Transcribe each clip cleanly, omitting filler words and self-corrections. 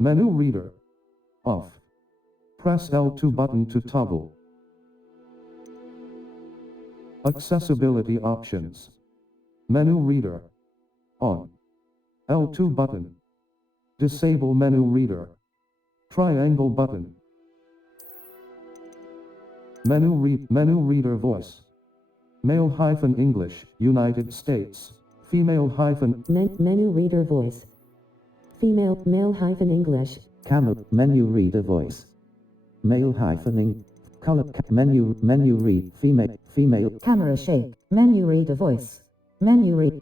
Menu reader. Off. Press L2 button to toggle. Accessibility options. Menu reader. On. L2 button. Disable menu reader. Triangle button. Menu reader voice. Male-English, United States. Female-. Menu reader voice. Female, male-English. Camera menu reader voice. Color menu read female. Camera shake. Menu reader voice. Menu read.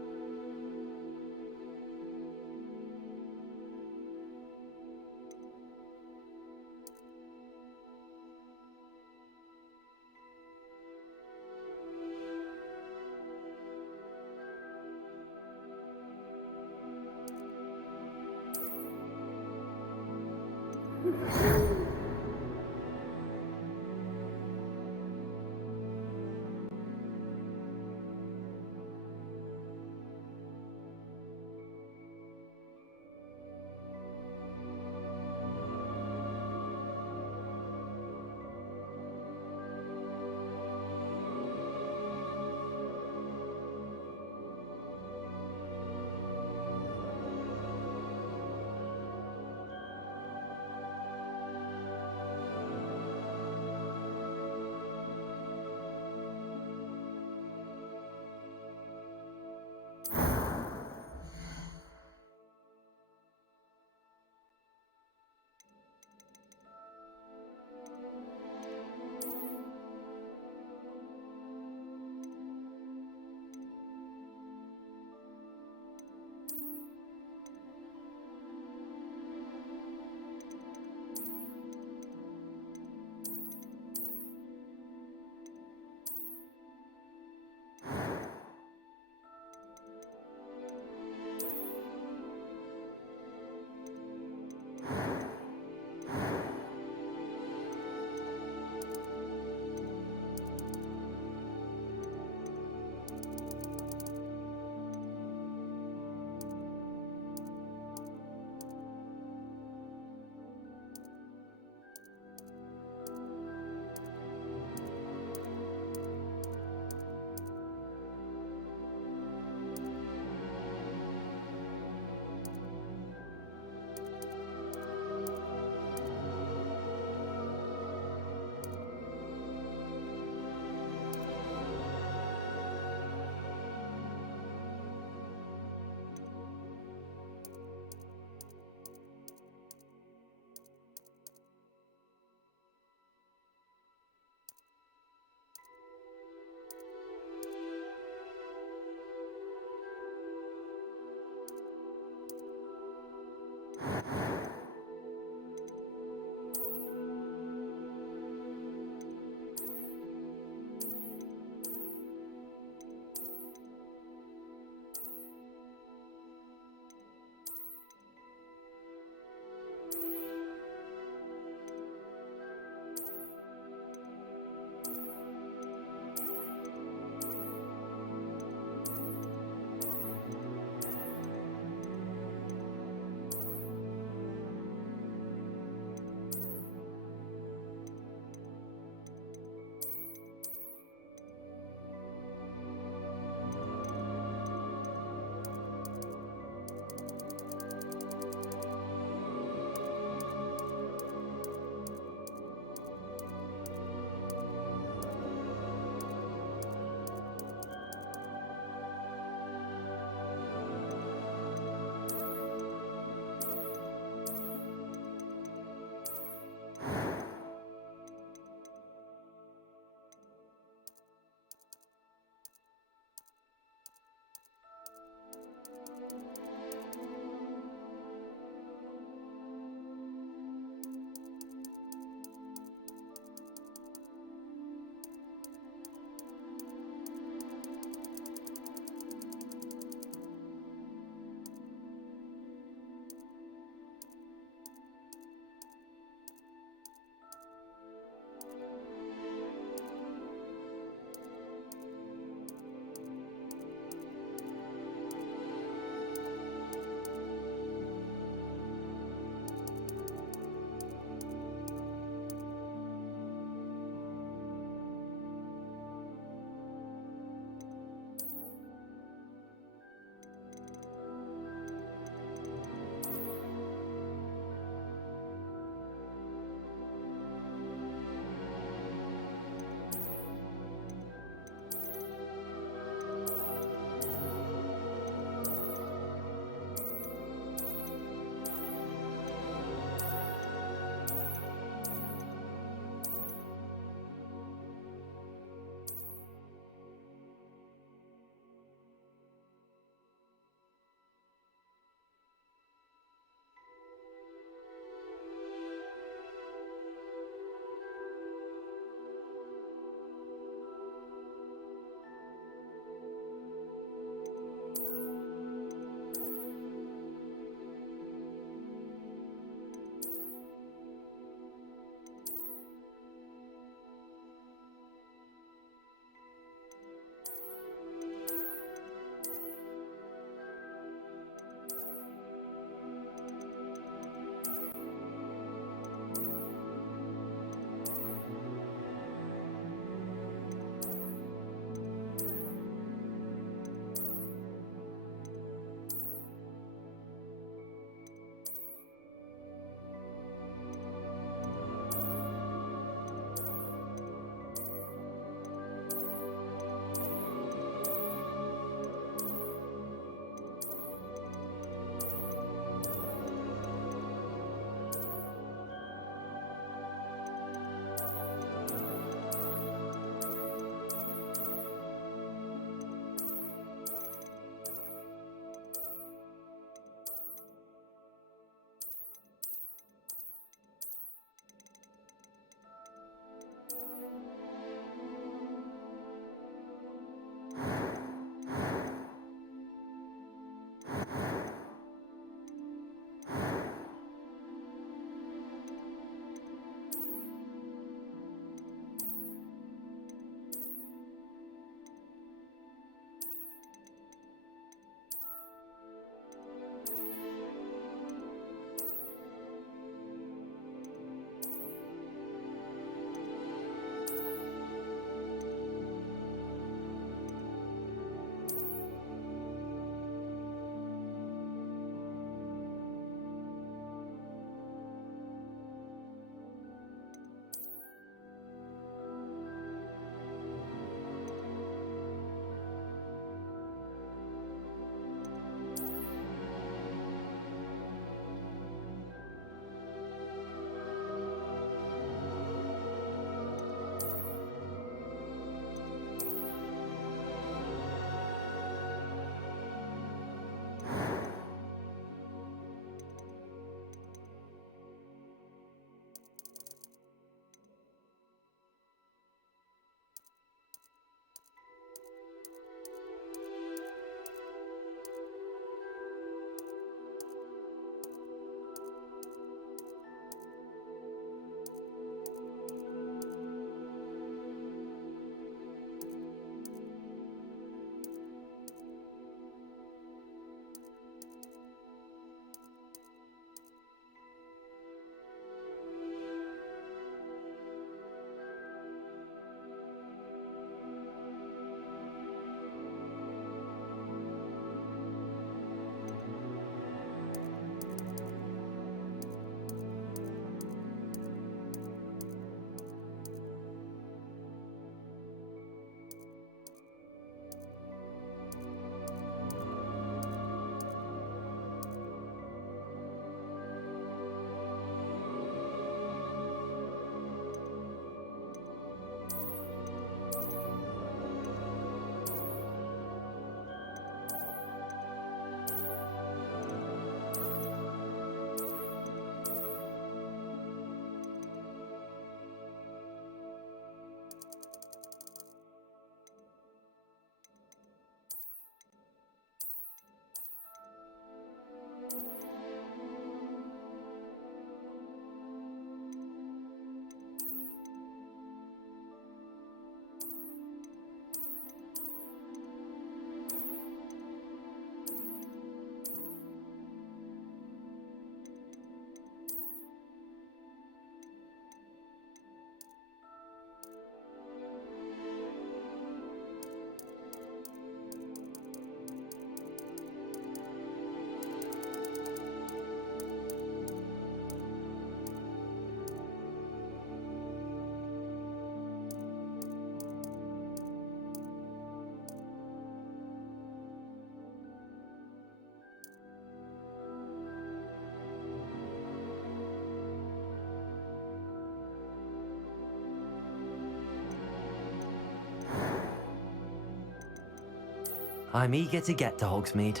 I'm eager to get to Hogsmeade.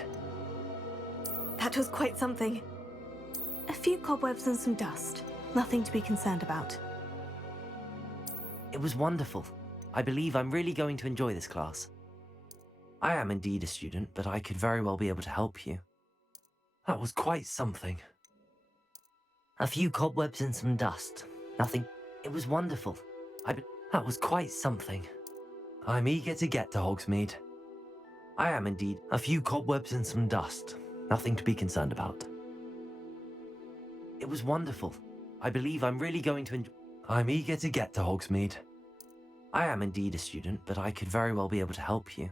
That was quite something. A few cobwebs and some dust. Nothing to be concerned about. It was wonderful. I believe I'm really going to enjoy this class. I am indeed a student, but I could very well be able to help you. That was quite something. A few cobwebs and some dust. Nothing. It was wonderful. That was quite something. I'm eager to get to Hogsmeade. I am indeed. A few cobwebs and some dust. Nothing to be concerned about. It was wonderful. I believe I'm really going to enjoy. I'm eager to get to Hogsmeade. I am indeed a student, but I could very well be able to help you.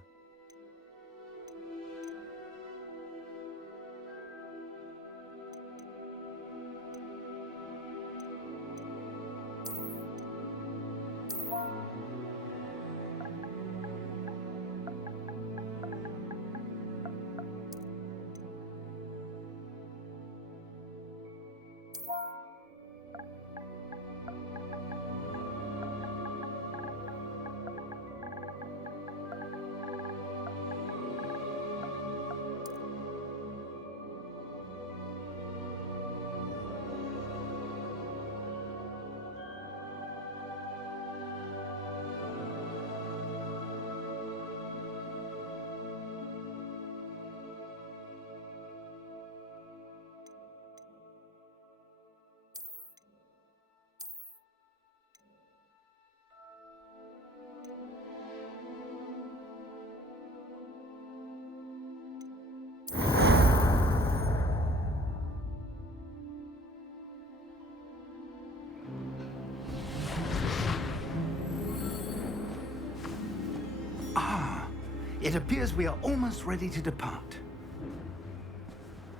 It appears we are almost ready to depart.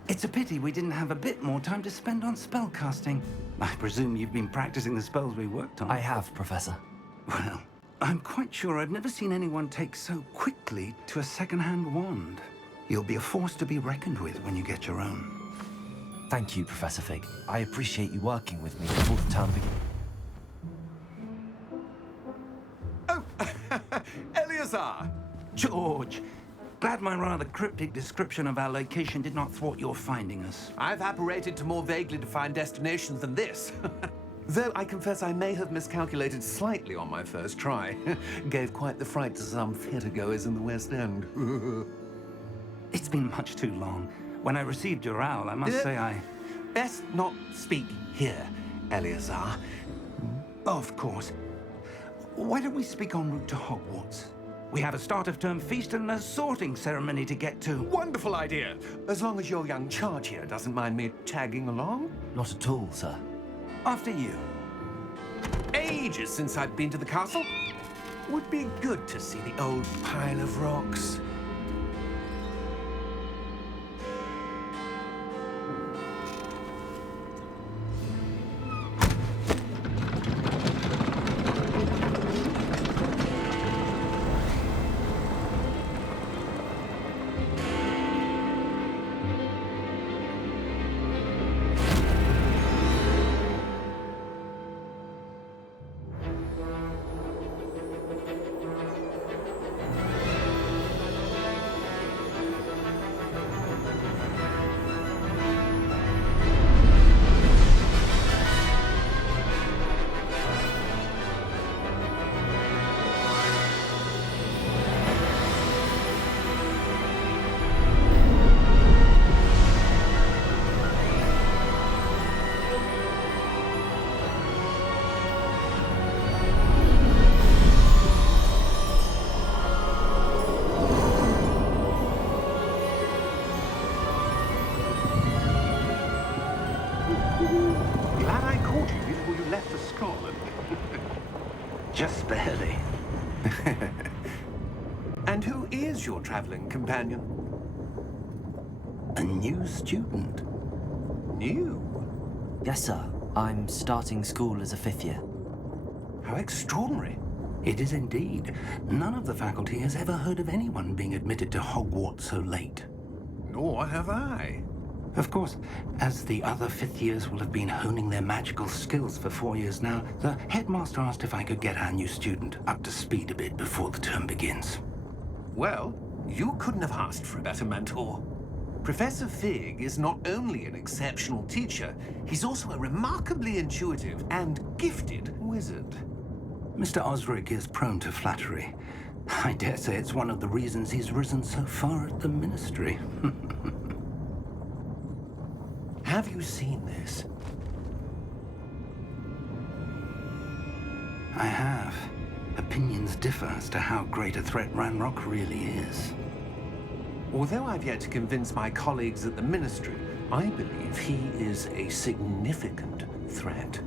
It's a pity we didn't have a bit more time to spend on spellcasting. I presume you've been practicing the spells we worked on. I have, Professor. Well, I'm quite sure I've never seen anyone take so quickly to a second-hand wand. You'll be a force to be reckoned with when you get your own. Thank you, Professor Fig. I appreciate you working with me before the term begins. Oh, Eleazar! George, glad my rather cryptic description of our location did not thwart your finding us. I've apparated to more vaguely defined destinations than this. Though I confess I may have miscalculated slightly on my first try. Gave quite the fright to some theatre-goers in the West End. It's been much too long. When I received your owl, I must say I... Best not speak here, Eleazar. Of course. Why don't we speak en route to Hogwarts? We have a start-of-term feast and a sorting ceremony to get to. Wonderful idea! As long as your young charge here doesn't mind me tagging along. Not at all, sir. After you. Ages since I've been to the castle. Would be good to see the old pile of rocks. Glad I caught you before you left for Scotland. Just barely. And who is your traveling companion? A new student. New? Yes, sir. I'm starting school as a 5th year. How extraordinary. It is indeed. None of the faculty has ever heard of anyone being admitted to Hogwarts so late. Nor have I. Of course, as the other 5th years will have been honing their magical skills for 4 years now, the headmaster asked if I could get our new student up to speed a bit before the term begins. Well, You couldn't have asked for a better mentor. Professor Fig is not only an exceptional teacher, he's also a remarkably intuitive and gifted wizard. Mr. Osric is prone to flattery. I dare say it's one of the reasons he's risen so far at the Ministry. Have you seen this? I have. Opinions differ as to how great a threat Ranrock really is. Although I've yet to convince my colleagues at the Ministry, I believe he is a significant threat.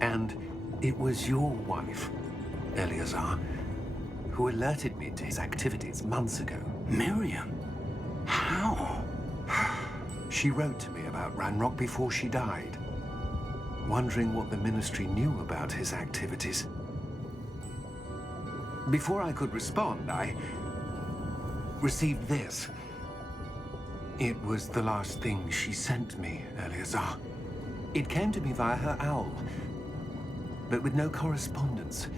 And it was your wife, Eleazar, who alerted me to his activities months ago. Miriam? How? She wrote to me about Ranrock before she died, wondering what the Ministry knew about his activities. Before I could respond, I received this. It was the last thing she sent me, Eleazar. It came to me via her owl, but with no correspondence.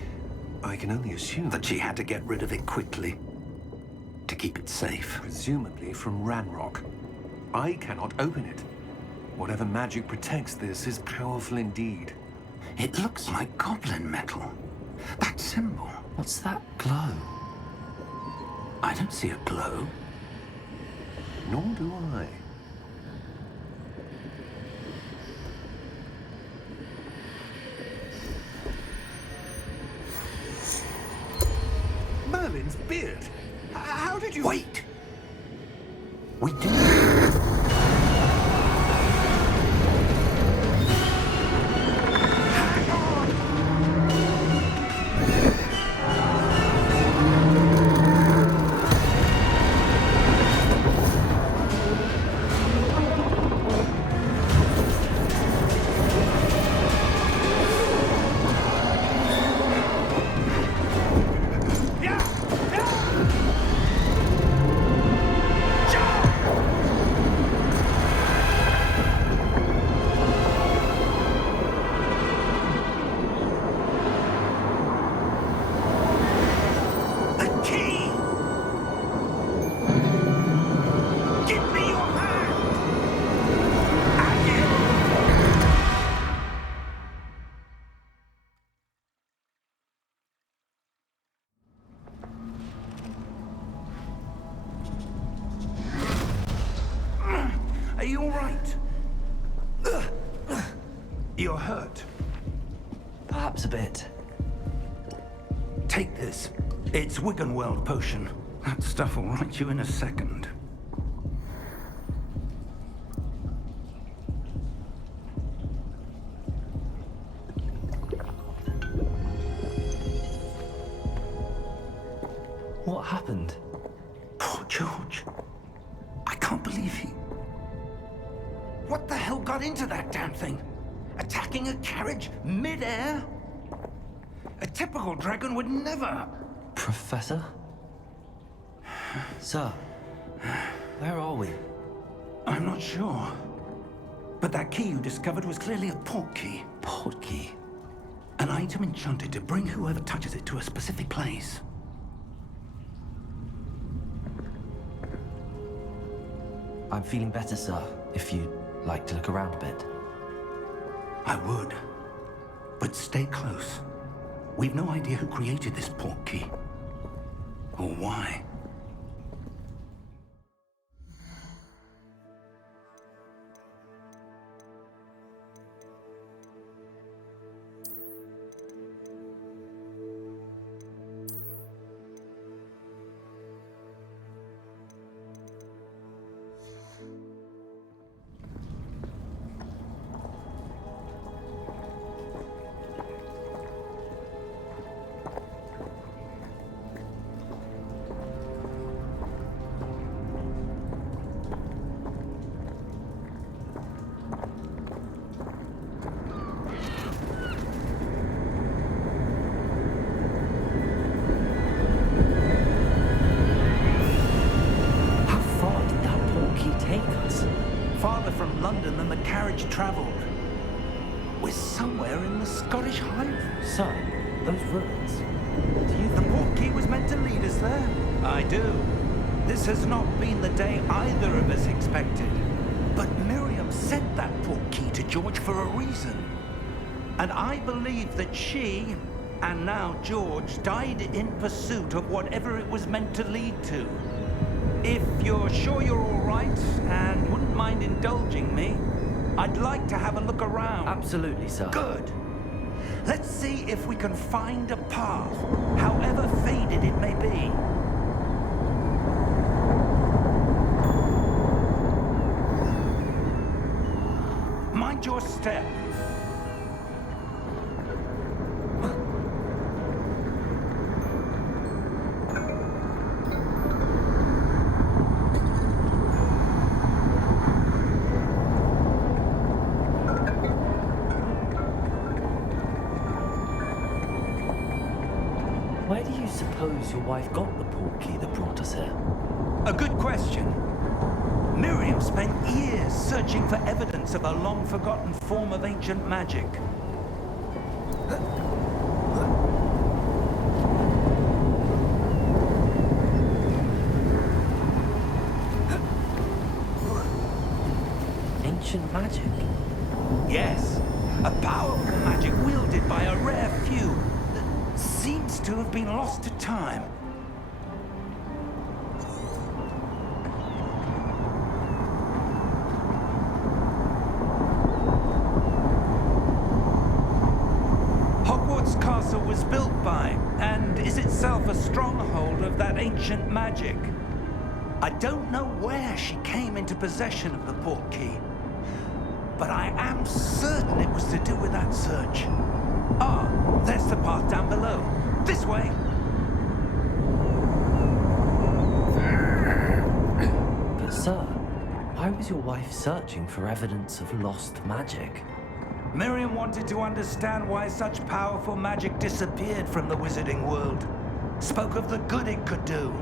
I can only assume That she had to get rid of it quickly to keep it safe. presumably from Ranrock. I cannot open it. Whatever magic protects this is powerful indeed. It looks like goblin metal. That symbol. What's that glow? I don't see a glow. Nor do I. Merlin's beard! How did you... Wait! We do. Are you all right? You're hurt. Perhaps a bit. Take this. It's Wiggenweld potion. That stuff will right you in a second. What happened? Poor George. I can't believe he... What the hell got into that damn thing? Attacking a carriage mid-air? A typical dragon would never... Professor? Sir, where are we? I'm not sure. But that key you discovered was clearly a port key. Port key. An item enchanted to bring whoever touches it to a specific place. I'm feeling better, sir, if you'd like to look around a bit. I would. But stay close. We've no idea who created this port key. Or why. How far did that port key take us? Farther from London than the carriage travelled. We're somewhere in the Scottish Highlands. Sir, those ruins. Do you The think... port key was meant to lead us there. I do. This has not been the day either of us expected. But Miriam sent that portkey to George for a reason. And I believe that she, and now George, died in pursuit of whatever it was meant to lead to. If you're sure you're all right and wouldn't mind indulging me, I'd like to have a look around. Absolutely, sir. Good. Let's see if we can find a path, however faded it may be. Mind your step. Where do you suppose your wife got the portkey that brought us here? A good question. Miriam spent years searching for evidence of a long-forgotten form of ancient magic. Ancient magic? Yes, a powerful magic wielded by a rare few that seems to have been lost to time. Hogwarts Castle was built by, and is itself a stronghold of that ancient magic. I don't know where she came into possession of the portkey, but I am certain it was to do with that search. Ah, there's the path down below. This way. But sir, why was your wife searching for evidence of lost magic? Miriam wanted to understand why such powerful magic disappeared from the wizarding world. Spoke of the good it could do.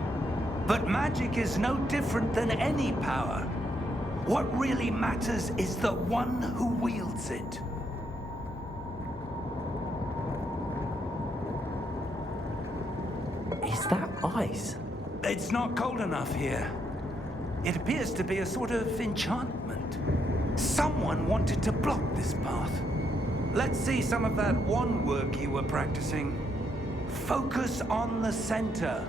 But magic is no different than any power. What really matters is the one who wields it. Is that ice? It's not cold enough here. It appears to be a sort of enchantment. Someone wanted to block this path. Let's see some of that wand work you were practicing. Focus on the center.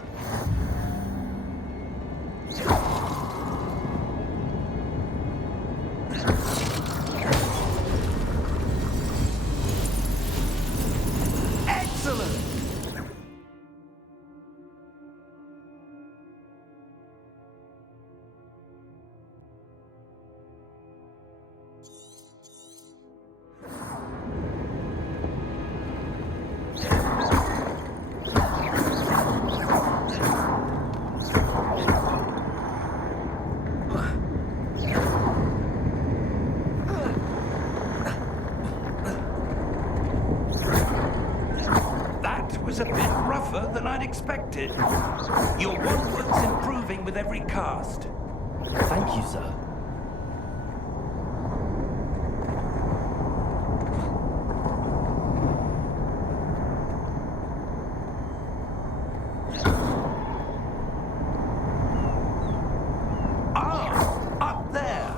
Excellent! Was a bit rougher than I'd expected. Your wand work's improving with every cast. Thank you, sir. Ah, up there.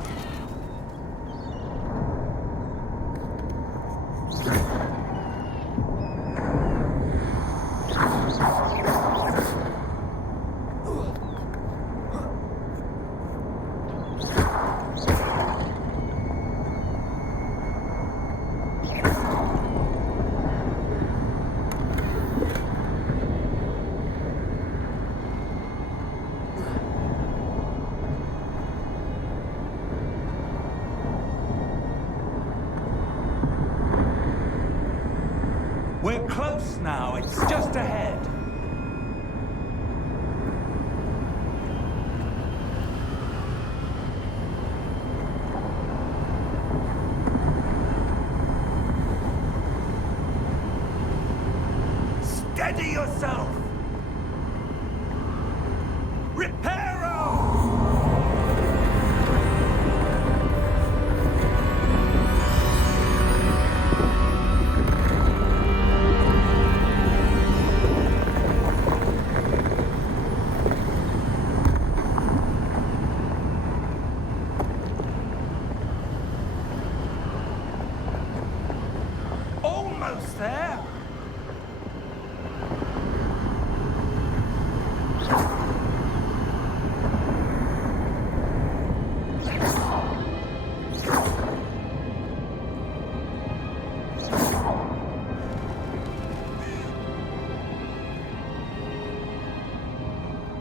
We're close now. It's just ahead. Steady yourself. Reparo! Almost there.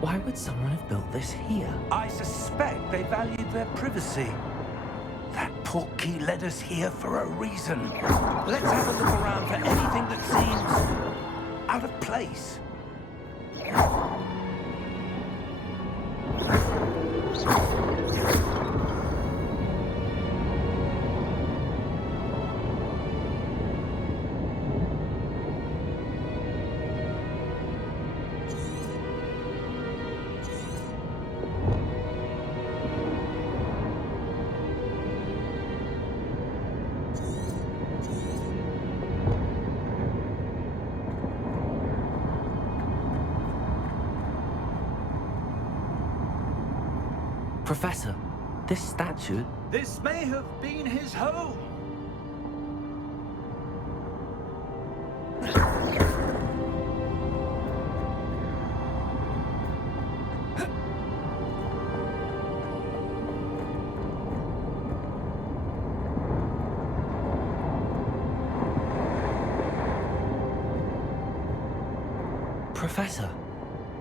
Why would someone have built this here? I suspect they valued their privacy. That portkey led us here for a reason. Let's have a look around for anything that seems out of place. Professor, this statue... This may have been his home. Professor,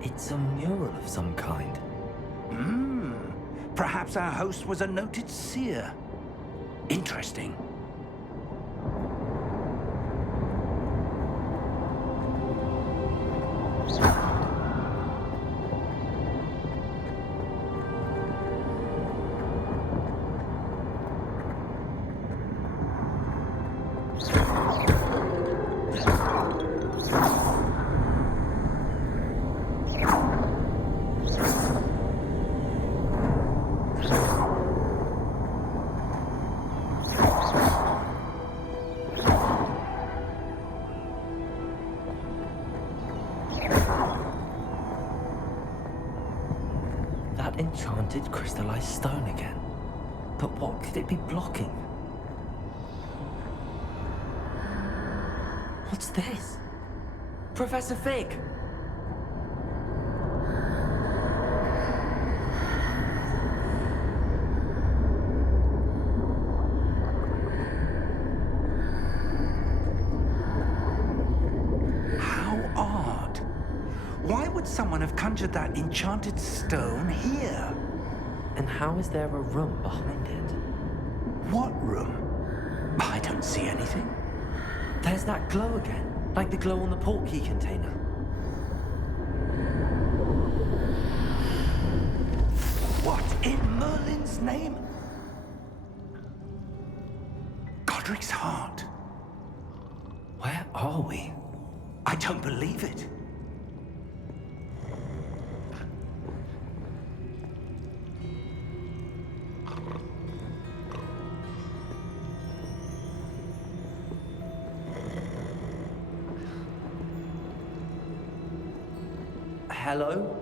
it's a mural of some kind. Perhaps our host was a noted seer. Interesting. That enchanted crystallized stone again. But what could it be blocking? What's this? Professor Fig! How odd. Why would someone have conjured that enchanted stone here? And how is there a room behind it? What room? I don't see anything. There's that glow again, like the glow on the portkey container. What in Merlin's name? Godric's heart. Where are we? I don't believe it. Hello?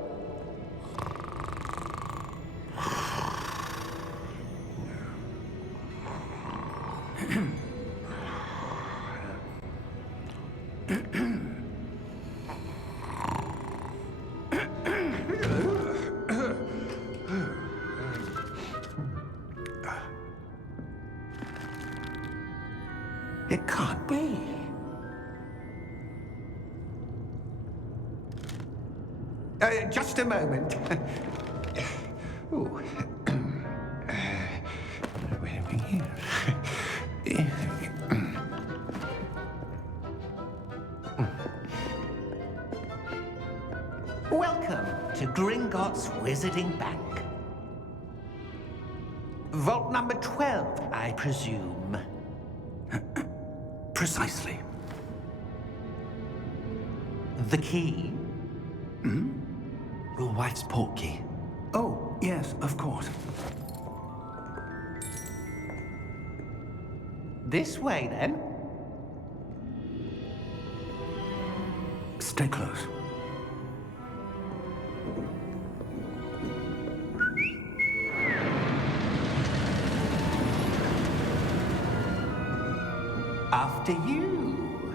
It can't be. Just a moment. Ooh. Where are we here? Welcome to Gringotts Wizarding Bank. Vault number 12, I presume. Precisely. The key? Your wife's portkey. Oh, yes, of course. This way, then. Stay close. After you.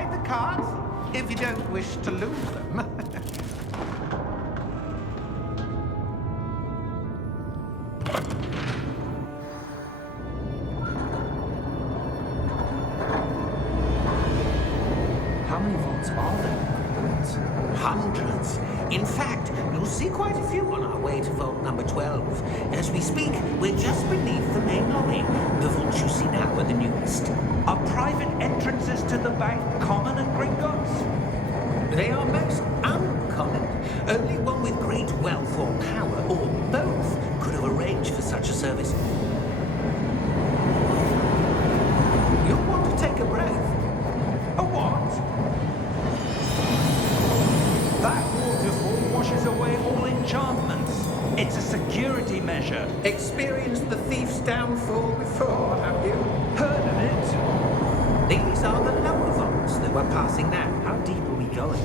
Hide the cards if you don't wish to lose them. How many vaults are there? Hundreds. In fact, you'll see quite a few on our way to vault number 12. As we speak, we're just beneath the main lobby. The vaults you see now are the newest. Are private entrances to the bank common at Gringotts? They are most uncommon. Only one with great wealth or power, or both, could have arranged for such a service. You'll want to take a breath. A what? That waterfall washes away all enchantments. It's a security measure. Experienced the thief's downfall before, have you? Heard of it? These are the lower vaults that we're passing now. How deep are we going?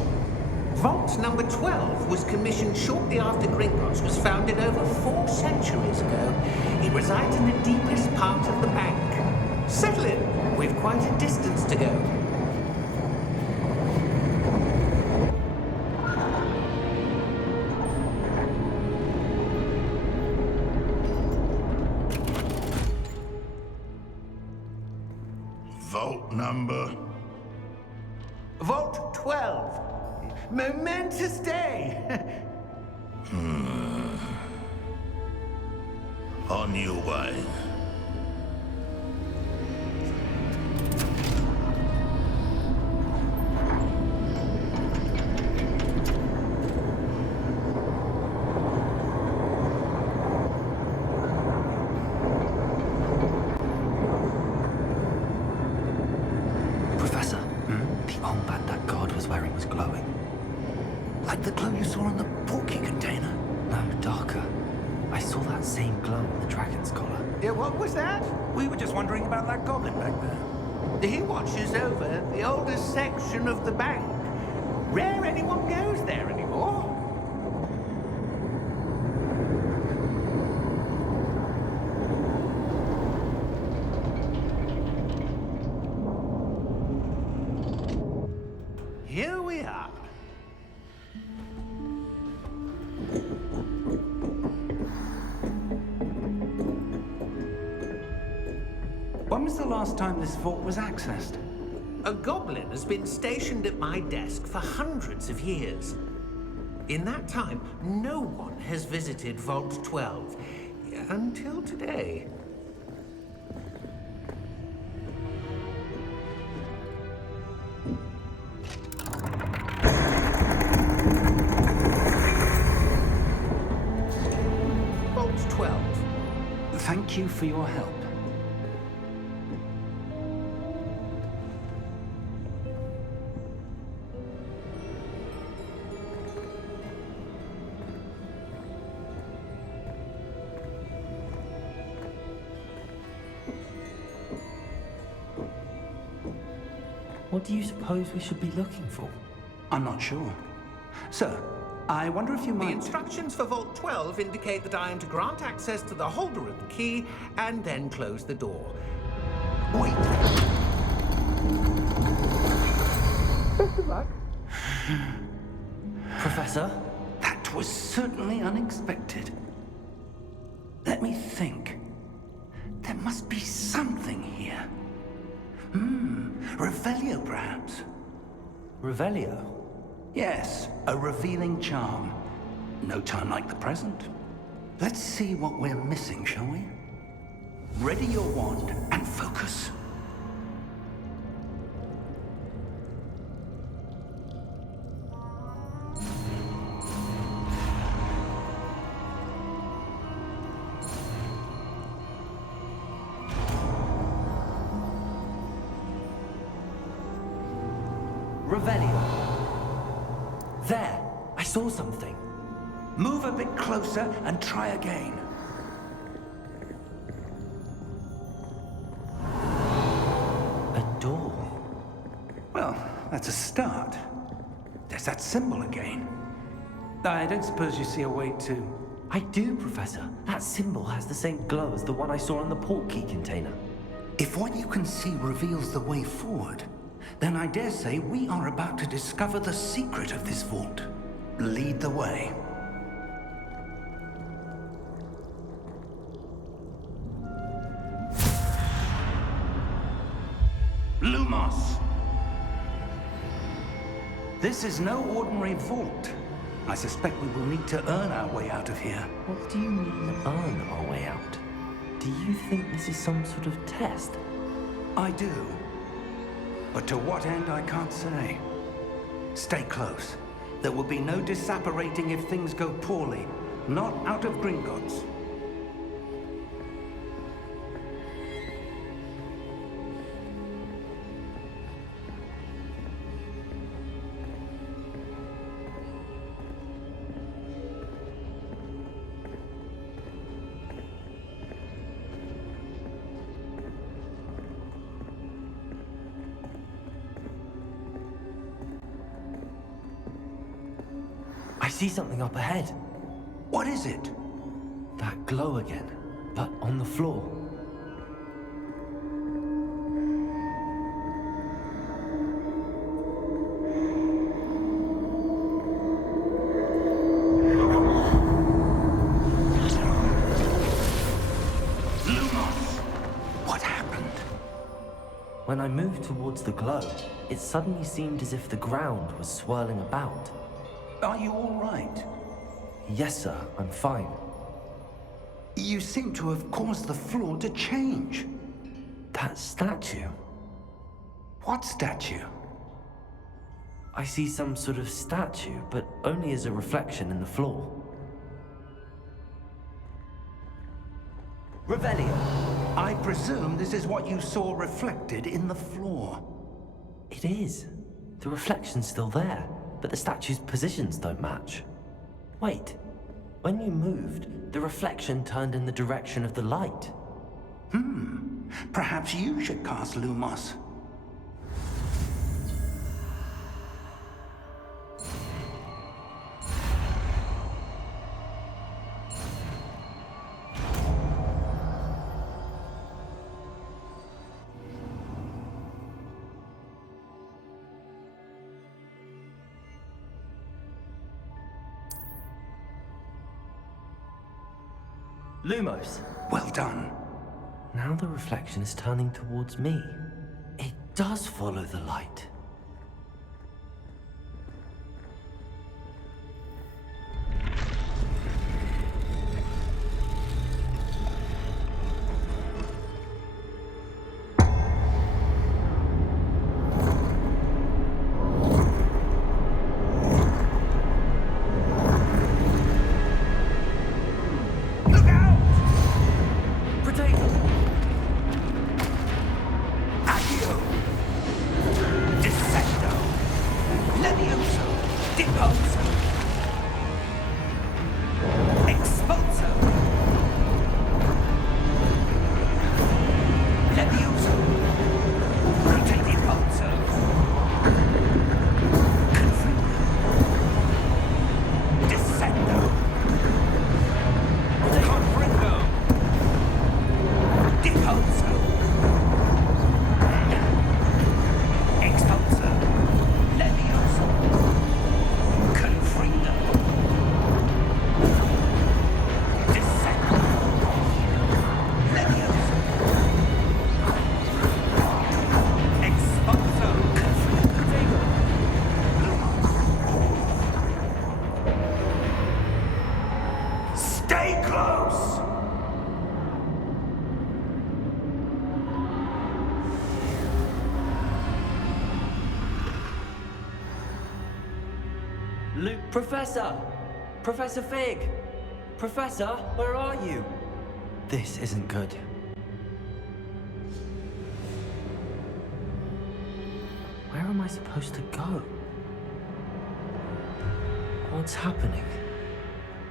Vault number 12 was commissioned shortly after Gringotts was founded over 4 centuries ago. It resides in the deepest part of the bank. Settle in. We've quite a distance to go. Vault number. Vault 12. Momentous day. On your way. Professor, the armband that guard was wearing was glowing. Like the glow you saw on the porky container. No, darker. I saw that same glow on the dragon's collar. Yeah, what was that? We were just wondering about that goblin back there. He watches over the oldest section of the bank. Rare anyone goes there anymore. Here we are. When was the last time this vault was accessed? A goblin has been stationed at my desk for hundreds of years. In that time, no one has visited Vault 12. Until today. Vault 12. Thank you for your help. What do you suppose we should be looking for? I'm not sure. Sir, I wonder if you The might... instructions for Vault 12 indicate that I am to grant access to the holder of the key and then close the door. Wait. Professor? That was certainly unexpected. Let me think. There must be something here. Revelio, perhaps. Revelio? Yes, a revealing charm. No time like the present. Let's see what we're missing, shall we? Ready your wand and focus. Revelio. There! I saw something. Move a bit closer and try again. A door. Well, that's a start. There's that symbol again. I don't suppose you see a way to... I do, Professor. That symbol has the same glow as the one I saw in the portkey container. If what you can see reveals the way forward, Then I dare say we are about to discover the secret of this vault. Lead the way. Lumos! This is no ordinary vault. I suspect we will need to earn our way out of here. What do you mean, earn our way out? Do you think this is some sort of test? I do. But to what end, I can't say. Stay close. There will be no disapparating if things go poorly. Not out of Gringotts. I see something up ahead. What is it? That glow again, but on the floor. Lumos! What happened? When I moved towards the glow, it suddenly seemed as if the ground was swirling about. Are you all right? Yes, sir, I'm fine. You seem to have caused the floor to change. That statue. What statue? I see some sort of statue, but only as a reflection in the floor. Revelio. I presume this is what you saw reflected in the floor. It is. The reflection's still there, but the statue's positions don't match. Wait. When you moved, the reflection turned in the direction of the light. Perhaps you should cast Lumos. Lumos. Well done. Now the reflection is turning towards me. It does follow the light. Professor! Professor Fig! Professor, where are you? This isn't good. Where am I supposed to go? What's happening?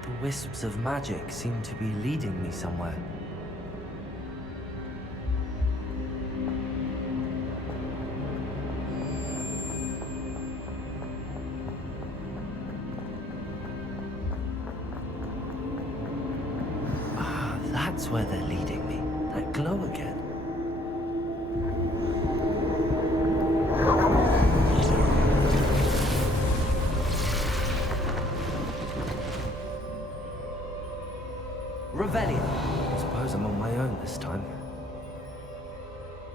The wisps of magic seem to be leading me somewhere. That's where they're leading me. That glow again. this time.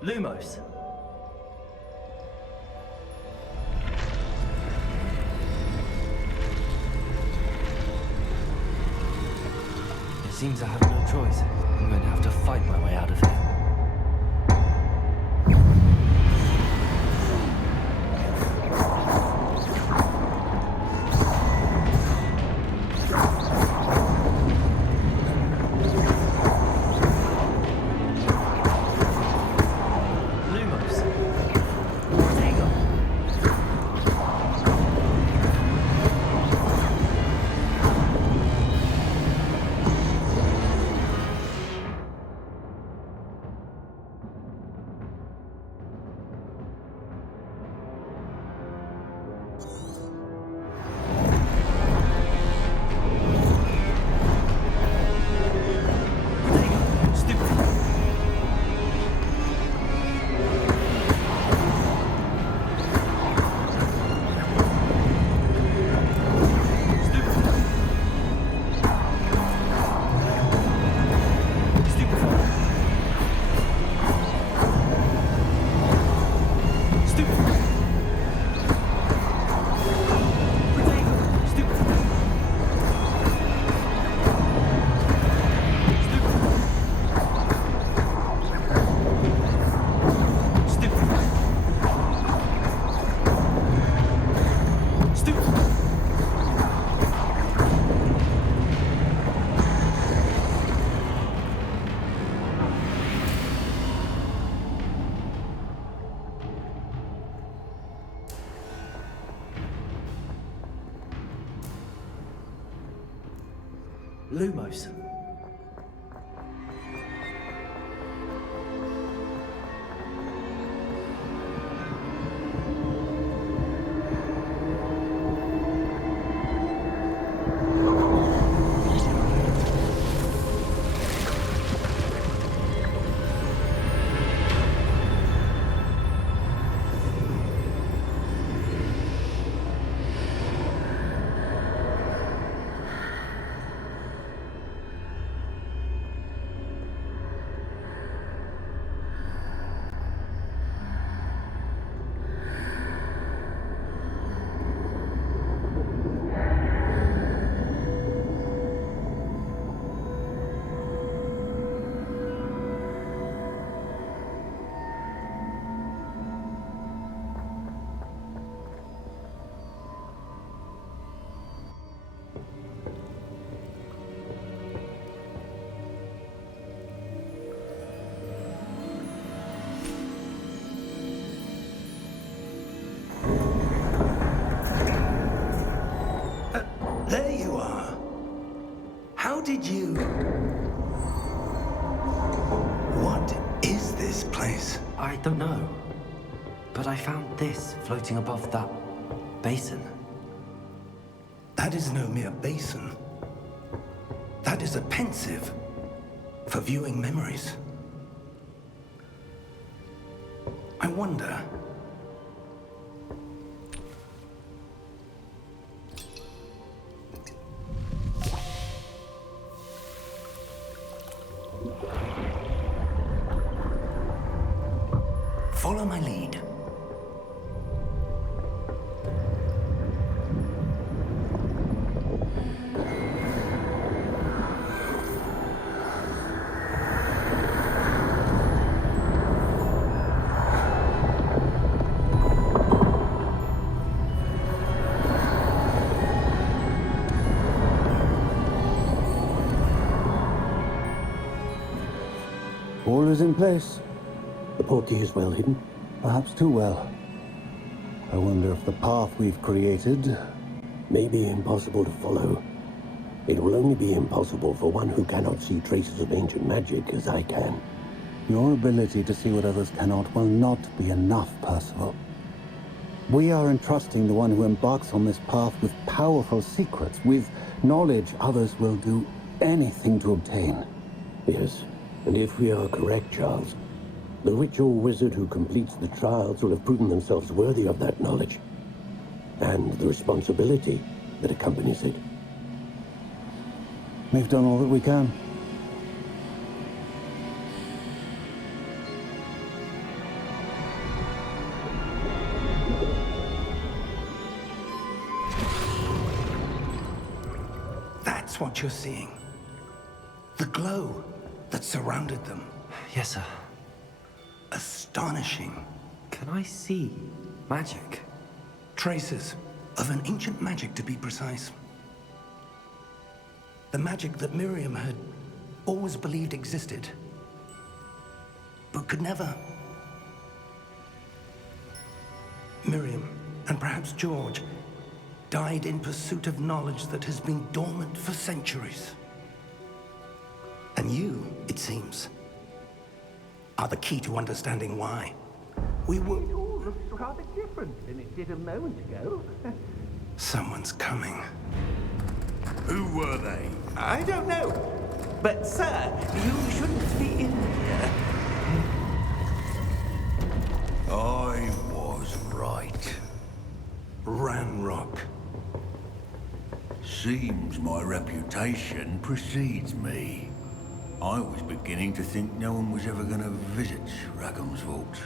Lumos! It seems I have no choice. I'm going to have to fight my way out of here. Lumos! Ortega! Lumos. There you are. How did you... What is this place? I don't know. But I found this floating above that basin. That is no mere basin. That is a pensive for viewing memories. I wonder... Follow my lead. All is in place. The portkey is well hidden, perhaps too well. I wonder if the path we've created may be impossible to follow. It will only be impossible for one who cannot see traces of ancient magic as I can. Your ability to see what others cannot will not be enough, Percival. We are entrusting the one who embarks on this path with powerful secrets, with knowledge others will do anything to obtain. Yes, and if we are correct, Charles, the witch or wizard who completes the trials will have proven themselves worthy of that knowledge, and the responsibility that accompanies it. We've done all that we can. That's what you're seeing. The glow that surrounded them. Yes, sir. Astonishing. Can I see magic? Traces of an ancient magic, to be precise. The magic that Miriam had always believed existed, but could never. Miriam, and perhaps George, died in pursuit of knowledge that has been dormant for centuries. And you, it seems, are the key to understanding why. We were... It all looks rather different than it did a moment ago. Someone's coming. Who were they? I don't know. But, sir, you shouldn't be in here. I was right. Ranrock. Seems my reputation precedes me. I was beginning to think no one was ever going to visit Rackham's vault.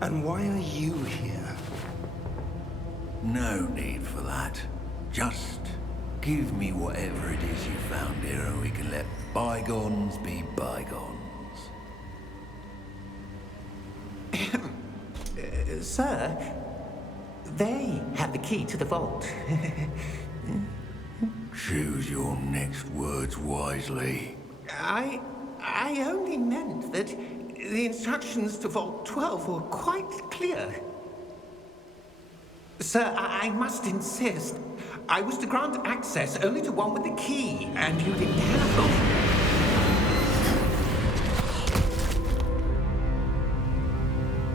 And why are you here? No need for that. Just give me whatever it is you found here and we can let bygones be bygones. Sir, they have the key to the vault. Choose your next words wisely. I only meant that the instructions to Vault 12 were quite clear. Sir, I must insist. I was to grant access only to one with the key, and you didn't have them.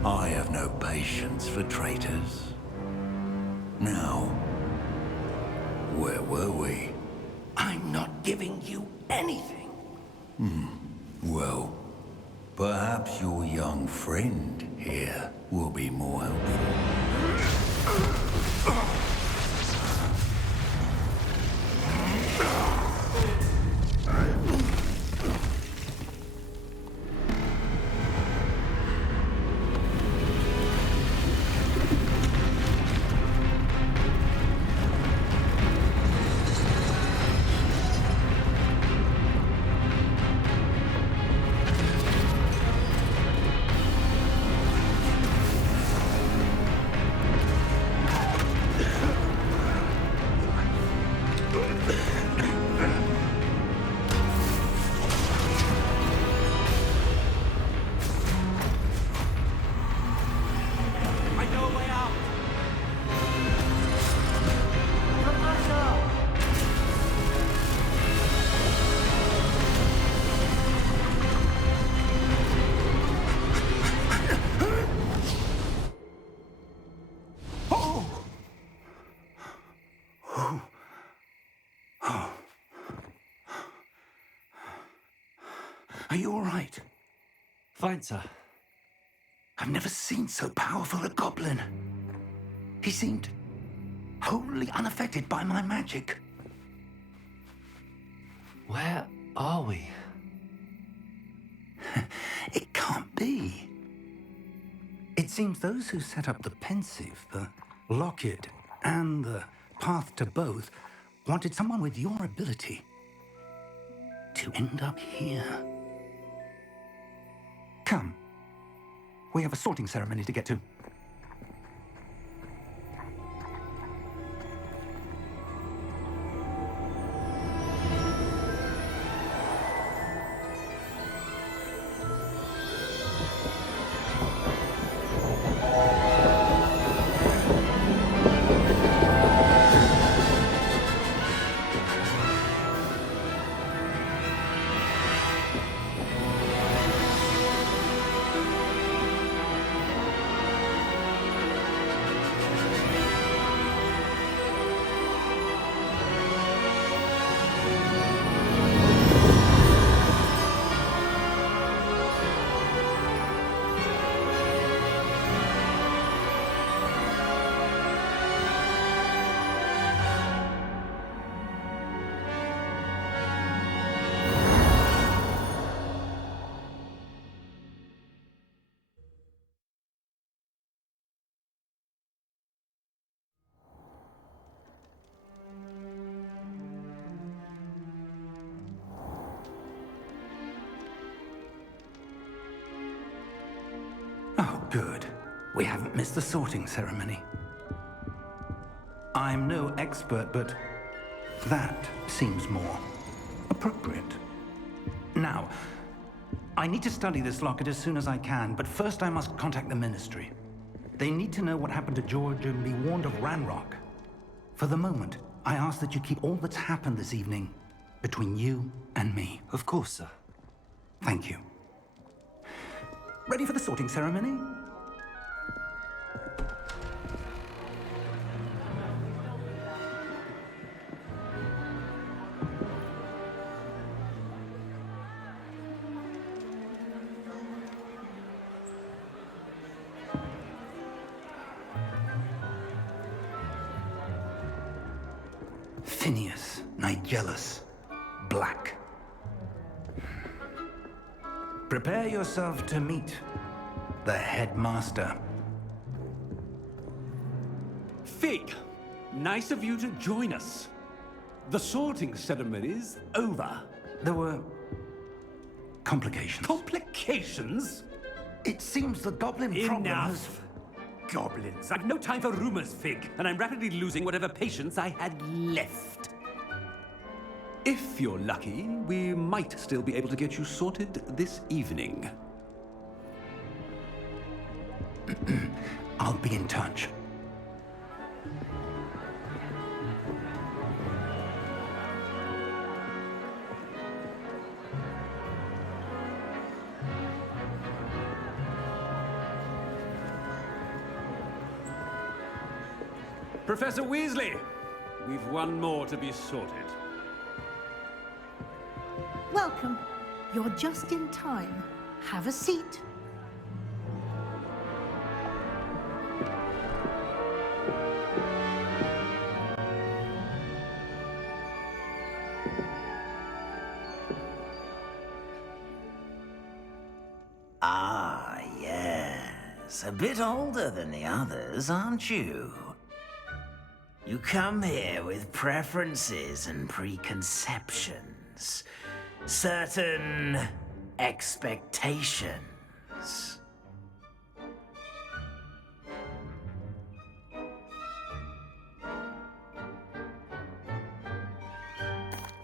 I have no patience for traitors. Now, where were we? I'm not giving you anything. Well, perhaps your young friend here will be more helpful. Are you all right? Fine, sir. I've never seen so powerful a goblin. He seemed wholly unaffected by my magic. Where are we? It can't be. It seems those who set up the Pensieve, the Locket, and the Path to Both wanted someone with your ability to end up here. Come. We have a sorting ceremony to get to. We haven't missed the sorting ceremony. I'm no expert, but that seems more appropriate. Now, I need to study this locket as soon as I can, but first I must contact the Ministry. They need to know what happened to George and be warned of Ranrock. For the moment, I ask that you keep all that's happened this evening between you and me. Of course, sir. Thank you. Ready for the sorting ceremony? Phineas Nigellus Black. Prepare yourself to meet the headmaster. Fig, nice of you to join us. The sorting ceremony's over. There were complications. Complications? It seems the goblin problem has... Enough! Goblins. I've no time for rumors, Fig, and I'm rapidly losing whatever patience I had left. If you're lucky, we might still be able to get you sorted this evening. I'll be in touch. Professor Weasley, we've one more to be sorted. Welcome. You're just in time. Have a seat. Ah, yes. A bit older than the others, aren't you? You come here with preferences and preconceptions. Certain expectations.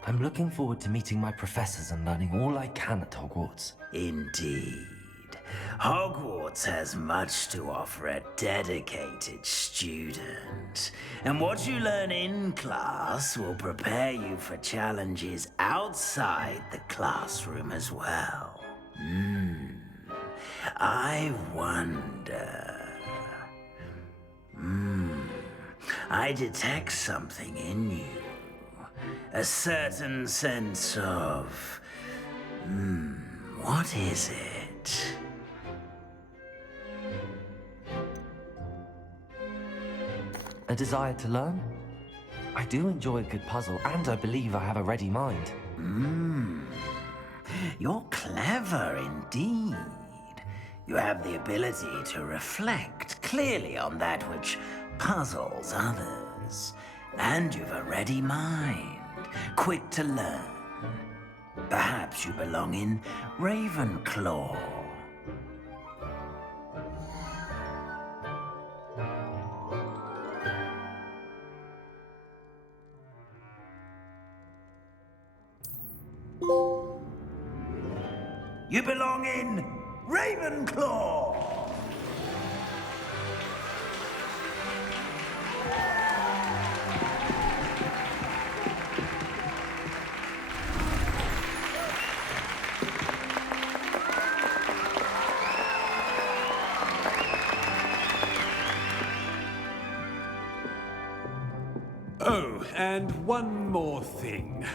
I'm looking forward to meeting my professors and learning all I can at Hogwarts. Indeed. Hogwarts has much to offer a dedicated student. And what you learn in class will prepare you for challenges outside the classroom as well. I wonder... I detect something in you. A certain sense of... what is it? A desire to learn? I do enjoy a good puzzle, and I believe I have a ready mind. You're clever indeed. You have the ability to reflect clearly on that which puzzles others. And you've a ready mind, quick to learn. Perhaps you belong in Ravenclaw. You belong in Ravenclaw! Oh, and one more thing.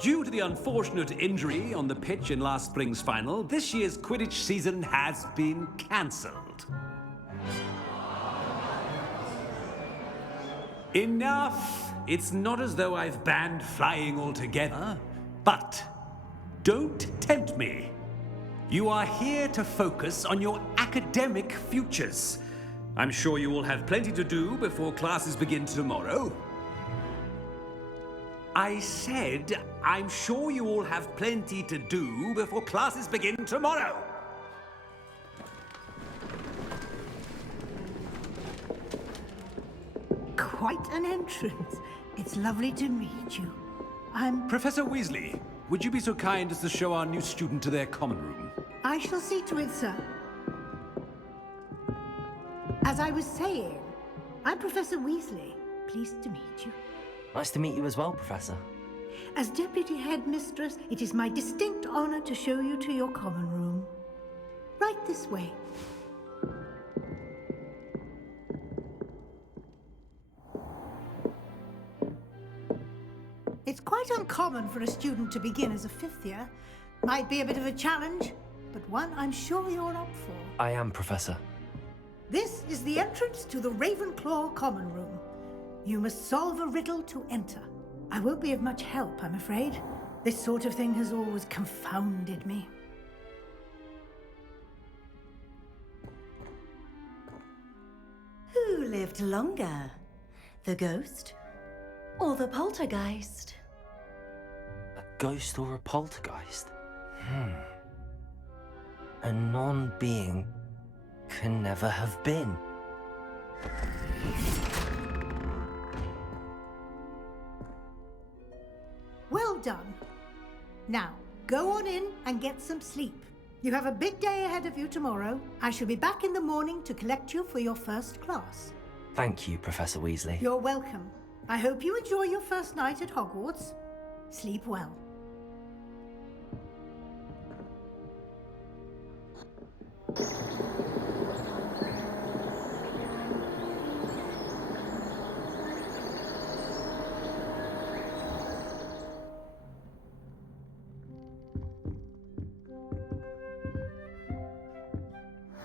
Due to the unfortunate injury on the pitch in last spring's final, this year's Quidditch season has been cancelled. Enough! It's not as though I've banned flying altogether, but don't tempt me. You are here to focus on your academic futures. I'm sure you will have plenty to do before classes begin tomorrow. I said, I'm sure you all have plenty to do before classes begin tomorrow. quite an entrance. It's lovely to meet you. I'm... Professor Weasley, would you be so kind as to show our new student to their common room? I shall see to it, sir. As I was saying, I'm Professor Weasley. Pleased to meet you. Nice to meet you as well, Professor. As Deputy Headmistress, it is my distinct honor to show you to your common room. Right this way. It's quite uncommon for a student to begin as a fifth year. Might be a bit of a challenge, but one I'm sure you're up for. I am, Professor. This is the entrance to the Ravenclaw common room. You must solve a riddle to enter. I won't be of much help, I'm afraid. This sort of thing has always confounded me. Who lived longer? The ghost or the poltergeist? A ghost or a poltergeist? A non-being can never have been. Well done. Now, go on in and get some sleep. You have a big day ahead of you tomorrow. I shall be back in the morning to collect you for your first class. Thank you, Professor Weasley. You're welcome. I hope you enjoy your first night at Hogwarts. Sleep well.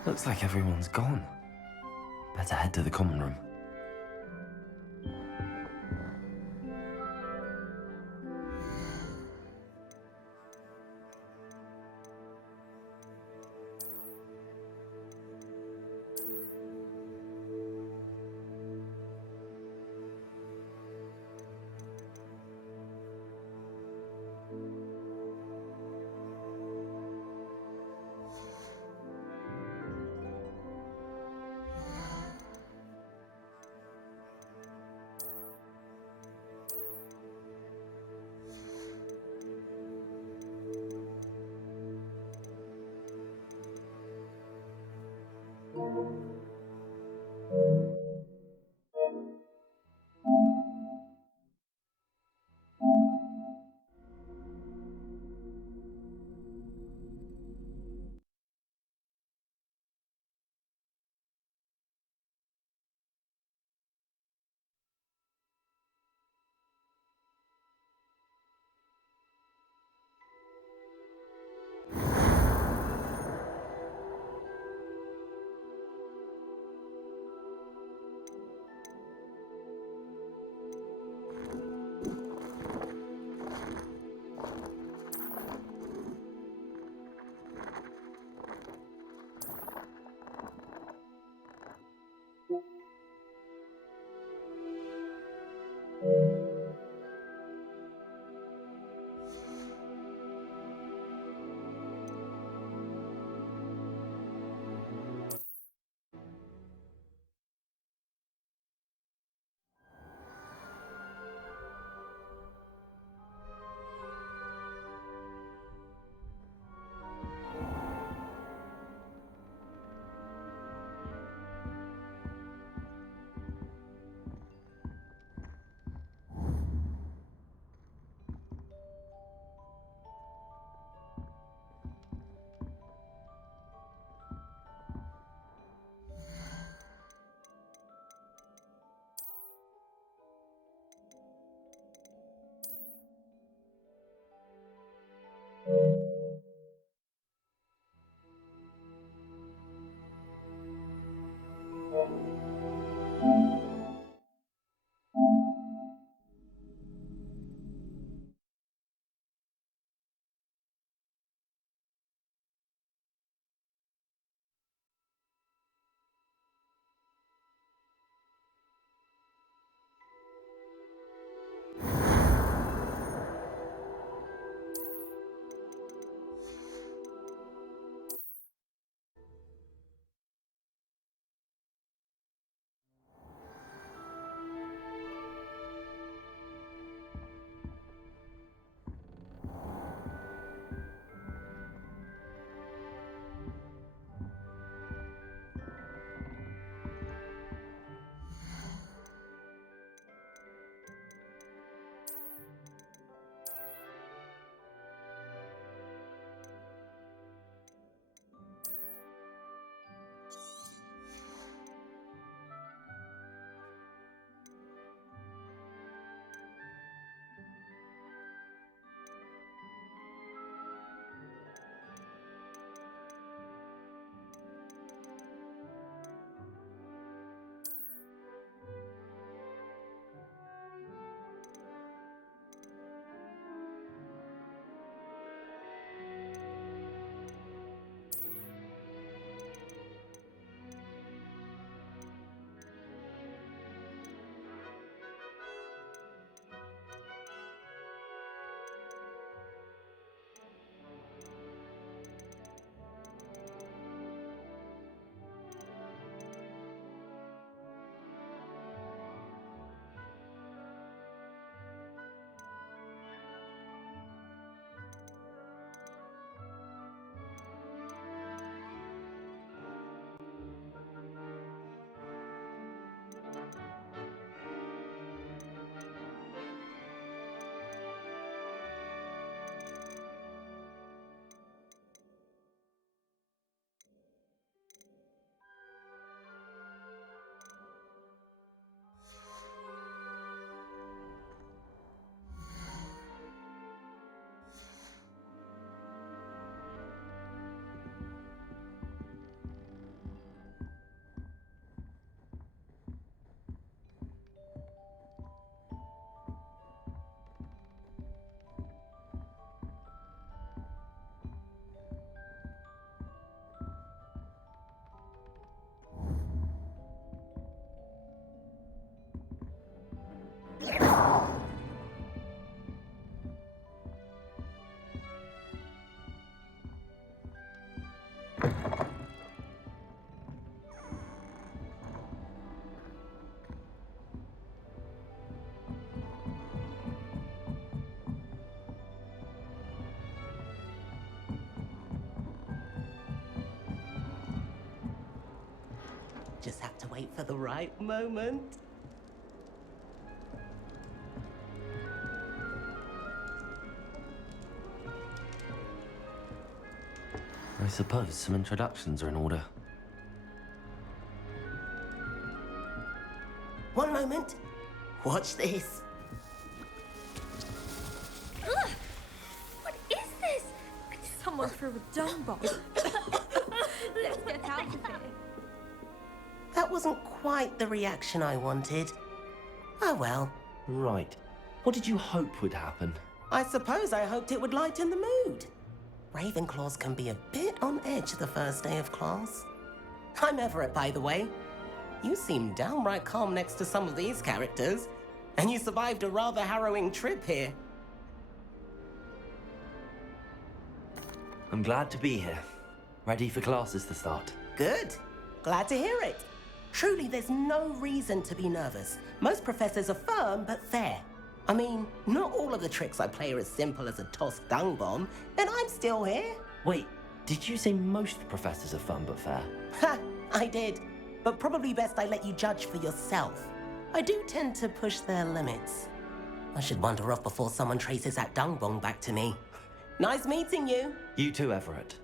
Looks like everyone's gone. Better head to the common room. Just have to wait for the right moment. I suppose some introductions are in order. One moment. Watch this. Ugh! What is this? Someone threw a dung bomb. Let's get out of here. That wasn't quite the reaction I wanted. Oh well. Right. What did you hope would happen? I suppose I hoped it would lighten the mood. Ravenclaws can be a bit on edge the first day of class. I'm Everett, by the way. You seem downright calm next to some of these characters, and you survived a rather harrowing trip here. I'm glad to be here. Ready for classes to start. Good. Glad to hear it. Truly, there's no reason to be nervous. Most professors are firm but fair. I mean, not all of the tricks I play are as simple as a tossed dung bomb, and I'm still here. Wait, did you say most professors are fun but fair? Ha! I did. But probably best I let you judge for yourself. I do tend to push their limits. I should wander off before someone traces that dung bomb back to me. Nice meeting you. You too, Everett.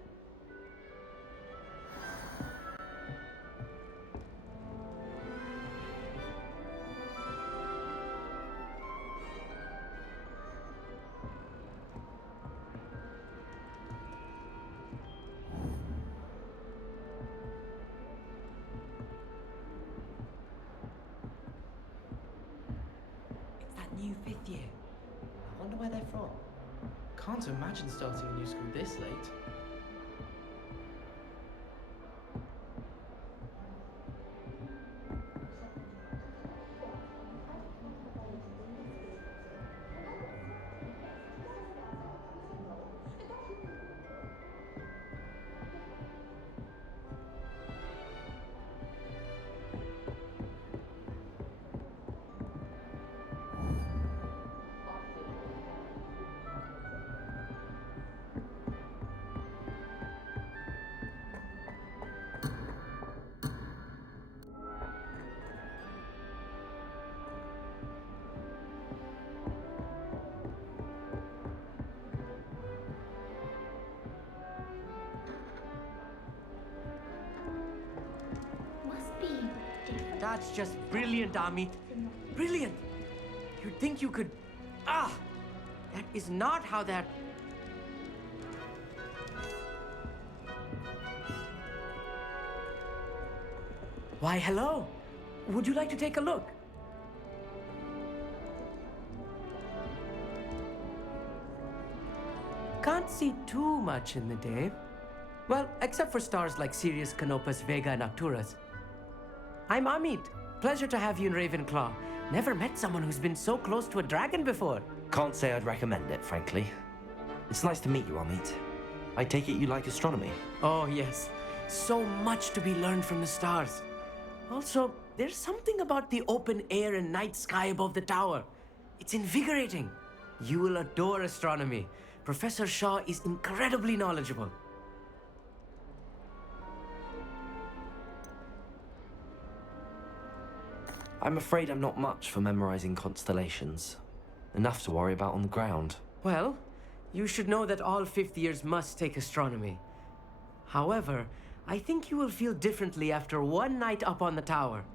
New fifth year. I wonder where they're from. Can't imagine starting a new school this late. That's just brilliant, Amit. Brilliant! You'd think you could... Ah! That is not how that... Why, hello. Would you like to take a look? Can't see too much in the day. Well, except for stars like Sirius, Canopus, Vega, and Arcturus. I'm Amit. Pleasure to have you in Ravenclaw. Never met someone who's been so close to a dragon before. Can't say I'd recommend it, frankly. It's nice to meet you, Amit. I take it you like astronomy? Oh, yes. So much to be learned from the stars. Also, there's something about the open air and night sky above the tower. It's invigorating. You will adore astronomy. Professor Shaw is incredibly knowledgeable. I'm afraid I'm not much for memorizing constellations. Enough to worry about on the ground. Well, you should know that all fifth years must take astronomy. However, I think you will feel differently after one night up on the tower.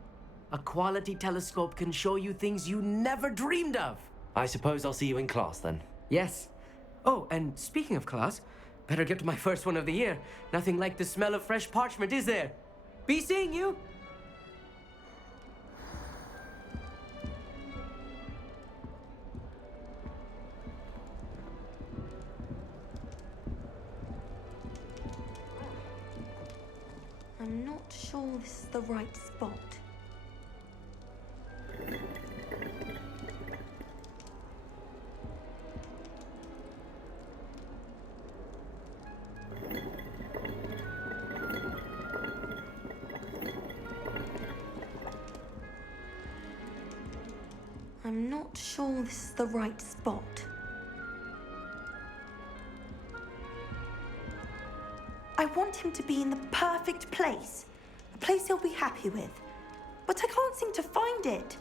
A quality telescope can show you things you never dreamed of. I suppose I'll see you in class then. Yes. Oh, and speaking of class, better get to my first one of the year. Nothing like the smell of fresh parchment, is there? Be seeing you! I'm not sure this is the right spot. I'm not sure this is the right spot. I want him to be in the perfect place. A place he'll be happy with. But I can't seem to find it.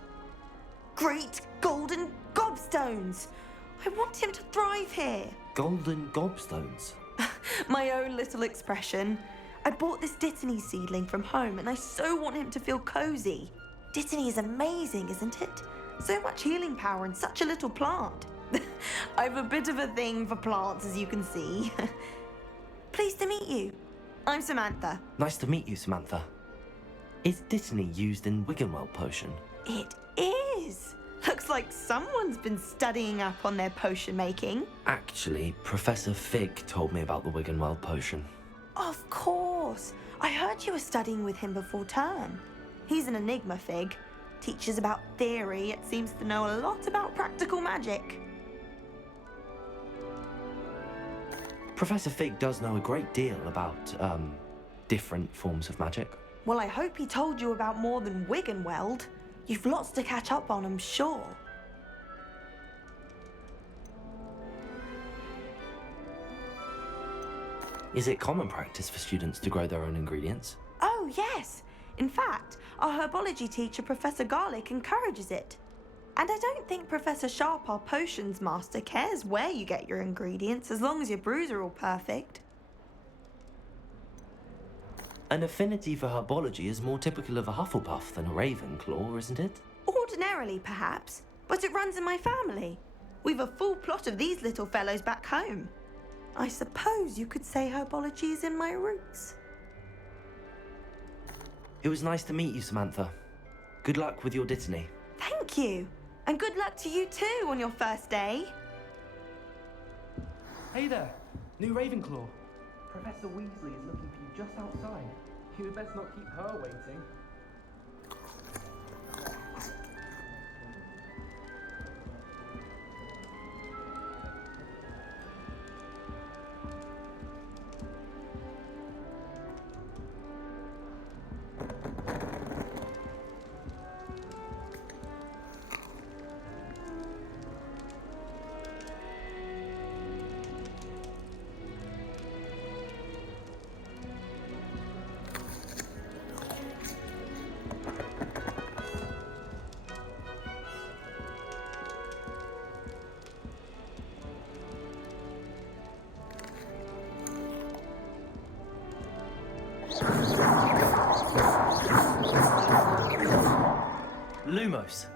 Great golden gobstones! I want him to thrive here. Golden gobstones. My own little expression. I bought this Dittany seedling from home and I so want him to feel cozy. Dittany is amazing, isn't it? So much healing power in such a little plant. I've a bit of a thing for plants, as you can see. Pleased to meet you. I'm Samantha. Nice to meet you, Samantha. Is Dittany used in Wiggenweld potion? It is. Looks like someone's been studying up on their potion making. Actually, Professor Fig told me about the Wiggenweld potion. Of course. I heard you were studying with him before term. He's an enigma, Fig. Teaches about theory, yet seems to know a lot about practical magic. Professor Fig does know a great deal about, different forms of magic. Well, I hope he told you about more than Wiggenweld. You've lots to catch up on, I'm sure. Is it common practice for students to grow their own ingredients? Oh, yes. In fact, our herbology teacher, Professor Garlick, encourages it. And I don't think Professor Sharp, our potions master, cares where you get your ingredients as long as your brews are all perfect. An affinity for herbology is more typical of a Hufflepuff than a Ravenclaw, isn't it? Ordinarily, perhaps, but it runs in my family. We've a full plot of these little fellows back home. I suppose you could say herbology is in my roots. It was nice to meet you, Samantha. Good luck with your Dittany. Thank you. And good luck to you too on your first day. Hey there, new Ravenclaw. Professor Weasley is looking for you just outside. You had best not keep her waiting. Lumos.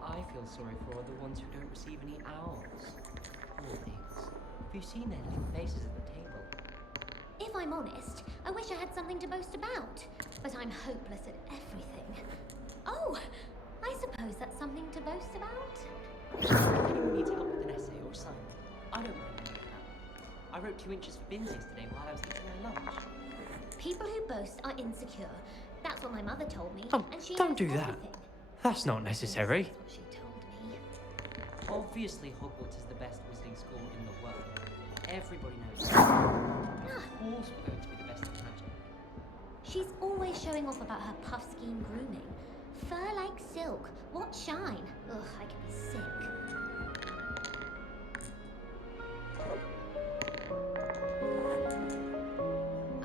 I feel sorry for are the ones who don't receive any owls. Poor things. Have you seen their little faces at the table? If I'm honest, I wish I had something to boast about. But I'm hopeless at everything. Oh, I suppose that's something to boast about? If anyone needs help with an essay or assignment, I don't mind doing that. I wrote 2 inches for bins yesterday while I was eating my lunch. People who boast are insecure. That's what my mother told me. Oh, and she don't knows do that. everything. That's not necessary. That's what she told me. Obviously, Hogwarts is the best wizarding school in the world. Everybody knows that. Of course we're going to be the best at magic. She's always showing off about her puff scheme grooming. Fur like silk. What shine? Ugh, I can be sick.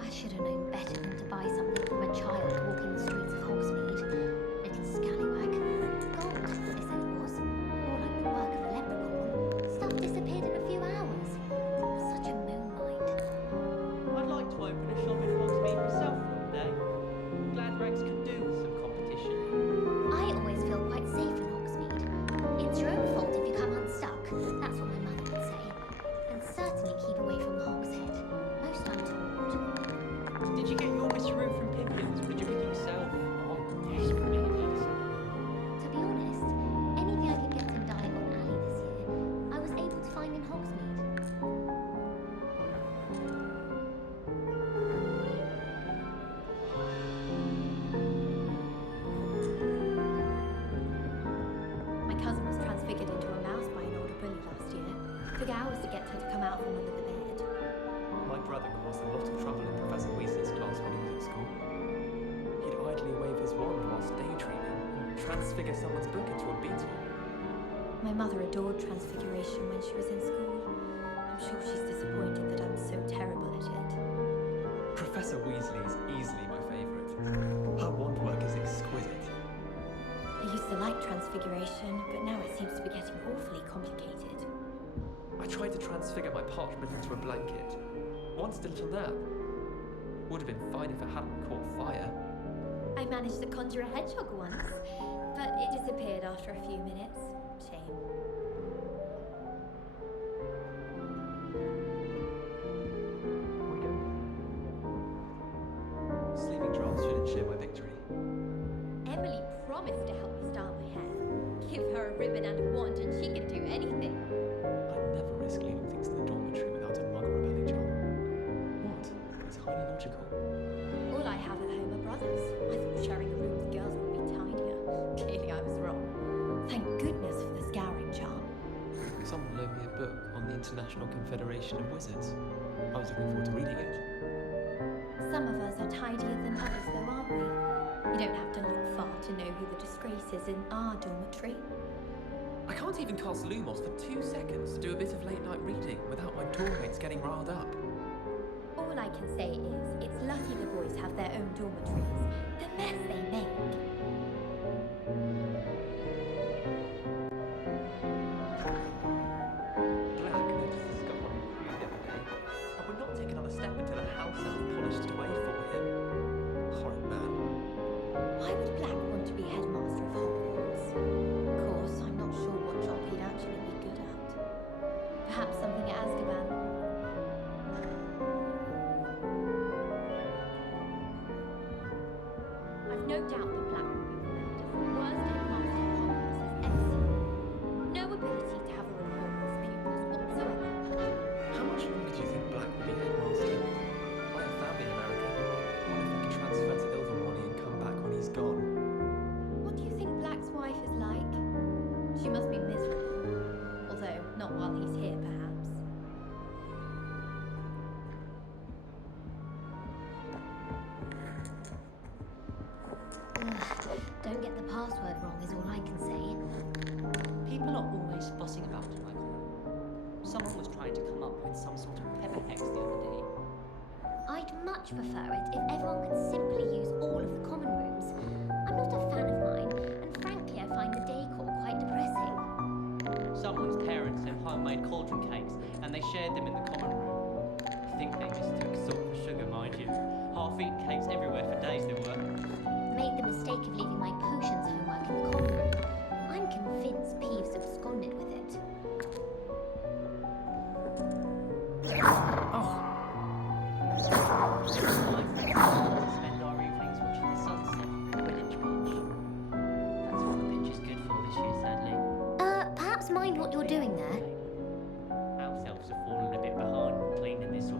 I should have known better than to buy something from a child walking the streets of Hogsmeade. Little scallywag. Gold, they said it was. More like the work of a leprechaun. Stuff disappeared in a few hours. Such a moon mind. I'd like to open a shop in Hogsmeade myself one day. Glad Rags could do with some competition. I always feel quite safe in Hogsmeade. It's your own fault if you Took hours to get her to come out from under the bed. My brother caused a lot of trouble in Professor Weasley's class when he was at school. He'd idly wave his wand whilst daydreaming and transfigure someone's book into a beetle. My mother adored Transfiguration when she was in school. I'm sure she's disappointed that I'm so terrible at it. Professor Weasley is easily my favourite. Her wand work is exquisite. I used to like Transfiguration, but now it seems to be getting awfully complicated. I tried to transfigure my parchment into a blanket. Once did a little nap. Would have been fine if it hadn't caught fire. I managed to conjure a hedgehog once, but it disappeared after a few minutes. Shame. Sleeping draughts shouldn't share my victory. Emily promised to help me style my hair. Give her a ribbon and a wand and she can do anything. I'd never risk leaving things in the dormitory without a mug or a belly jar. What? It's highly logical. All I have at home are brothers. I thought sharing a room with girls would be tidier. Clearly I was wrong. Thank goodness for the scouring charm. Someone loaned me a book on the International Confederation of Wizards. I was looking forward to reading it. Some of us are tidier than others though, aren't we? You don't have to look far to know who the disgrace is in our dormitory. I can't even cast Lumos for 2 seconds to do a bit of late night reading without my dormmates getting riled up. All I can say is, it's lucky the boys have their own dormitories. The mess they make. Black noticed the scuff on his shoe the other day, and would not take another step until a house elf polished it away for him. Horrid man. Why would Black want to be headmaster of Hogwarts? Of course, I'm not sure what job he'd actually be good at. Perhaps something at Azkaban. I've no doubt that Black will be remembered as the worst headmaster Hogwarts has ever seen. No ability to have a rapport with his pupils whatsoever. How much longer do you think Black will be headmaster? I have family in America. What if we could transfer to Ilvermorny and come back when he's gone? What do you think Black's wife is like? She must be miserable. Although, not while he's here, perhaps. Don't get the password wrong is all I can say. People are always fussing about in my common room. Someone was trying to come up with some sort of clever hex the other day. I'd much prefer it if everyone could simply use all of the common rooms. I'm not a fan of mine, and frankly I find the decor quite depressing. Someone's parents had homemade cauldron cakes, and they shared them in the common room. I think they mistook salt for sugar, mind you. Half-eaten cakes everywhere for days they were. Made the mistake of leaving my potions homework in the common room. I'm convinced Peeves absconded with it. My friends like to spend our evenings watching the sunset from the Quidditch pitch. That's all the pitch is good for this year, sadly. Perhaps mind what you're doing there? House elves have fallen a bit behind with cleaning this week.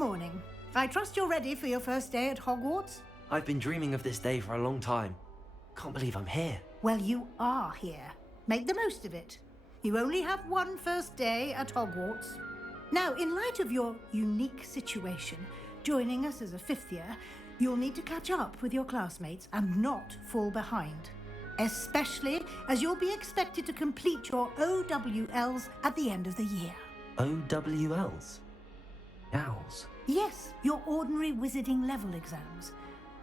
morning. I trust you're ready for your first day at Hogwarts? I've been dreaming of this day for a long time. Can't believe I'm here. Well, you are here. Make the most of it. You only have one first day at Hogwarts. Now, in light of your unique situation, joining us as a fifth year, you'll need to catch up with your classmates and not fall behind. Especially as you'll be expected to complete your OWLs at the end of the year. OWLs? Owls? Yes, your ordinary wizarding level exams.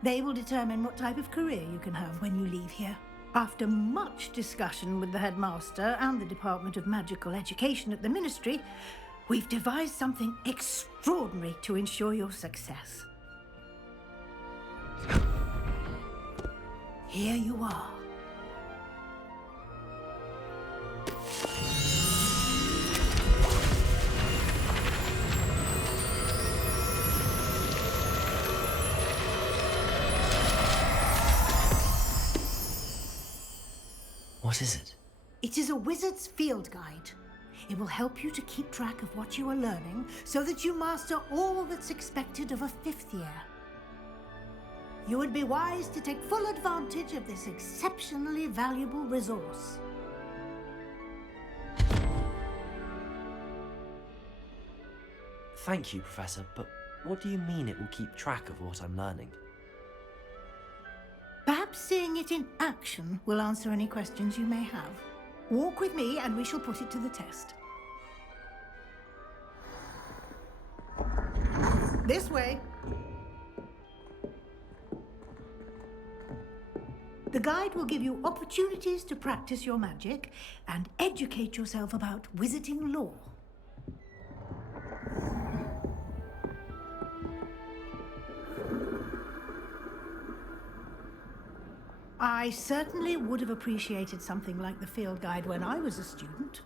They will determine what type of career you can have when you leave here. After much discussion with the headmaster and the Department of Magical Education at the Ministry, we've devised something extraordinary to ensure your success. Here you are. What is it? It is a wizard's field guide. It will help you to keep track of what you are learning so that you master all that's expected of a fifth year. You would be wise to take full advantage of this exceptionally valuable resource. Thank you, Professor, but what do you mean it will keep track of what I'm learning? Perhaps seeing it in action will answer any questions you may have. Walk with me and we shall put it to the test. This way. The guide will give you opportunities to practice your magic and educate yourself about wizarding lore. I certainly would have appreciated something like the field guide when I was a student.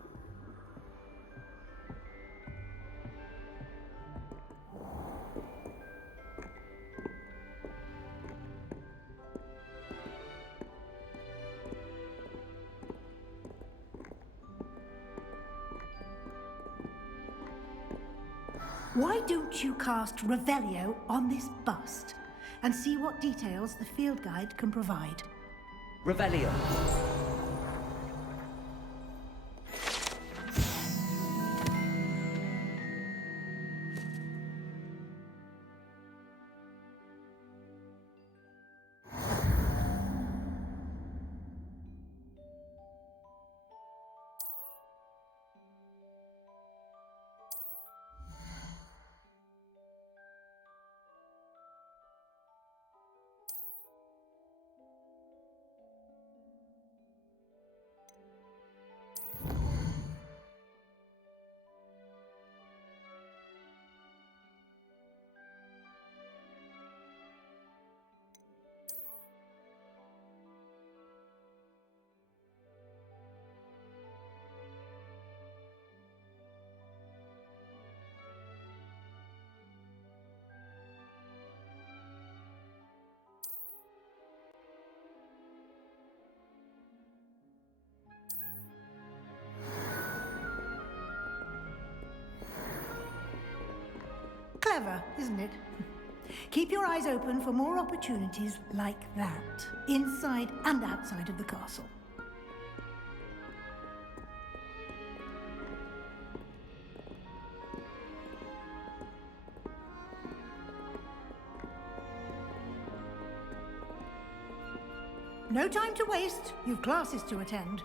Why don't you cast Revelio on this bust and see what details the field guide can provide? Revelio. Clever, isn't it? Keep your eyes open for more opportunities like that, inside and outside of the castle. No time to waste. You've classes to attend.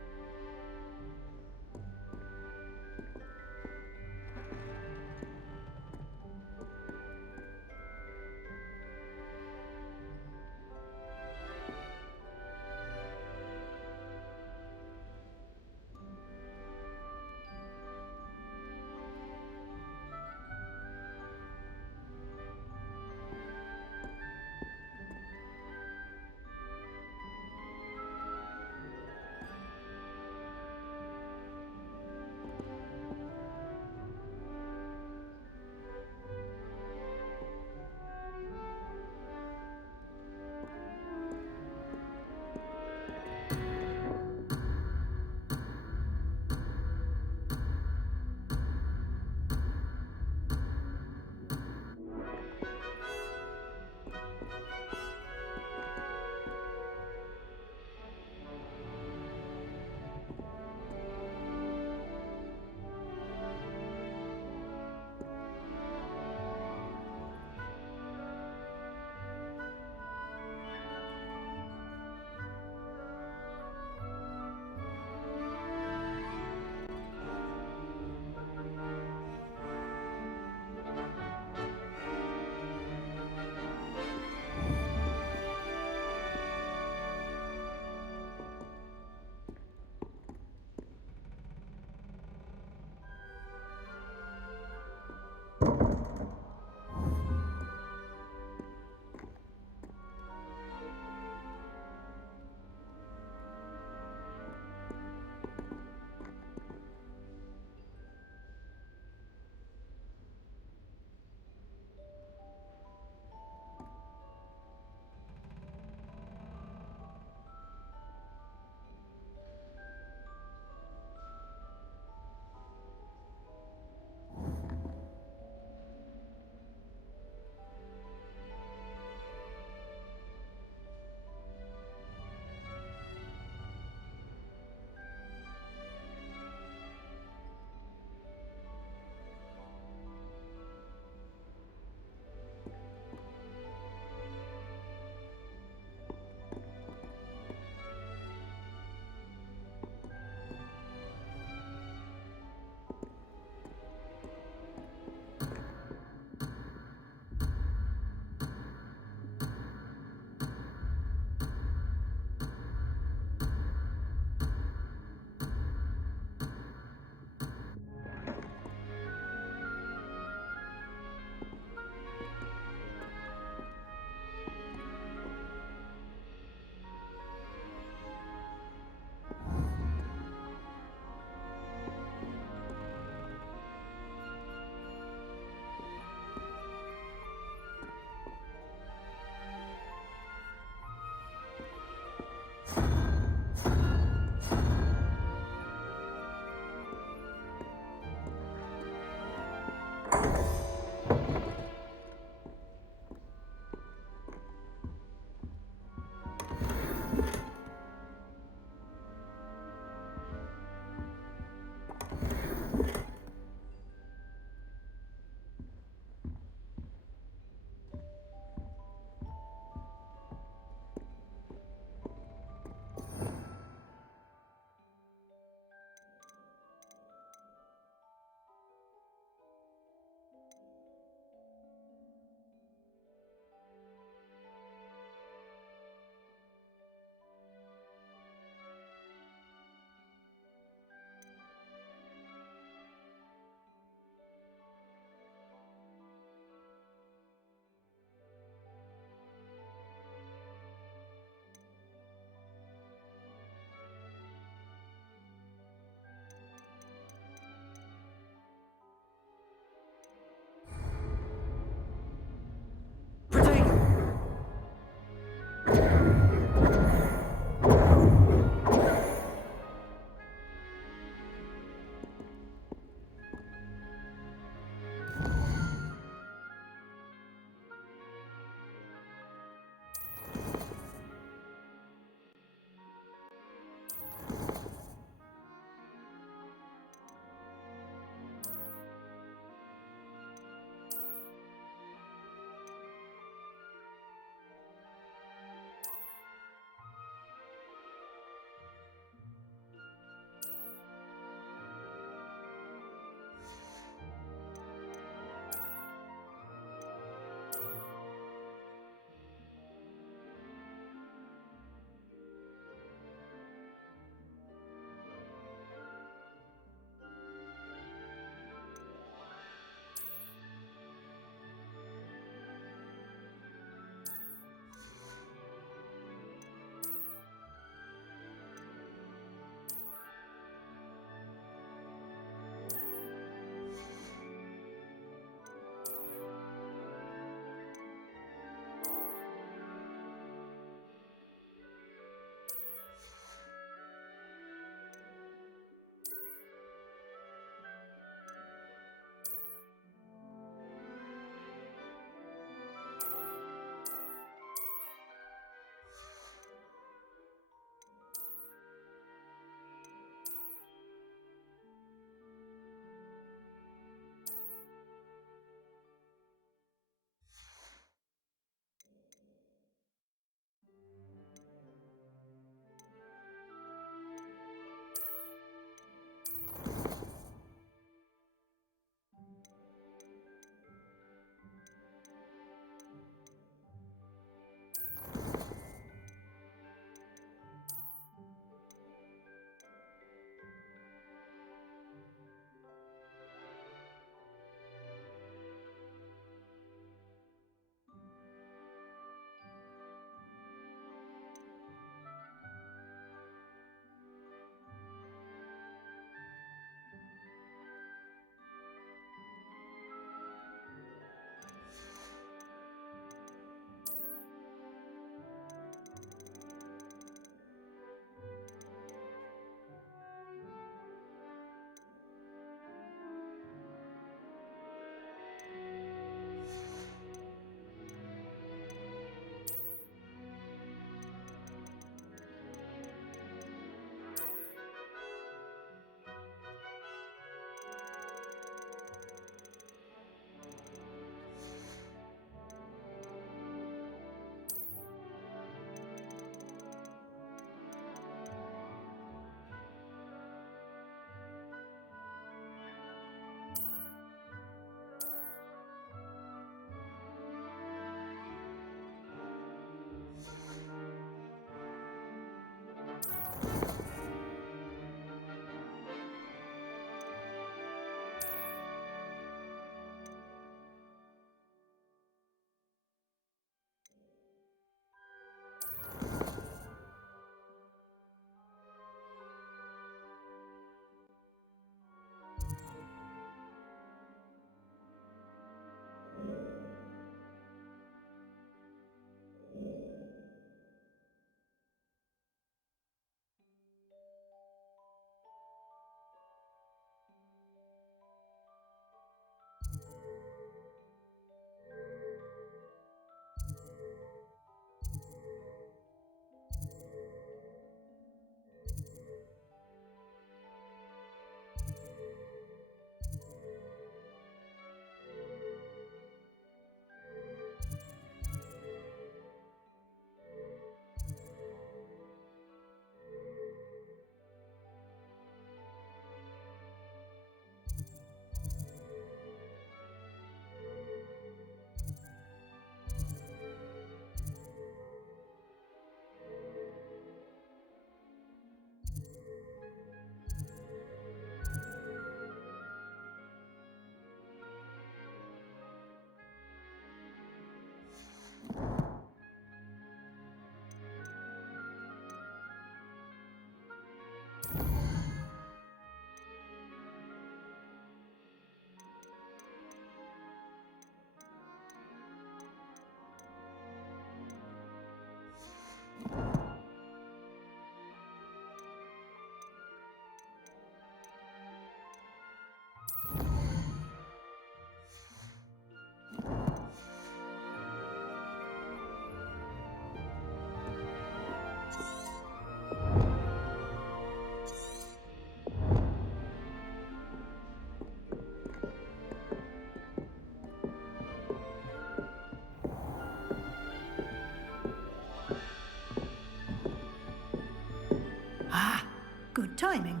timing.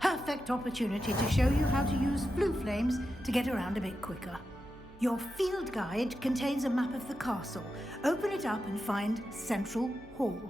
Perfect opportunity to show you how to use flue flames to get around a bit quicker. Your field guide contains a map of the castle. Open it up and find Central Hall.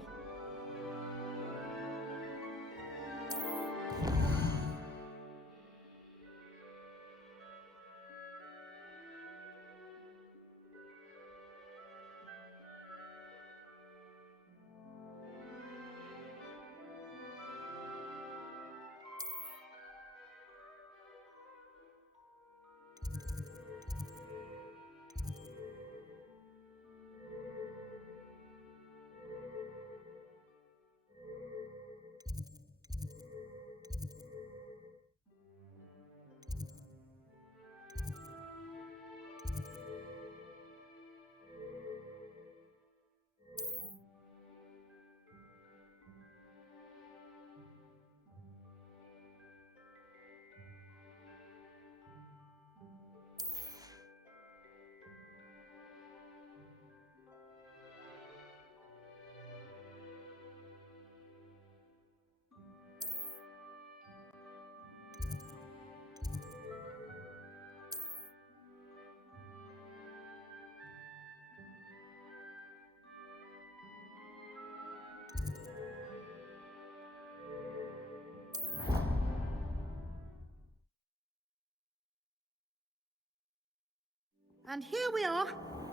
And here we are.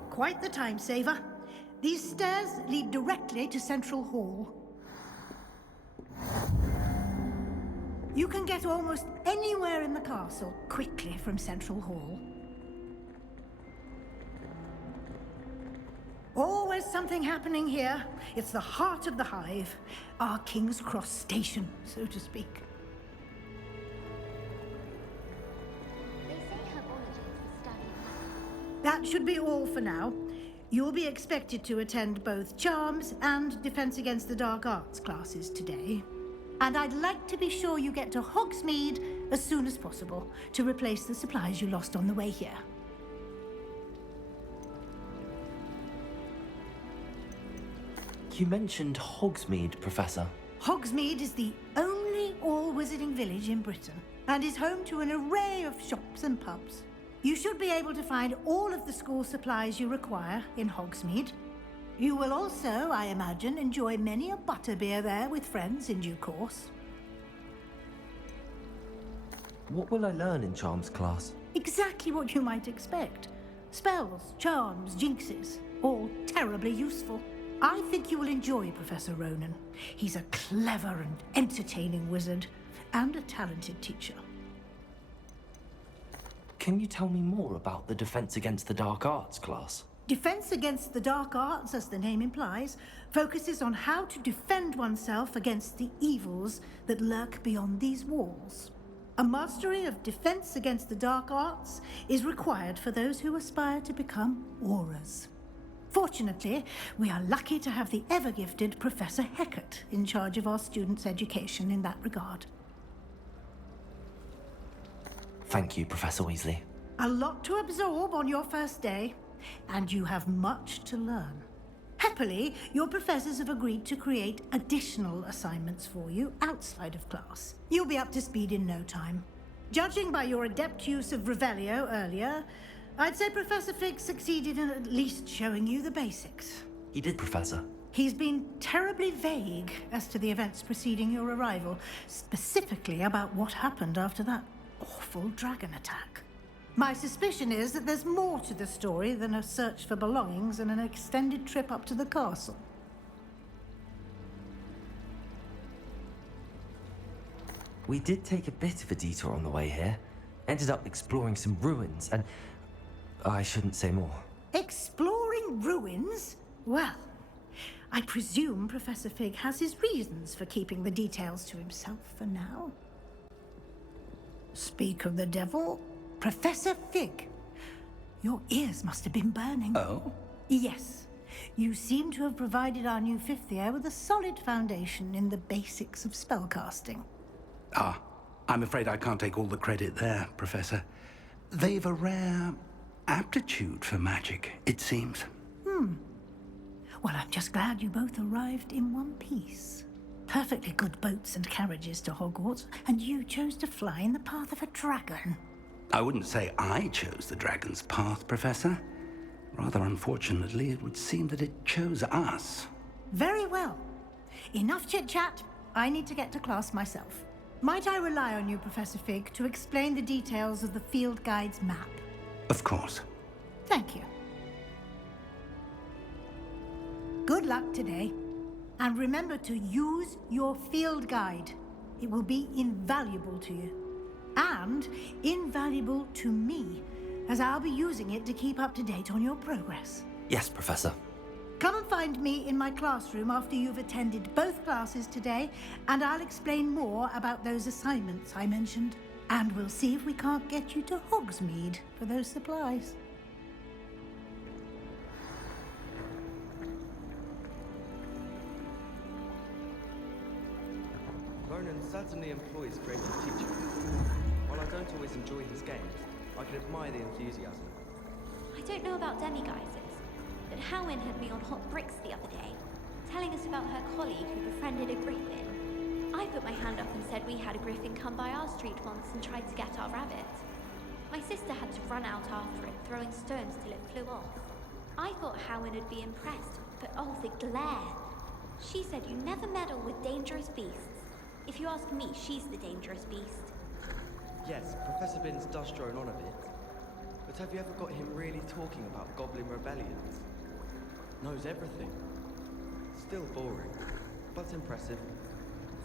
Quite the time saver. These stairs lead directly to Central Hall. You can get almost anywhere in the castle quickly from Central Hall. Always something happening here. It's the heart of the hive. Our King's Cross station, so to speak. That should be all for now. You'll be expected to attend both Charms and Defense Against the Dark Arts classes today. And I'd like to be sure you get to Hogsmeade as soon as possible to replace the supplies you lost on the way here. You mentioned Hogsmeade, Professor. Hogsmeade is the only all-wizarding village in Britain and is home to an array of shops and pubs. You should be able to find all of the school supplies you require in Hogsmeade. You will also, I imagine, enjoy many a butterbeer there with friends in due course. What will I learn in Charms class? Exactly what you might expect. Spells, charms, jinxes, all terribly useful. I think you will enjoy Professor Ronan. He's a clever and entertaining wizard, and a talented teacher. Can you tell me more about the Defense Against the Dark Arts class? Defense Against the Dark Arts, as the name implies, focuses on how to defend oneself against the evils that lurk beyond these walls. A mastery of Defense Against the Dark Arts is required for those who aspire to become Aurors. Fortunately, we are lucky to have the ever-gifted Professor Hecat in charge of our students' education in that regard. Thank you, Professor Weasley. A lot to absorb on your first day, and you have much to learn. Happily, your professors have agreed to create additional assignments for you outside of class. You'll be up to speed in no time. Judging by your adept use of Revelio earlier, I'd say Professor Fig succeeded in at least showing you the basics. He did, Professor. He's been terribly vague as to the events preceding your arrival, specifically about what happened after that awful dragon attack. My suspicion is that there's more to the story than a search for belongings and an extended trip up to the castle. We did take a bit of a detour on the way here. Ended up exploring some ruins and... I shouldn't say more. Exploring ruins? Well, I presume Professor Fig has his reasons for keeping the details to himself for now. Speak of the devil, Professor Fig. Your ears must have been burning. Oh? Yes. You seem to have provided our new fifth year with a solid foundation in the basics of spellcasting. Ah, I'm afraid I can't take all the credit there, Professor. They've a rare aptitude for magic, it seems. Well, I'm just glad you both arrived in one piece. Perfectly good boats and carriages to Hogwarts, and you chose to fly in the path of a dragon. I wouldn't say I chose the dragon's path, Professor. Rather unfortunately, it would seem that it chose us. Very well. Enough chit-chat. I need to get to class myself. Might I rely on you, Professor Fig, to explain the details of the field guide's map? Of course. Thank you. Good luck today. And remember to use your field guide. It will be invaluable to you. And invaluable to me, as I'll be using it to keep up to date on your progress. Yes, Professor. Come and find me in my classroom after you've attended both classes today, and I'll explain more about those assignments I mentioned. And we'll see if we can't get you to Hogsmeade for those supplies. Ronan certainly employs creative teaching. While I don't always enjoy his games, I can admire the enthusiasm. I don't know about demiguises, but Howin had me on hot bricks the other day, telling us about her colleague who befriended a griffin. I put my hand up and said we had a griffin come by our street once and tried to get our rabbit. My sister had to run out after it, throwing stones till it flew off. I thought Howin would be impressed, but oh, the glare. She said you never meddle with dangerous beasts. If you ask me, she's the dangerous beast. Yes, Professor Binns does drone on a bit. But have you ever got him really talking about goblin rebellions? Knows everything. Still boring, but impressive.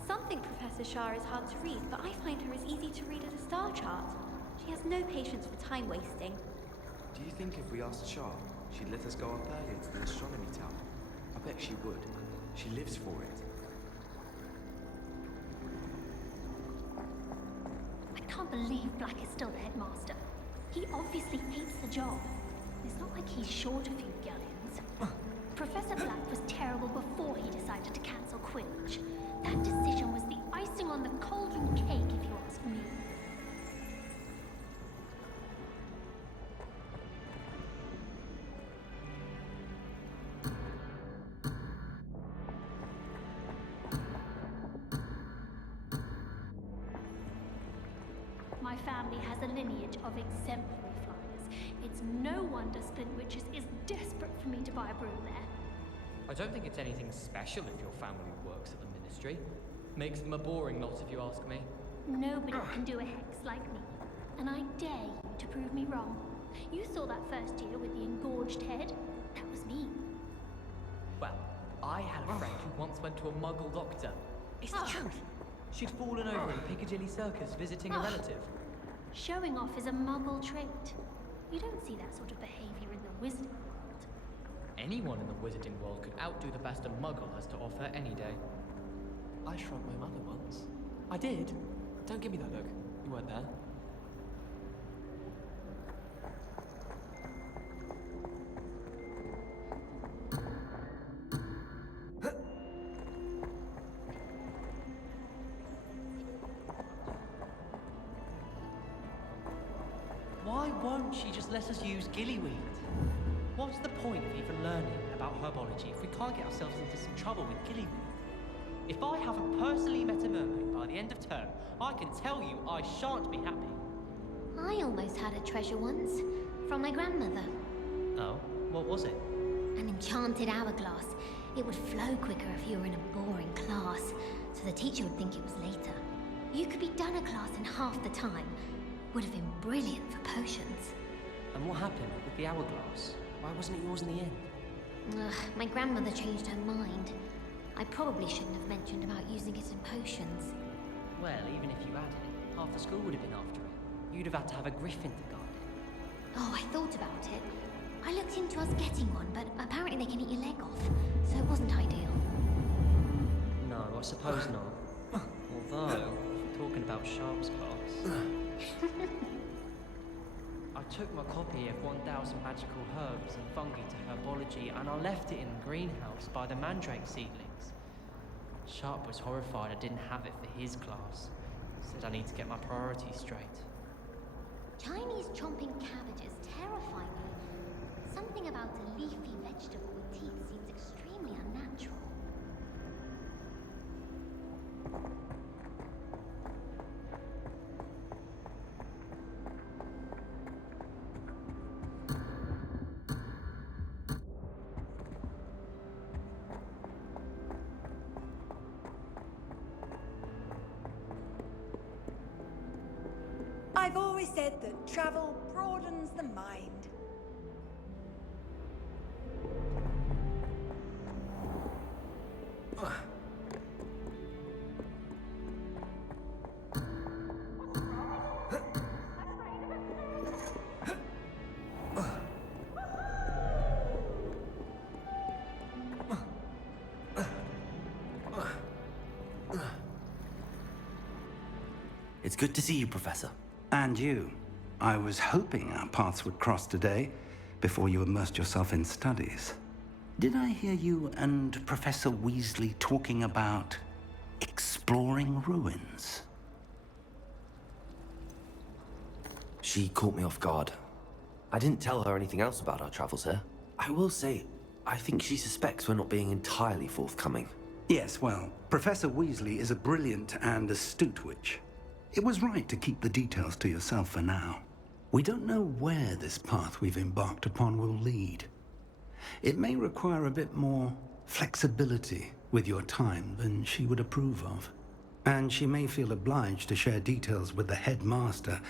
Some think Professor Shah is hard to read, but I find her as easy to read as a star chart. She has no patience for time wasting. Do you think if we asked Shah, she'd let us go up early into the astronomy tower? I bet she would. She lives for it. I can't believe Black is still the headmaster. He obviously hates the job. It's not like he's short a few galleons. Professor Black was terrible before he decided to cancel Quidditch. That decision was the icing on the cauldron cake, if you ask me. My family has a lineage of exemplary flyers. It's no wonder Splintwitches is desperate for me to buy a broom there. I don't think it's anything special if your family works at the Ministry. Makes them a boring lot if you ask me. Nobody can do a hex like me. And I dare you to prove me wrong. You saw that first year with the engorged head. That was me. Well, I had a friend who once went to a Muggle doctor. It's the truth. She'd fallen over in Piccadilly Circus visiting a relative. Showing off is a Muggle trait. You don't see that sort of behavior in the Wizarding world. Anyone in the Wizarding world could outdo the best a Muggle has to offer any day. I shrunk my mother once. I did. Don't give me that look. You weren't there. Why won't she just let us use gillyweed? What's the point of even learning about herbology if we can't get ourselves into some trouble with gillyweed? If I haven't personally met a mermaid by the end of term, I can tell you I shan't be happy. I almost had a treasure once, from my grandmother. Oh, what was it? An enchanted hourglass. It would flow quicker if you were in a boring class, so the teacher would think it was later. You could be done a class in half the time. Would have been brilliant for potions. And what happened with the hourglass? Why wasn't it yours in the end? Ugh, my grandmother changed her mind. I probably shouldn't have mentioned about using it in potions. Well, even if you had it, half the school would have been after it. You'd have had to have a griffin to guard it. Oh, I thought about it. I looked into us getting one, but apparently they can eat your leg off, so it wasn't ideal. No, I suppose not. Although, if we're talking about Sharp's class... I took my copy of 1000 Magical Herbs and Fungi to Herbology and I left it in the greenhouse by the mandrake seedlings. Sharp was horrified I didn't have it for his class. Said I need to get my priorities straight. Chinese chomping cabbages terrify me. Something about a leafy vegetable with teeth seems extremely unnatural. I've always said that travel broadens the mind. It's good to see you, Professor. And you. I was hoping our paths would cross today, before you immersed yourself in studies. Did I hear you and Professor Weasley talking about exploring ruins? She caught me off guard. I didn't tell her anything else about our travels here. I will say, I think she suspects we're not being entirely forthcoming. Yes, well, Professor Weasley is a brilliant and astute witch. It was right to keep the details to yourself for now. We don't know where this path we've embarked upon will lead. It may require a bit more flexibility with your time than she would approve of. And she may feel obliged to share details with the headmaster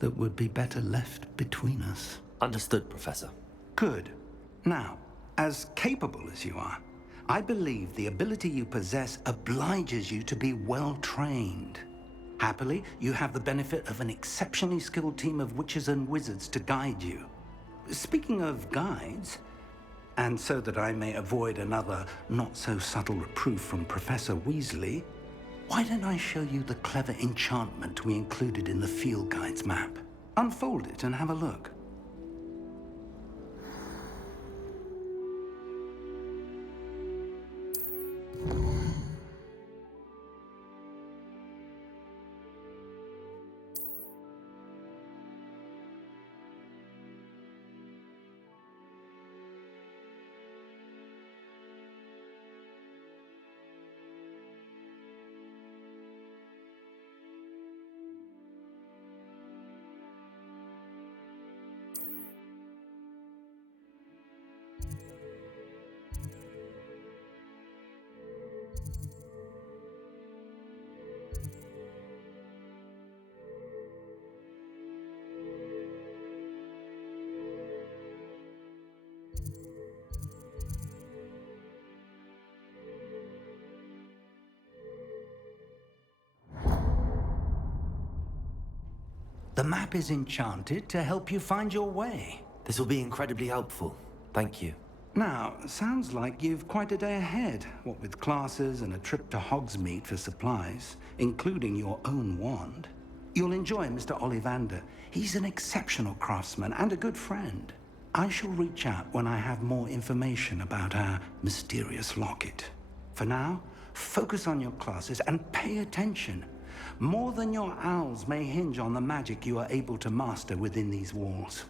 that would be better left between us. Understood, Professor. Good. Now, as capable as you are, I believe the ability you possess obliges you to be well trained. Happily, you have the benefit of an exceptionally skilled team of witches and wizards to guide you. Speaking of guides, and so that I may avoid another not-so-subtle reproof from Professor Weasley, why don't I show you the clever enchantment we included in the field guide's map? Unfold it and have a look. The map is enchanted to help you find your way. This will be incredibly helpful. Thank you. Now, sounds like you've quite a day ahead, what with classes and a trip to Hogsmeade for supplies, including your own wand. You'll enjoy Mr. Ollivander. He's an exceptional craftsman and a good friend. I shall reach out when I have more information about our mysterious locket. For now, focus on your classes and pay attention. More than your owls may hinge on the magic you are able to master within these walls.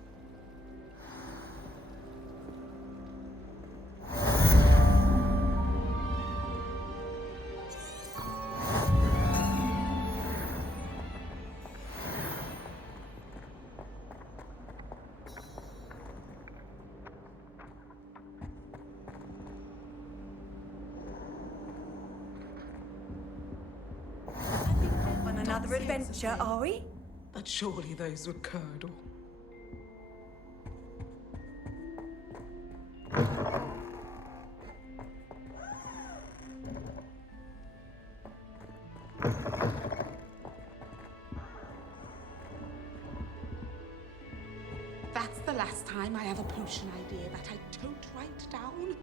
On another adventure, are we? But surely those were Curdle. That's the last time I have a potion idea that I don't write down.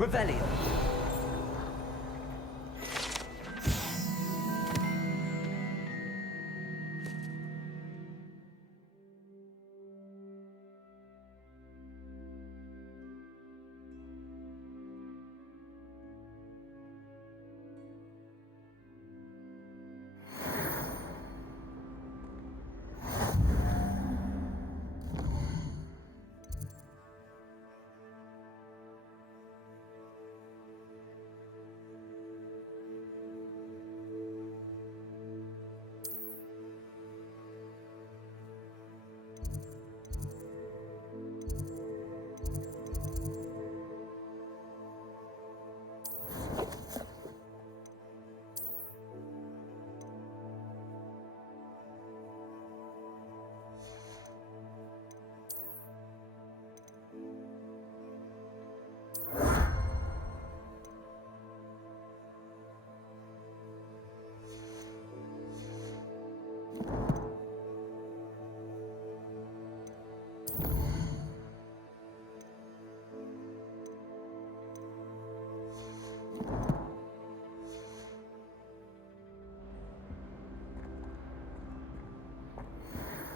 Revelio.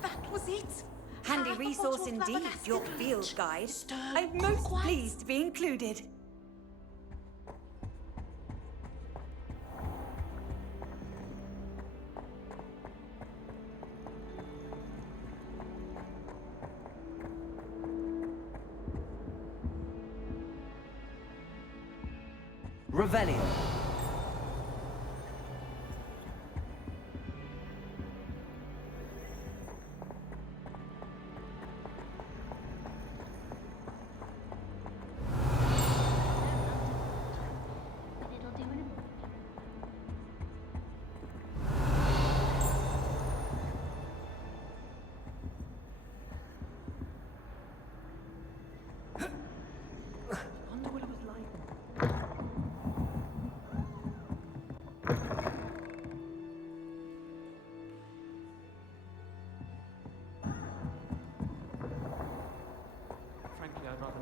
That was it. Handy Half a resource bottle of indeed, flabbergasted your lunch. field guide. Stir I'm most clockwise. pleased to be included. Revelio. But it'll do in a moment. Wonder what it was like. Frankly, I'd rather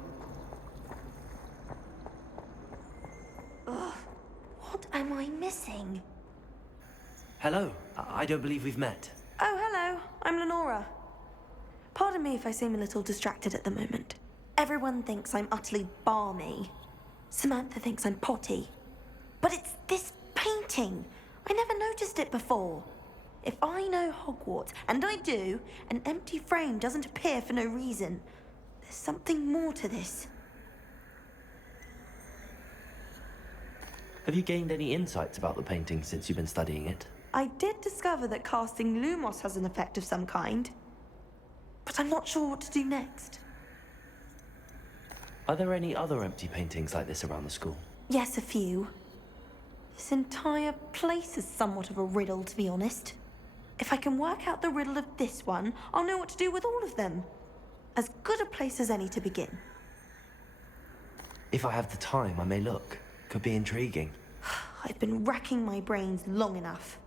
not. Ugh. What am I missing? Hello. I don't believe we've met. Oh, hello. I'm Lenora. Pardon me if I seem a little distracted at the moment. Everyone thinks I'm utterly balmy. Samantha thinks I'm potty. But it's this painting. I never noticed it before. If I know Hogwarts, and I do, an empty frame doesn't appear for no reason. There's something more to this. Have you gained any insights about the painting since you've been studying it? I did discover that casting Lumos has an effect of some kind. But I'm not sure what to do next. Are there any other empty paintings like this around the school? Yes, a few. This entire place is somewhat of a riddle, to be honest. If I can work out the riddle of this one, I'll know what to do with all of them. As good a place as any to begin. If I have the time, I may look. Could be intriguing. I've been racking my brains long enough.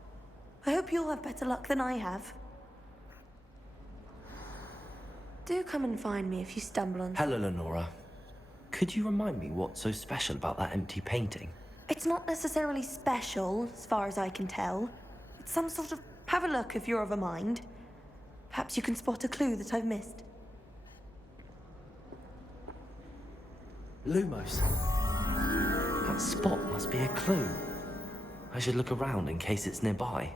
I hope you'll have better luck than I have. Do come and find me if you stumble on... Hello, Lenora. Could you remind me what's so special about that empty painting? It's not necessarily special, as far as I can tell. It's some sort of... Have a look if you're of a mind. Perhaps you can spot a clue that I've missed. Lumos. That spot must be a clue. I should look around in case it's nearby.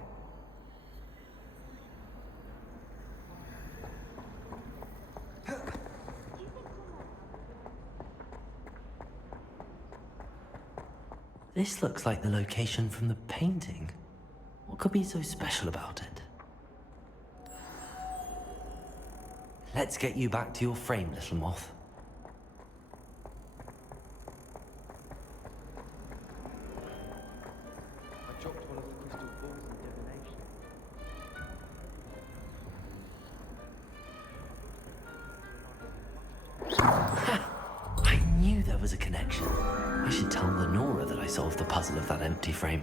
This looks like the location from the painting. What could be so special about it? Let's get you back to your frame, little moth. I dropped one of the crystal balls in divination. I knew there was a connection. I should tell Lenora that I solved the puzzle of that empty frame.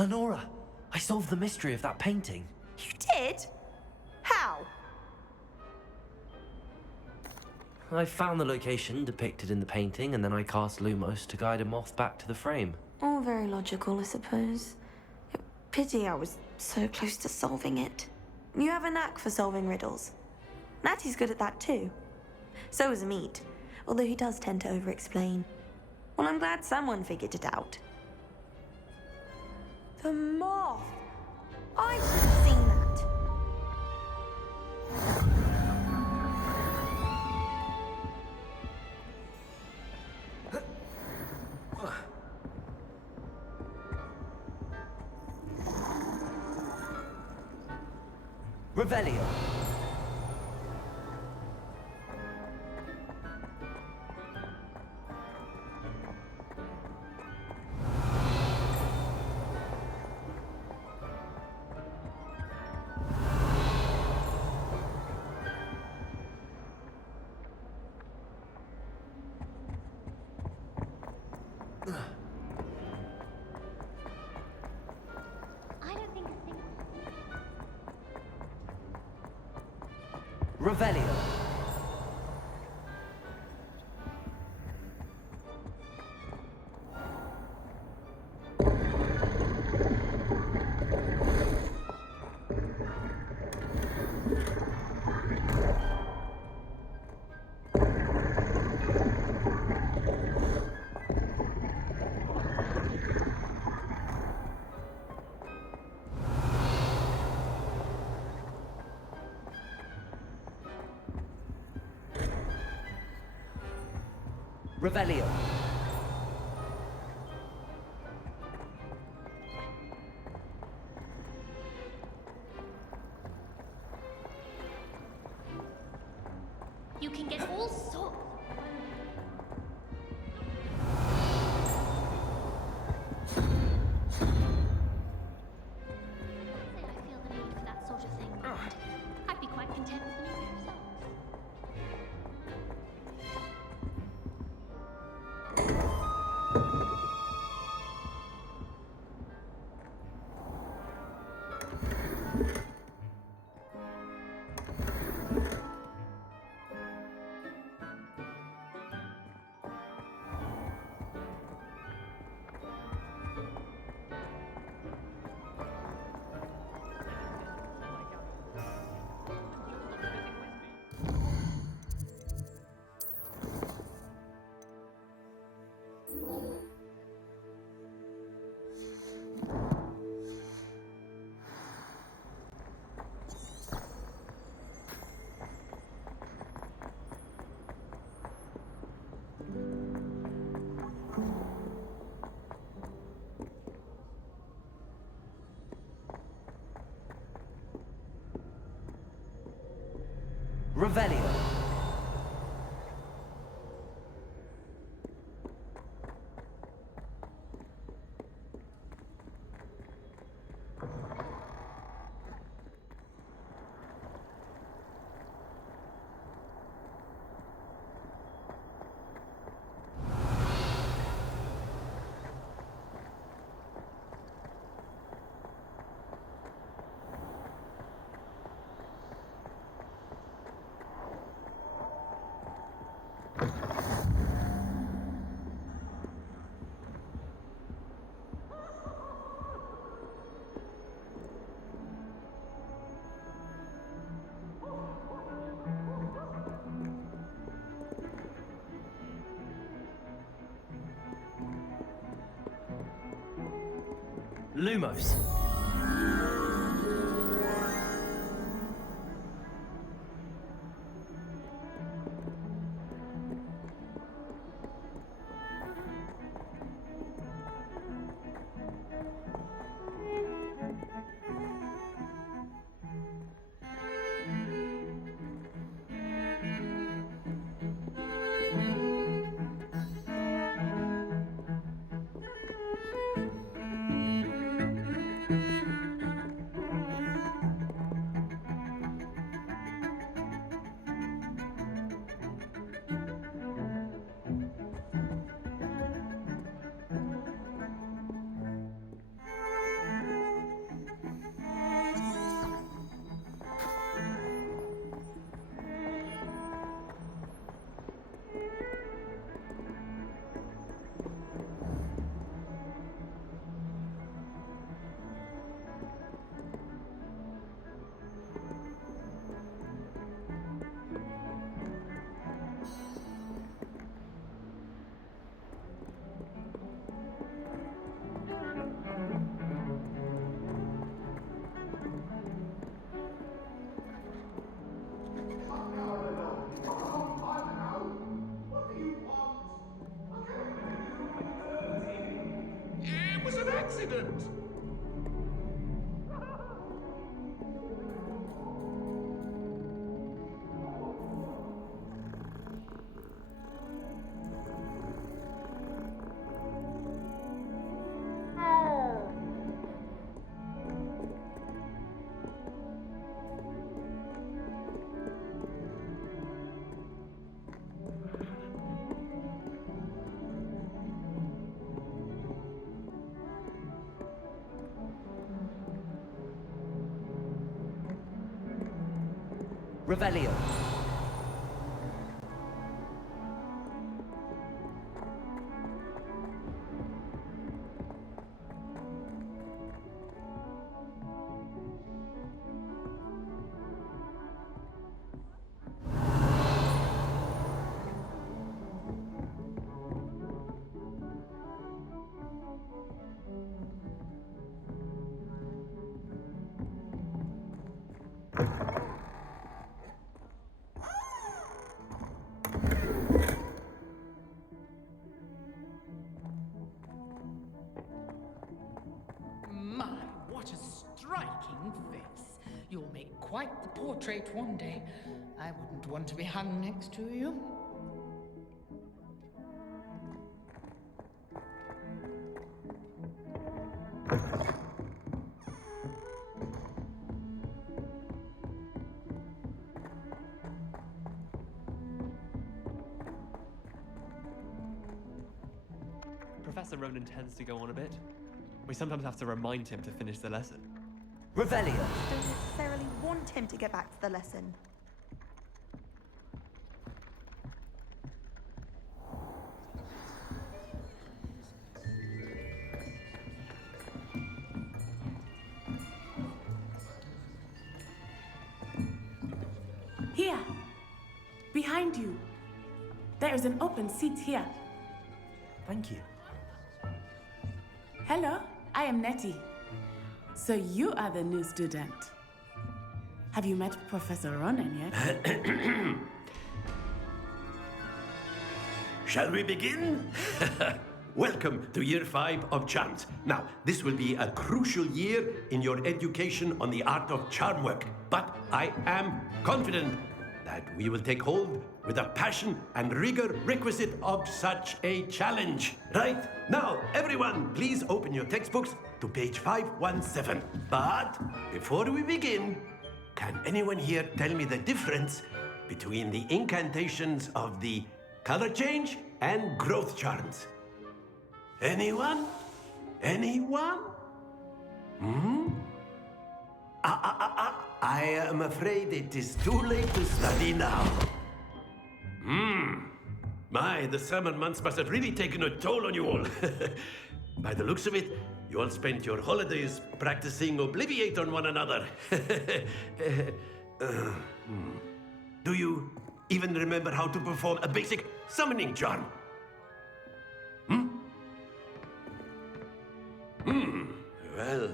Lenora, I solved the mystery of that painting. You did? How? I found the location depicted in the painting, and then I cast Lumos to guide a moth back to the frame. All very logical, I suppose. Pity I was so close to solving it. You have a knack for solving riddles. Natty's good at that too. So is Amit, although he does tend to over-explain. Well, I'm glad someone figured it out. The moth! I should have seen that. Revelio. I don't think a thing. Revelio. Revelio. You can get all sorts. Say I feel the need for that sort of thing, but I'd be quite content with the new pair of socks. Revelio. Lumos. accident! Revelio. My, what a striking face. You'll make quite the portrait one day. I wouldn't want to be hung next to you. Professor Ronan tends to go on a bit. We sometimes have to remind him to finish the lesson. Revelio. Don't necessarily want him to get back to the lesson. Here! Behind you! There is an open seat here. Thank you. Hello, I am Nettie. So you are the new student. Have you met Professor Ronan yet? Shall we begin? Welcome to Year 5 of Charms. Now, this will be a crucial year in your education on the art of charm work, but I am confident that we will take hold with the passion and rigor requisite of such a challenge. Right? Now, everyone, please open your textbooks to page 517. But before we begin, can anyone here tell me the difference between the incantations of the color change and growth charms? Anyone? Anyone? I am afraid it is too late to study now. My, the summer months must have really taken a toll on you all. By the looks of it, you all spent your holidays practicing Obliviate on one another. Do you even remember how to perform a basic summoning charm? Well,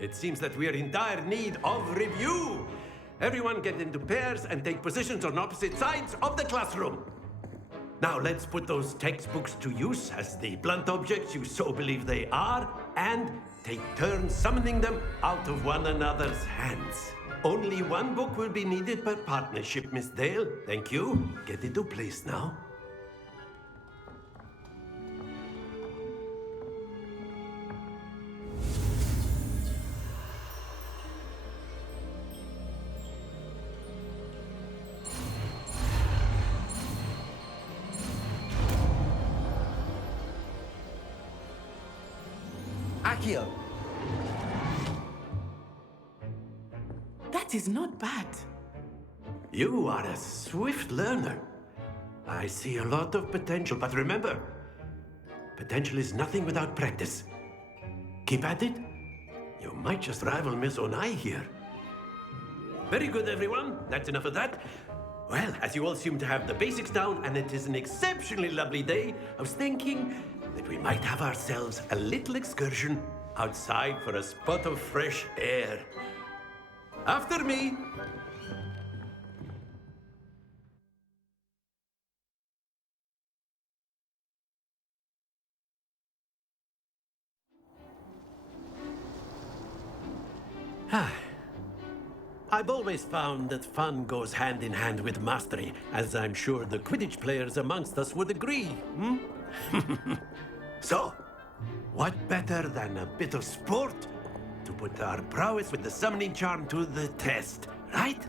it seems that we are in dire need of review. Everyone get into pairs and take positions on opposite sides of the classroom. Now let's put those textbooks to use as the blunt objects you so believe they are, and take turns summoning them out of one another's hands. Only one book will be needed per partnership, Miss Dale. Thank you. Get into place now. Accio. That is not bad. You are a swift learner. I see a lot of potential, but remember, potential is nothing without practice. Keep at it. You might just rival Miss Onai here. Very good, everyone. That's enough of that. Well, as you all seem to have the basics down, and it is an exceptionally lovely day, I was thinking that we might have ourselves a little excursion outside for a spot of fresh air. After me. I've always found that fun goes hand in hand with mastery, as I'm sure the Quidditch players amongst us would agree. Hmm? So, what better than a bit of sport to put our prowess with the summoning charm to the test, right?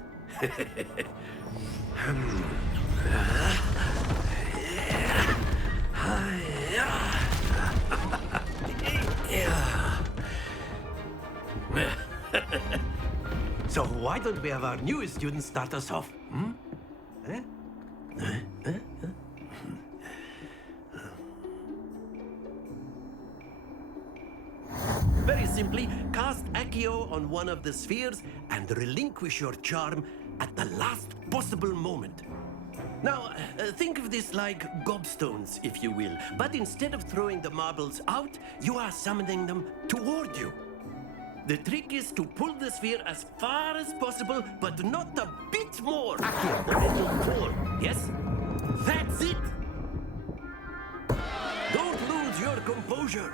So why don't we have our newest student start us off? Hmm? Very simply, cast Accio on one of the spheres and relinquish your charm at the last possible moment. Now, think of this like gobstones, if you will, but instead of throwing the marbles out, you are summoning them toward you. The trick is to pull the sphere as far as possible, but not a bit more. Accio, a little more. Yes? That's it! Don't lose your composure.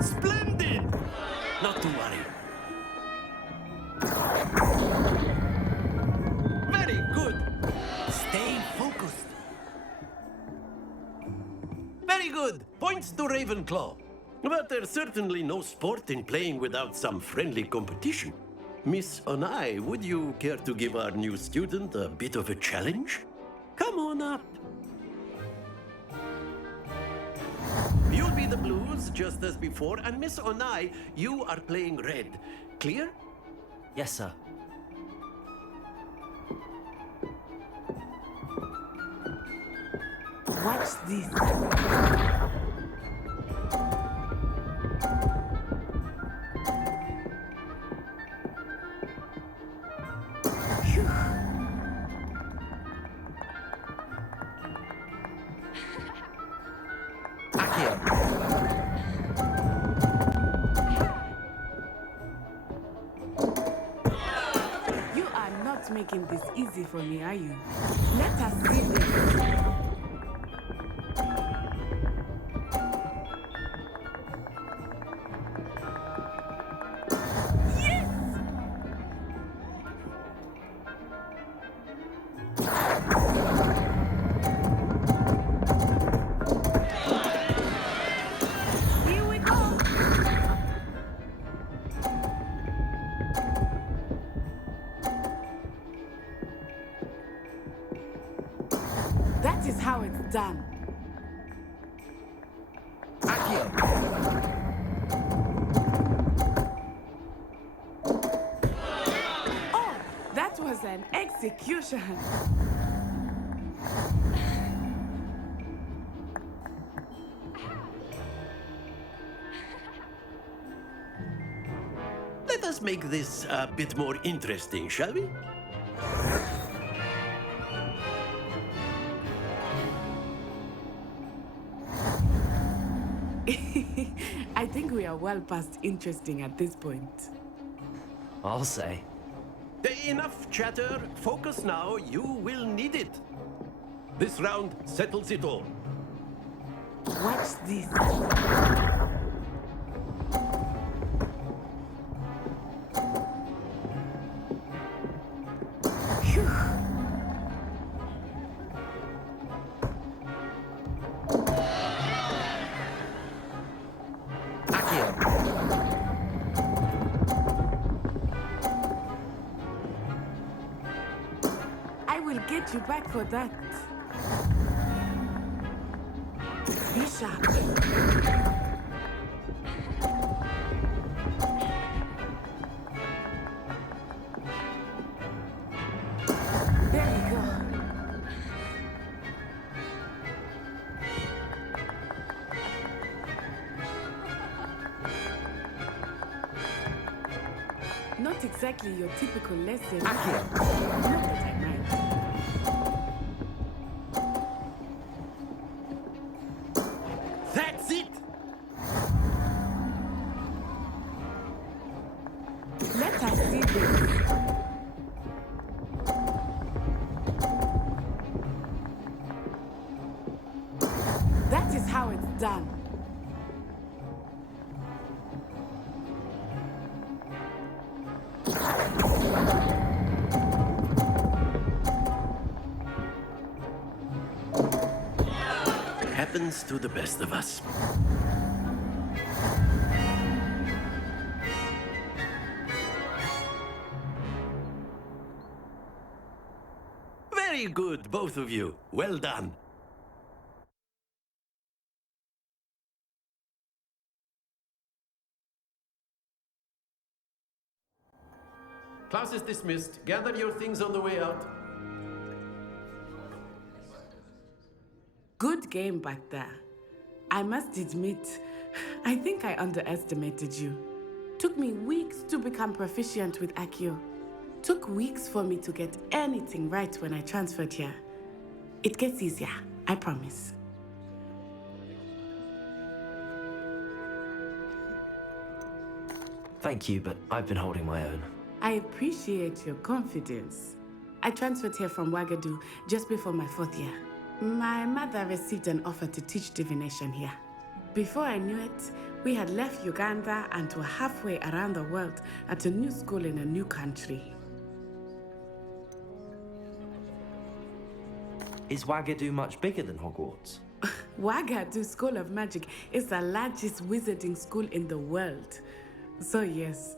Splendid! Not to worry. Very good. Stay focused. Very good. Points to Ravenclaw. But there's certainly no sport in playing without some friendly competition. Miss Onai, would you care to give our new student a bit of a challenge? Come on up. You'll be the blues, just as before, and Miss Onai, you are playing red. Clear? Yes, sir. Watch this. You are not making this easy for me, are you? Let us see this. That is how it's done. Oh, that was an execution. Let us make this a bit more interesting, shall we? I think we are well past interesting at this point. I'll say. Enough chatter. Focus now. You will need it. This round settles it all. Watch this. I will get you back for that. Be sharp. There we go. Not exactly your typical lesson. Not that I mind. That's it! Let us see this. That is how it's done. happens to the best of us. Very good, both of you. Well done. Class is dismissed. Gather your things on the way out. Good game back there. I must admit, I think I underestimated you. Took me weeks to become proficient with Accio. Took weeks for me to get anything right when I transferred here. It gets easier, I promise. Thank you, but I've been holding my own. I appreciate your confidence. I transferred here from Wagadu just before my 4th year. My mother received an offer to teach divination here. Before I knew it, we had left Uganda and were halfway around the world at a new school in a new country. Is Wagadu much bigger than Hogwarts? Wagadu School of Magic is the largest wizarding school in the world. So yes,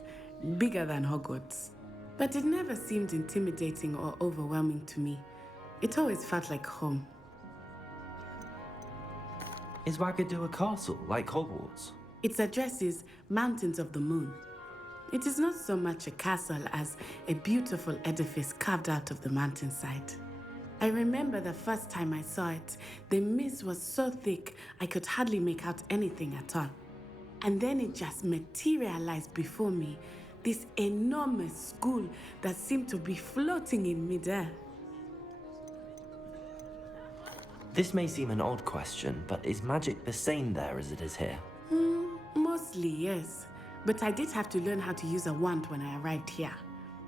bigger than Hogwarts. But it never seemed intimidating or overwhelming to me. It always felt like home. Is Wagadu a castle, like Hogwarts? Its address is Mountains of the Moon. It is not so much a castle as a beautiful edifice carved out of the mountainside. I remember the first time I saw it, the mist was so thick I could hardly make out anything at all. And then it just materialized before me, this enormous school that seemed to be floating in midair. This may seem an odd question, but is magic the same there as it is here? Mostly, yes. But I did have to learn how to use a wand when I arrived here.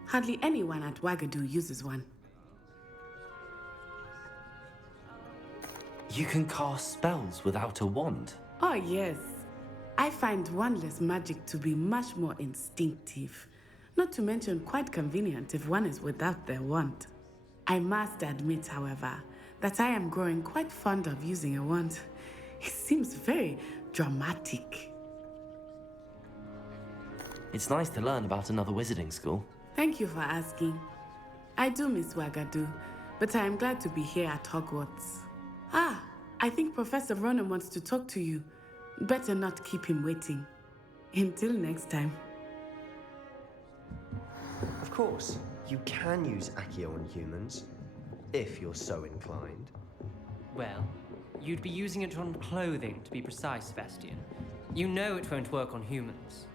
Hardly anyone at Wagadu uses one. You can cast spells without a wand? Oh, yes. I find wandless magic to be much more instinctive. Not to mention quite convenient if one is without their wand. I must admit, however, that I am growing quite fond of using a wand. It seems very dramatic. It's nice to learn about another wizarding school. Thank you for asking. I do miss Wagadu, but I am glad to be here at Hogwarts. Ah, I think Professor Ronen wants to talk to you. Better not keep him waiting. Until next time. Of course, you can use Accio on humans, if you're so inclined. Well, you'd be using it on clothing, to be precise, Sebastian. You know it won't work on humans.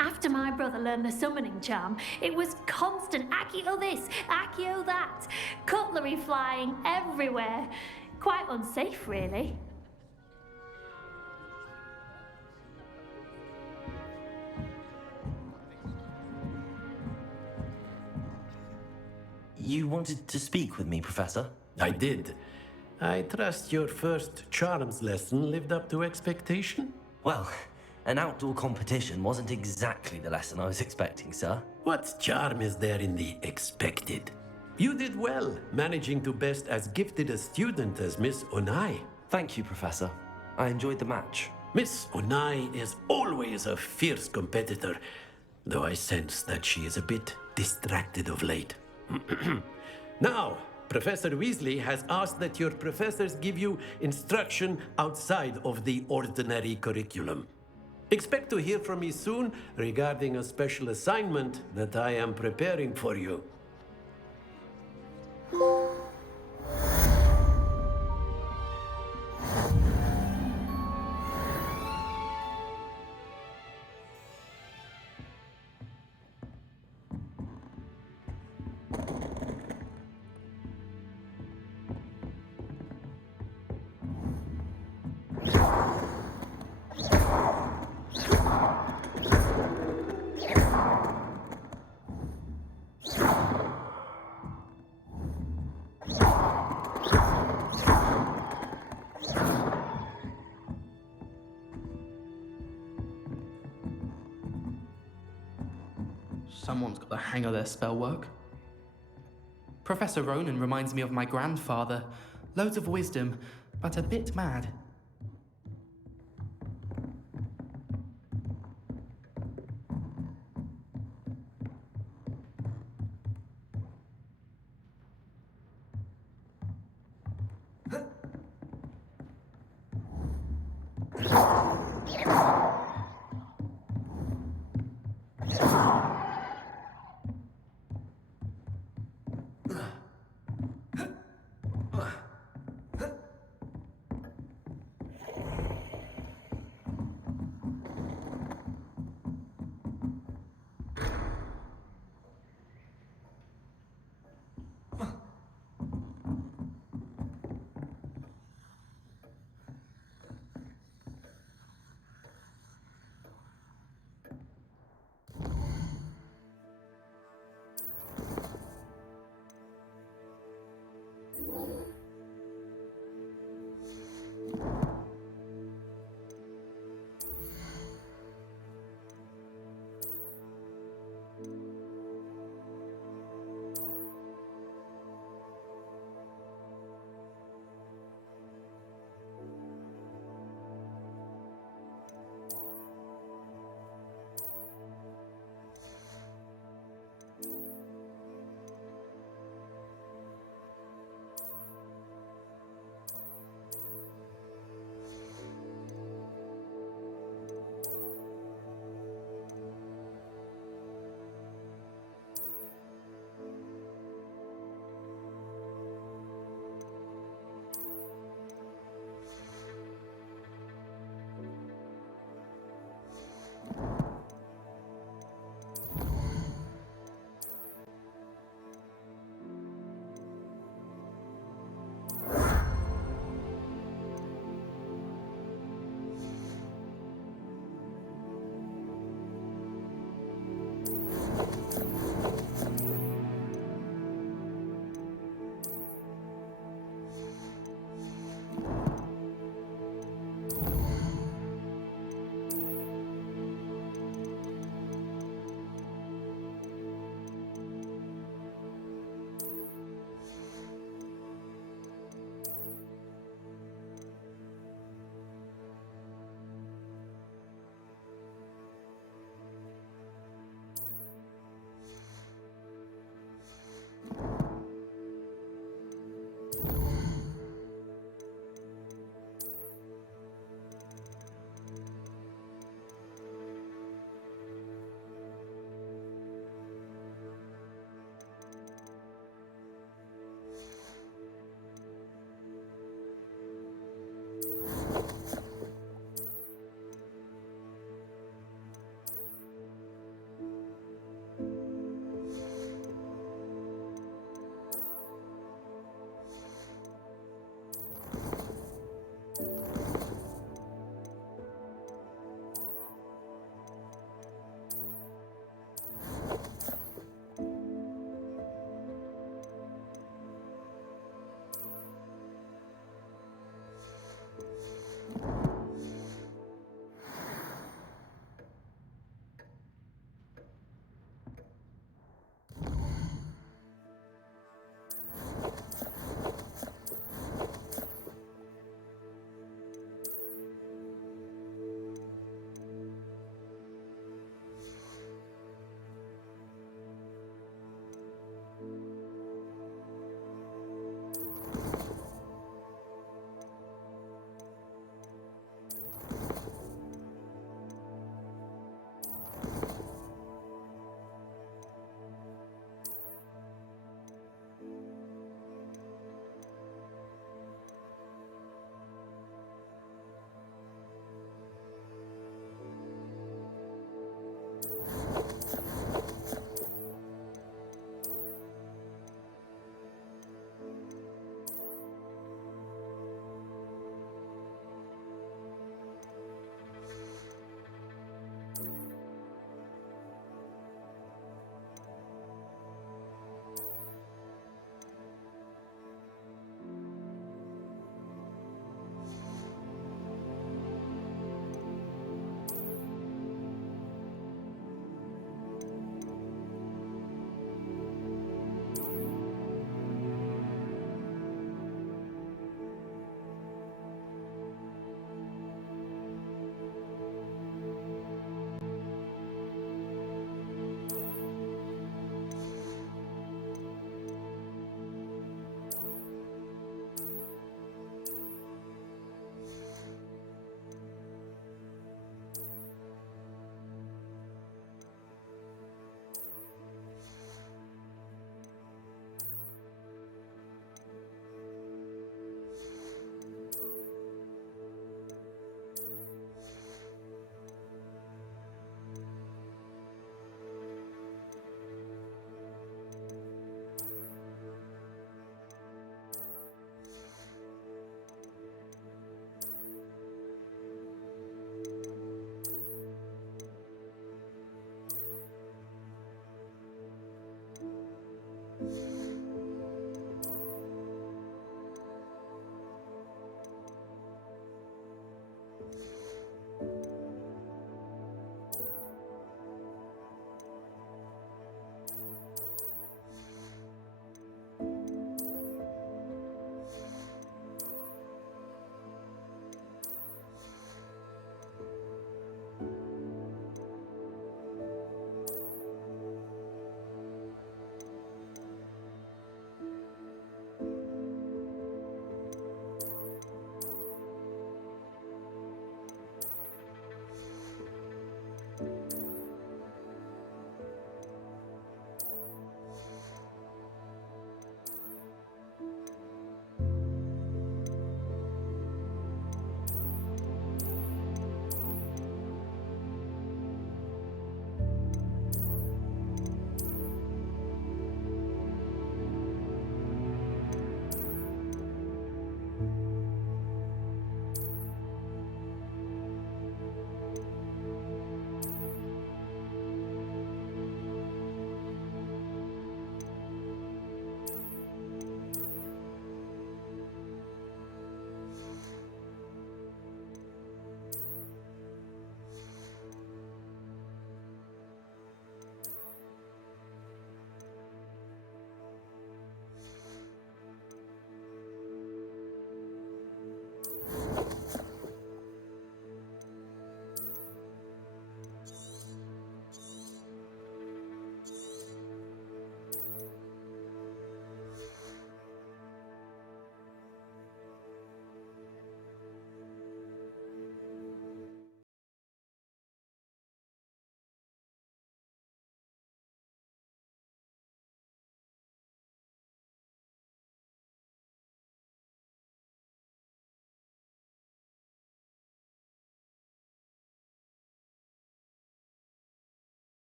After my brother learned the summoning charm, it was constant Accio this, Accio that. Cutlery flying everywhere. Quite unsafe, really. You wanted to speak with me, Professor? I did. I trust your first charms lesson lived up to expectation? Well, an outdoor competition wasn't exactly the lesson I was expecting, sir. What charm is there in the expected? You did well, managing to best as gifted a student as Miss Onai. Thank you, Professor. I enjoyed the match. Miss Onai is always a fierce competitor, though I sense that she is a bit distracted of late. Now, Professor Weasley has asked that your professors give you instruction outside of the ordinary curriculum. Expect to hear from me soon regarding a special assignment that I am preparing for you. Someone's got the hang of their spell work. Professor Ronan reminds me of my grandfather. Loads of wisdom, but a bit mad.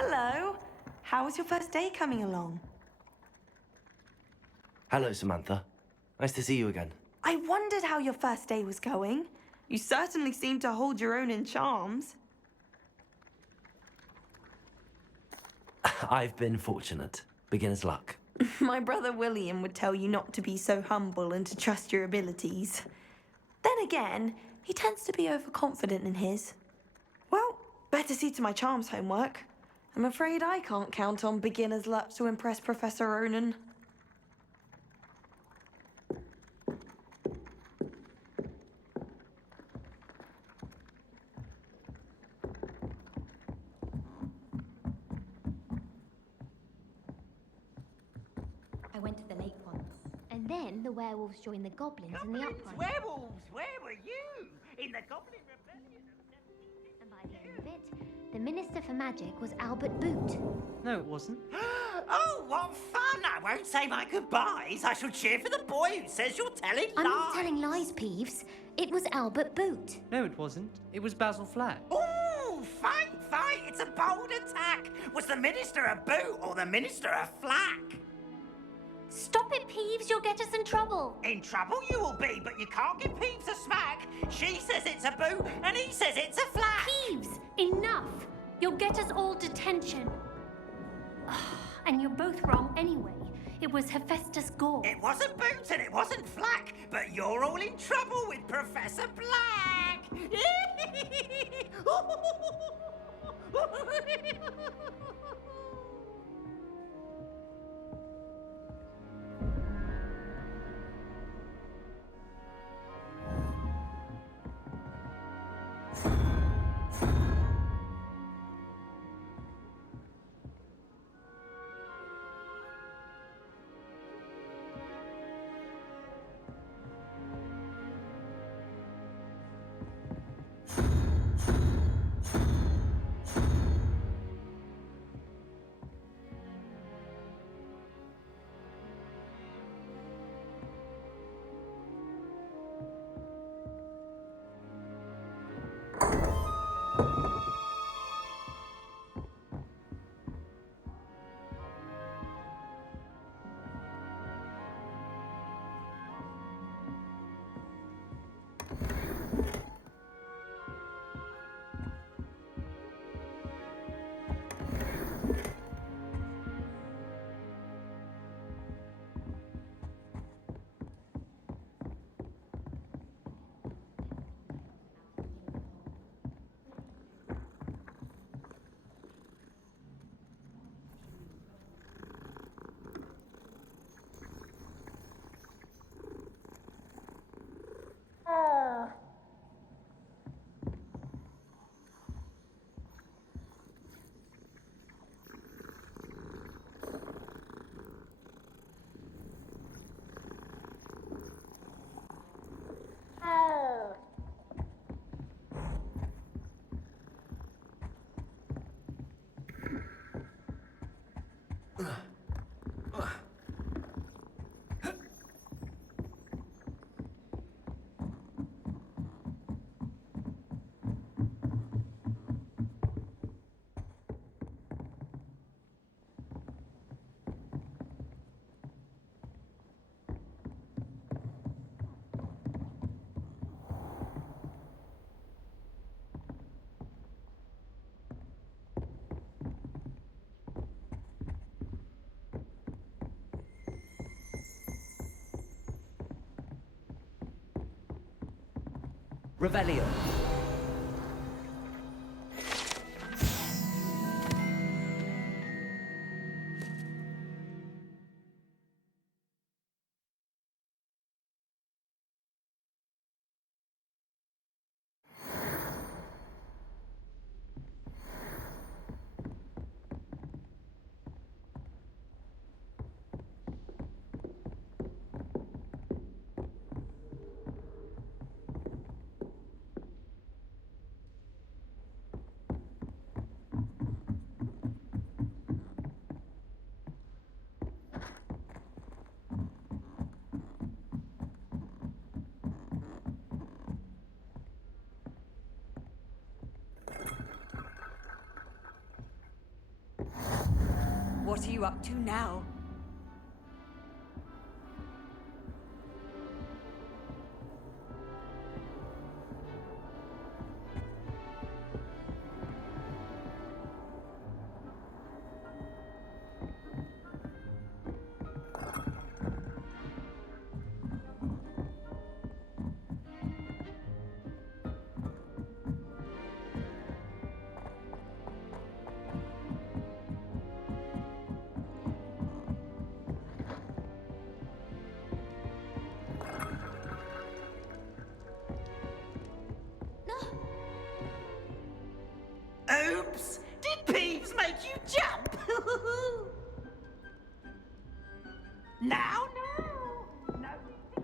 Hello. How was your first day coming along? Hello, Samantha. Nice to see you again. I wondered how your first day was going. You certainly seem to hold your own in charms. I've been fortunate. Beginner's luck. My brother William would tell you not to be so humble and to trust your abilities. Then again, he tends to be overconfident in his. Well, better see to my charms homework. I'm afraid I can't count on beginner's luck to impress Professor Ronan. I went to the lake once. And then the werewolves joined the goblins in the upright. Werewolves, where were you? In the Goblin Rebellion of And by the end of it, the Minister for Magic was Albert Boot. No, it wasn't. Oh, what fun! I won't say my goodbyes. I shall cheer for the boy who says you're telling lies. I'm not telling lies, Peeves. It was Albert Boot. No, it wasn't. It was Basil Flack. Ooh, fight! It's a bold attack. Was the Minister a boot or the Minister a flack? Stop it, Peeves. You'll get us in trouble. In trouble you will be, but you can't give Peeves a smack. She says it's a boot, and he says it's a flack. Peeves, enough. You'll get us all detention. And you're both wrong anyway. It was Hephaestus Gore. It wasn't boot and it wasn't flack, but you're all in trouble with Professor Black. Revelio. What are you up to now? Oops! Did Peeves make you jump? Now, no! No,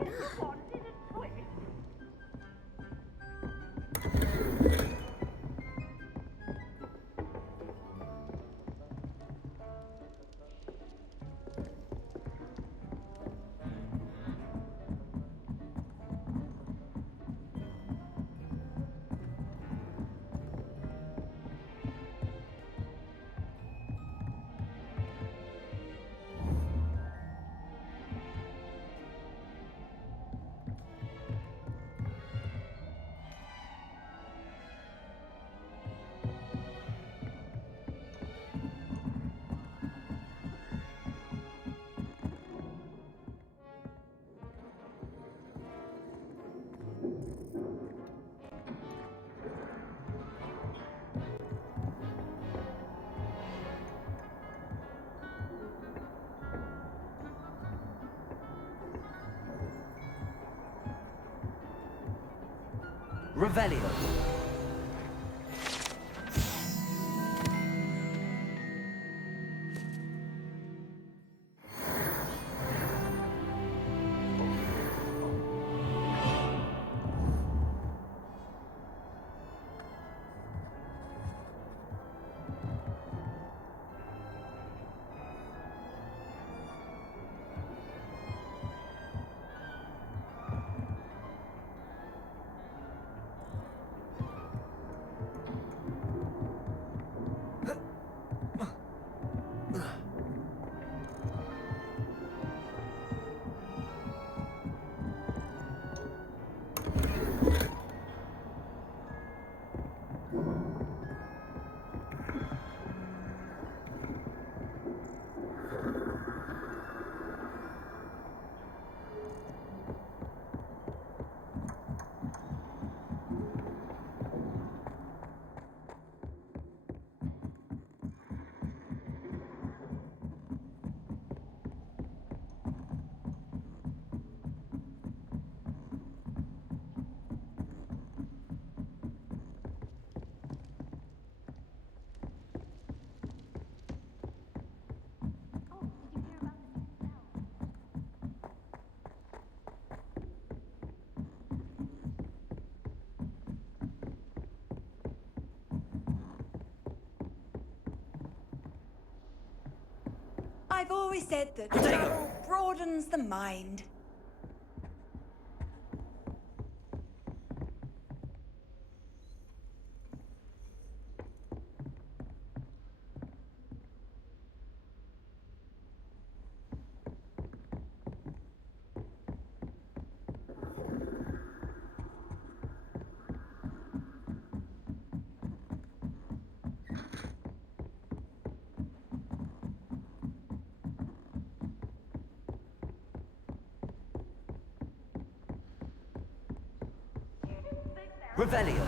you wanted a twist. Revelio. I've always said that travel broadens the mind. Revelio.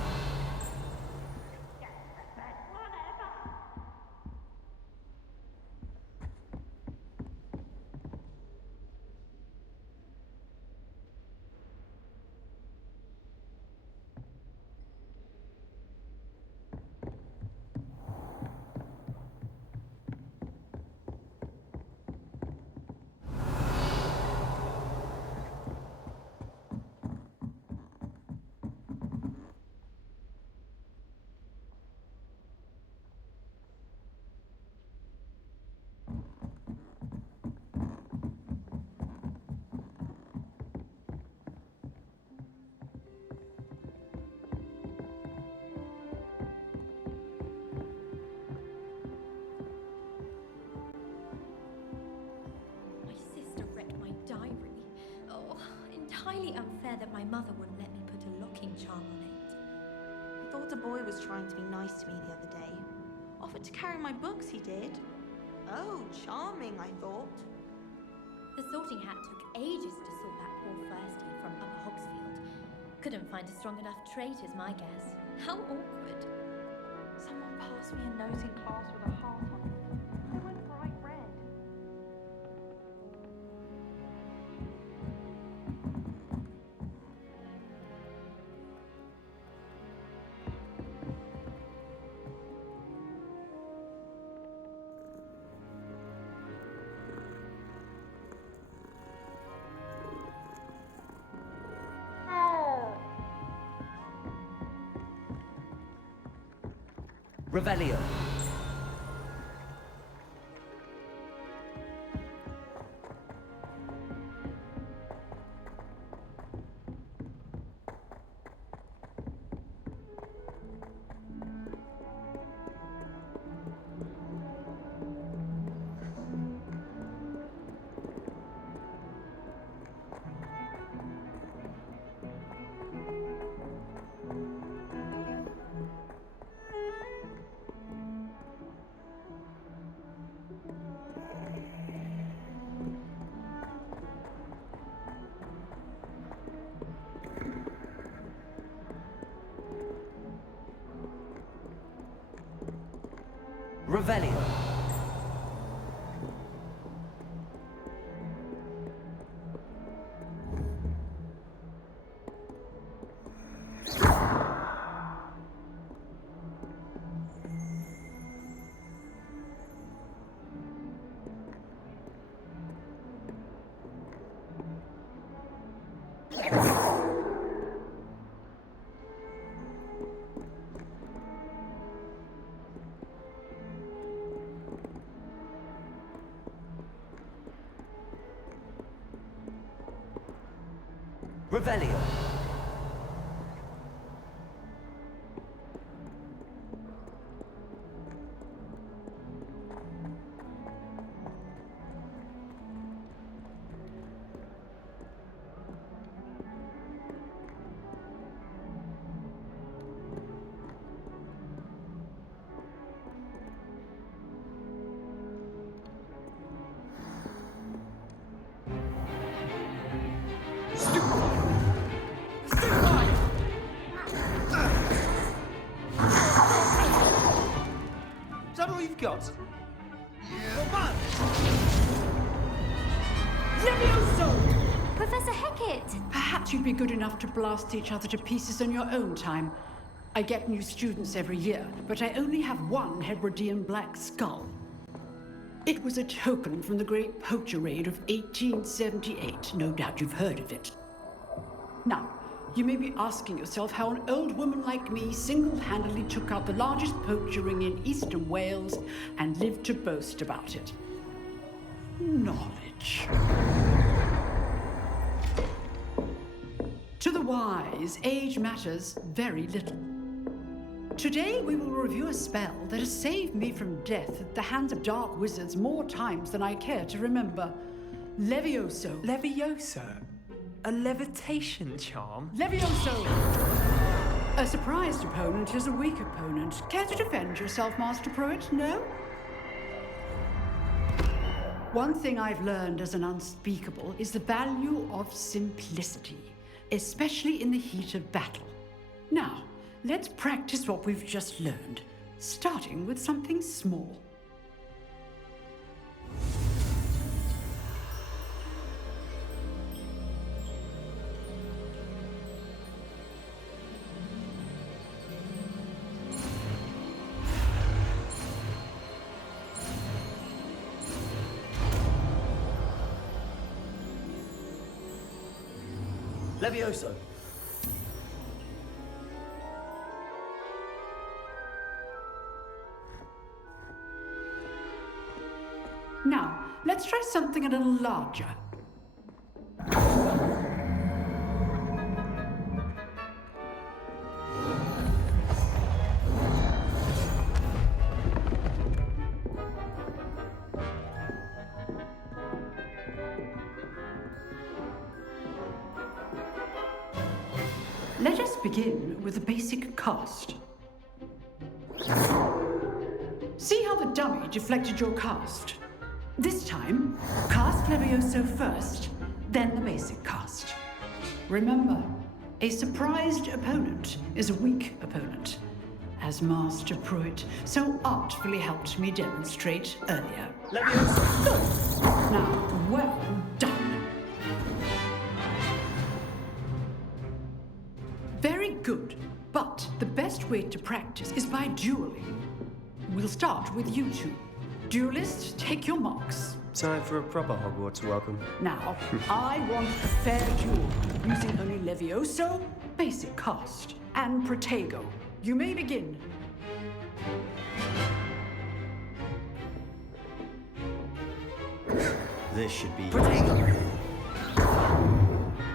mother wouldn't let me put a locking charm on it. I thought a boy was trying to be nice to me the other day. Offered to carry my books, he did. Oh, charming, I thought. The sorting hat took ages to sort that poor first year from Upper Hogsfield. Couldn't find a strong enough trait, is my guess. How awkward. Someone passed me a note in class with a heart on it. I went bright red. Revelio. Revelio. Revelio. Is that all you've got? Levioso! Professor Hecat! Perhaps you'd be good enough to blast each other to pieces in your own time. I get new students every year, but I only have one Hebridean black skull. It was a token from the Great Poacher Raid of 1878. No doubt you've heard of it. Now, you may be asking yourself how an old woman like me single-handedly took out the largest poacher ring in eastern Wales and lived to boast about it. Knowledge. To the wise, age matters very little. Today we will review a spell that has saved me from death at the hands of dark wizards more times than I care to remember. Levioso. Levioso? A levitation charm? Levioso! A surprised opponent is a weak opponent. Care to defend yourself, Master Pruitt? No? One thing I've learned as an unspeakable is the value of simplicity, especially in the heat of battle. Now, let's practice what we've just learned, starting with something small. Levioso. Now, let's try something a little larger. begin with the basic cast. See how the dummy deflected your cast? This time, cast Levioso first, then the basic cast. Remember, a surprised opponent is a weak opponent, as Master Pruitt so artfully helped me demonstrate earlier. Levioso, go! Now, well done. Very good, but the best way to practice is by dueling. We'll start with you two. Duelists, take your marks. Time for a proper Hogwarts welcome. Now, I want a fair duel, using only Levioso, basic cast, and Protego. You may begin. This should be... Protego!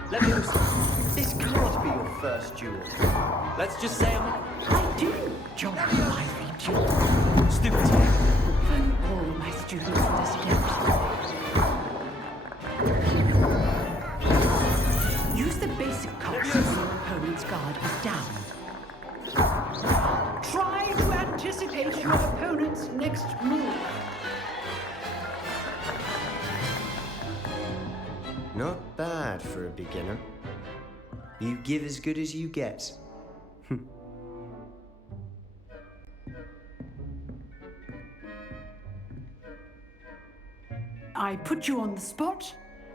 Levioso, this can't be your first duel. Let's just say I do enjoy lively duel. stupid. Thank all my students for this attempt. Use the basic cast when your opponent's guard is down. Try to anticipate your opponent's next move. Not bad for a beginner. You give as good as you get. I put you on the spot,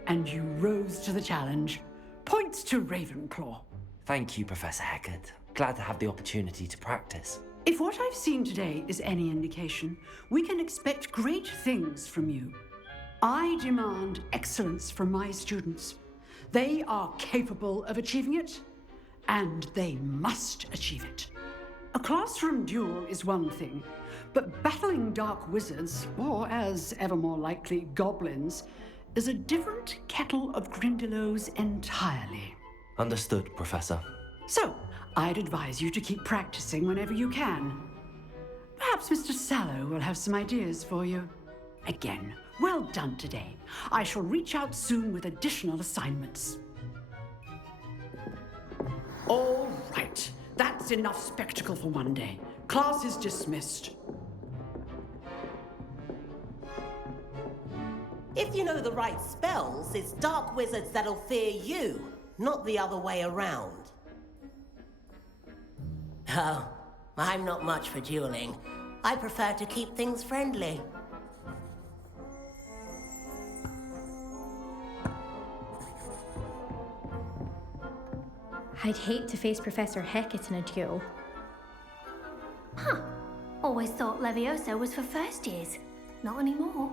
and you rose to the challenge. Points to Ravenclaw. Thank you, Professor Hecat. Glad to have the opportunity to practice. If what I've seen today is any indication, we can expect great things from you. I demand excellence from my students. They are capable of achieving it, and they must achieve it. A classroom duel is one thing, but battling dark wizards, or as ever more likely, goblins, is a different kettle of Grindylows entirely. Understood, Professor. So, I'd advise you to keep practicing whenever you can. Perhaps Mr. Sallow will have some ideas for you. Again, well done today. I shall reach out soon with additional assignments. All right, that's enough spectacle for one day. Class is dismissed. If you know the right spells, it's dark wizards that'll fear you, not the other way around. Oh, I'm not much for dueling. I prefer to keep things friendly. I'd hate to face Professor Hecat in a duel. Huh. Always thought Levioso was for first years. Not anymore.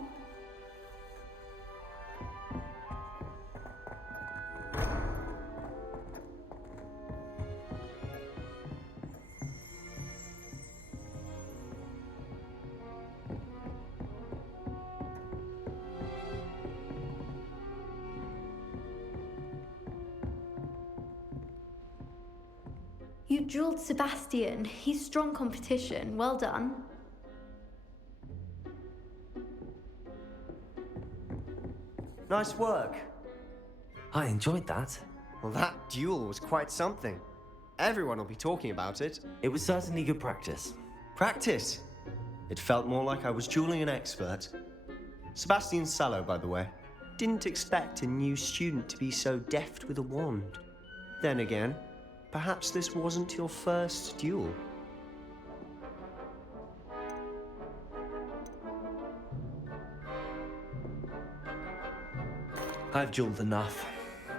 You dueled Sebastian. He's strong competition. Well done. Nice work. I enjoyed that. Well, that duel was quite something. Everyone will be talking about it. It was certainly good practice. Practice? It felt more like I was dueling an expert. Sebastian Sallow, by the way. Didn't expect a new student to be so deft with a wand. Then again, perhaps this wasn't your first duel. I've dueled enough.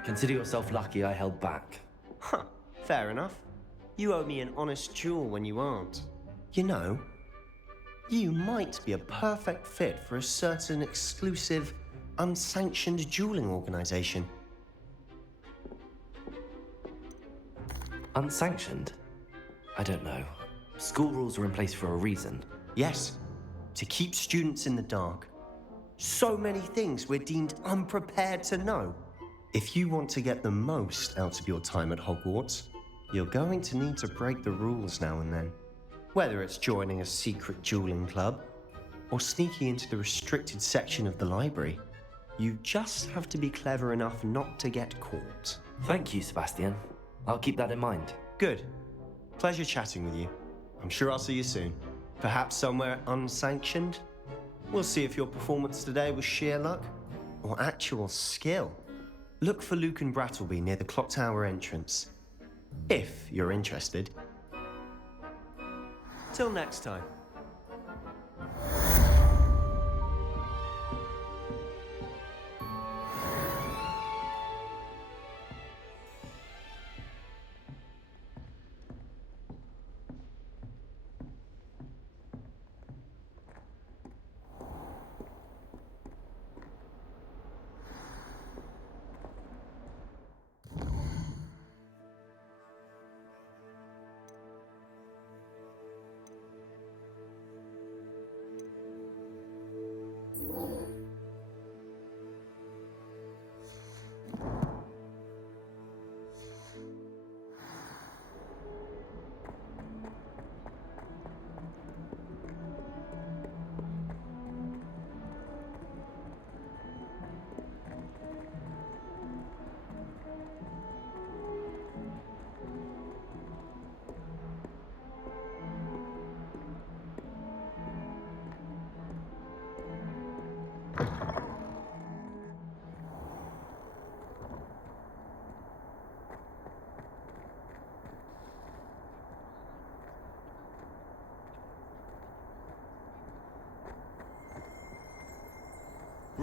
Consider yourself lucky I held back. Huh, fair enough. You owe me an honest duel when you aren't. You know, you might be a perfect fit for a certain exclusive, unsanctioned dueling organization. Unsanctioned? I don't know. School rules are in place for a reason. Yes, to keep students in the dark. So many things we're deemed unprepared to know. If you want to get the most out of your time at Hogwarts, you're going to need to break the rules now and then. Whether it's joining a secret dueling club, or sneaking into the restricted section of the library, you just have to be clever enough not to get caught. Thank you, Sebastian. I'll keep that in mind. Good. Pleasure chatting with you. I'm sure I'll see you soon. Perhaps somewhere unsanctioned? We'll see if your performance today was sheer luck or actual skill. Look for Luke and Brattleby near the clock tower entrance, if you're interested. Till next time.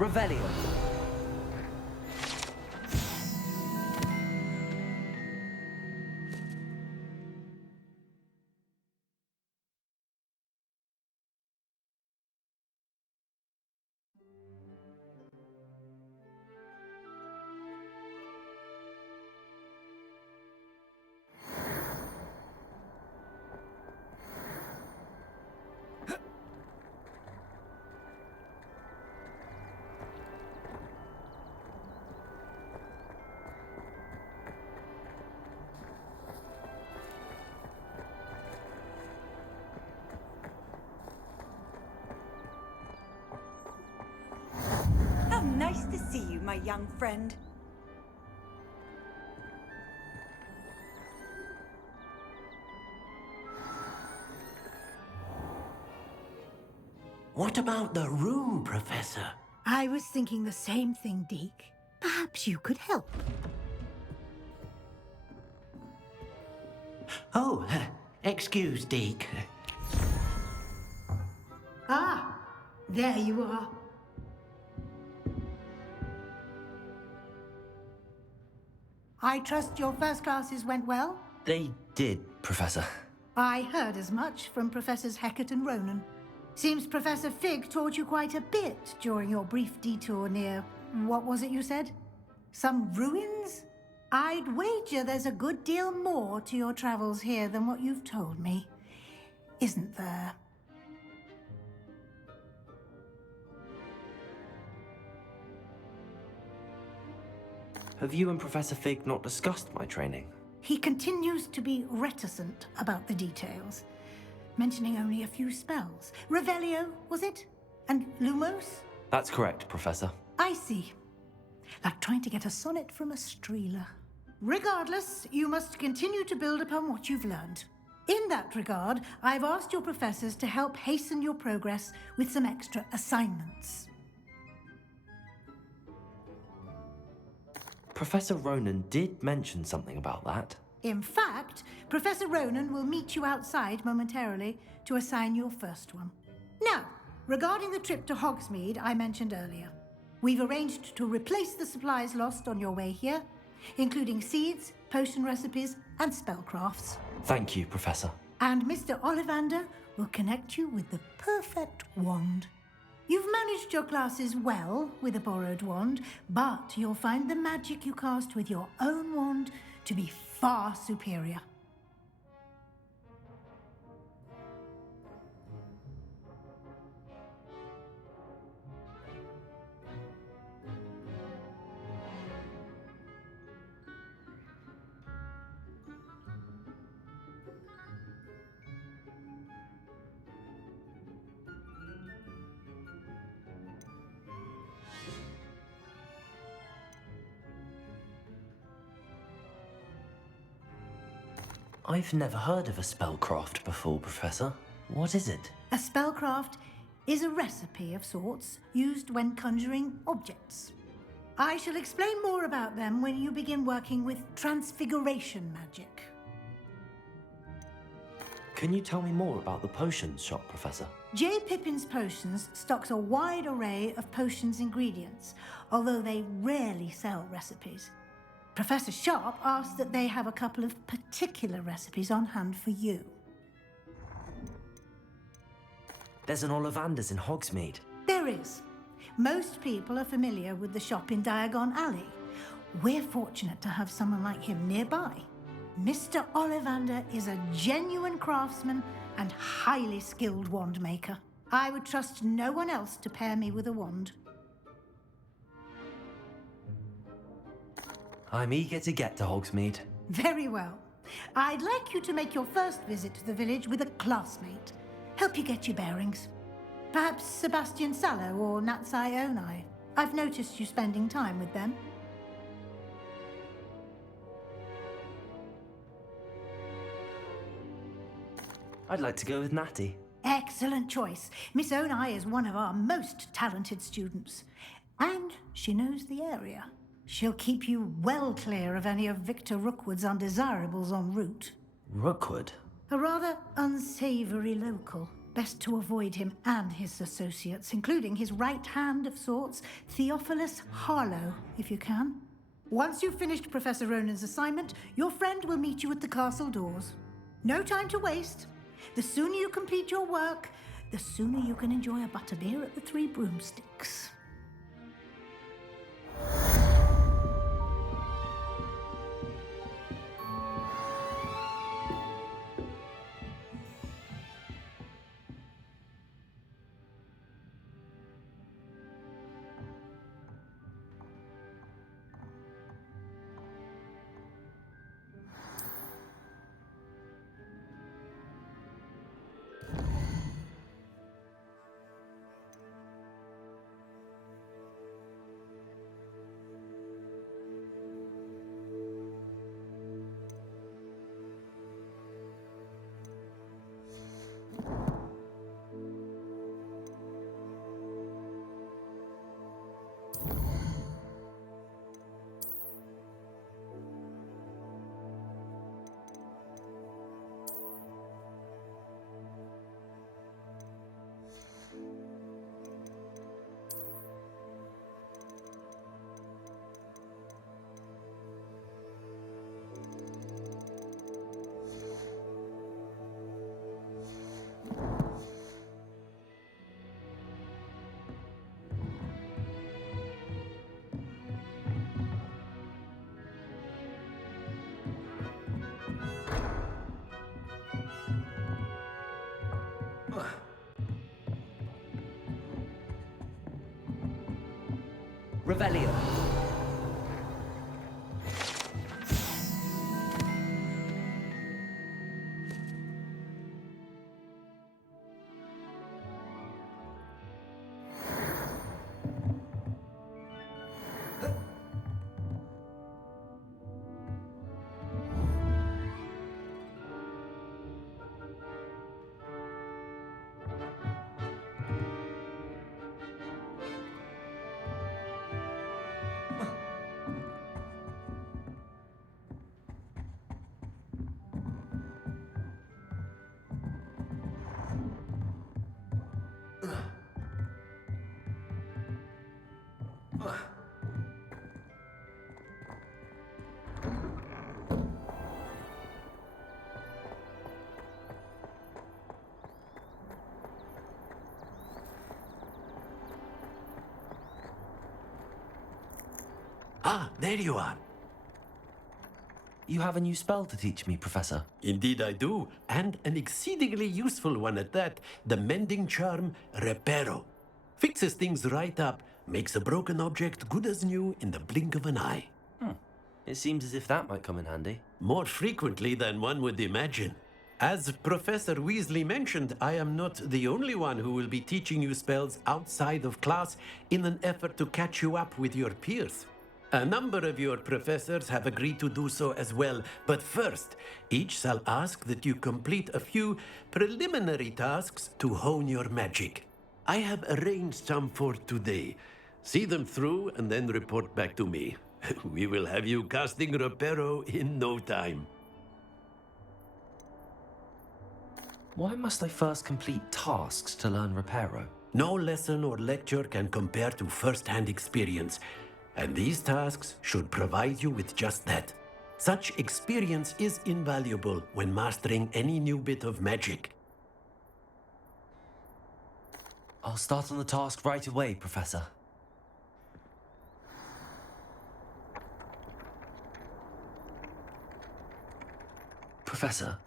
Revelio. How nice to see you, my young friend. What about the room, Professor? I was thinking the same thing, Deke. Perhaps you could help. Oh, excuse, Deke. Ah, there you are. I trust your first classes went well? They did, Professor. I heard as much from Professors Hecat and Ronan. Seems Professor Fig taught you quite a bit during your brief detour near... what was it you said? Some ruins? I'd wager there's a good deal more to your travels here than what you've told me. Isn't there? Have you and Professor Fig not discussed my training? He continues to be reticent about the details, mentioning only a few spells. Revelio, was it? And Lumos? That's correct, Professor. I see. Like trying to get a sonnet from a Streeler. Regardless, you must continue to build upon what you've learned. In that regard, I've asked your professors to help hasten your progress with some extra assignments. Professor Ronan did mention something about that. In fact, Professor Ronan will meet you outside momentarily to assign your first one. Now, regarding the trip to Hogsmeade I mentioned earlier, we've arranged to replace the supplies lost on your way here, including seeds, potion recipes, and spellcrafts. Thank you, Professor. And Mr. Ollivander will connect you with the perfect wand. You've managed your classes well with a borrowed wand, but you'll find the magic you cast with your own wand to be far superior. I've never heard of a spellcraft before, Professor. What is it? A spellcraft is a recipe of sorts used when conjuring objects. I shall explain more about them when you begin working with transfiguration magic. Can you tell me more about the potions shop, Professor? J. Pippin's Potions stocks a wide array of potions ingredients, although they rarely sell recipes. Professor Sharp asked that they have a couple of particular recipes on hand for you. There's an Ollivander's in Hogsmeade. There is. Most people are familiar with the shop in Diagon Alley. We're fortunate to have someone like him nearby. Mr. Ollivander is a genuine craftsman and highly skilled wand maker. I would trust no one else to pair me with a wand. I'm eager to get to Hogsmeade. Very well. I'd like you to make your first visit to the village with a classmate. Help you get your bearings. Perhaps Sebastian Sallow or Natsai Onai. I've noticed you spending time with them. I'd like to go with Natty. Excellent choice. Miss Onai is one of our most talented students. And she knows the area. She'll keep you well clear of any of Victor Rookwood's undesirables en route. Rookwood? A rather unsavory local. Best to avoid him and his associates, including his right hand of sorts, Theophilus Harlow, if you can. Once you've finished Professor Ronan's assignment, your friend will meet you at the castle doors. No time to waste. The sooner you complete your work, the sooner you can enjoy a butterbeer at the Three Broomsticks. Revelio. Ah, there you are. You have a new spell to teach me, Professor. Indeed I do, and an exceedingly useful one at that. The mending charm, Reparo. Fixes things right up, makes a broken object good as new in the blink of an eye. It seems as if that might come in handy. More frequently than one would imagine. As Professor Weasley mentioned, I am not the only one who will be teaching you spells outside of class in an effort to catch you up with your peers. A number of your professors have agreed to do so as well, but first, each shall ask that you complete a few preliminary tasks to hone your magic. I have arranged some for today. See them through and then report back to me. We will have you casting Reparo in no time. Why must I first complete tasks to learn Reparo? No lesson or lecture can compare to first-hand experience, and these tasks should provide you with just that. Such experience is invaluable when mastering any new bit of magic. I'll start on the task right away, Professor. Professor,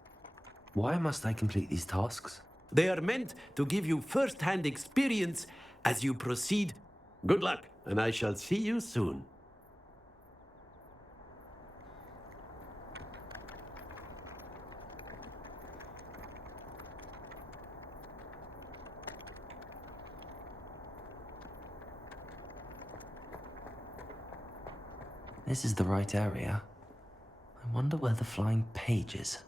why must I complete these tasks? They are meant to give you first-hand experience as you proceed. Good luck, and I shall see you soon. This is the right area. I wonder where the flying page is.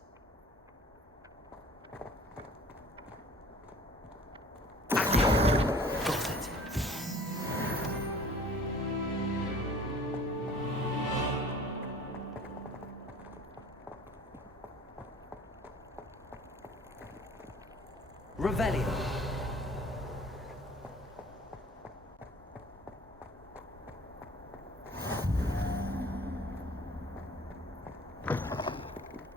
Got it. Revelio.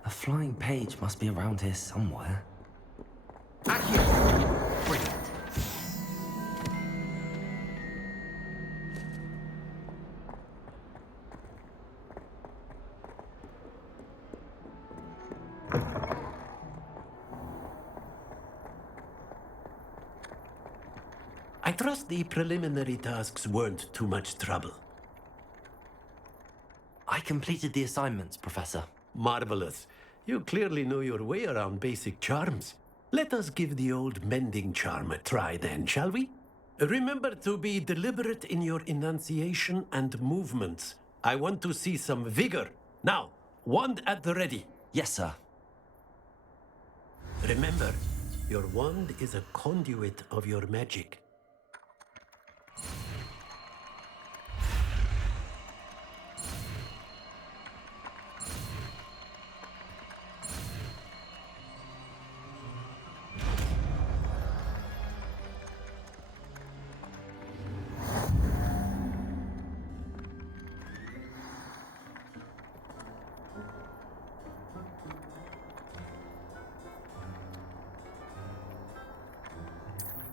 A flying page must be around here somewhere. Brilliant. I trust the preliminary tasks weren't too much trouble. I completed the assignments, Professor. Marvelous. You clearly know your way around basic charms. Let us give the old mending charm a try then, shall we? Remember to be deliberate in your enunciation and movements. I want to see some vigor. Now, wand at the ready. Yes, sir. Remember, your wand is a conduit of your magic.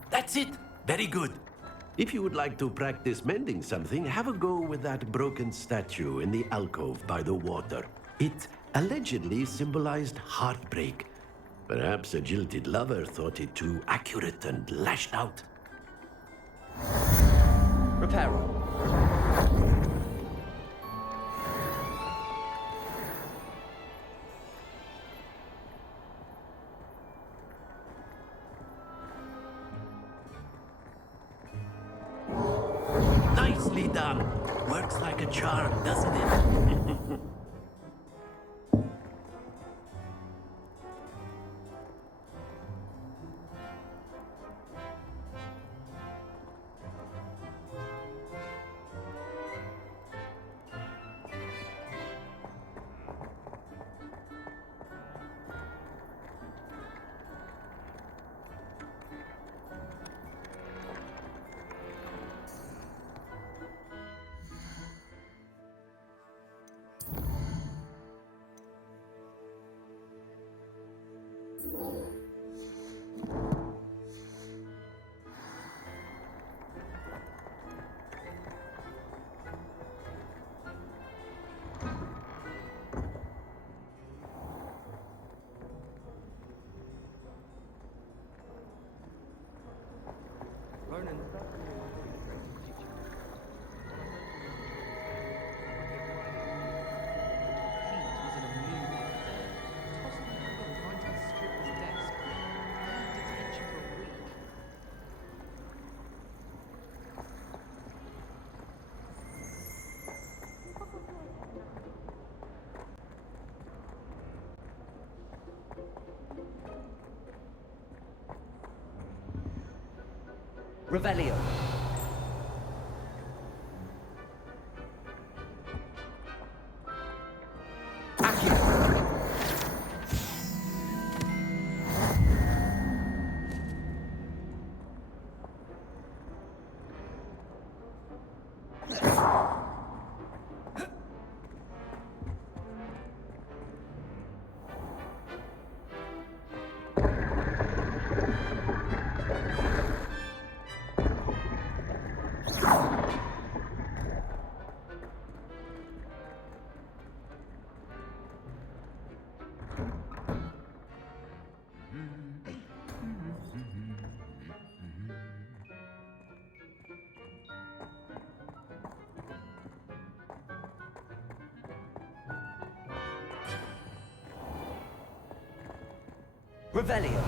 That's it! Very good. If you would like to practice mending something, have a go with that broken statue in the alcove by the water. It allegedly symbolized heartbreak. Perhaps a jilted lover thought it too accurate and lashed out. Reparo. Nicely done. Works like a charm, doesn't it? Revelio. Revelio.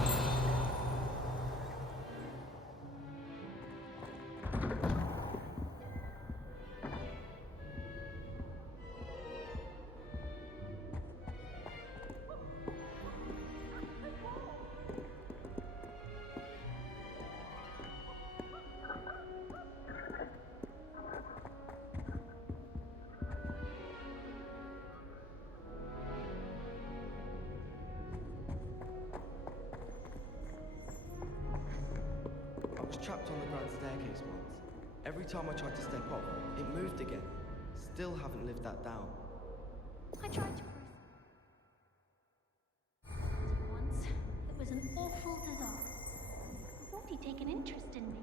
I was trapped on the grand staircase once. Every time I tried to step off, it moved again. Still haven't lived that down. I tried to once. It was an awful disaster. I thought he'd take an interest in me.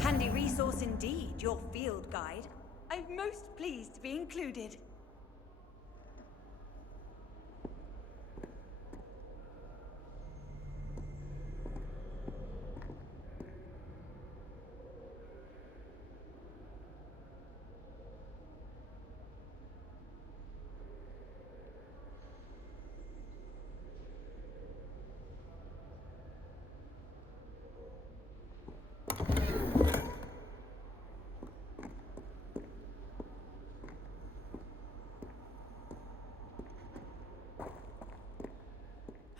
Handy resource indeed, your field guide. I'm most pleased to be included.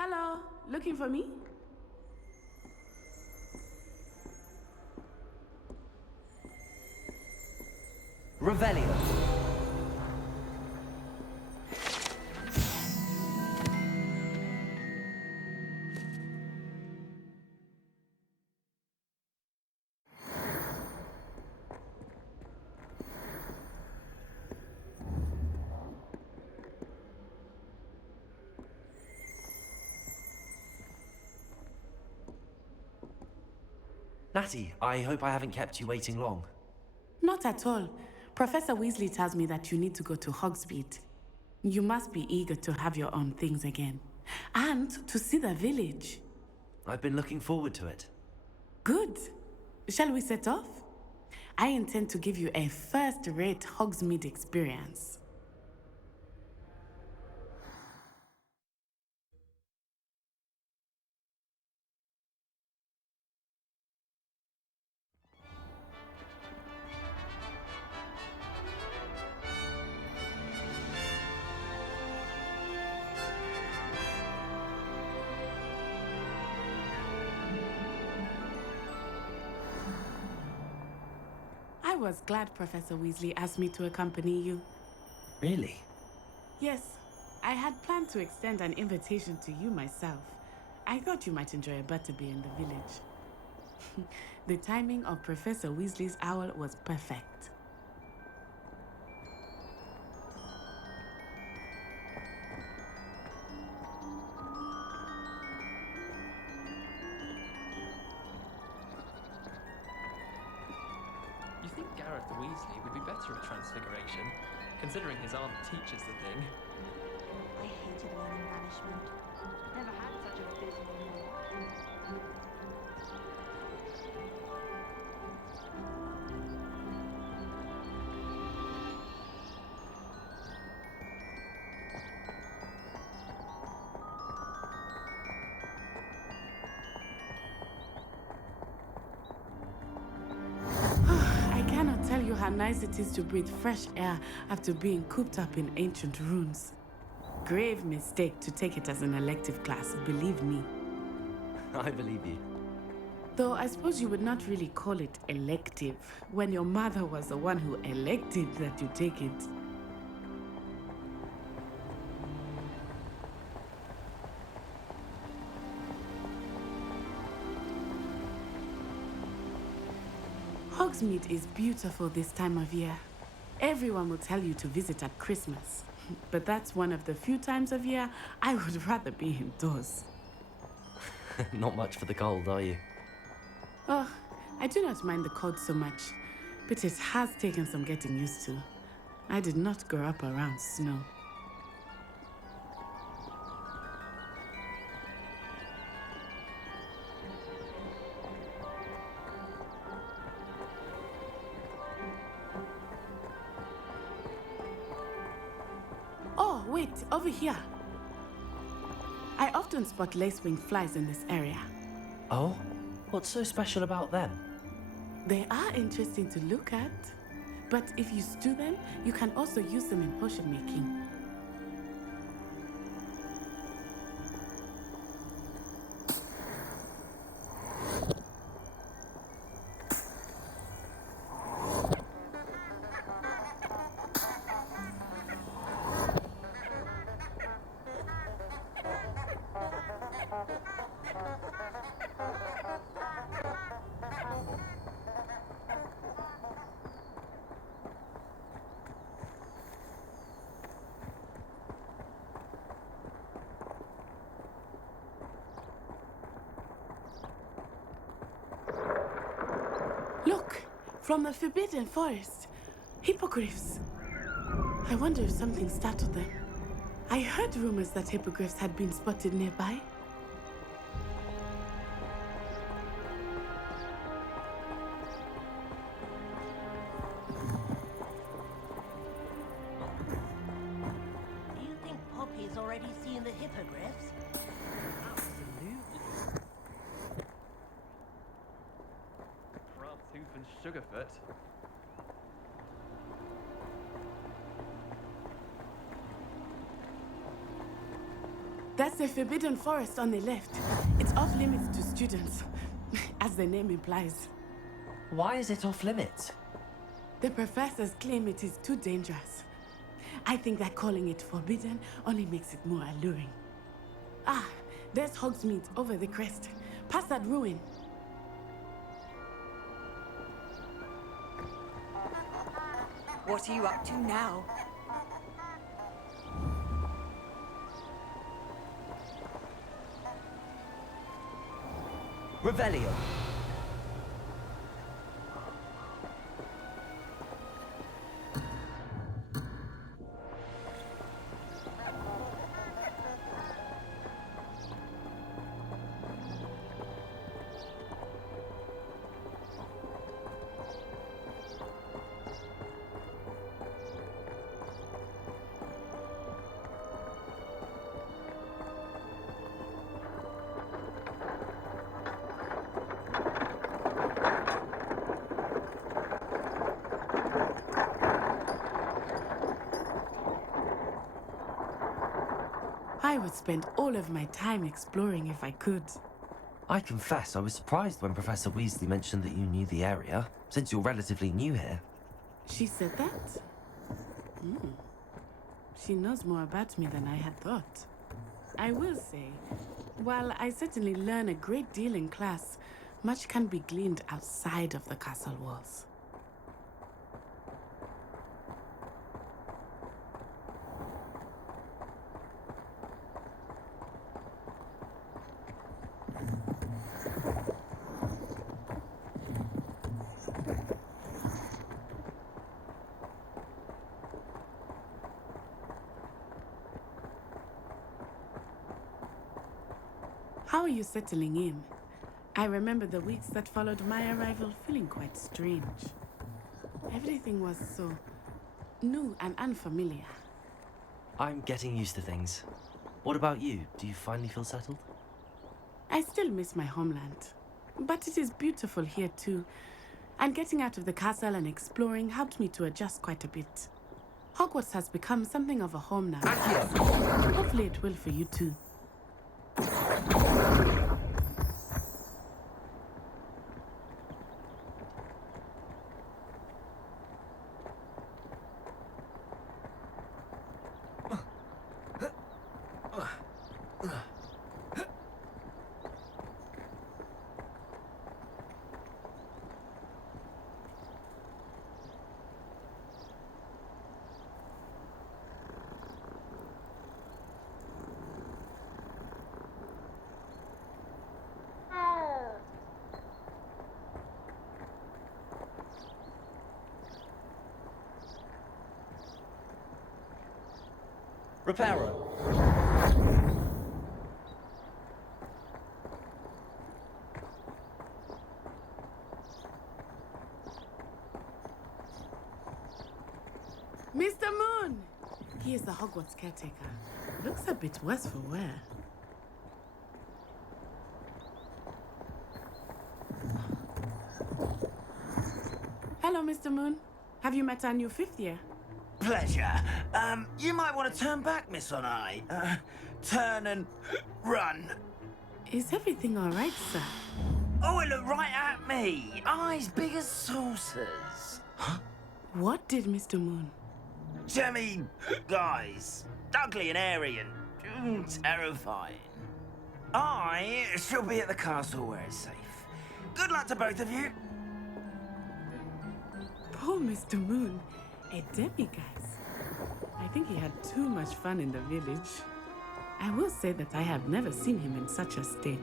Hello, looking for me? Revelio. Natty, I hope I haven't kept you waiting long. Not at all. Professor Weasley tells me that you need to go to Hogsmeade. You must be eager to have your own things again. And to see the village. I've been looking forward to it. Good. Shall we set off? I intend to give you a first-rate Hogsmeade experience. I was glad Professor Weasley asked me to accompany you. Really? Yes, I had planned to extend an invitation to you myself. I thought you might enjoy a butterbeer in the village. The timing of Professor Weasley's owl was perfect. You think Gareth Weasley would be better at Transfiguration, considering his aunt teaches the thing? I hated learning banishment. Never had such a abysmal mood. I cannot tell you how nice it is to breathe fresh air after being cooped up in ancient ruins. Grave mistake to take it as an elective class, believe me. I believe you. Though I suppose you would not really call it elective when your mother was the one who elected that you take it. Hogsmeade is beautiful this time of year. Everyone will tell you to visit at Christmas. But that's one of the few times of year I would rather be indoors. Not much for the cold, are you? Oh, I do not mind the cold so much, but it has taken some getting used to. I did not grow up around snow. Oh, wait, over here. I often spot lacewing flies in this area. Oh? What's so special about them? They are interesting to look at, but if you stew them, you can also use them in potion making. Look, from the Forbidden Forest. Hippogriffs. I wonder if something startled them. I heard rumors that hippogriffs had been spotted nearby. Do you think Poppy's already seen the hippogriffs? Tooth and Sugarfoot. That's the Forbidden Forest on the left. It's off limits to students, as the name implies. Why is it off limits? The professors claim it is too dangerous. I think that calling it forbidden only makes it more alluring. Ah, there's Hogsmeade over the crest, past that ruin. What are you up to now? Revelio. I would spend all of my time exploring if I could. I confess I was surprised when Professor Weasley mentioned that you knew the area, since you're relatively new here. She said that? She knows more about me than I had thought. I will say, while I certainly learn a great deal in class, much can be gleaned outside of the castle walls. How are you settling in? I remember the weeks that followed my arrival feeling quite strange. Everything was so new and unfamiliar. I'm getting used to things. What about you? Do you finally feel settled? I still miss my homeland, but it is beautiful here too. And getting out of the castle and exploring helped me to adjust quite a bit. Hogwarts has become something of a home now. Hopefully it will for you too. Reparo. Mr. Moon! He is the Hogwarts caretaker. Looks a bit worse for wear. Hello, Mr. Moon. Have you met our new fifth year? Pleasure. You might want to turn back, Miss Onai. Turn and run. Is everything all right, sir? Oh, it looked right at me. Eyes big as saucers. What did Mr. Moon? Jemmy, guys. Ugly and airy and terrifying. I shall be at the castle where it's safe. Good luck to both of you. Poor Mr. Moon. A demiguise. I think he had too much fun in the village. I will say that I have never seen him in such a state.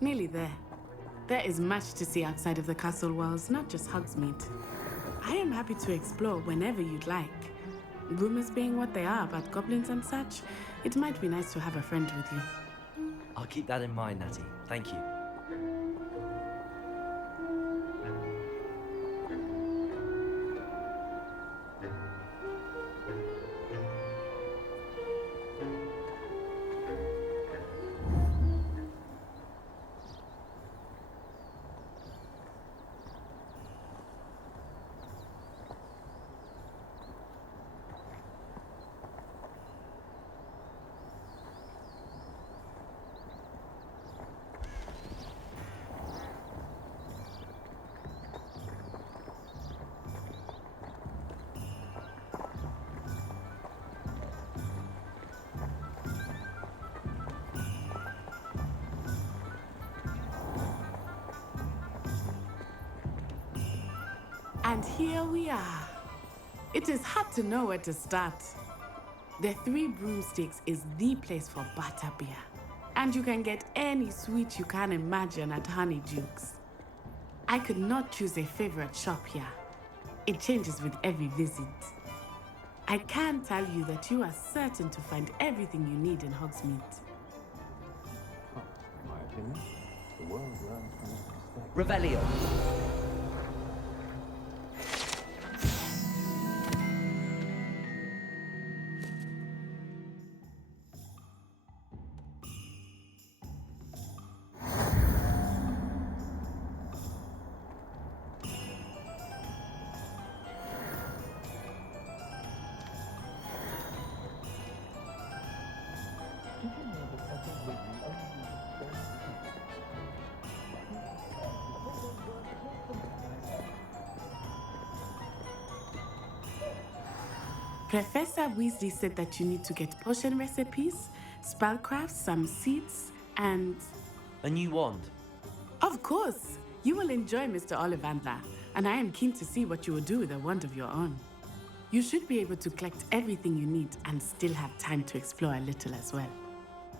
Nearly there. There is much to see outside of the castle walls, not just Hogsmeade. I am happy to explore whenever you'd like. Rumors being what they are about goblins and such, it might be nice to have a friend with you. I'll keep that in mind, Natty. Thank you. And here we are. It is hard to know where to start. The Three Broomsticks is the place for butterbeer. And you can get any sweet you can imagine at Honeydukes. I could not choose a favorite shop here. It changes with every visit. I can tell you that you are certain to find everything you need in Hogsmeade. In my opinion, the world learns from its mistakes. Revelio. Professor Weasley said that you need to get potion recipes, spellcrafts, some seeds, and... A new wand. Of course! You will enjoy Mr. Ollivander, and I am keen to see what you will do with a wand of your own. You should be able to collect everything you need and still have time to explore a little as well.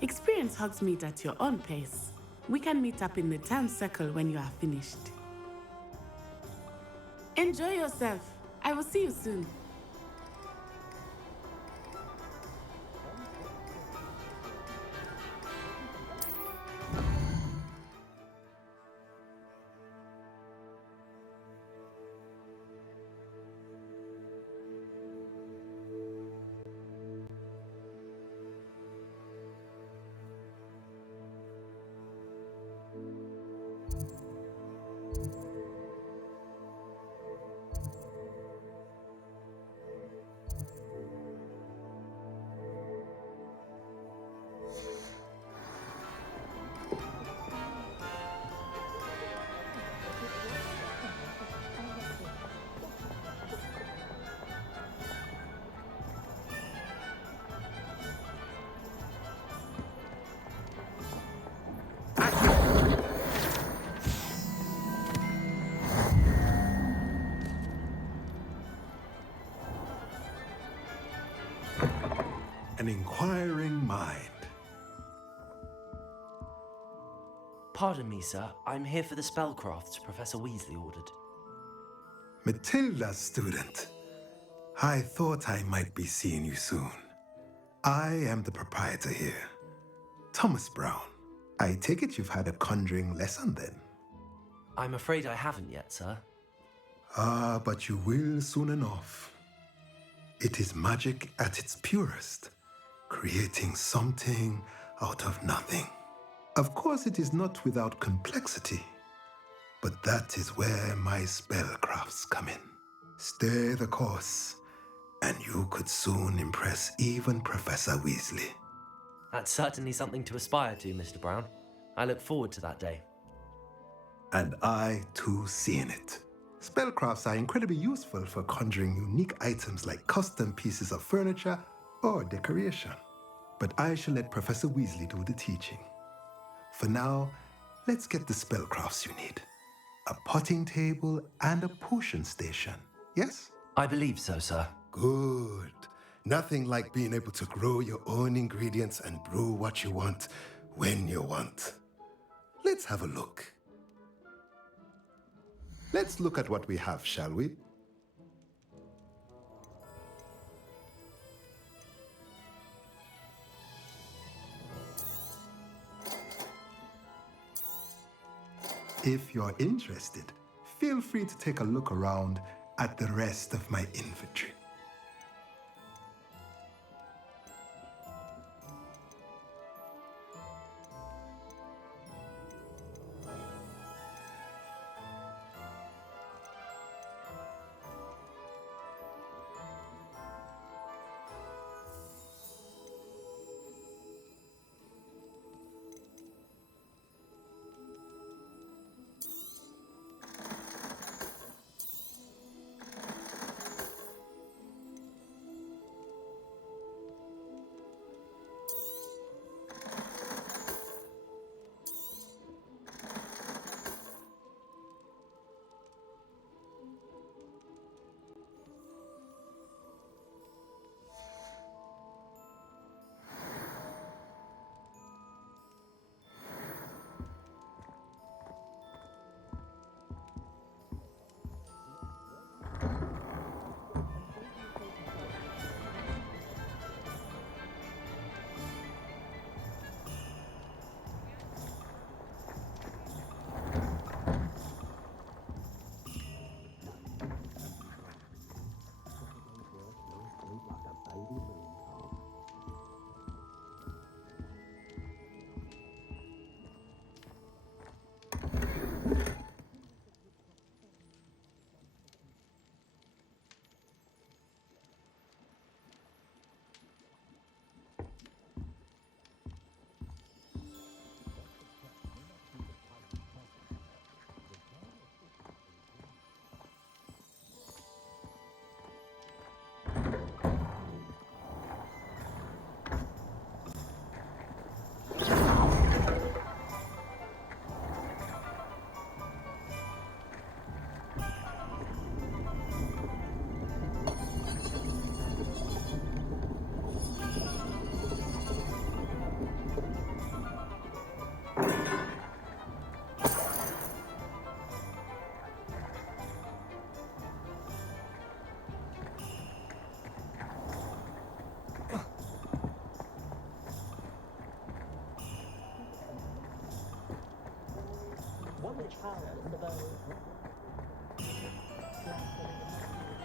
Experience Hogsmeade at your own pace. We can meet up in the town circle when you are finished. Enjoy yourself. I will see you soon. An inquiring mind. Pardon me, sir. I'm here for the spellcrafts Professor Weasley ordered. Matilda's student. I thought I might be seeing you soon. I am the proprietor here, Thomas Brown. I take it you've had a conjuring lesson then? I'm afraid I haven't yet, sir. Ah, but you will soon enough. It is magic at its purest, creating something out of nothing. Of course, it is not without complexity, but that is where my spellcrafts come in. Stay the course, and you could soon impress even Professor Weasley. That's certainly something to aspire to, Mr. Brown. I look forward to that day. And I, too, seeing it. Spellcrafts are incredibly useful for conjuring unique items like custom pieces of furniture or decoration. But I shall let Professor Weasley do the teaching. For now, let's get the spellcrafts you need. A potting table and a potion station, yes? I believe so, sir. Good. Nothing like being able to grow your own ingredients and brew what you want when you want. Let's have a look. Let's look at what we have, shall we? If you're interested, feel free to take a look around at the rest of my inventory.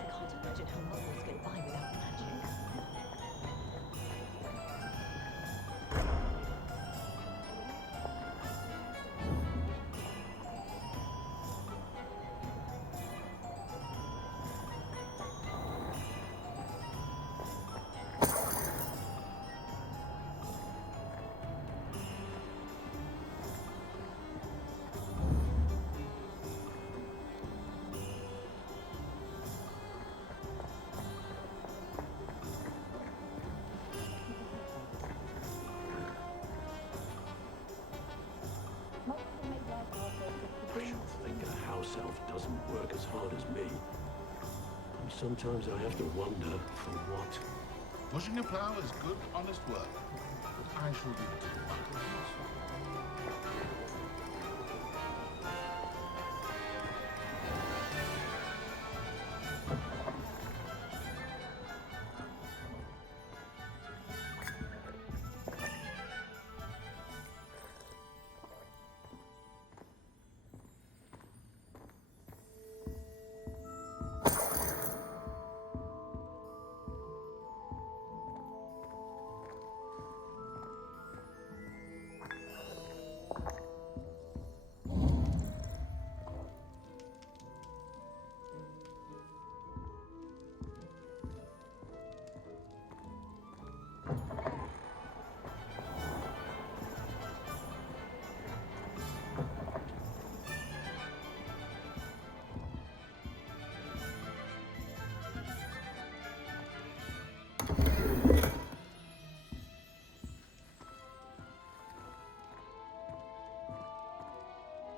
I can't imagine how Muggles get by without magic. I should think a house elf doesn't work as hard as me. And sometimes I have to wonder for what. Pushing a plough is good, honest work. But I shall give it to you.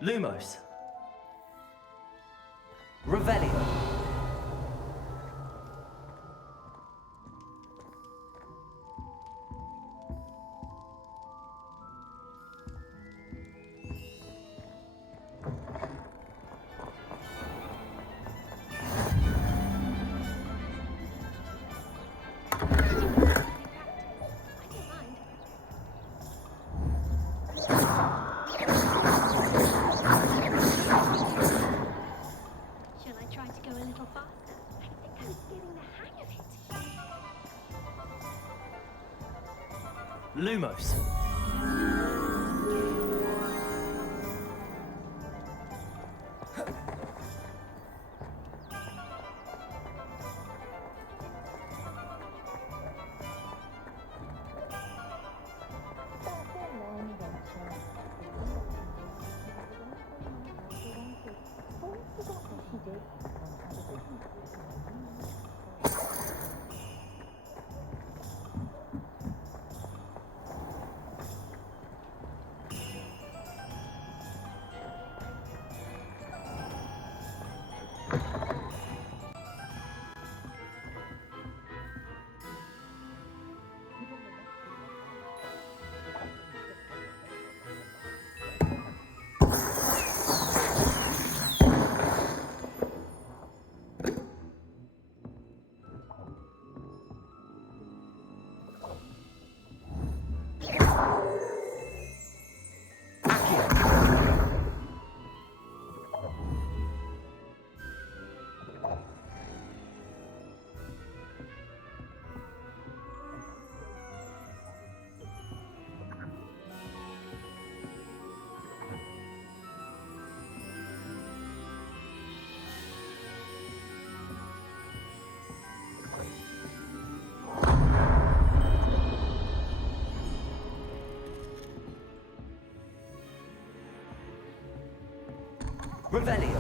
Lumos. Revelio. Shall I try to go a little faster? I think I'm getting the hang of it. Lumos. Revelio.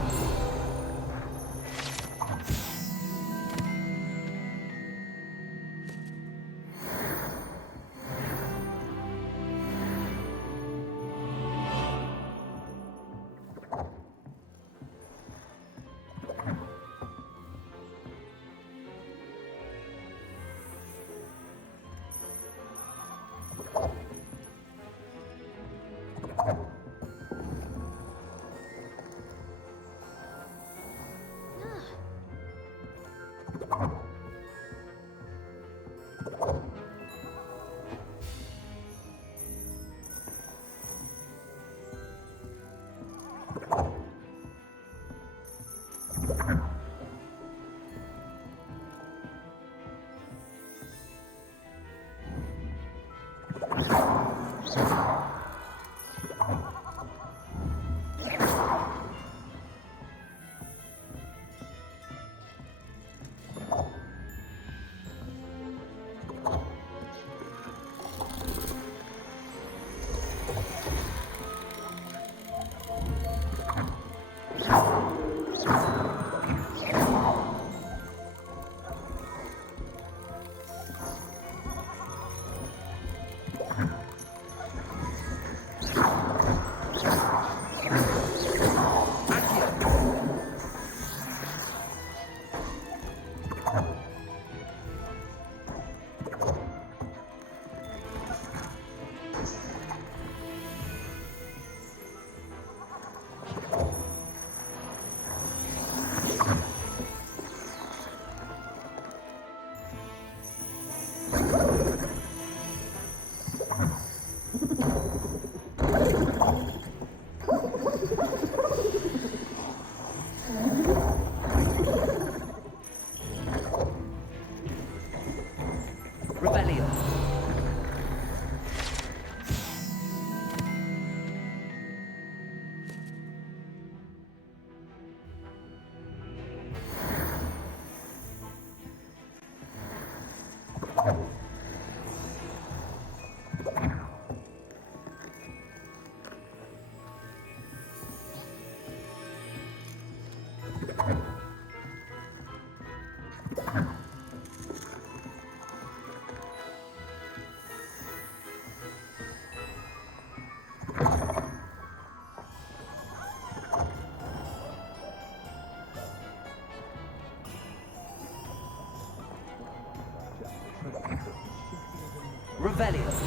Revelio.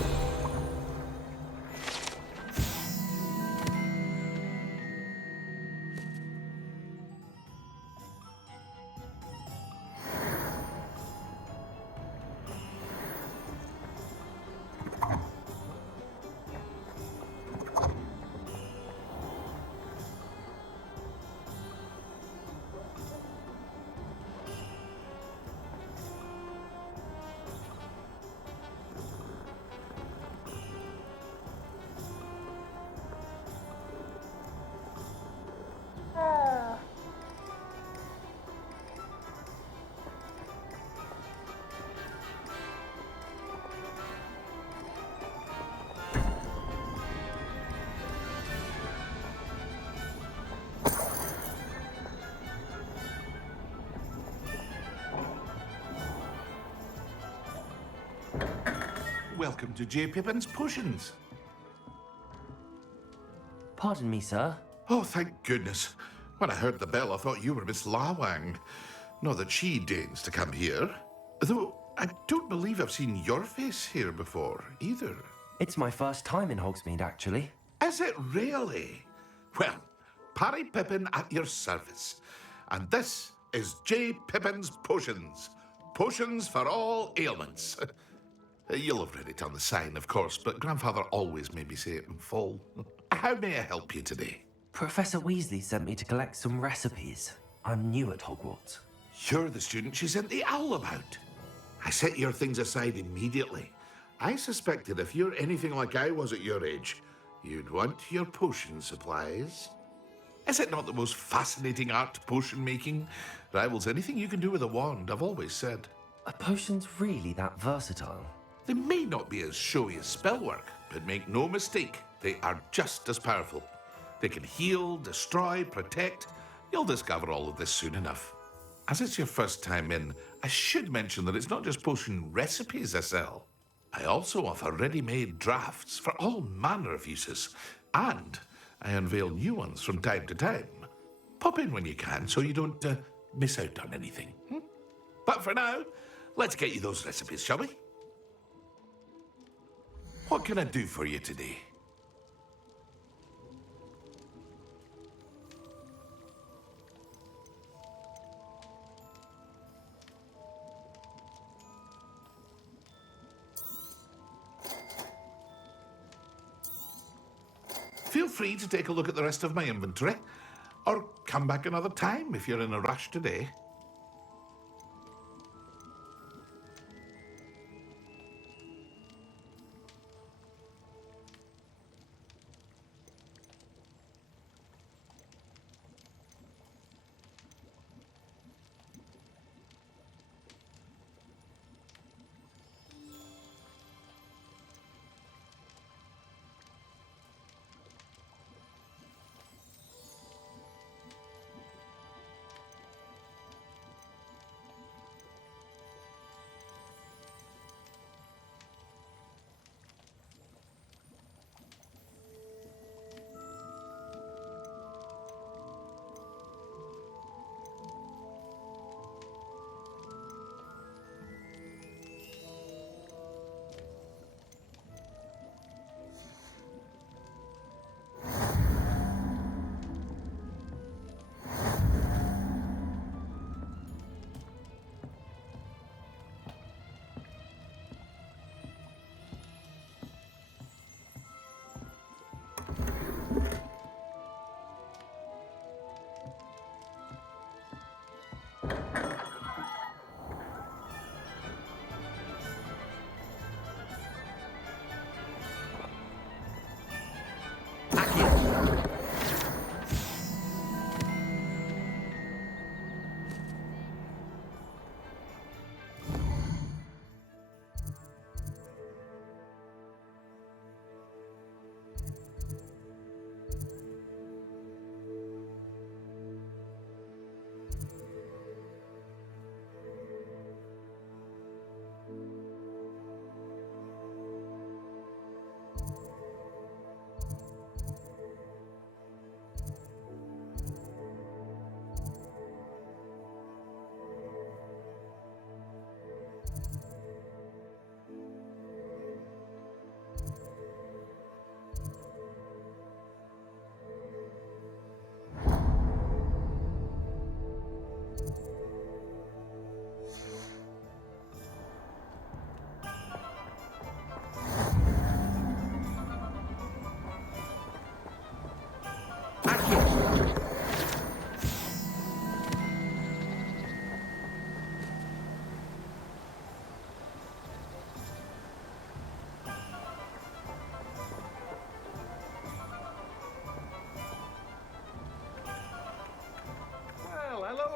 Welcome to J. Pippin's Potions. Pardon me, sir. Oh, thank goodness. When I heard the bell, I thought you were Miss Lawang. Not that she deigns to come here. Though I don't believe I've seen your face here before, either. It's my first time in Hogsmeade, actually. Is it really? Well, Parry Pippin at your service. And this is J. Pippin's Potions. Potions for all ailments. You'll have read it on the sign, of course, but Grandfather always made me say it in full. How may I help you today? Professor Weasley sent me to collect some recipes. I'm new at Hogwarts. You're the student she sent the owl about. I set your things aside immediately. I suspected if you're anything like I was at your age, you'd want your potion supplies. Is it not the most fascinating art, potion making? Rivals anything you can do with a wand, I've always said. Are potions really that versatile? They may not be as showy as spellwork, but make no mistake, they are just as powerful. They can heal, destroy, protect. You'll discover all of this soon enough. As it's your first time in, I should mention that it's not just potion recipes I sell. I also offer ready-made drafts for all manner of uses, and I unveil new ones from time to time. Pop in when you can so you don't miss out on anything. But for now, let's get you those recipes, shall we? What can I do for you today? Feel free to take a look at the rest of my inventory, or come back another time if you're in a rush today.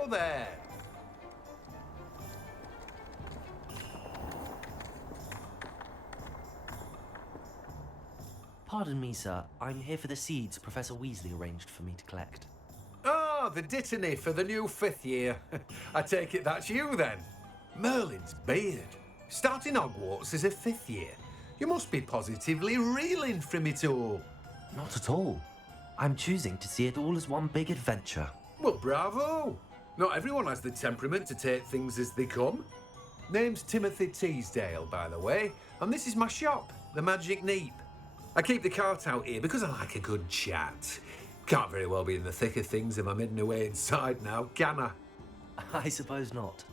Hello there. Pardon me, sir. I'm here for the seeds Professor Weasley arranged for me to collect. Ah, the Dittany for the new 5th year. I take it that's you then. Merlin's beard. Starting Hogwarts as a 5th year. You must be positively reeling from it all. Not at all. I'm choosing to see it all as one big adventure. Well, bravo. Not everyone has the temperament to take things as they come. Name's Timothy Teasdale, by the way, and this is my shop, the Magic Neep. I keep the cart out here because I like a good chat. Can't very well be in the thick of things if I'm hidden away inside now, can I? I suppose not.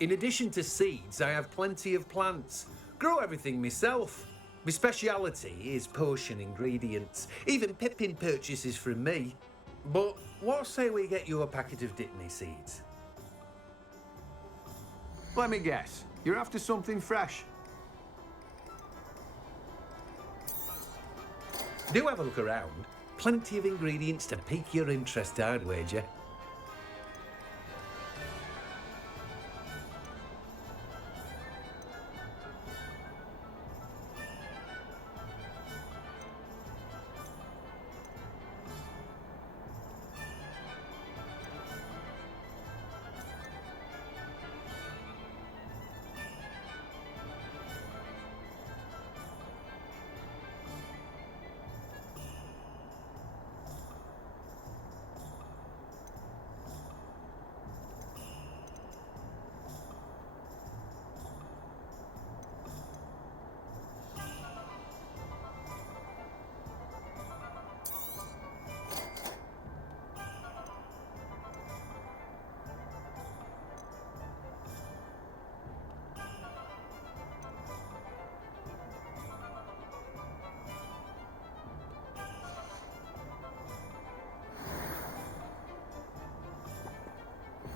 In addition to seeds, I have plenty of plants. Grow everything myself. My speciality is potion ingredients. Even Pippin purchases from me. But what say we get you a packet of Dittany seeds? Let me guess. You're after something fresh. Do have a look around. Plenty of ingredients to pique your interest, I'd wager.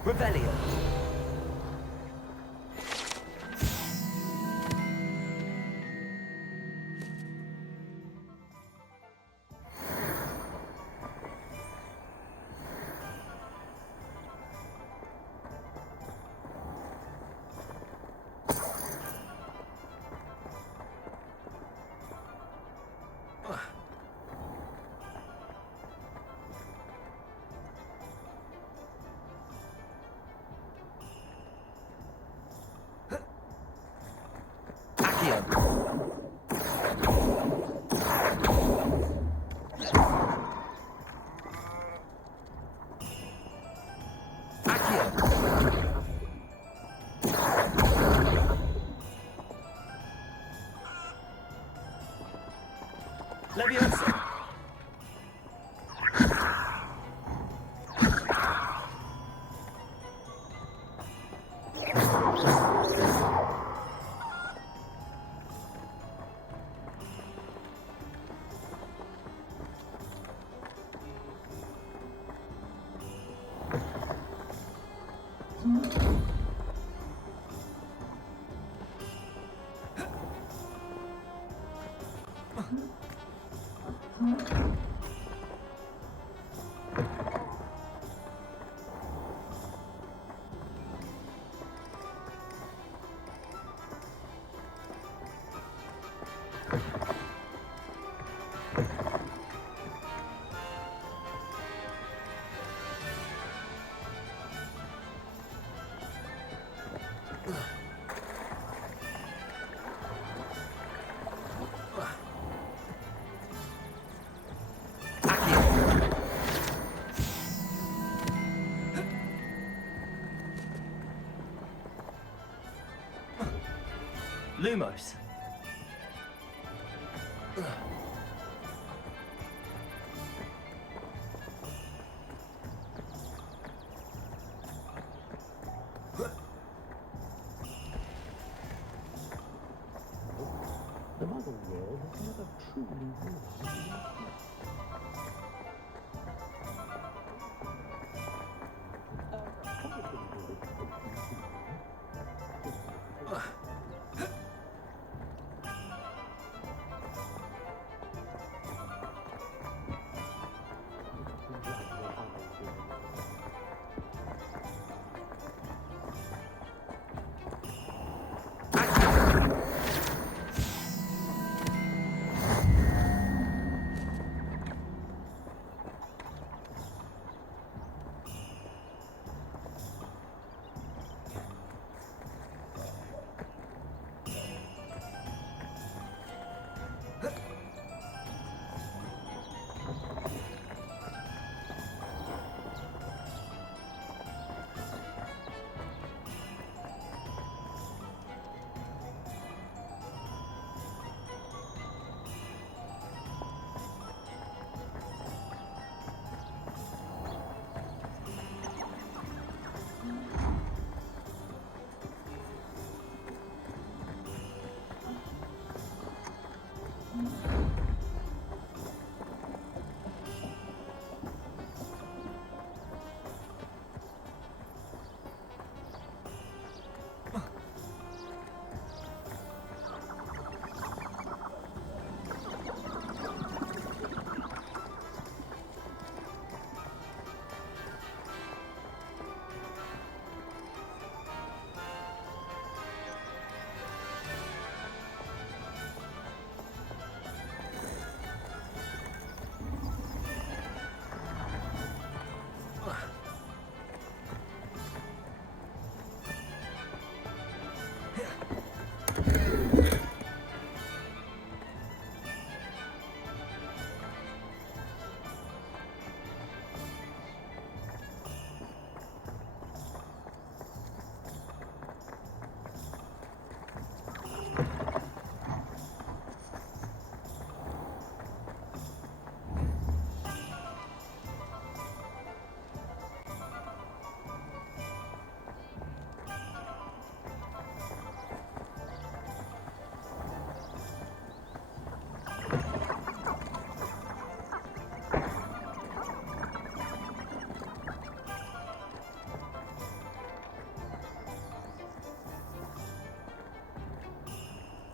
Revelio. Leviosa. Lumos. The modern world has never truly realized.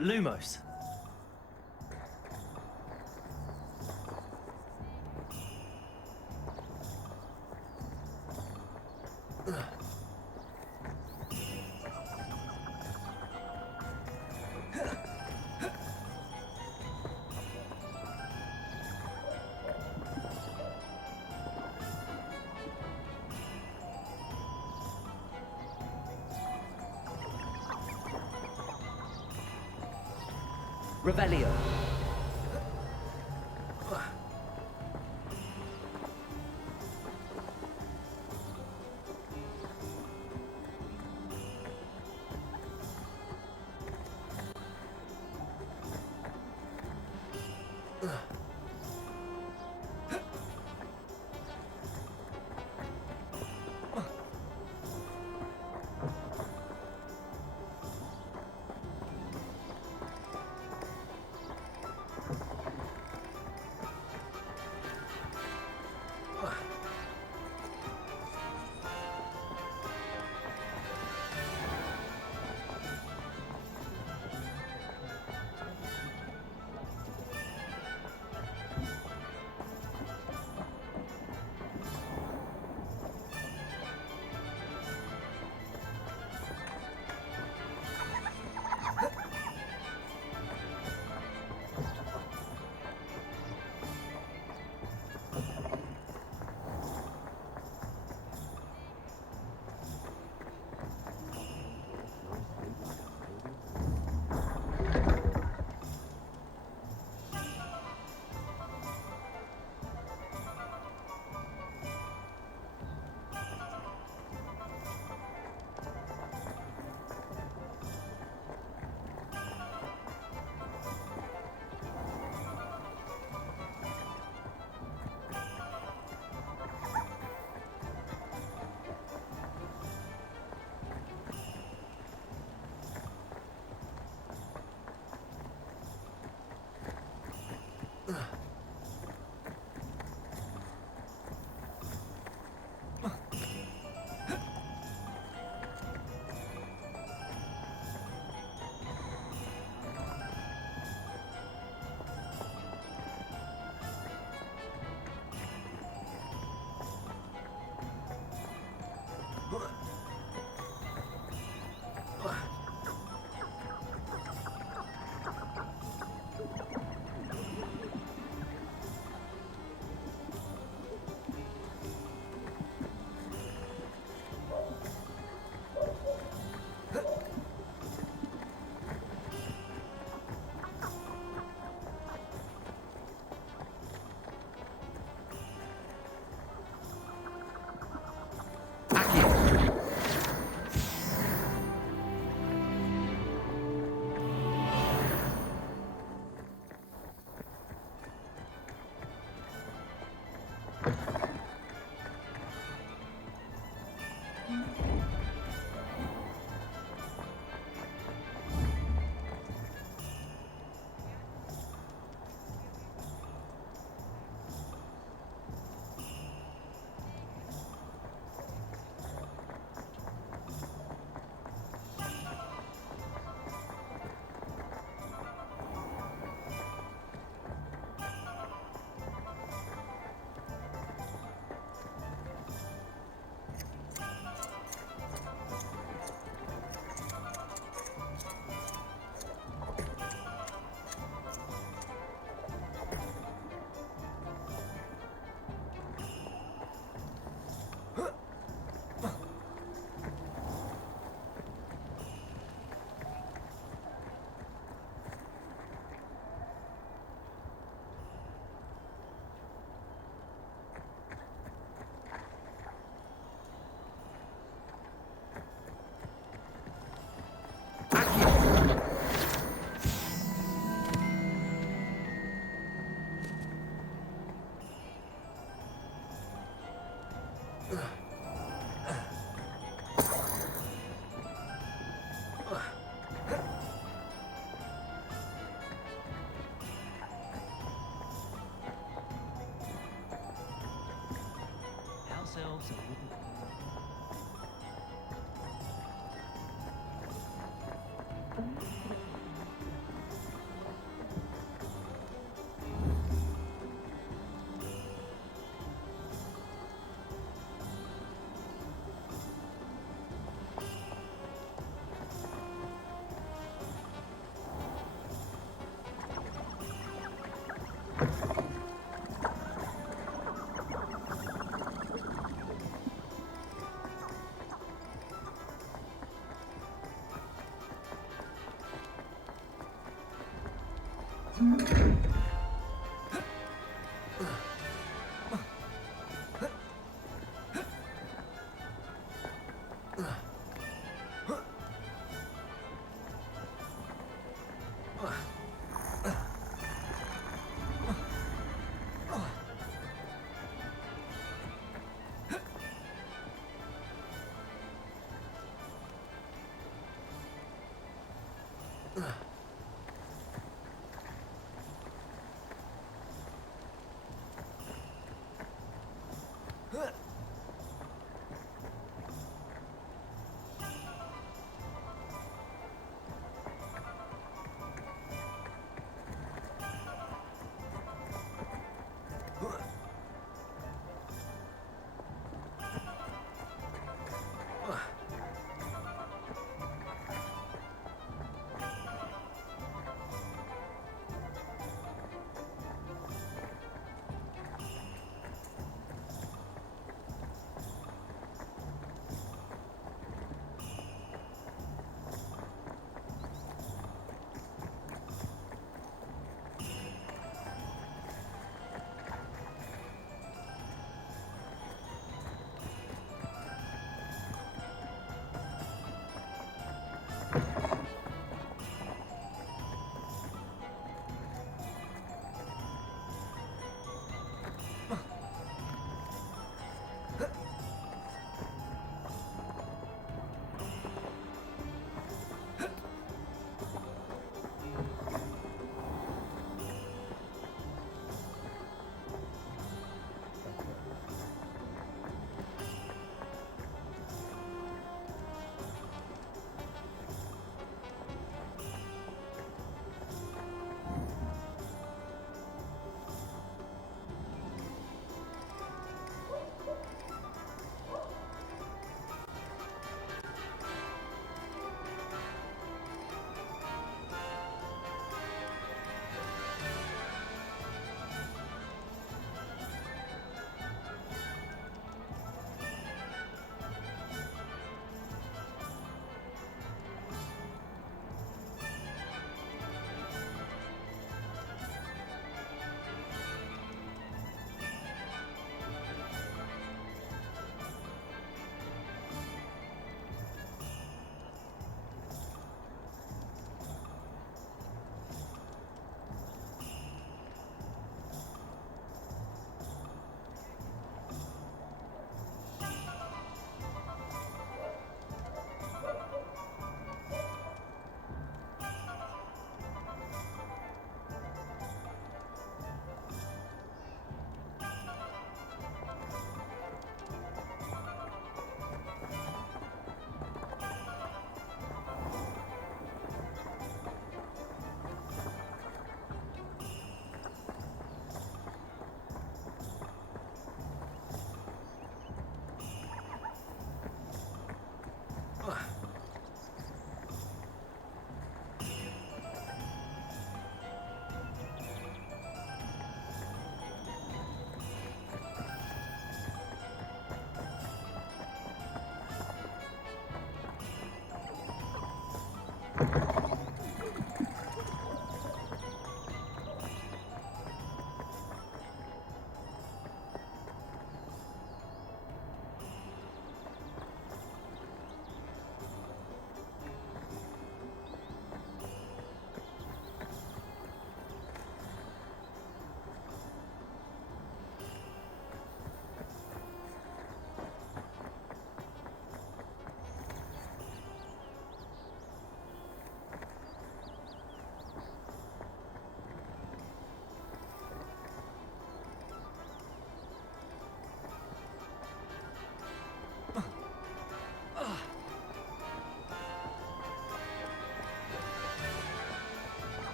Lumos. Revelio.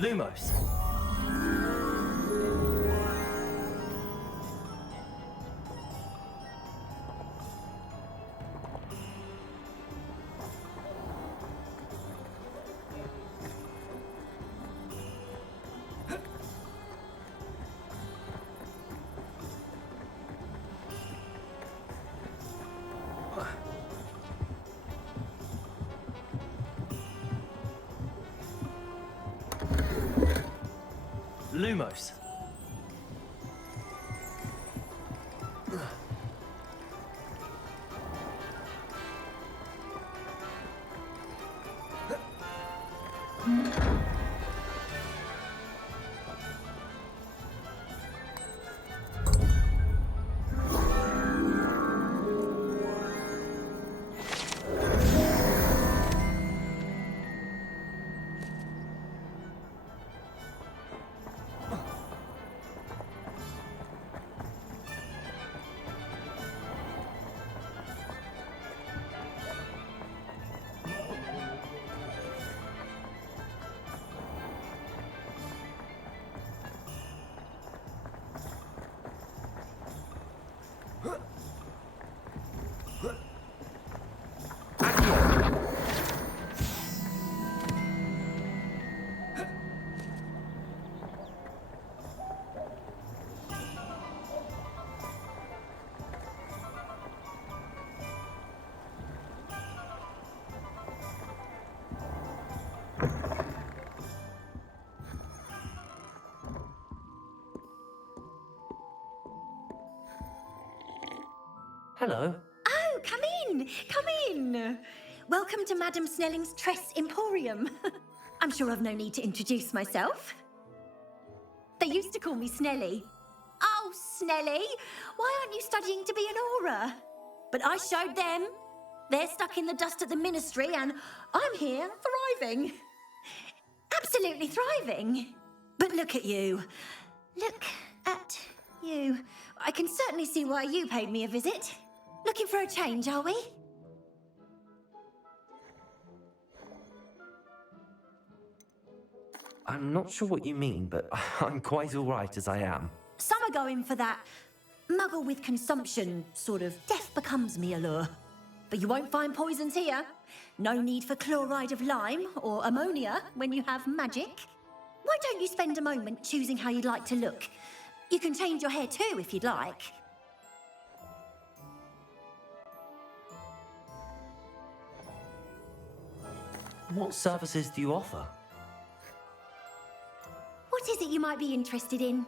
Lumos. Lumos. Hello. Oh, come in! Come in! Welcome to Madame Snelling's Tress Emporium. I'm sure I've no need to introduce myself. They used to call me Snelly. Oh, Snelly! Why aren't you studying to be an Auror? But I showed them. They're stuck in the dust at the Ministry, and I'm here thriving. Absolutely thriving. But look at you. Look at you. I can certainly see why you paid me a visit. Looking for a change, are we? I'm not sure what you mean, but I'm quite all right as I am. Some are going for that muggle with consumption, sort of death becomes me allure. But you won't find poisons here. No need for chloride of lime or ammonia when you have magic. Why don't you spend a moment choosing how you'd like to look? You can change your hair too if you'd like. What services do you offer? What is it you might be interested in?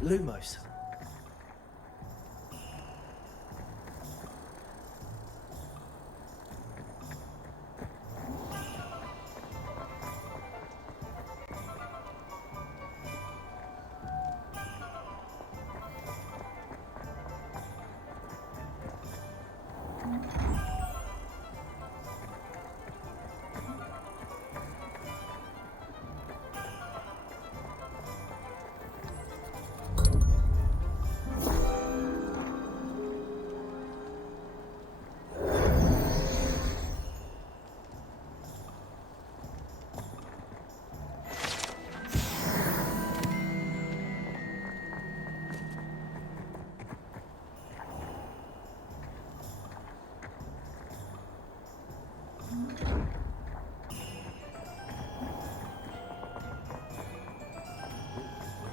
Lumos.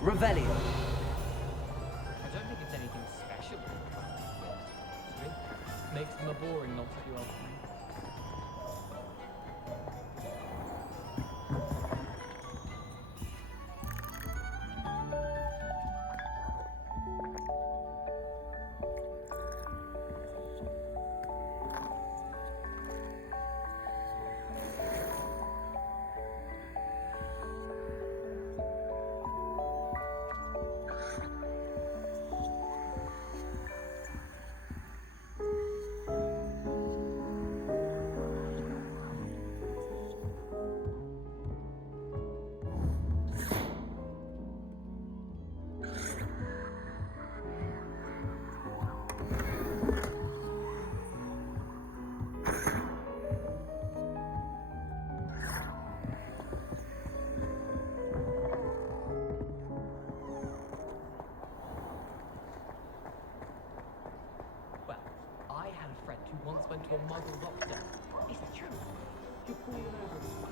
Revelio. I don't think it's anything special. Makes them a boring lot of you old friends. Who once went to a muggle doctor. It's true. You're falling over.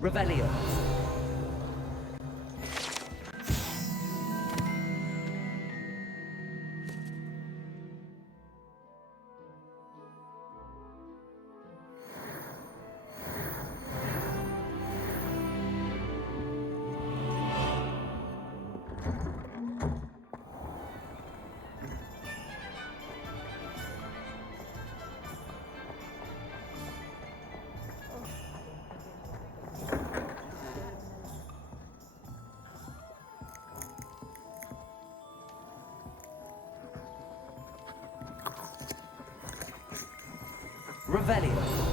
Revelio. Revelio.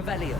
Revelio.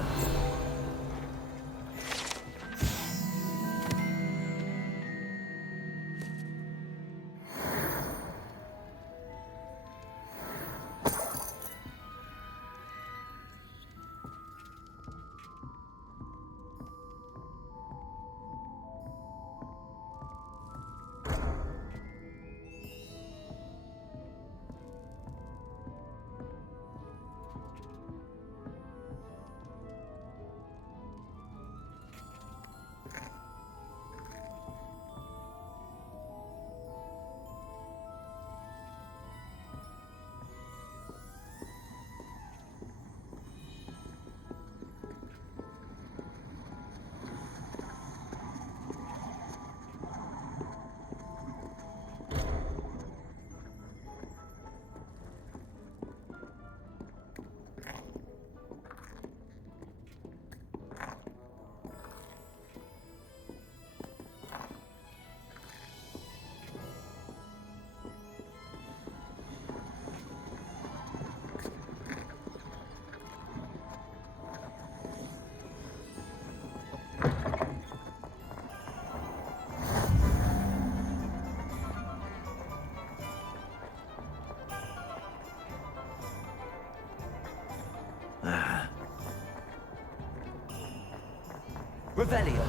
Revelio.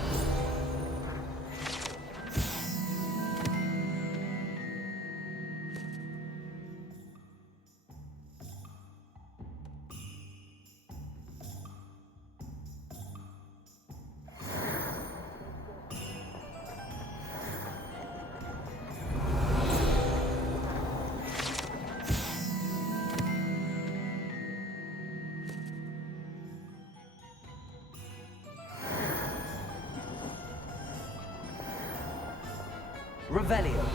Revelio.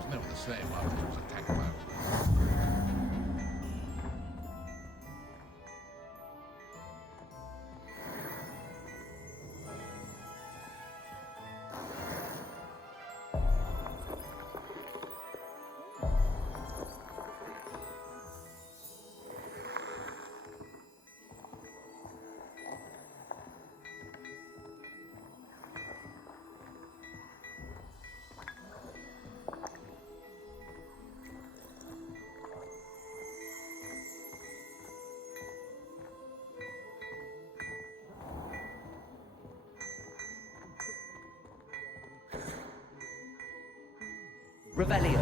It's never the same after it was attacked by us. Revelio.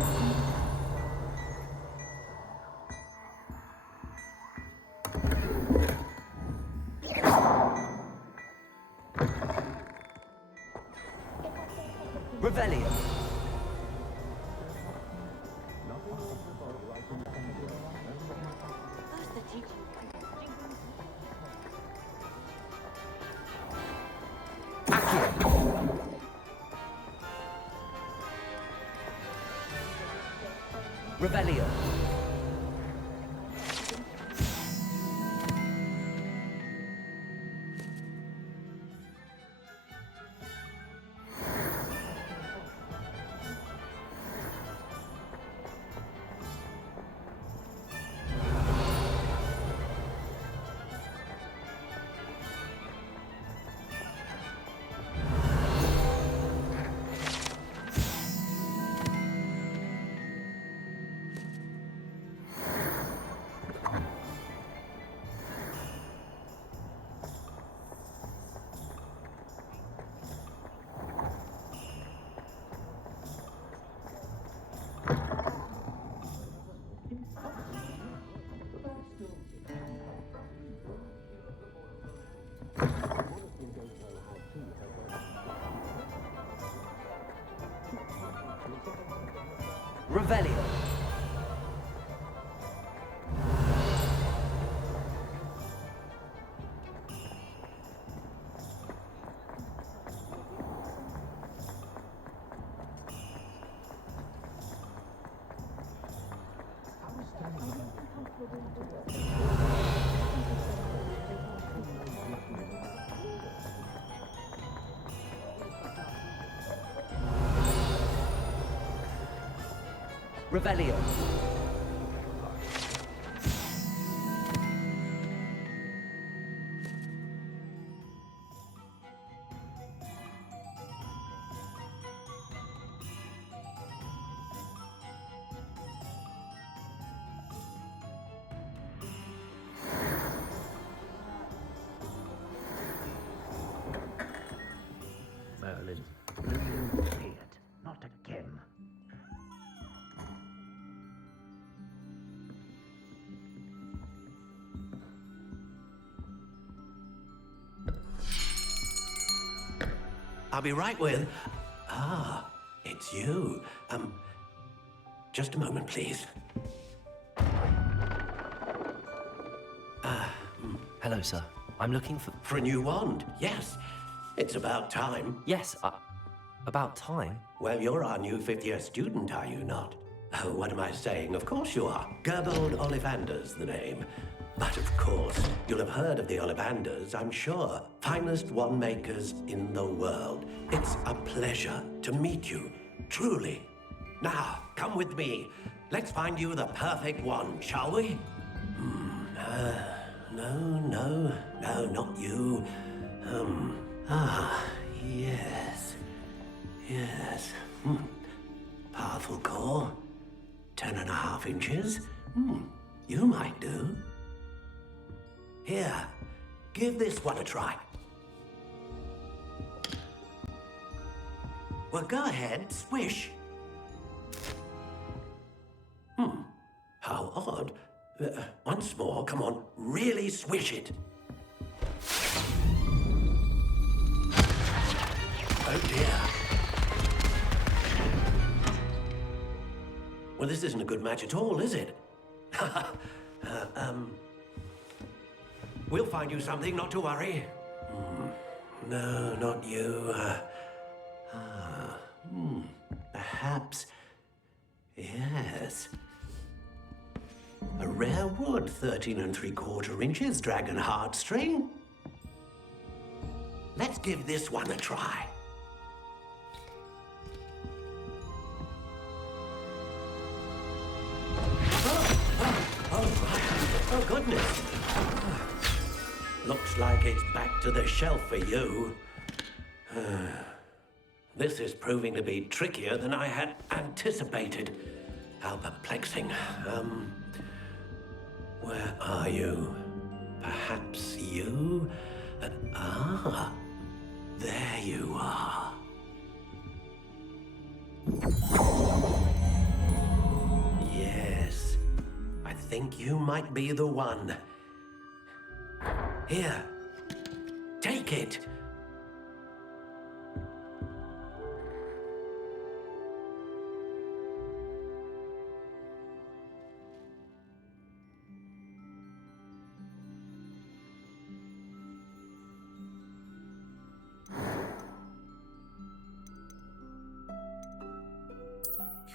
Revelio. Revelio. Revelio. Revelio. Merlin's brilliant beard. Not again. I'll be right with... Ah, it's you. Just a moment, please. Hello, sir. I'm looking for... For a new wand, yes. It's about time. Yes, about time? Well, you're our new fifth-year student, are you not? Oh, what am I saying? Of course you are. Gerbold Ollivander's the name. But of course, you'll have heard of the Ollivanders, I'm sure. Finest wand makers in the world. It's a pleasure to meet you, truly. Now, come with me. Let's find you the perfect wand, shall we? No, not you. Yes. Powerful core. 10.5 inches. You might do. Here, give this one a try. Well, go ahead, swish. How odd. Once more, come on, really swish it. Oh dear. Well, this isn't a good match at all, is it? We'll find you something, not to worry. No, not you. Perhaps. Yes. A rare wood, 13 3/4 inches, dragon heartstring. Let's give this one a try. Oh, goodness. Looks like it's back to the shelf for you. This is proving to be trickier than I had anticipated. How perplexing. Where are you? Perhaps you? There you are. Yes, I think you might be the one. Here, take it.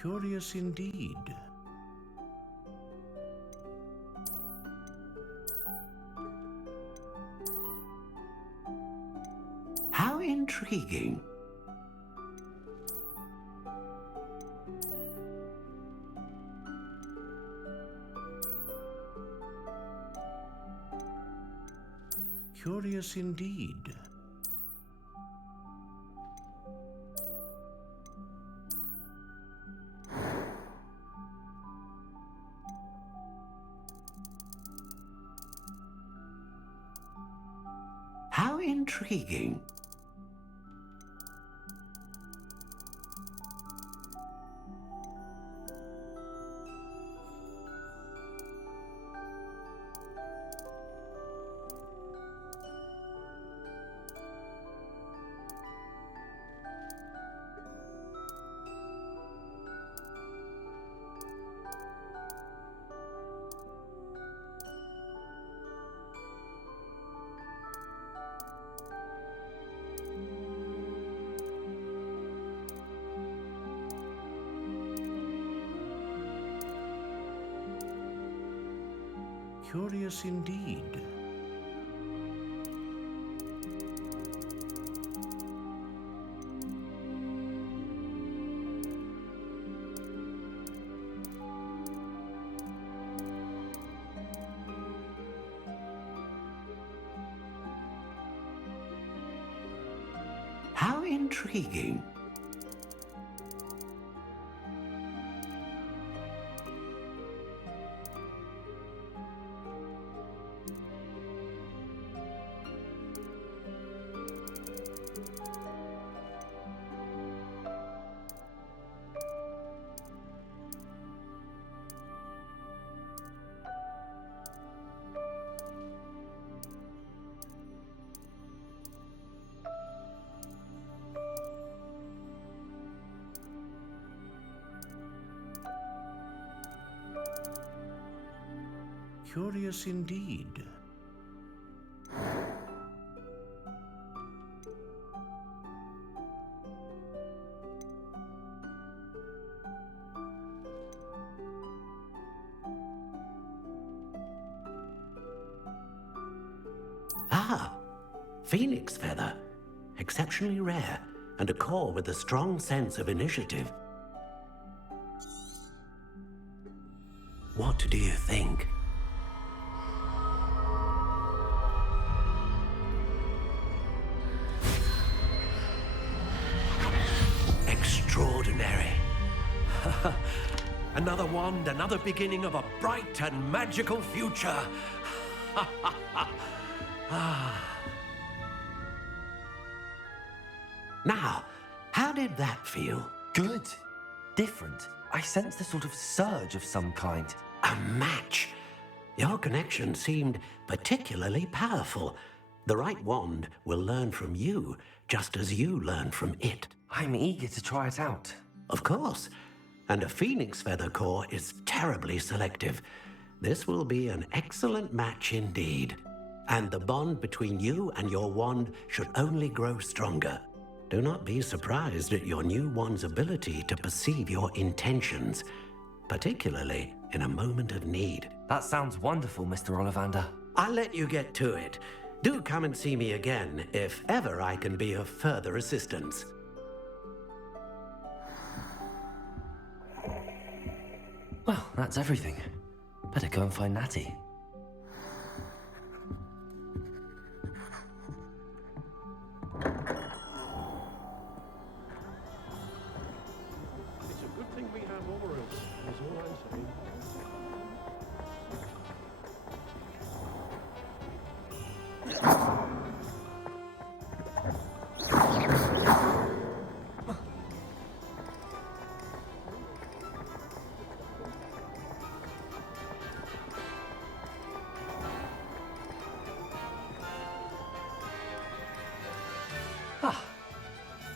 Curious indeed. How intriguing. Curious indeed. How intriguing. Curious indeed. intriguing. Curious indeed. Ah, Phoenix Feather. Exceptionally rare, and a core with a strong sense of initiative. What do you think? Extraordinary. Another wand, another beginning of a bright and magical future. Now, how did that feel? Good. Different. I sensed a sort of surge of some kind. A match. Your connection seemed particularly powerful. The right wand will learn from you, just as you learn from it. I'm eager to try it out. Of course. And a Phoenix Feather core is terribly selective. This will be an excellent match indeed. And the bond between you and your wand should only grow stronger. Do not be surprised at your new wand's ability to perceive your intentions, particularly in a moment of need. That sounds wonderful, Mr. Ollivander. I'll let you get to it. Do come and see me again if ever I can be of further assistance. Well, that's everything. Better go and find Natty. It's a good thing we have overalls, is all I'm saying.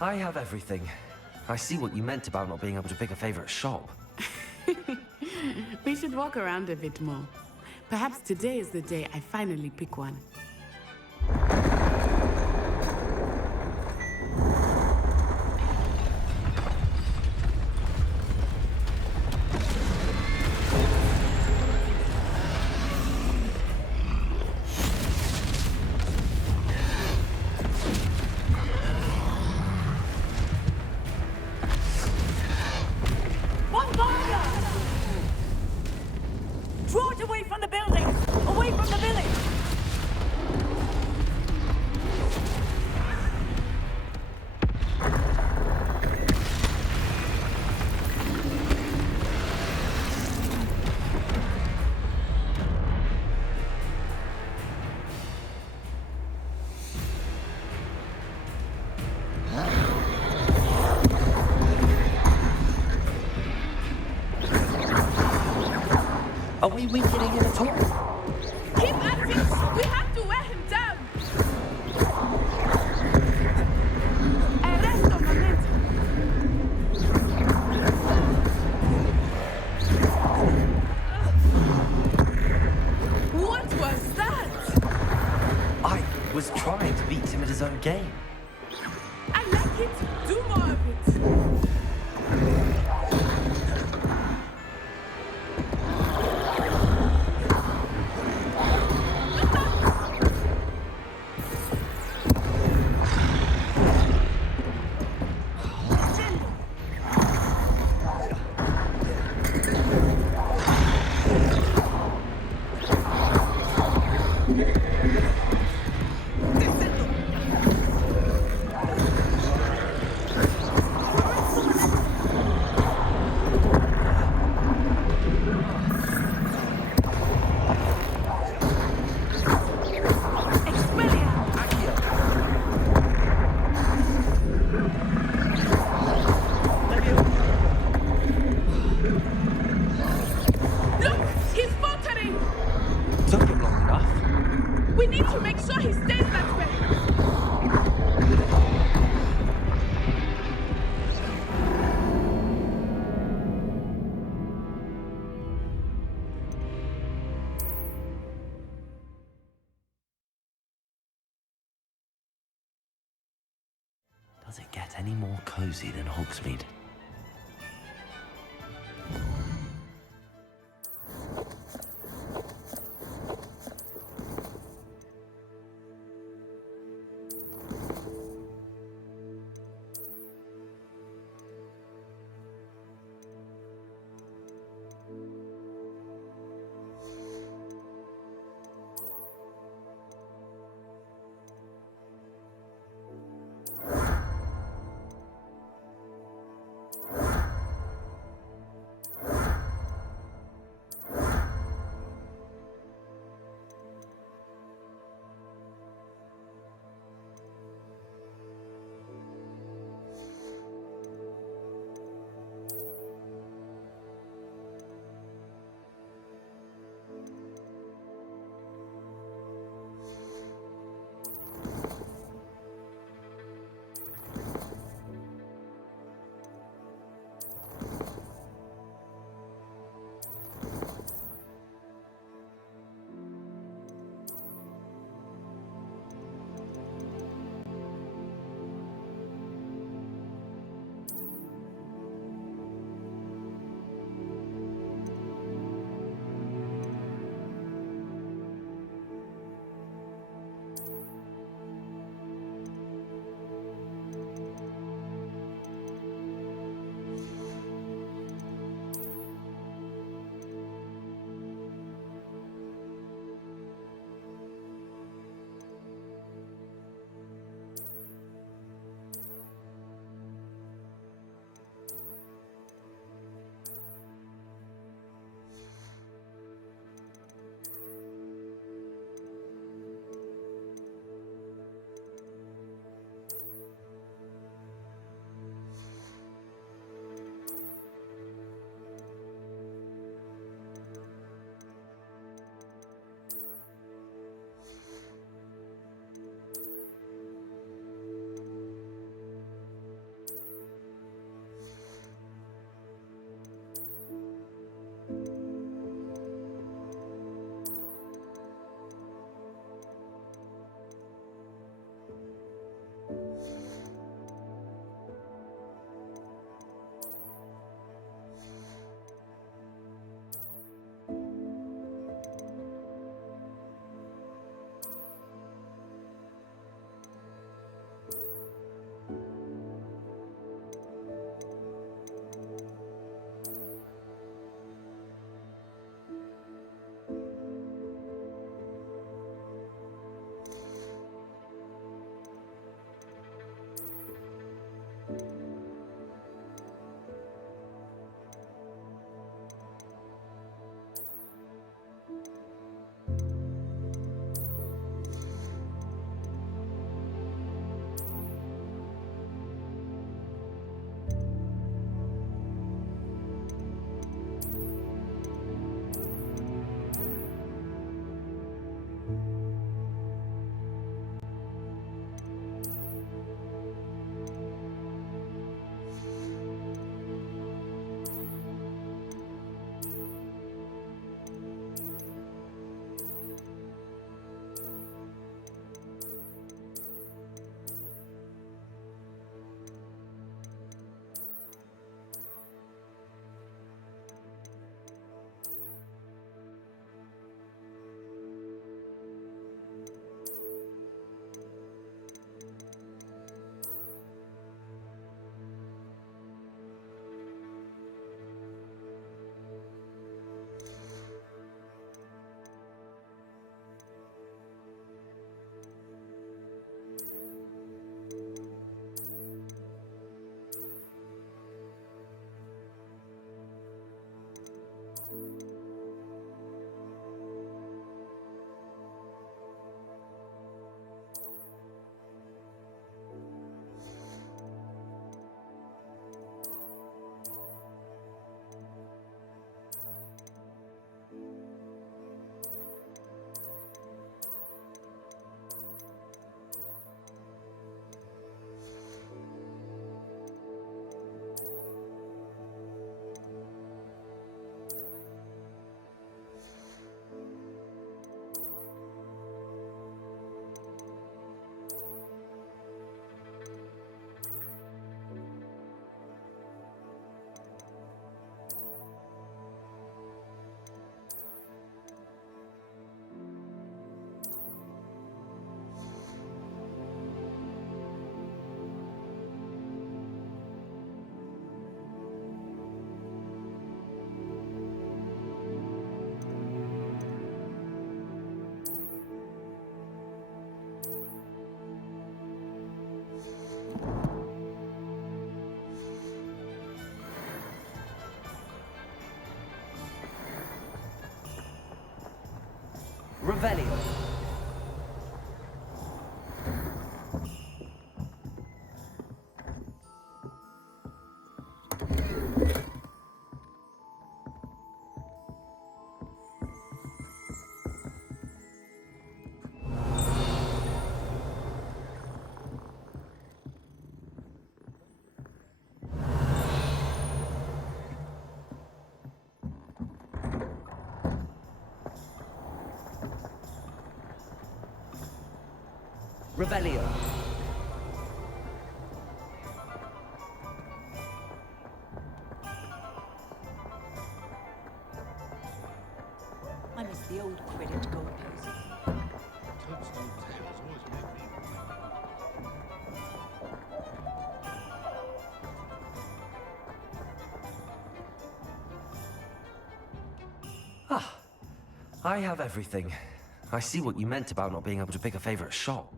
I have everything. I see what you meant about not being able to pick a favorite shop. We should walk around a bit more. Perhaps today is the day I finally pick one. Draw it away from the building! Away from the village! Are we weakening him at all? Keep at it! We have to wear him down! Arresto momento! What was that? I was trying to beat him at his own game. I like it! Do more of it! it get any more cozy than Hogsmeade? Revelio. Revelio. I miss the old Quidditch goalpost. Toadstool tales always make me. Ah, I have everything. I see what you meant about not being able to pick a favorite shot.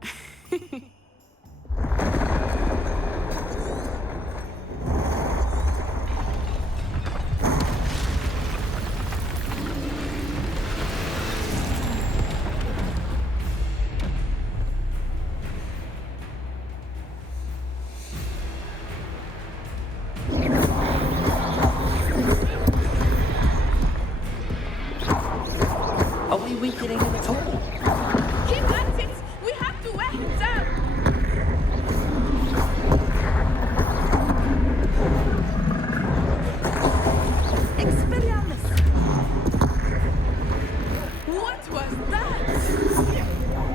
Are we weakening him at all? Keep at it! We have to wear him down! Expelliarmus! What was that?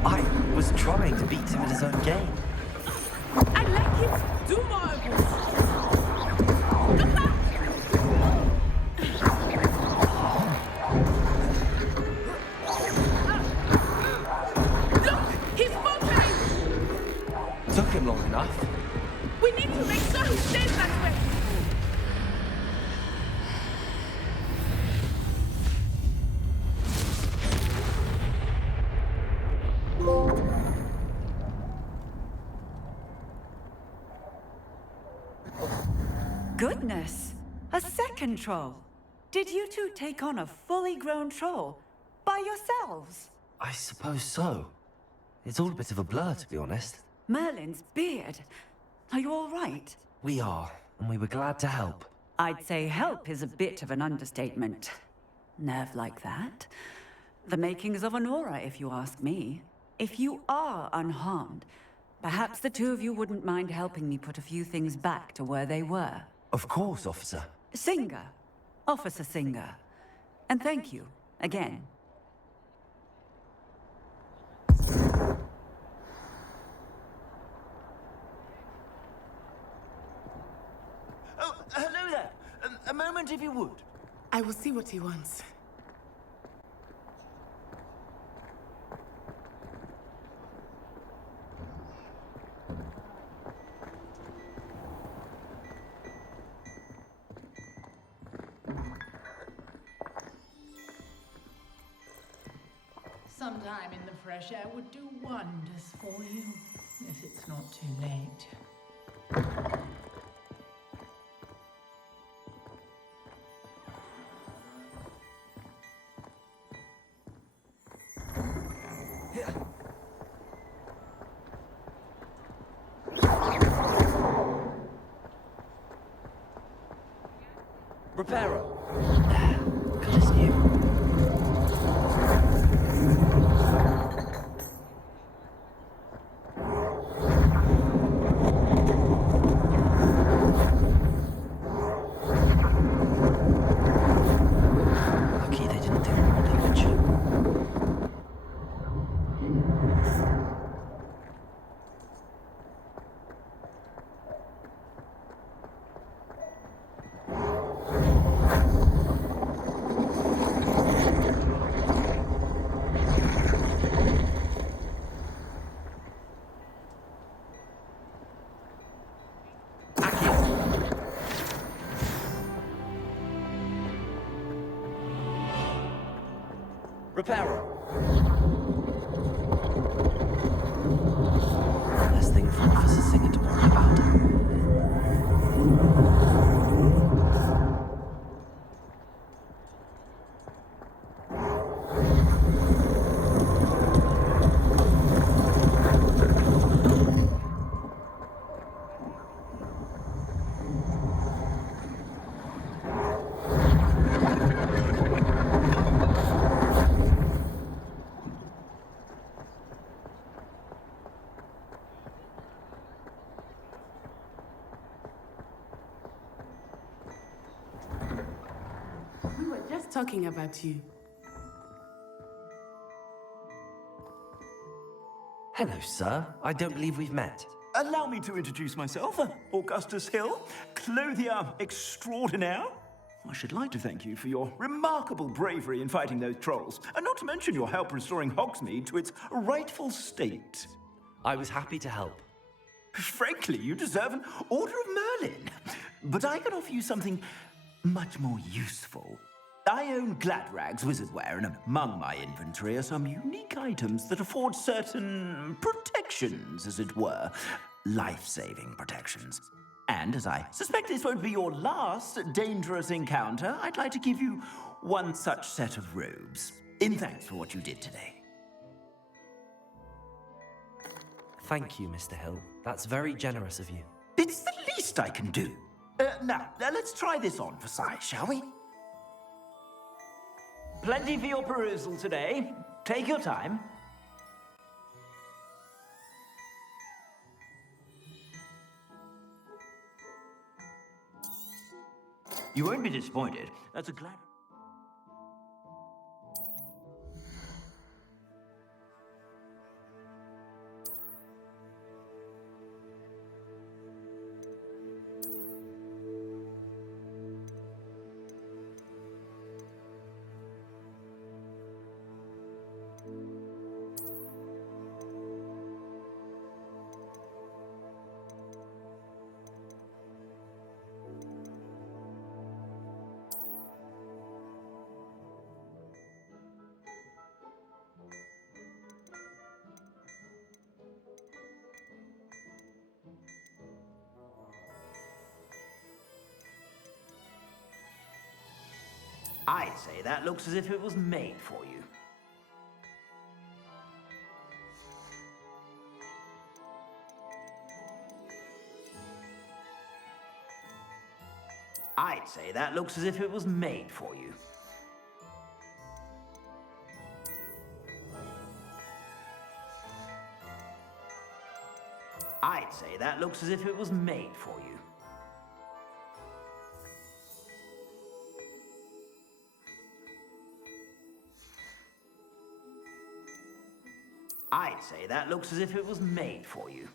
I was trying to beat him at his own game. I like it! Do more of it! Come back! Took him long enough. We need to make sure he stays that way! Goodness! A second troll! Did you two take on a fully grown troll? By yourselves? I suppose so. It's all a bit of a blur, to be honest. Merlin's beard. Are you all right? We are, and we were glad to help. I'd say help is a bit of an understatement. Nerve like that. The makings of an aura, if you ask me. If you are unharmed, perhaps the two of you wouldn't mind helping me put a few things back to where they were. Of course, officer. Singer. Officer Singer. And thank you, again. Oh, hello there. A moment if you would. I will see what he wants. Some time in the fresh air would do wonders for you, if it's not too late. Reparo. Good as new. Lucky they didn't do more damage. Reparo. Less thing for Officer Singer to worry about. talking about you. Hello, sir. I don't believe we've met. Allow me to introduce myself, Augustus Hill, clothier extraordinaire. I should like to thank you for your remarkable bravery in fighting those trolls, and not to mention your help restoring Hogsmeade to its rightful state. I was happy to help. Frankly, you deserve an Order of Merlin. But I can offer you something much more useful. I own Gladrag's wizardware, and among my inventory are some unique items that afford certain protections, as it were. Life-saving protections. And as I suspect this won't be your last dangerous encounter, I'd like to give you one such set of robes, in thanks for what you did today. Thank you, Mr. Hill. That's very generous of you. It's the least I can do. Now, let's try this on for size, shall we? Plenty for your perusal today. Take your time. You won't be disappointed. That's a glad... I'd say that looks as if it was made for you. I'd say that looks as if it was made for you. I'd say that looks as if it was made for you. I'd say that looks as if it was made for you.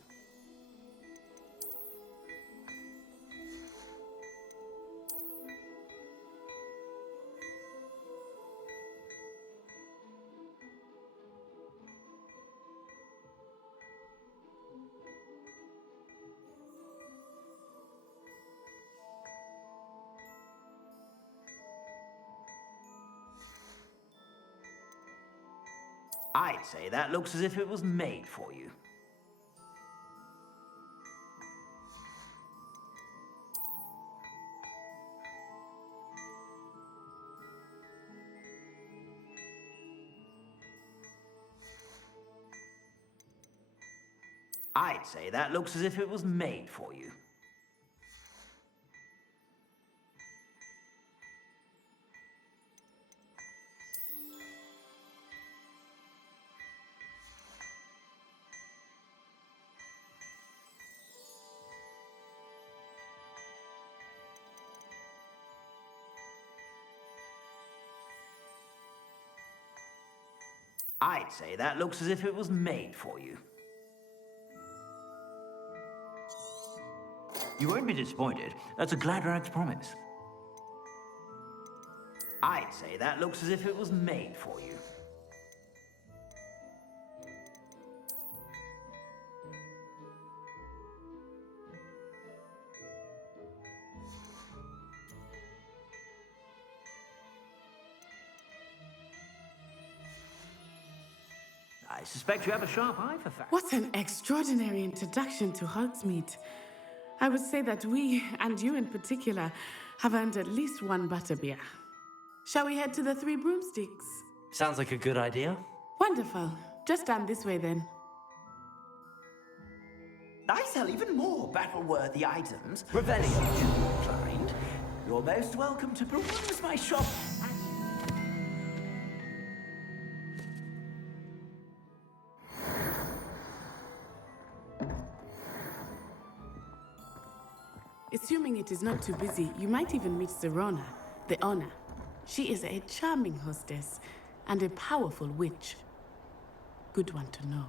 I'd say that looks as if it was made for you. I'd say that looks as if it was made for you. I'd say that looks as if it was made for you. You won't be disappointed. That's a Gladrag's promise. I'd say that looks as if it was made for you. I suspect you have a sharp eye for facts. What an extraordinary introduction to Hogsmeade. I would say that we, and you in particular, have earned at least one butterbeer. Shall we head to the Three Broomsticks? Sounds like a good idea. Wonderful. Just down this way then. I sell even more battle-worthy items. Revelio, inclined. You're most welcome to peruse my shop. Assuming it is not too busy, you might even meet Serona, the owner. She is a charming hostess and a powerful witch. Good one to know.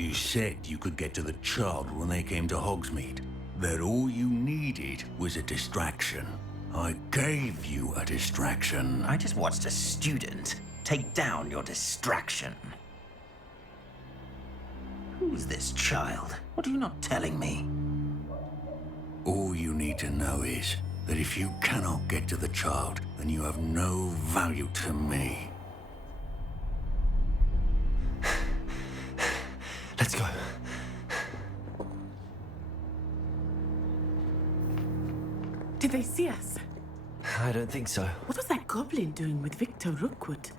You said you could get to the child when they came to Hogsmeade. That all you needed was a distraction. I gave you a distraction. I just watched a student take down your distraction. Who's this child? What are you not telling me? All you need to know is that if you cannot get to the child, then you have no value to me. Let's go. Did they see us? I don't think so. What was that goblin doing with Victor Rookwood?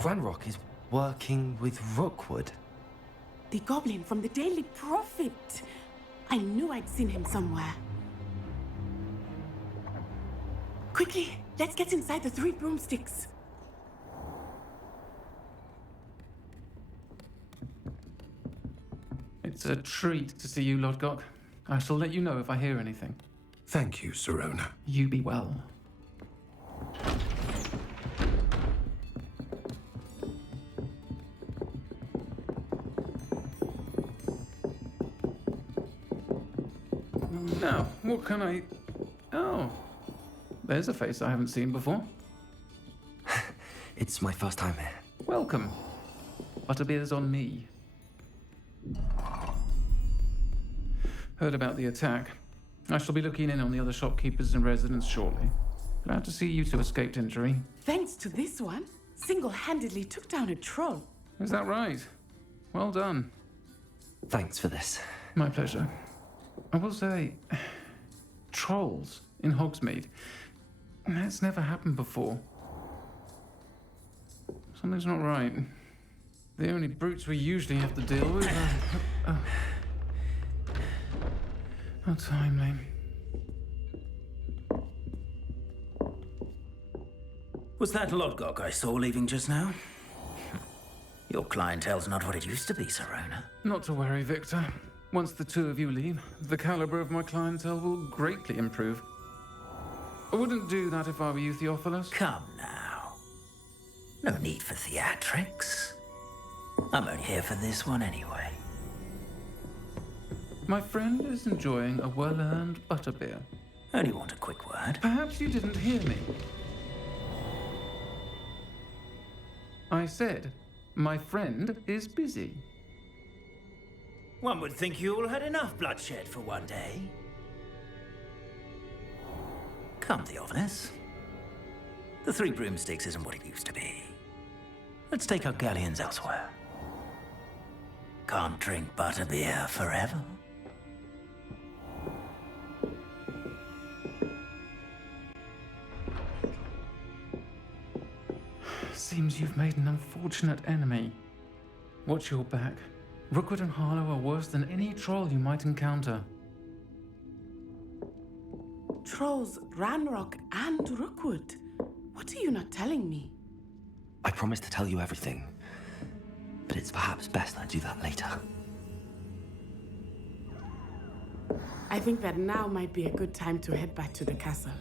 Ranrock is working with Rookwood. The goblin from the Daily Prophet. I knew I'd seen him somewhere. Quickly, let's get inside the 3 broomsticks. It's a treat to see you, Lodgok. I shall let you know if I hear anything. Thank you, Sirona. You be well. Now, what can I... Oh, there's a face I haven't seen before. It's my first time here. Welcome. Butterbeer's on me. Heard about the attack. I shall be looking in on the other shopkeepers and residents shortly. Glad to see you two escaped injury. Thanks to this one, single-handedly took down a troll. Is that right? Well done. Thanks for this. My pleasure. I will say, trolls in Hogsmeade. That's never happened before. Something's not right. The only brutes we usually have to deal with are... How timely. Was that Lodgok I saw leaving just now? Your clientele's not what it used to be, Sirona. Not to worry, Victor. Once the two of you leave, the caliber of my clientele will greatly improve. I wouldn't do that if I were you, Theophilus. Come now. No need for theatrics. I'm only here for this one anyway. My friend is enjoying a well-earned butterbeer. Only want a quick word. Perhaps you didn't hear me. I said, my friend is busy. One would think you all had enough bloodshed for one day. Come, Theophilus. The 3 broomsticks isn't what it used to be. Let's take our galleons elsewhere. Can't drink butterbeer forever. Seems you've made an unfortunate enemy. Watch your back. Rookwood and Harlow are worse than any troll you might encounter. Trolls, Ranrock, and Rookwood. What are you not telling me? I promised to tell you everything, but it's perhaps best I do that later. I think that now might be a good time to head back to the castle.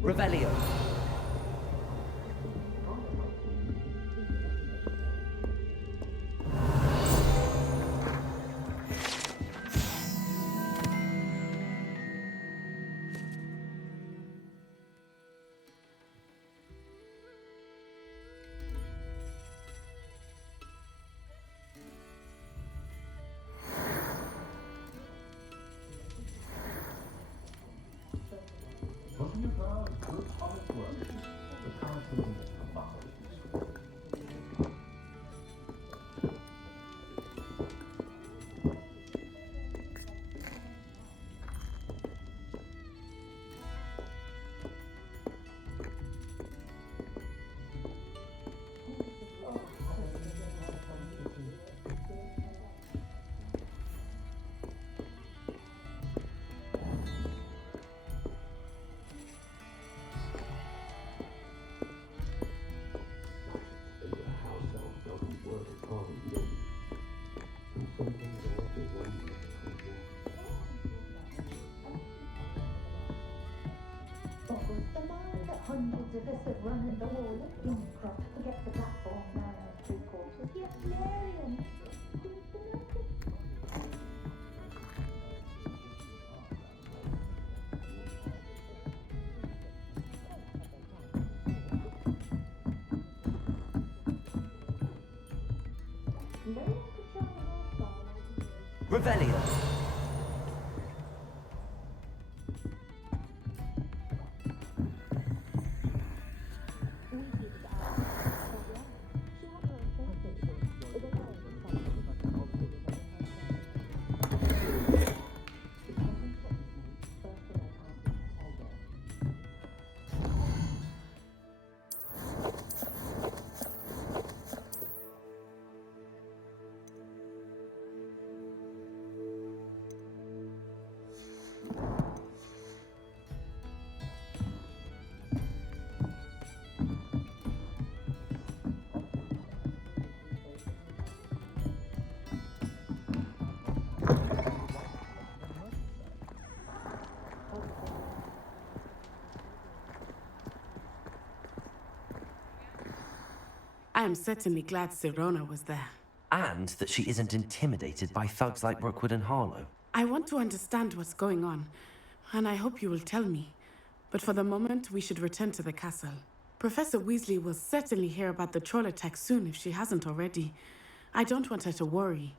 Revelio. divisive run in the hall. Forget the platform now, 3/4. Yes, Marion. Revelio. I am certainly glad Sirona was there. And that she isn't intimidated by thugs like Rookwood and Harlow. I want to understand what's going on, and I hope you will tell me. But for the moment, we should return to the castle. Professor Weasley will certainly hear about the troll attack soon if she hasn't already. I don't want her to worry.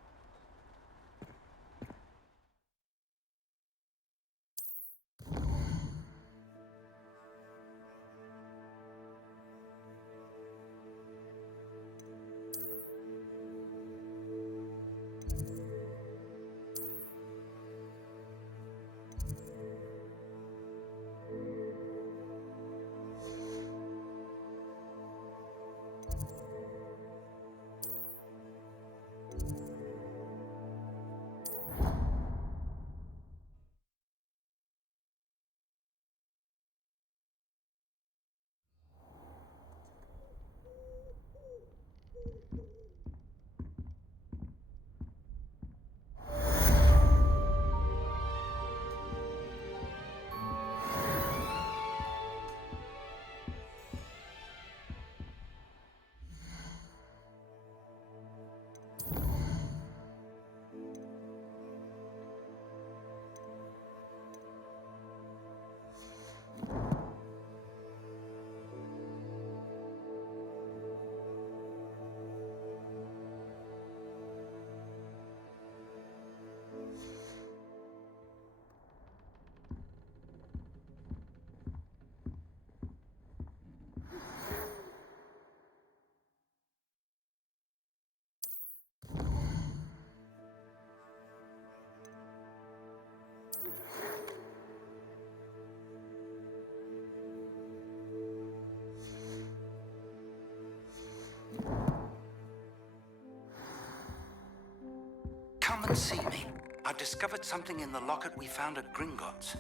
Come and see me. I've discovered something in the locket we found at Gringotts.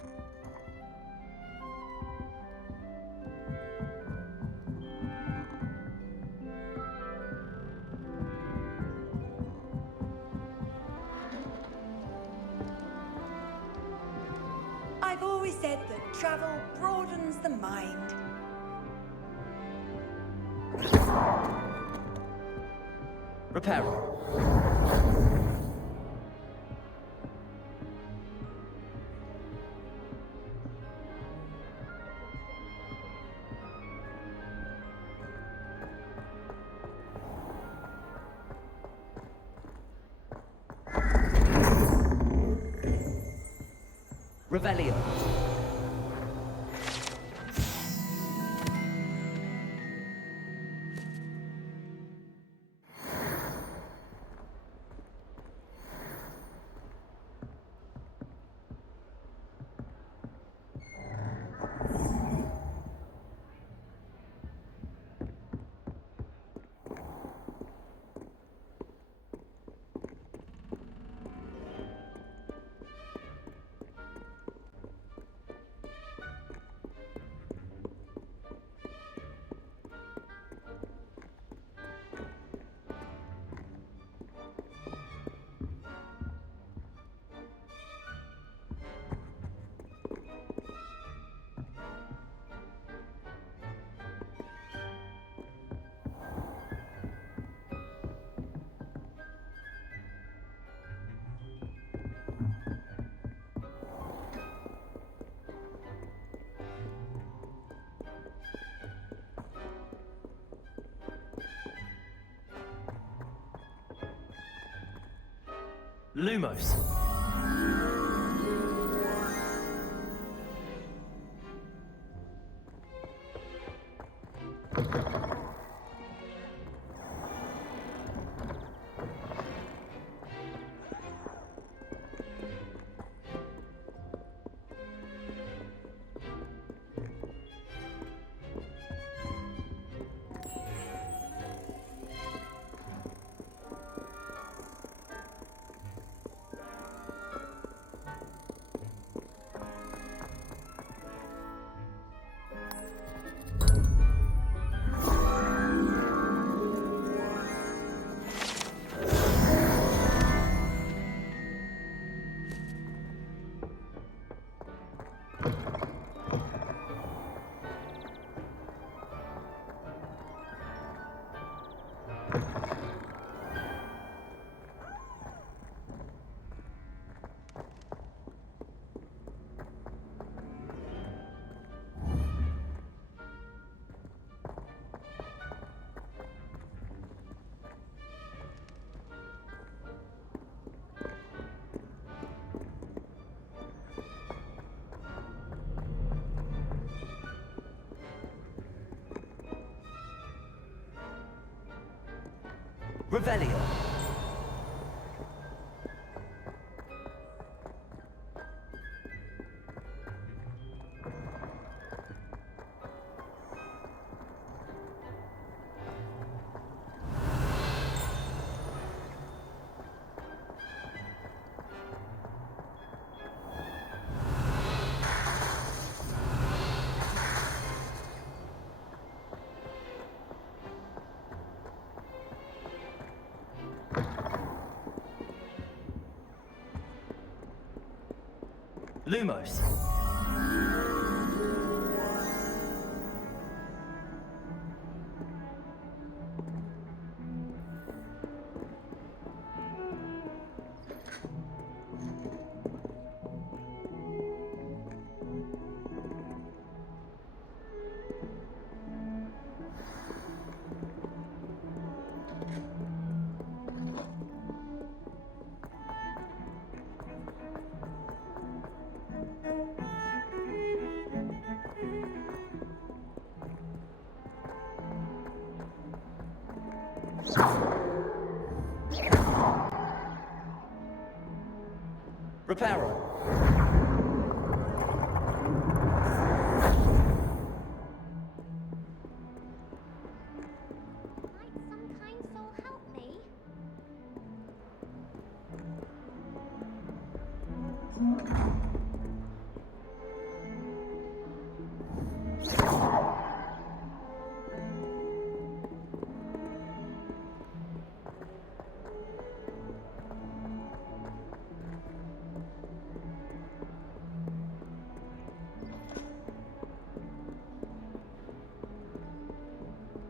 I've always said that travel broadens the mind. Reparo. Revelio. Lumos. Revelio. Lumos. Reparo.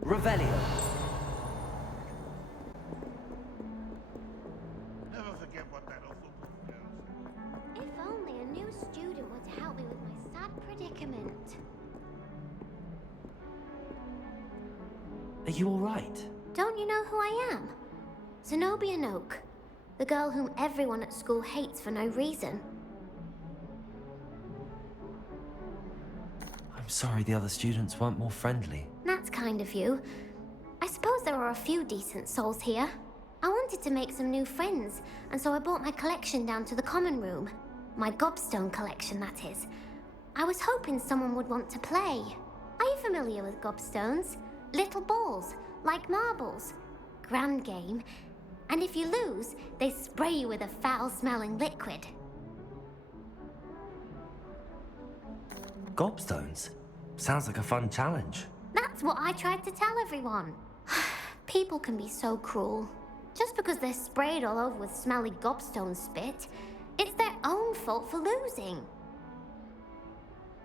Revelio. Never forget what that awful feels. If only a new student were to help me with my sad predicament. Are you all right? Don't you know who I am? Zenobia Noak, the girl whom everyone at school hates for no reason. I'm sorry the other students weren't more friendly. That's kind of you. I suppose there are a few decent souls here. I wanted to make some new friends, and so I brought my collection down to the common room. My gobstone collection, that is. I was hoping someone would want to play. Are you familiar with gobstones? Little balls, like marbles. Grand game. And if you lose, they spray you with a foul-smelling liquid. Gobstones? Sounds like a fun challenge. That's what I tried to tell everyone. People can be so cruel. Just because they're sprayed all over with smelly gobstone spit, it's their own fault for losing.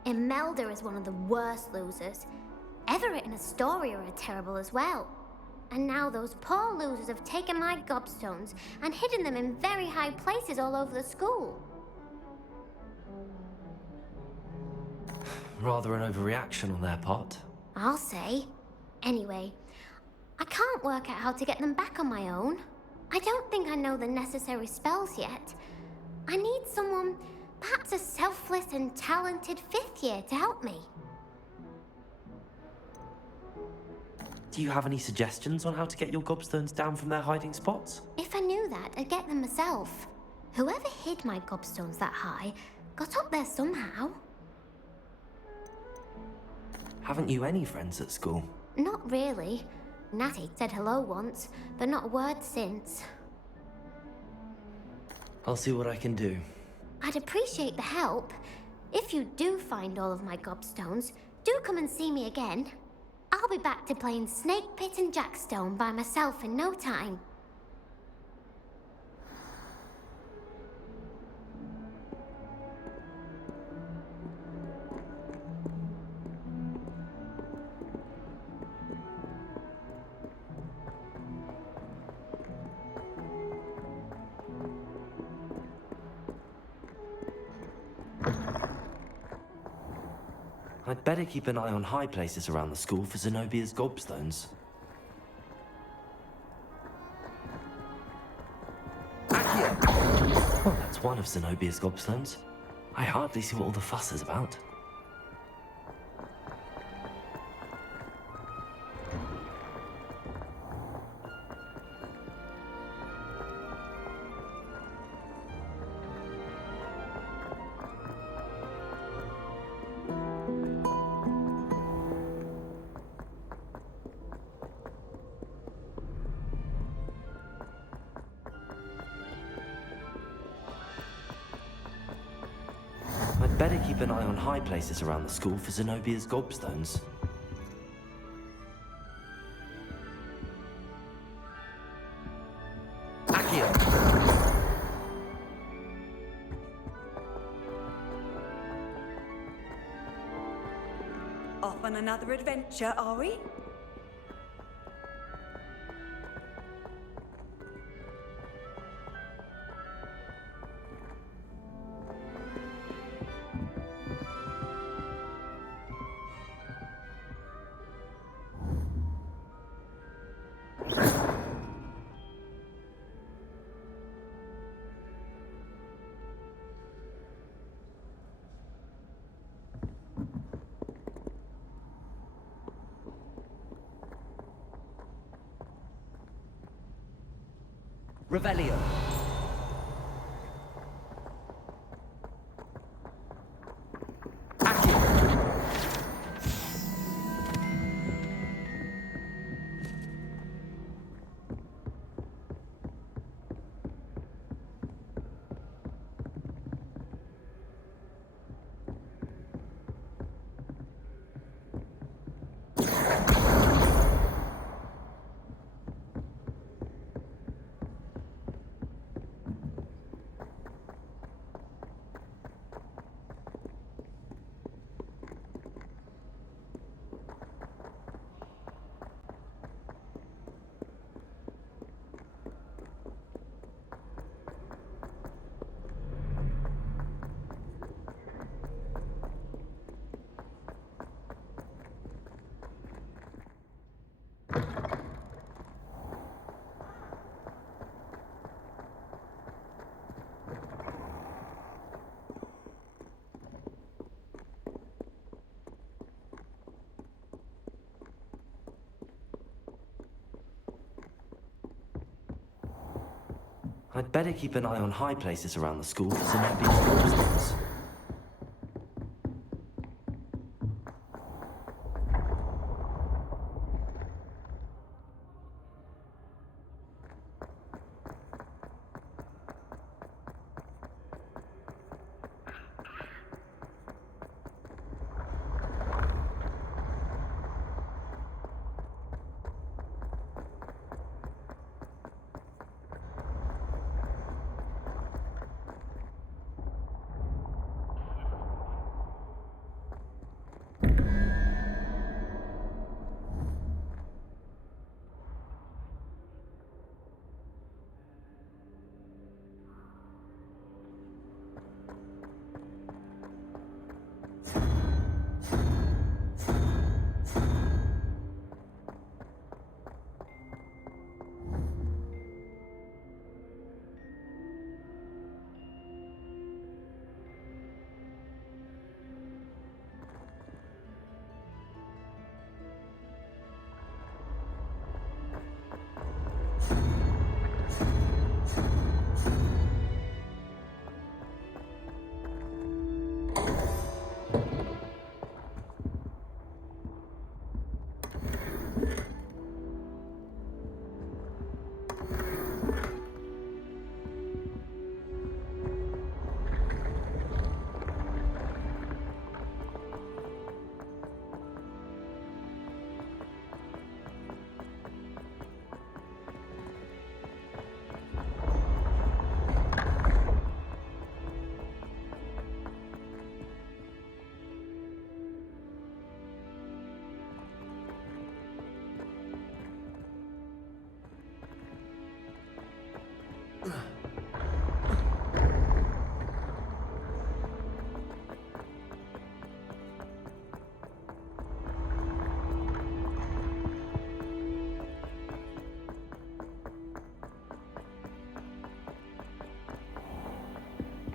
Imelda is one of the worst losers. Everett and Astoria are terrible as well. And now those poor losers have taken my gobstones and hidden them in very high places all over the school. Rather an overreaction on their part. I'll say. Anyway, I can't work out how to get them back on my own. I don't think I know the necessary spells yet. I need someone, perhaps a selfless and talented 5th year to help me. Do you have any suggestions on how to get your gobstones down from their hiding spots? If I knew that, I'd get them myself. Whoever hid my gobstones that high got up there somehow. Haven't you any friends at school? Not really. Natty said hello once, but not a word since. I'll see what I can do. I'd appreciate the help. If you do find all of my gobstones, do come and see me again. I'll be back to playing Snake Pit and Jackstone by myself in no time. I'd better keep an eye on high places around the school for Zenobia's gobstones. Oh, that's one of Zenobia's gobstones. I hardly see what all the fuss is about. I'd better keep an eye on high places around the school for Zenobia's gobstones. Off on another adventure, are we? Revelio. I'd better keep an eye on high places around the school for Zenobia's gobstones.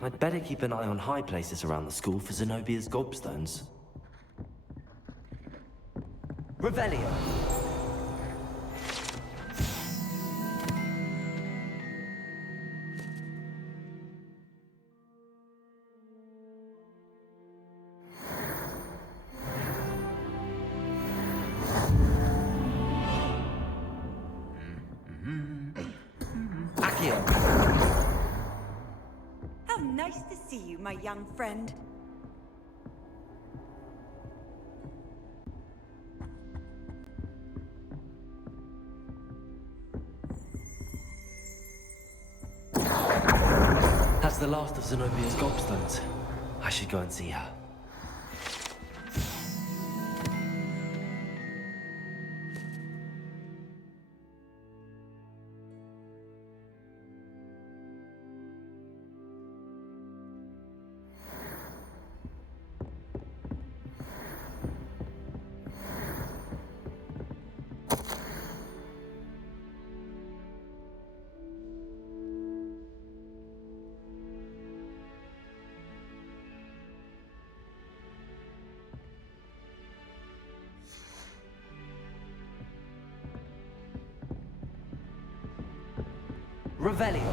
I'd better keep an eye on high places around the school for Zenobia's gobstones. Revelio. Accio. How nice to see you, my young friend. That's the last of Zenobia's gobstones. I should go and see her. Revelio.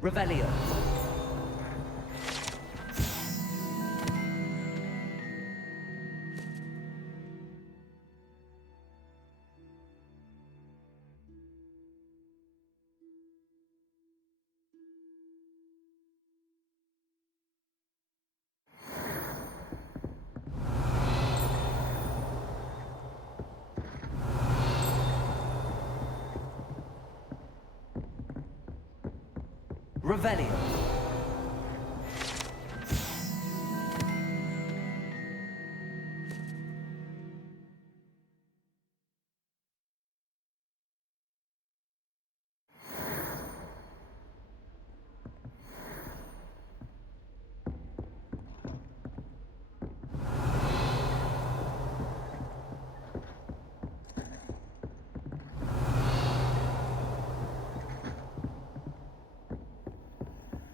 Revelio. Revelio.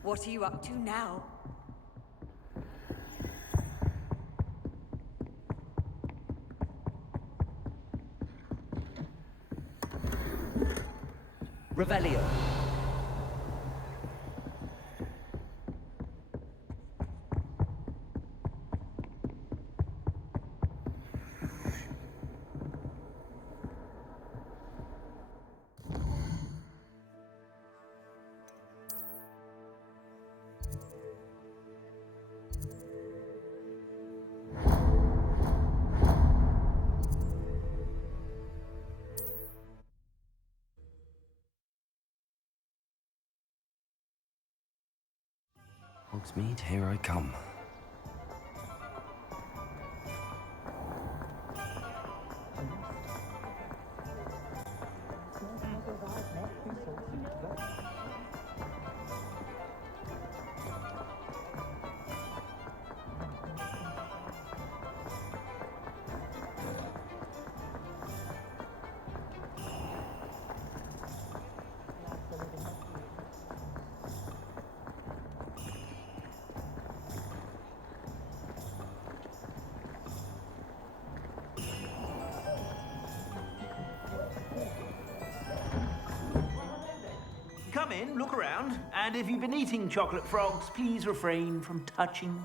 What are you up to now? Revelio. Hogsmeade, here I come. Come in, look around, and if you've been eating chocolate frogs, please refrain from touching.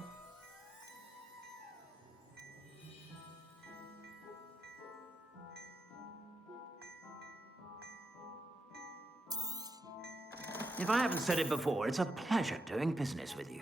If I haven't said it before, it's a pleasure doing business with you.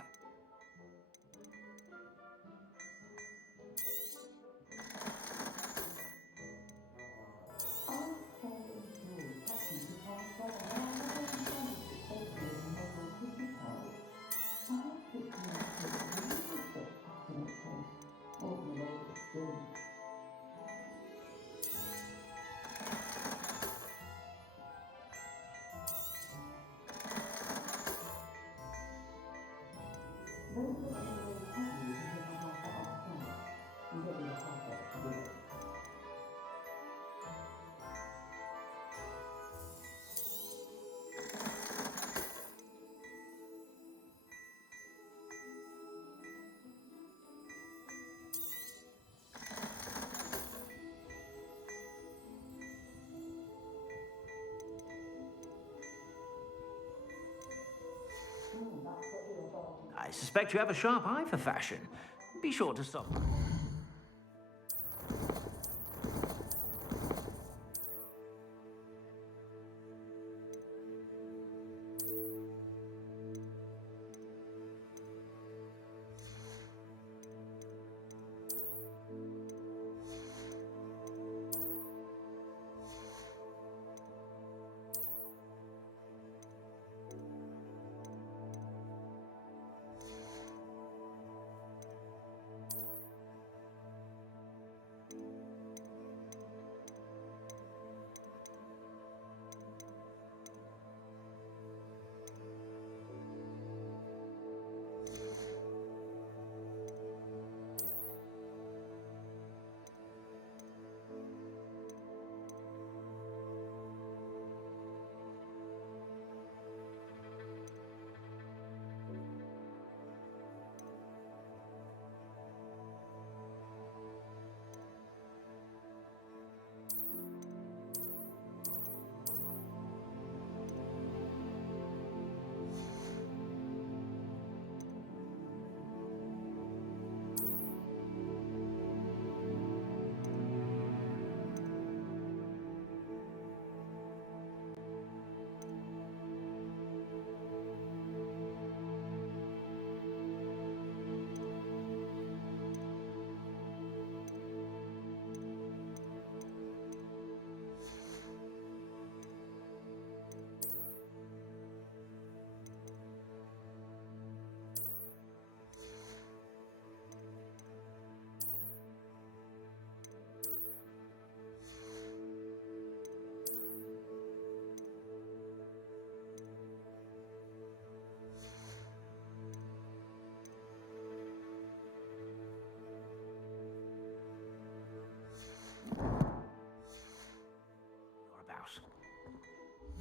I suspect you have a sharp eye for fashion. Be sure to stop.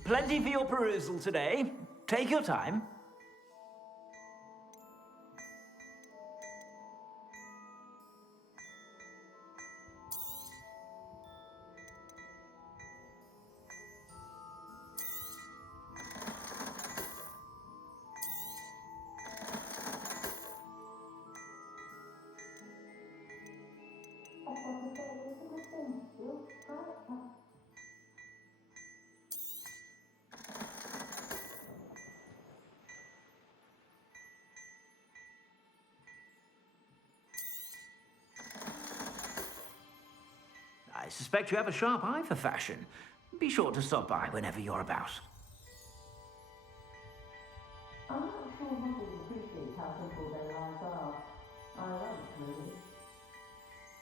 Plenty for your perusal today. Take your time. I suspect you have a sharp eye for fashion. Be sure to stop by whenever you're about. I'm not sure Muggles appreciate how simple their lives are. I like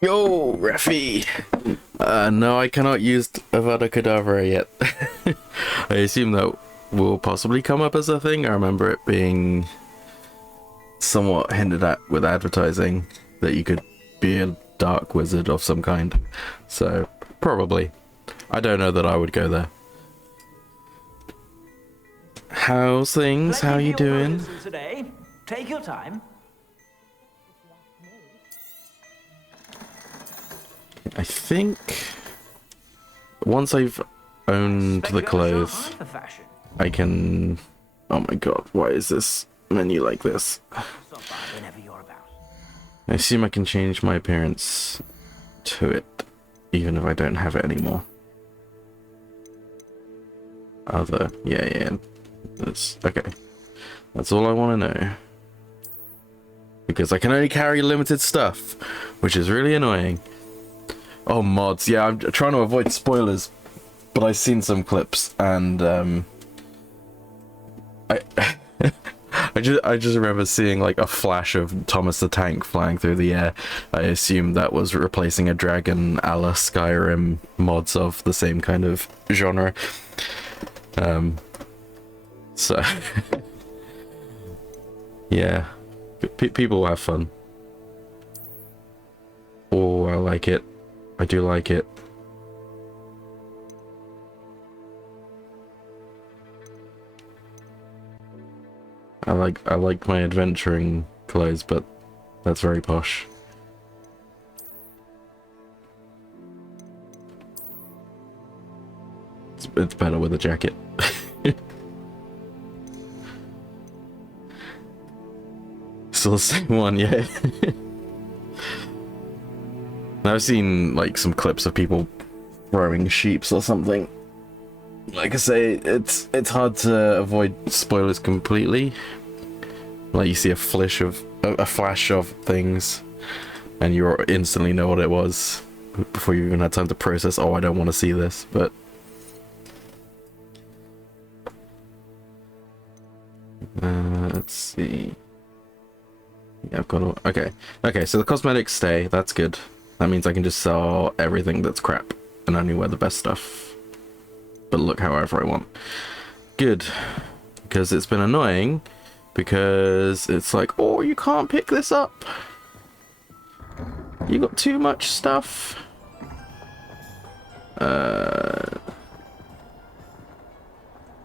Yo, Reffy! No, I cannot use Avada Kedavra yet. I assume that will possibly come up as a thing. I remember it being somewhat hinted at with advertising that you could be a dark wizard of some kind. So, probably. I don't know that I would go there. How's things? How you doing? Today. Take your time. I think once I've owned the clothes, I can... Oh my god, why is this menu like this? I assume I can change my appearance to it, even if I don't have it anymore. Other, yeah. That's okay. That's all I want to know. Because I can only carry limited stuff, which is really annoying. Oh, mods. Yeah, I'm trying to avoid spoilers, but I've seen some clips, and I just remember seeing like a flash of Thomas the Tank flying through the air. I assume that was replacing a dragon a la Skyrim mods of the same kind of genre. So yeah, people will have fun. Oh, I like it. I do like it. I like my adventuring clothes, but that's very posh. It's better with a jacket. still the same one, yeah. I've seen like some clips of people throwing sheeps or something. Like I say, it's hard to avoid spoilers completely. Like you see a flash of things, and you instantly know what it was before you even had time to process. Oh, I don't want to see this, but. Let's see. Yeah, I've got all... Okay, so the cosmetics stay. That's good. That means I can just sell everything that's crap and only wear the best stuff. But look however I want. Good. Because it's been annoying. Because it's like, oh, you can't pick this up. You got too much stuff. I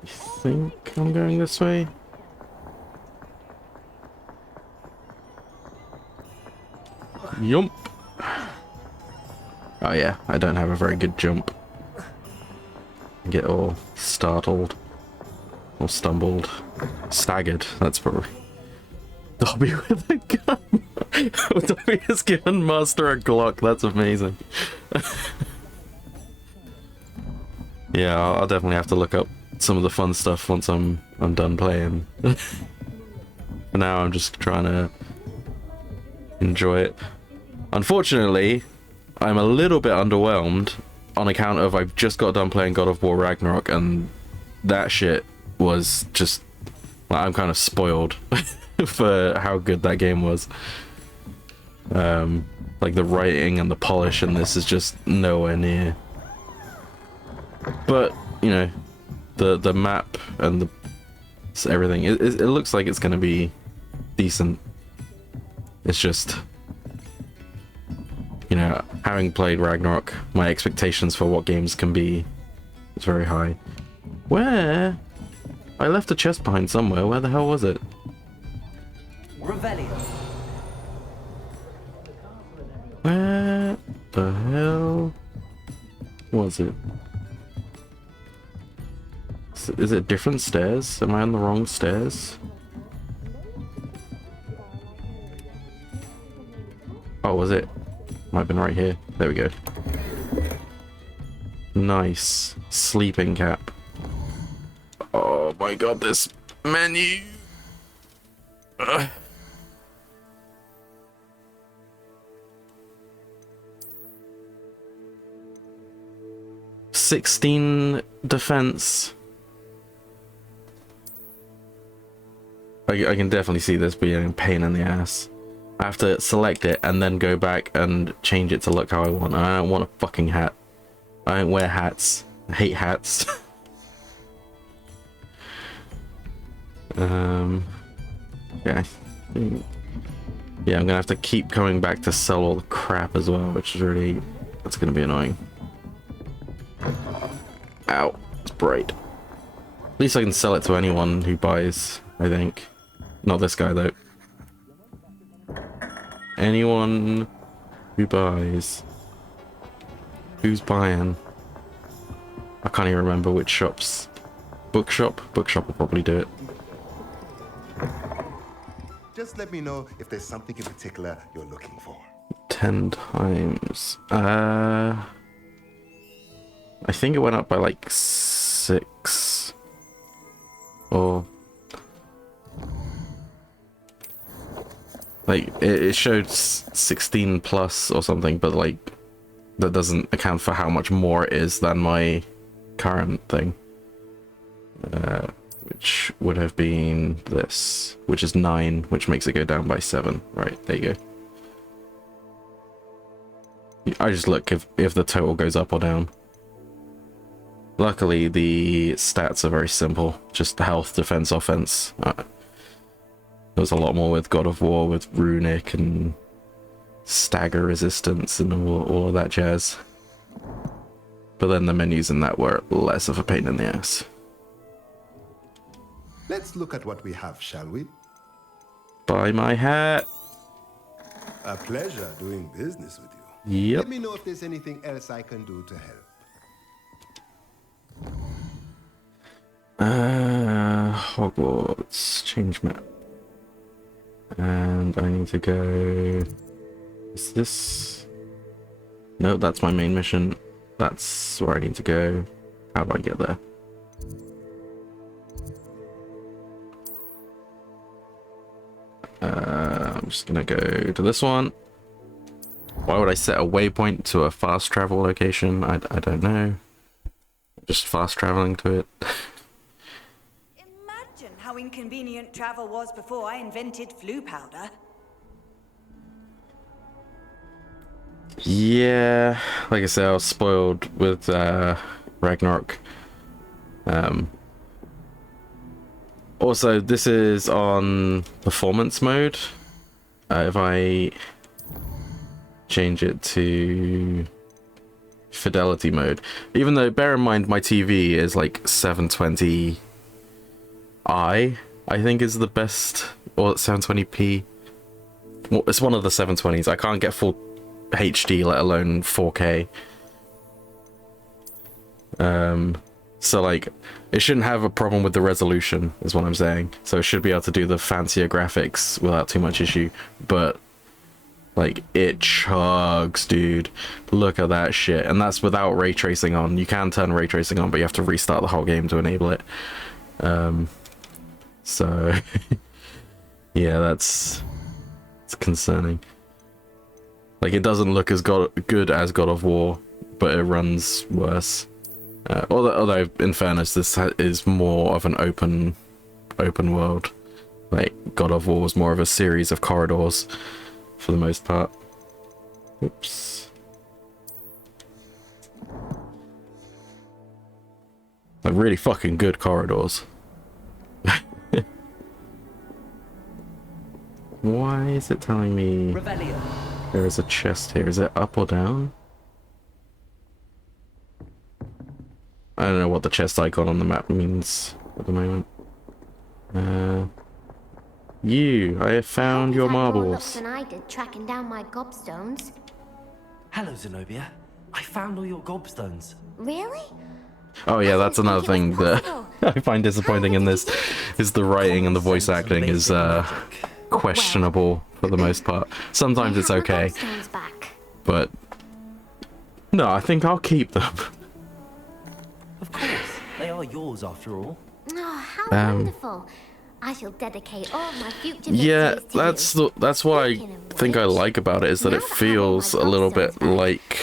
think I'm going this way. Yump. Oh yeah, I don't have a very good jump. Get all startled. Or stumbled. Staggered, that's probably... Dobby with a gun! Dobby has given Master a Glock, that's amazing. Yeah, I'll definitely have to look up some of the fun stuff once I'm done playing. For now, I'm just trying to enjoy it. Unfortunately, I'm a little bit underwhelmed on account of I've just got done playing God of War Ragnarok, and that shit was just... Like, I'm kind of spoiled for how good that game was. Like the writing and the polish in this is just nowhere near. But, you know, the map and everything, it looks like it's going to be decent. It's just, you know, having played Ragnarok, my expectations for what games can be is very high. Where? I left a chest behind somewhere. Where the hell was it? Revelio. Where the hell was it? Is it different stairs? Am I on the wrong stairs? Oh, was it? Might have been right here. There we go. Nice. Sleeping cap. Oh my god, this menu. 16 defense. I can definitely see this being a pain in the ass. I have to select it and then go back and change it to look how I want. I don't want a fucking hat. I don't wear hats. I hate hats. Yeah, I'm gonna have to keep coming back to sell all the crap as well, which is really, that's gonna be annoying. Ow, it's bright. At least I can sell it to anyone who buys, I think. Not this guy though. Anyone who buys. Who's buying? I can't even remember which shops. Bookshop? Bookshop will probably do it. Just let me know if there's something in particular you're looking for. 10 times. I think it went up by like 6. Or... like, it showed 16 plus or something, but like, that doesn't account for how much more it is than my current thing. Which would have been this, which is 9, which makes it go down by 7. Right, there you go. I just look if the total goes up or down. Luckily, the stats are very simple. Just health, defense, offense. There's a lot more with God of War, with Runic and stagger resistance and all of that jazz. But then the menus in that were less of a pain in the ass. Let's look at what we have, shall we? Buy my hat. A pleasure doing business with you. Yep. Let me know if there's anything else I can do to help. Hogwarts. Change map. And I need to go... Is this... No, that's my main mission. That's where I need to go. How do I get there? I'm just gonna go to this one. Why would I set a waypoint to a fast travel location? I don't know. Just fast traveling to it. Imagine how inconvenient travel was before I invented flu powder. Yeah, like I said, I was spoiled with Ragnarok. Also, this is on performance mode. If I change it to fidelity mode, even though bear in mind my TV is like 720i, I think is the best, or 720p. Well, it's one of the 720s. I can't get full HD, let alone 4K. So like, it shouldn't have a problem with the resolution, is what I'm saying. So it should be able to do the fancier graphics without too much issue. But like, it chugs, dude. Look at that shit. And that's without ray tracing on. You can turn ray tracing on, but you have to restart the whole game to enable it. So yeah, it's concerning. Like, it doesn't look as good as God of War, but it runs worse. Although, in fairness, this is more of an open world. Like, God of War was more of a series of corridors, for the most part. Oops. Like, really fucking good corridors. Why is it telling me there is a chest here? Is it up or down? I don't know what the chest icon on the map means at the moment. I have found your marbles. Than I did tracking down my gobstones. Hello, Zenobia. I found all your gobstones. Really? Oh yeah, that's another thing that I find disappointing in this, is the writing and the voice acting is questionable for the most part. Sometimes it's okay, but no, I think I'll keep them. Of course, they are yours after all. Oh, how wonderful. I shall dedicate all my future Yeah, victories to that's what I think I like about it, is that it feels a little bit like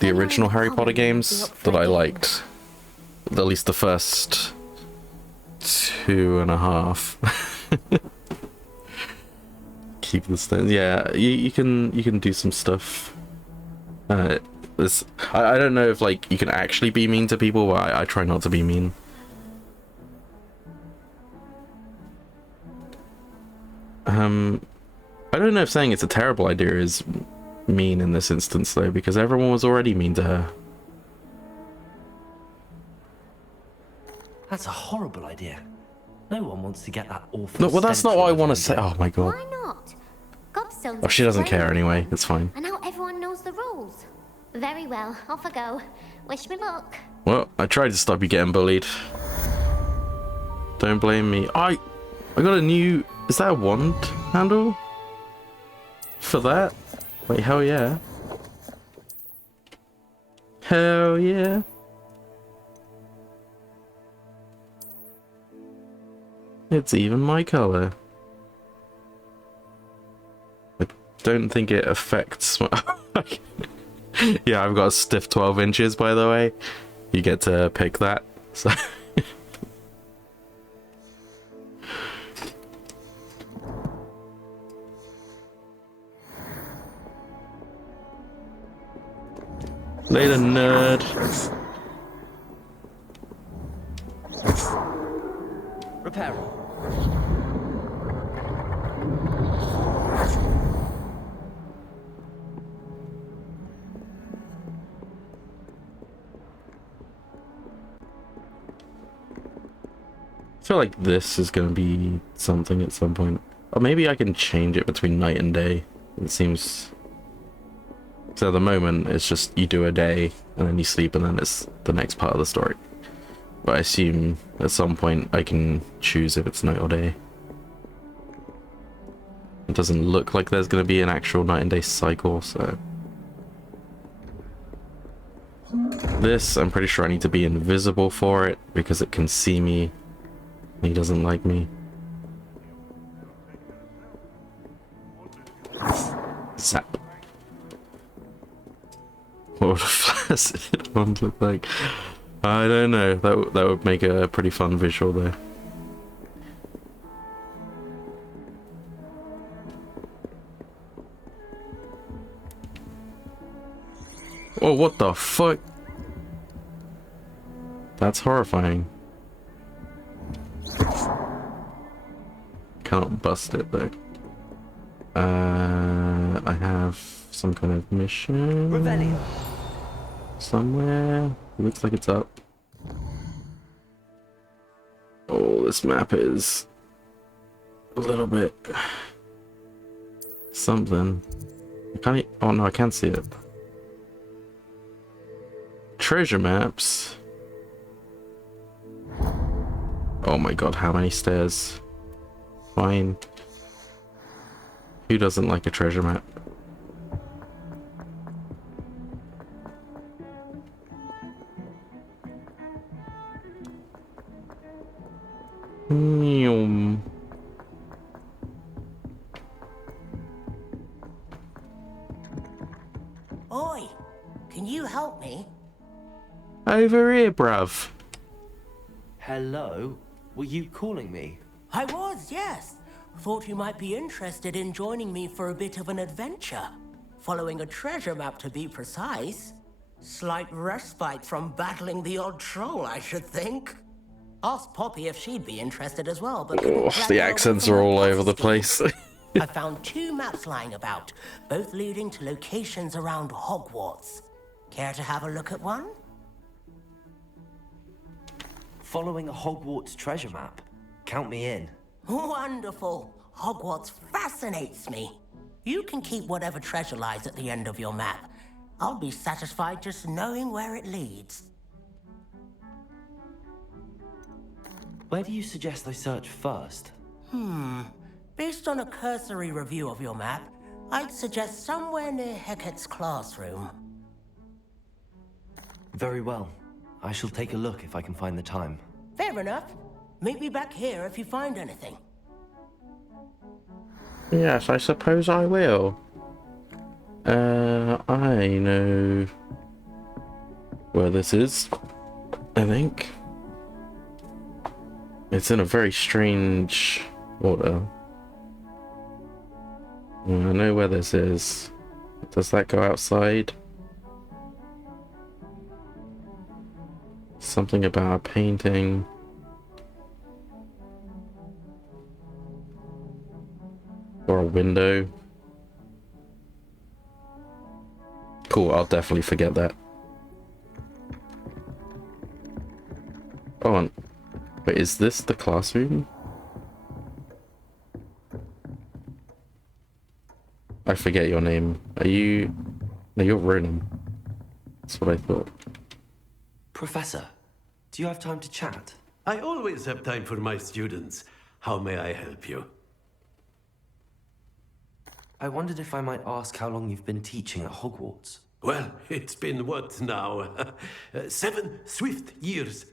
the original Harry Potter games that I liked. At least the first 2.5. Keep the stones. Yeah, you can do some stuff. I don't know if like you can actually be mean to people, but I try not to be mean. I don't know if saying it's a terrible idea is mean in this instance though, because everyone was already mean to her. That's a horrible idea. No one wants to get that awful. No, well, that's not what I want to say. Oh my god. Why not? Gobstones Oh, she doesn't care anyway. It's fine. And now everyone knows the rules. Very well, off I go. Wish me luck. Well, I tried to stop you getting bullied. Don't blame me. I got a new... Is that a wand handle? For that? Wait, hell yeah. Hell yeah. It's even my color. I don't think it affects my... Yeah, I've got a stiff 12 inches, by the way. You get to pick that. So... Later, nerd. Repair. I feel like this is going to be something at some point. Or maybe I can change it between night and day. It seems... So at the moment, it's just you do a day, and then you sleep, and then it's the next part of the story. But I assume at some point I can choose if it's night or day. It doesn't look like there's going to be an actual night and day cycle, so... This, I'm pretty sure I need to be invisible for it, because it can see me. He doesn't like me. Zap. What would a flaccid one look like? I don't know. That would make a pretty fun visual there. Oh, what the fuck? That's horrifying. Can't bust it though. I have some kind of mission Revelio. somewhere. Looks like it's up. Oh, this map is a little bit something. I can't. Oh no, I can't see it. Treasure maps. Oh my god, how many stairs? Fine. Who doesn't like a treasure map? Oi, can you help me? Over here, bruv. Hello? Were you calling me? I was, yes. Thought you might be interested in joining me for a bit of an adventure. Following a treasure map, to be precise. Slight respite from battling the odd troll, I should think. Asked Poppy if she'd be interested as well, but Oh, the accents are all over the place. I found 2 maps lying about, both leading to locations around Hogwarts. Care to have a look at one? Following a Hogwarts treasure map. Count me in. Wonderful. Hogwarts fascinates me. You can keep whatever treasure lies at the end of your map. I'll be satisfied just knowing where it leads. Where do you suggest I search first? Based on a cursory review of your map, I'd suggest somewhere near Hecat's classroom. Very well. I shall take a look if I can find the time. Fair enough. Meet me back here if you find anything. Yes, I suppose I will. I know where this is, I think. It's in a very strange order. I know where this is. Does that go outside? Something about a painting. Or a window. Cool, I'll definitely forget that. Oh, wait, is this the classroom? I forget your name. Are you... No, you're Ronan. That's what I thought. Professor, do you have time to chat? I always have time for my students. How may I help you? I wondered if I might ask how long you've been teaching at Hogwarts. Well, it's been what now? 7 swift years.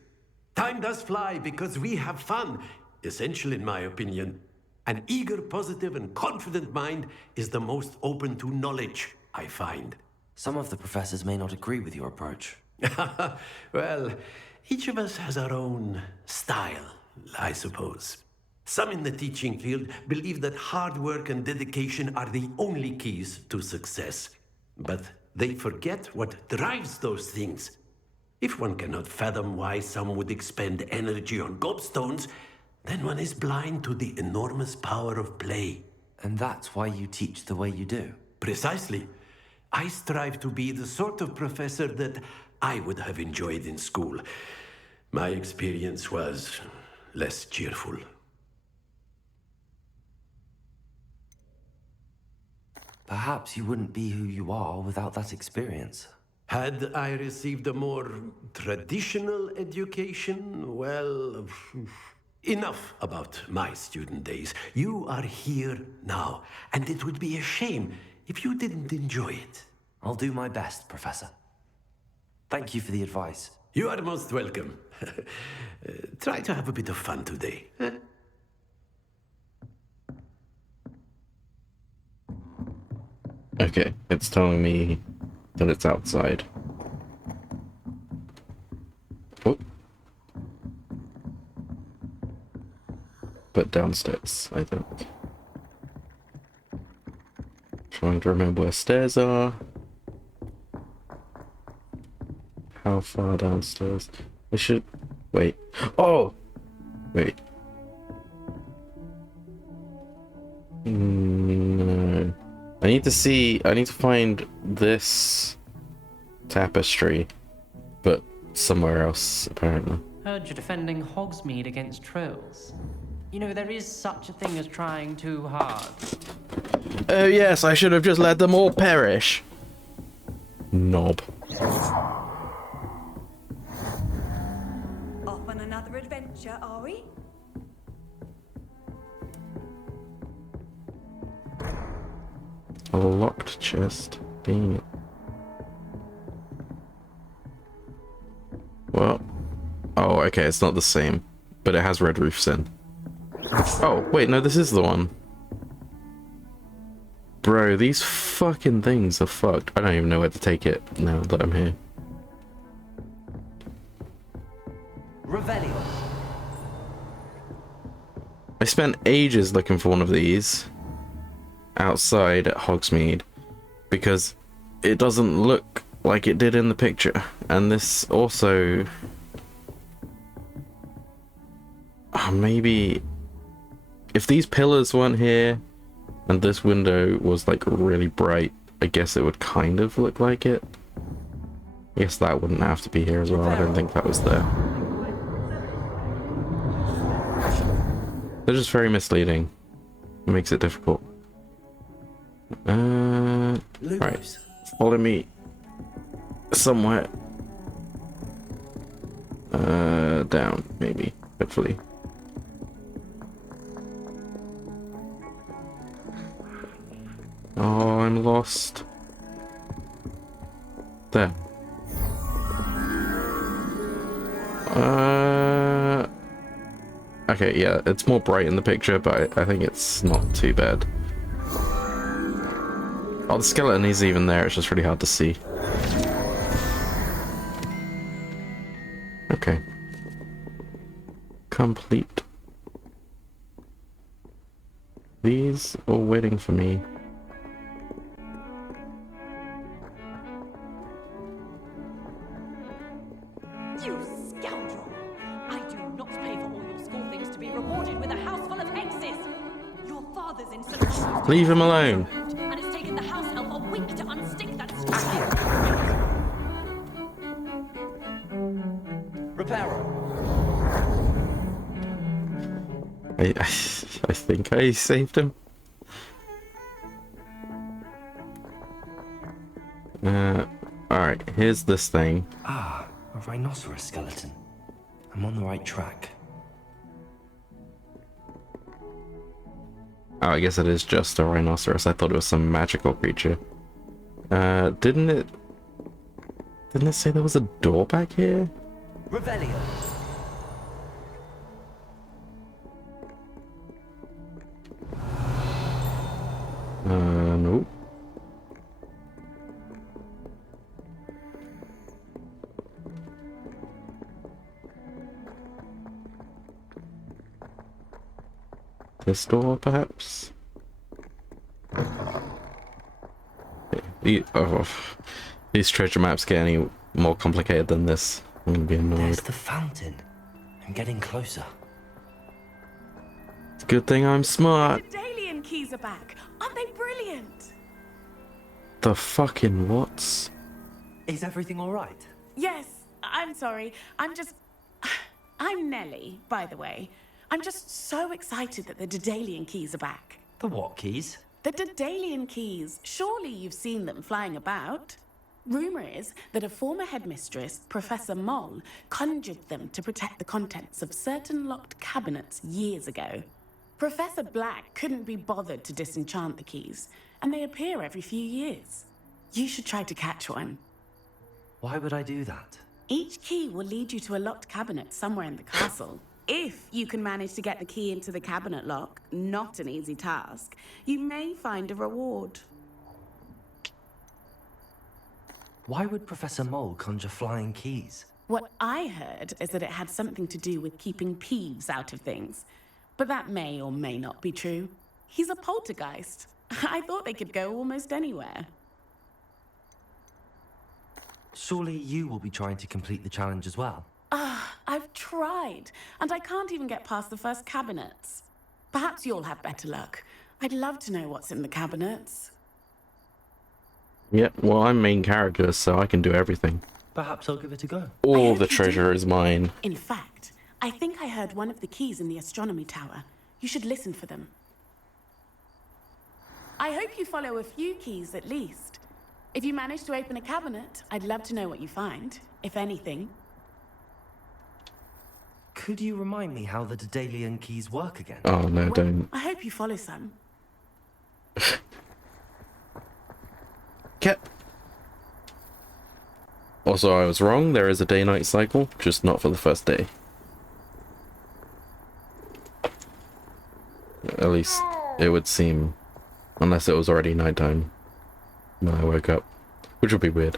Time does fly because we have fun. Essential in my opinion. An eager, positive, and confident mind is the most open to knowledge, I find. Some of the professors may not agree with your approach. Well, each of us has our own style, I suppose. Some in the teaching field believe that hard work and dedication are the only keys to success. But they forget what drives those things. If one cannot fathom why some would expend energy on gobstones, then one is blind to the enormous power of play. And that's why you teach the way you do? Precisely. I strive to be the sort of professor that I would have enjoyed in school. My experience was less cheerful. Perhaps you wouldn't be who you are without that experience. Had I received a more traditional education, well, Enough about my student days. You are here now, and it would be a shame if you didn't enjoy it. I'll do my best, Professor. Thank you for the advice. You are most welcome. Try to have a bit of fun today. Huh? Okay, it's telling me that it's outside. Oh. But downstairs, I think. Trying to remember where stairs are. How far downstairs? I should... Wait. Oh! Wait. No. I need to find this tapestry, but somewhere else, apparently. Heard you're defending Hogsmeade against trolls. You know, there is such a thing as trying too hard. Oh yes, I should have just let them all perish. Knob. Off on another adventure, are we? A locked chest. Dang it. Well. Oh, okay, it's not the same. But it has red roofs in. Oh, wait, no, this is the one. Bro, these fucking things are fucked. I don't even know where to take it now that I'm here. Revelio. I spent ages looking for one of these outside at Hogsmeade because it doesn't look like it did in the picture. And this also... maybe... if these pillars weren't here and this window was like really bright, I guess it would kind of look like it. I guess that wouldn't have to be here as well. I don't think that was there. They're just very misleading. It makes it difficult. Right. Follow me somewhere. Down, maybe. Hopefully. Oh, I'm lost. There. Okay, yeah, it's more bright in the picture, but I think it's not too bad. Oh, the skeleton is even there, it's just really hard to see. Okay. Complete. These are waiting for me. You scoundrel! I do not pay for all your school things to be rewarded with a house full of hexes! Your father's in St. Leave him alone. And it's taken the house elf a week to unstick that stupid... Reparo. I think I saved him. Alright, here's this thing. Ah, a rhinoceros skeleton. I'm on the right track. Oh, I guess it is just a rhinoceros. I thought it was some magical creature. Didn't it say there was a door back here? Revelio. Nope. This door, perhaps? These treasure maps get any more complicated than this. I'm gonna be annoyed. There's the fountain. I'm getting closer. It's a good thing I'm smart. The Daedalian keys are back. Aren't they brilliant? The fucking what's? Is everything all right? Yes, I'm sorry. I'm Nelly, by the way. I'm just so excited that the Daedalian keys are back. The what keys? The Daedalian keys. Surely you've seen them flying about. Rumor is that a former headmistress, Professor Moll, conjured them to protect the contents of certain locked cabinets years ago. Professor Black couldn't be bothered to disenchant the keys, and they appear every few years. You should try to catch one. Why would I do that? Each key will lead you to a locked cabinet somewhere in the castle. If you can manage to get the key into the cabinet lock, not an easy task, you may find a reward. Why would Professor Mole conjure flying keys? What I heard is that it had something to do with keeping Peeves out of things. But that may or may not be true. He's a poltergeist. I thought they could go almost anywhere. Surely you will be trying to complete the challenge as well. I've tried, and I can't even get past the first cabinets. Perhaps you'll have better luck. I'd love to know what's in the cabinets. Yep, well, I'm main character, so I can do everything. Perhaps I'll give it a go. All the treasure is mine. In fact, I think I heard one of the keys in the astronomy tower. You should listen for them. I hope you follow a few keys at least. If you manage to open a cabinet, I'd love to know what you find, if anything. Could you remind me how the Daedalian keys work again? Oh, no, don't. I hope you follow some. Cat. Also, I was wrong. There is a day-night cycle, just not for the first day. At least it would seem, unless it was already nighttime when I woke up, which would be weird.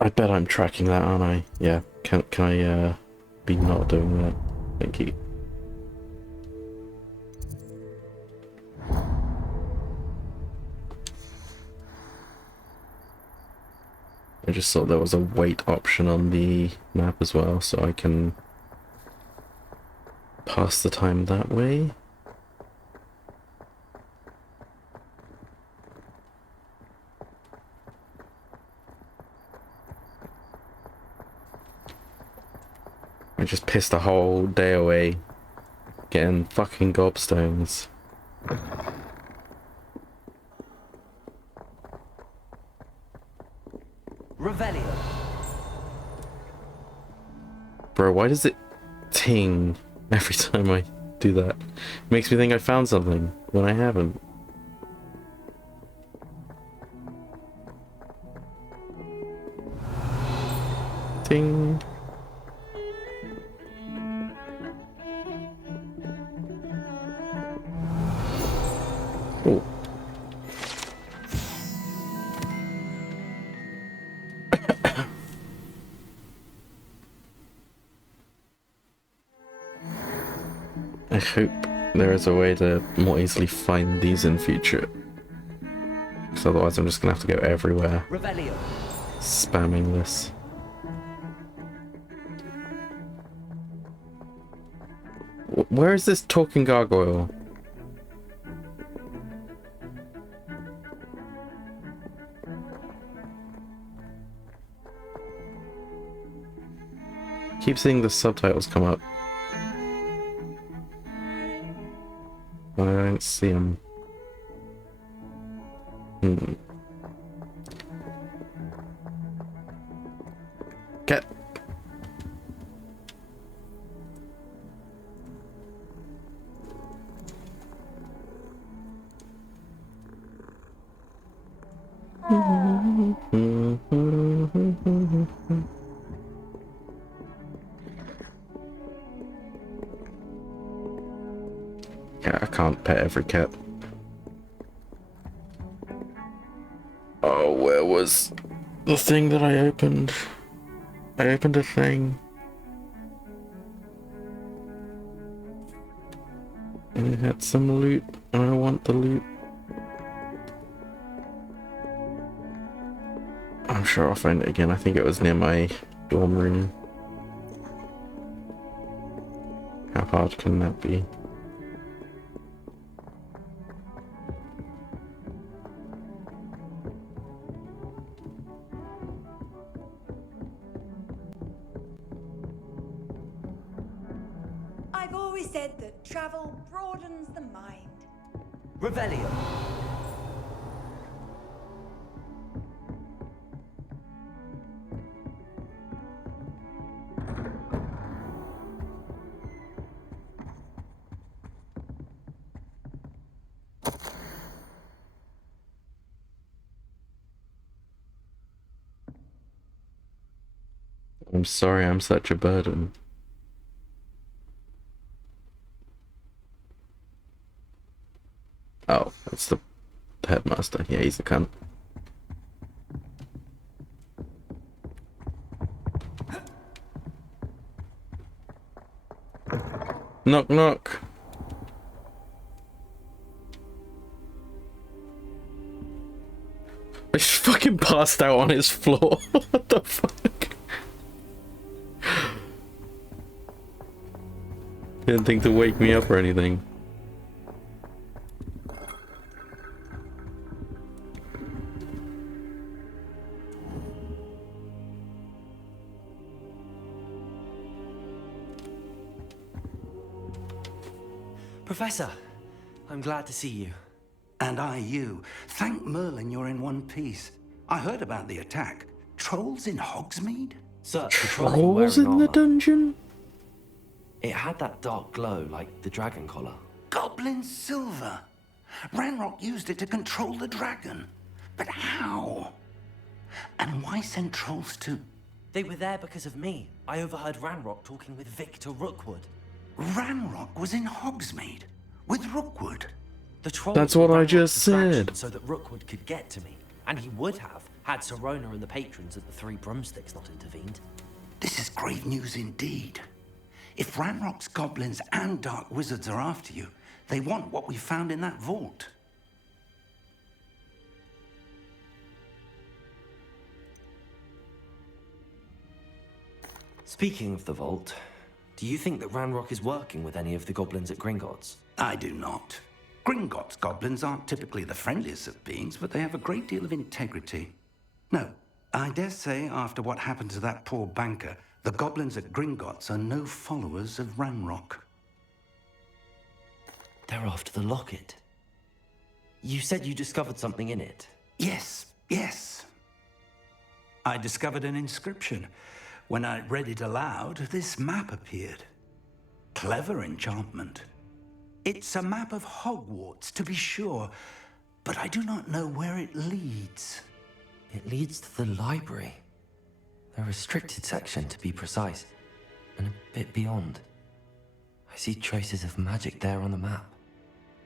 I bet I'm tracking that, aren't I? Yeah. Can I be not doing that? Thank you. I just thought there was a wait option on the map as well, so I can pass the time that way. I just pissed the whole day away getting fucking gobstones. Revelio. Bro, why does it ting every time I do that? It makes me think I found something when I haven't. Ting. Oh. I hope there is a way to more easily find these in future. Because otherwise I'm just gonna have to go everywhere. Revelio. Spamming this. Where is this talking gargoyle? Keep seeing the subtitles come up. I don't see them. Get. Yeah, I can't pet every cat. Oh, where was the thing that I opened? I opened a thing. And it had some loot, and I want the loot. I'm sure I'll find it again. I think it was near my dorm room. How hard can that be? I've always said that travel broadens the mind. Revelio. I'm sorry I'm such a burden. Oh, that's the headmaster. Yeah, he's a cunt. Knock, knock. I just fucking passed out on his floor. What the fuck? Didn't think to wake me up or anything. Professor, I'm glad to see you. And I you. Thank Merlin you're in one piece. I heard about the attack. Trolls in Hogsmeade? Sir, the Trolls in the dungeon? It had that dark glow like the dragon collar. Goblin silver. Ranrock used it to control the dragon. But how? And why send trolls to... They were there because of me. I overheard Ranrock talking with Victor Rookwood. Ranrock was in Hogsmeade with Rookwood. The troll. That's what I just said. So that Rookwood could get to me, and he would have had Sirona and the patrons of the Three Broomsticks not intervened. This is grave news indeed. If Ranrock's goblins and dark wizards are after you, they want what we found in that vault. Speaking of the vault, do you think that Ranrock is working with any of the goblins at Gringotts? I do not. Gringotts goblins aren't typically the friendliest of beings, but they have a great deal of integrity. No, I dare say after what happened to that poor banker, the goblins at Gringotts are no followers of Ranrock. They're after the locket. You said you discovered something in it. Yes. I discovered an inscription. When I read it aloud, this map appeared. Clever enchantment. It's a map of Hogwarts, to be sure, but I do not know where it leads. It leads to the library. The restricted section, to be precise, and a bit beyond. I see traces of magic there on the map.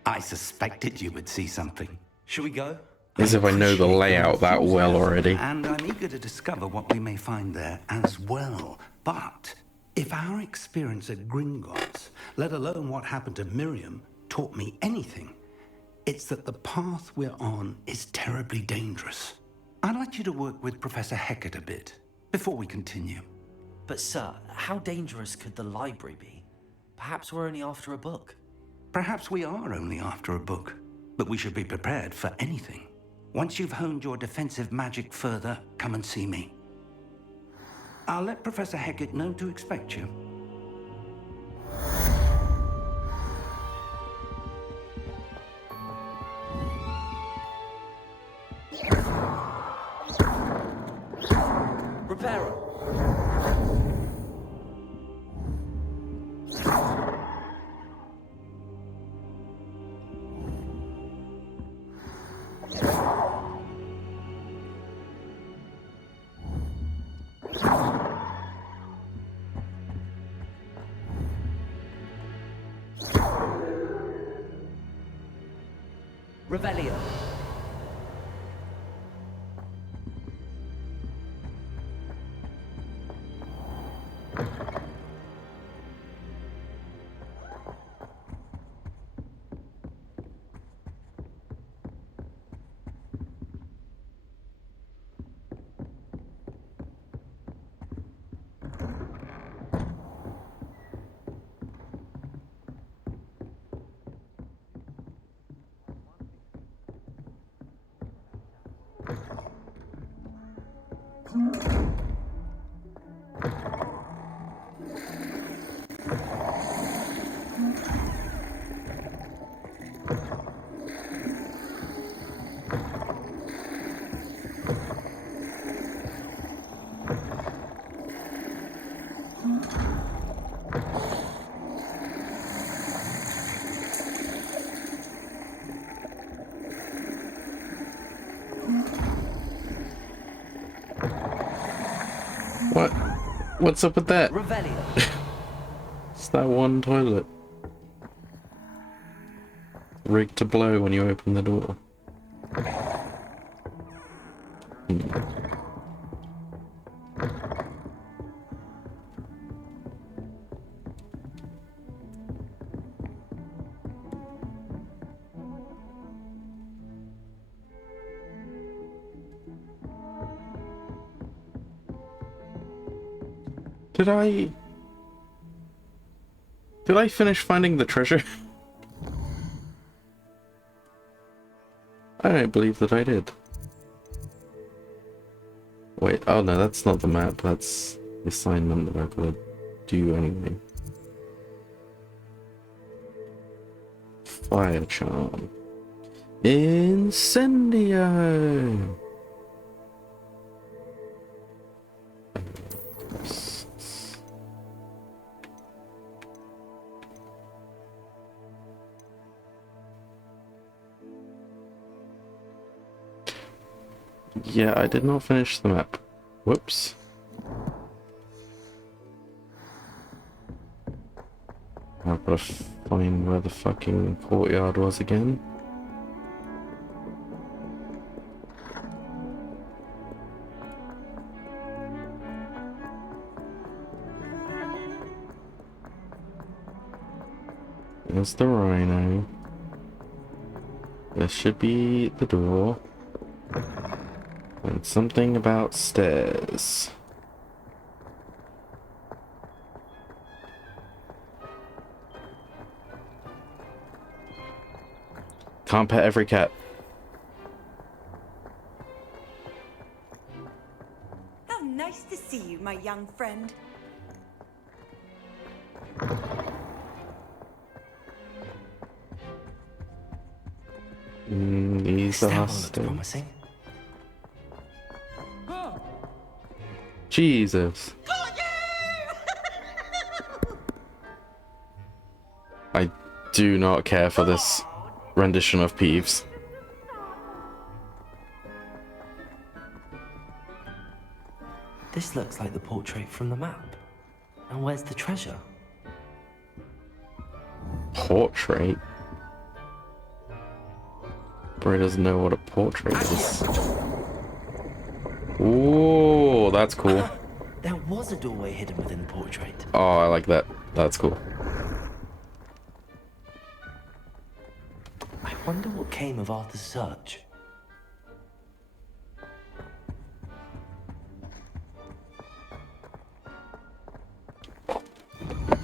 I suspected you would see something. Shall we go? As if I know the layout that well already. And I'm eager to discover what we may find there as well. But if our experience at Gringotts, let alone what happened to Miriam, taught me anything, it's that the path we're on is terribly dangerous. I'd like you to work with Professor Hecat a bit before we continue. But sir, how dangerous could the library be? Perhaps we're only after a book. Perhaps we are only after a book, but we should be prepared for anything. Once you've honed your defensive magic further, come and see me. I'll let Professor Hecat know to expect you. Reparo. Revelio. What? What's up with that? Revelio. It's that one toilet. Rigged to blow when you open the door. Did I finish finding the treasure? I don't believe that I did. Wait, oh no, that's not the map, that's the assignment that I've got to do anyway. Fire charm. Incendio! Yeah, I did not finish the map. Whoops. I've got to find where the fucking courtyard was again. There's the rhino. This should be the door. And something about stairs. Can't pet every cat. How nice to see you, my young friend. These That are one looks stairs. promising. Jesus. I do not care for this rendition of Peeves. This looks like the portrait from the map. And where's the treasure? Portrait? Bro doesn't know what a portrait is. Ooh, that's cool. There was a doorway hidden within the portrait. Oh, I like that. That's cool. I wonder what came of Arthur's search.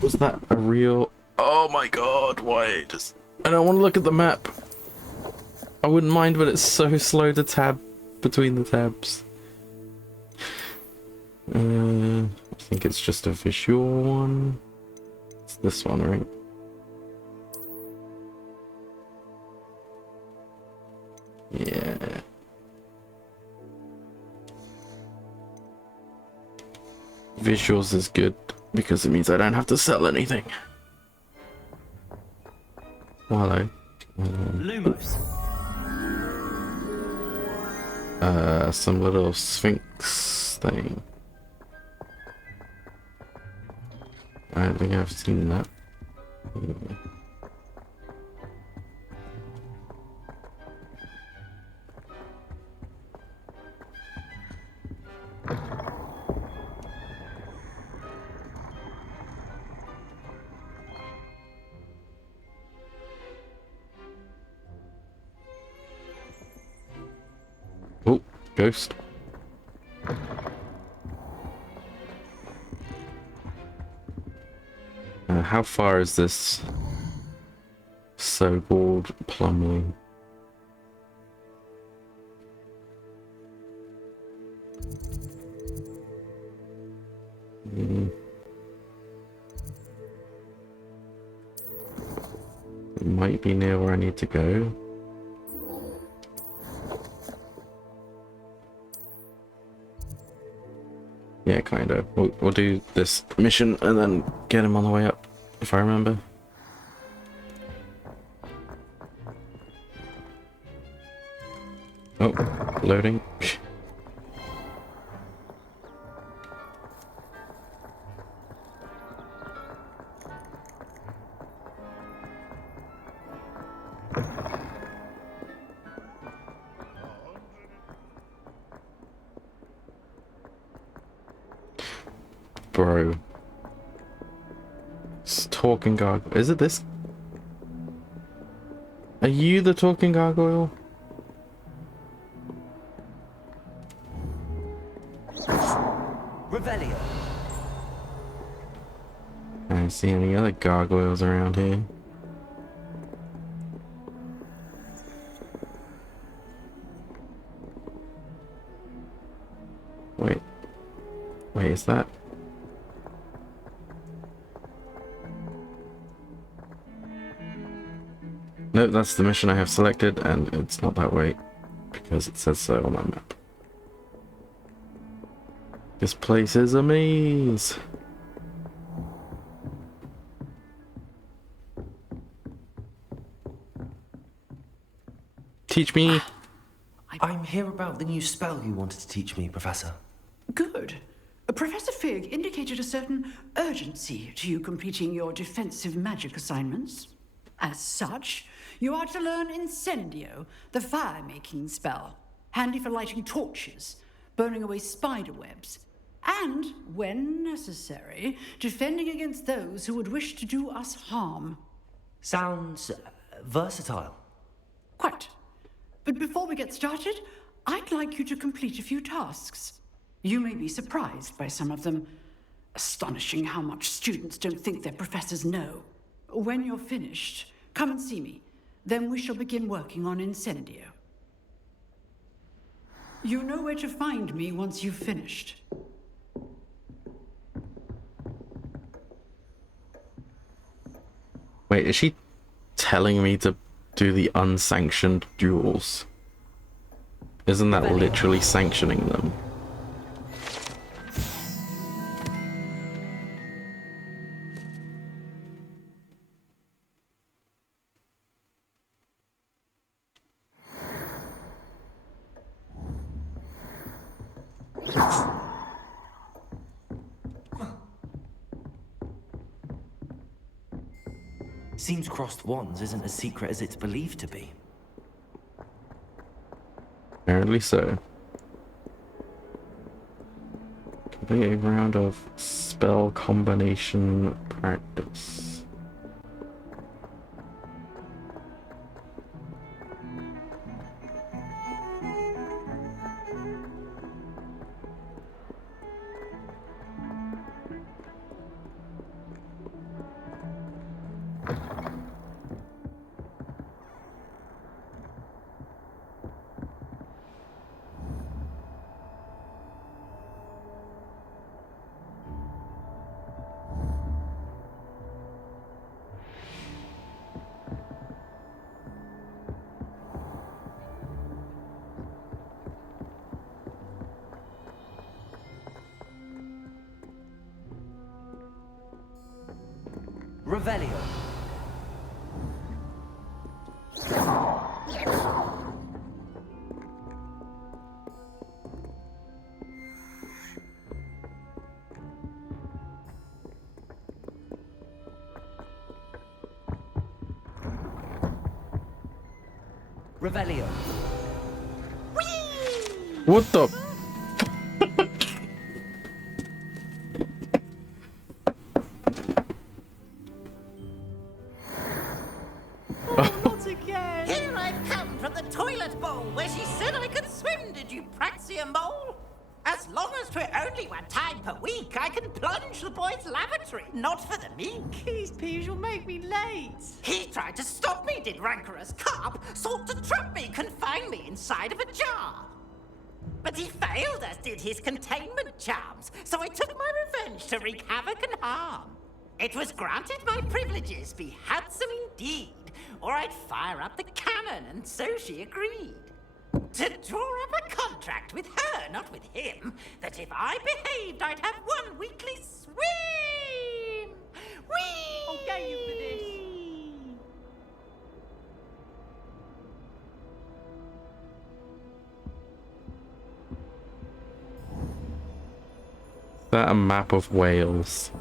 Was that a real... Oh my god, why? I don't want to look at the map. I wouldn't mind, but it's so slow to tab between the tabs. I think it's just a visual one. It's this one, right? Yeah. Visuals is good because it means I don't have to sell anything. Well, hello. Lumos. Some little sphinx thing. I don't think I've seen that. Oh, ghost. How far is this so-called Plumley? Might be near where I need to go. Yeah, kind of. We'll do this mission and then get him on the way up, if I remember. Oh, loading. Bro. It's talking gargoyle. Is it this? Are you the talking gargoyle? Revelio. I don't see any other gargoyles around here. Wait. Wait, is that? No, that's the mission I have selected, and it's not that way, because it says so on my map. This place is a maze! Teach me! I'm here about the new spell you wanted to teach me, Professor. Good. Professor Fig indicated a certain urgency to you completing your defensive magic assignments. As such, you are to learn Incendio, the fire-making spell, handy for lighting torches, burning away spider webs, and, when necessary, defending against those who would wish to do us harm. Sounds versatile. Quite. But before we get started, I'd like you to complete a few tasks. You may be surprised by some of them. Astonishing how much students don't think their professors know. When you're finished, come and see me. Then we shall begin working on Incendio. You know where to find me once you've finished. Wait, is she telling me to do the unsanctioned duels? Isn't that literally sanctioning them? Seems crossed wands isn't as secret as it's believed to be. Apparently so. Complete a round of spell combination practice. Revelio. Revelio. What the? Not again! Here I've come from the toilet bowl where she said I could swim, did you Praxia mole? As long as we're only 1 time per week, I can plunge the boy's lavatory, not for the meek. These peas will make me late. He tried to stop me, did rancorous carp, sought to trap me, confine me inside of a jar. But he failed, as did his containment charms, so I took my revenge to wreak havoc and harm. It was granted my privileges be handsome indeed, or I'd fire up the cannon, and so she agreed. To draw up a contract with her, not with him, that if I behaved, I'd have 1 weekly swim! Whee! I'll get you for this. Is that a map of Wales?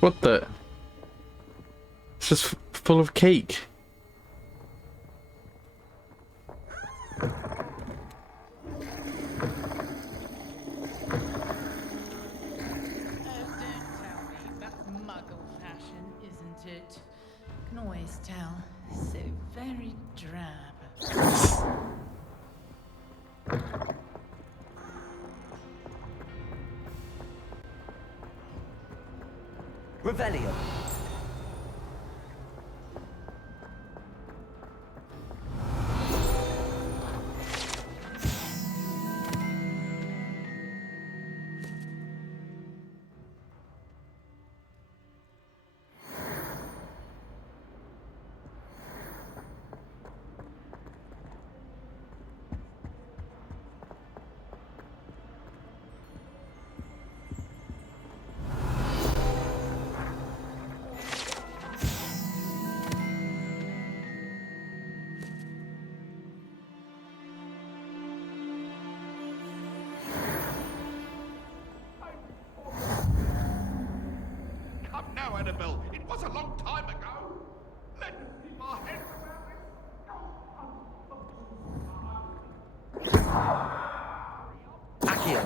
What the? It's just full of cake. Can always tell. So very drab. Revelio. Come now, Annabelle. It was a long time ago. Let us keep our heads Accio.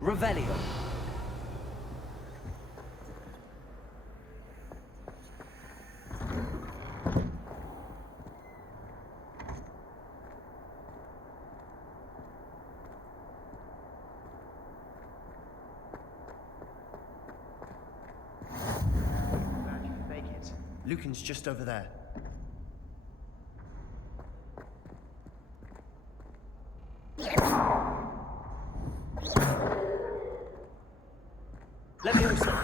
Revelio. Glad you can make it. Lucan's just over there. Leviosa.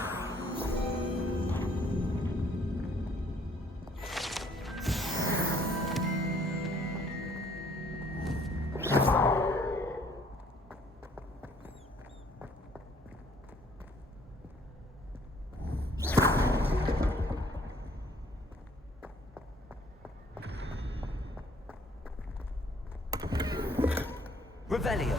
Revelio.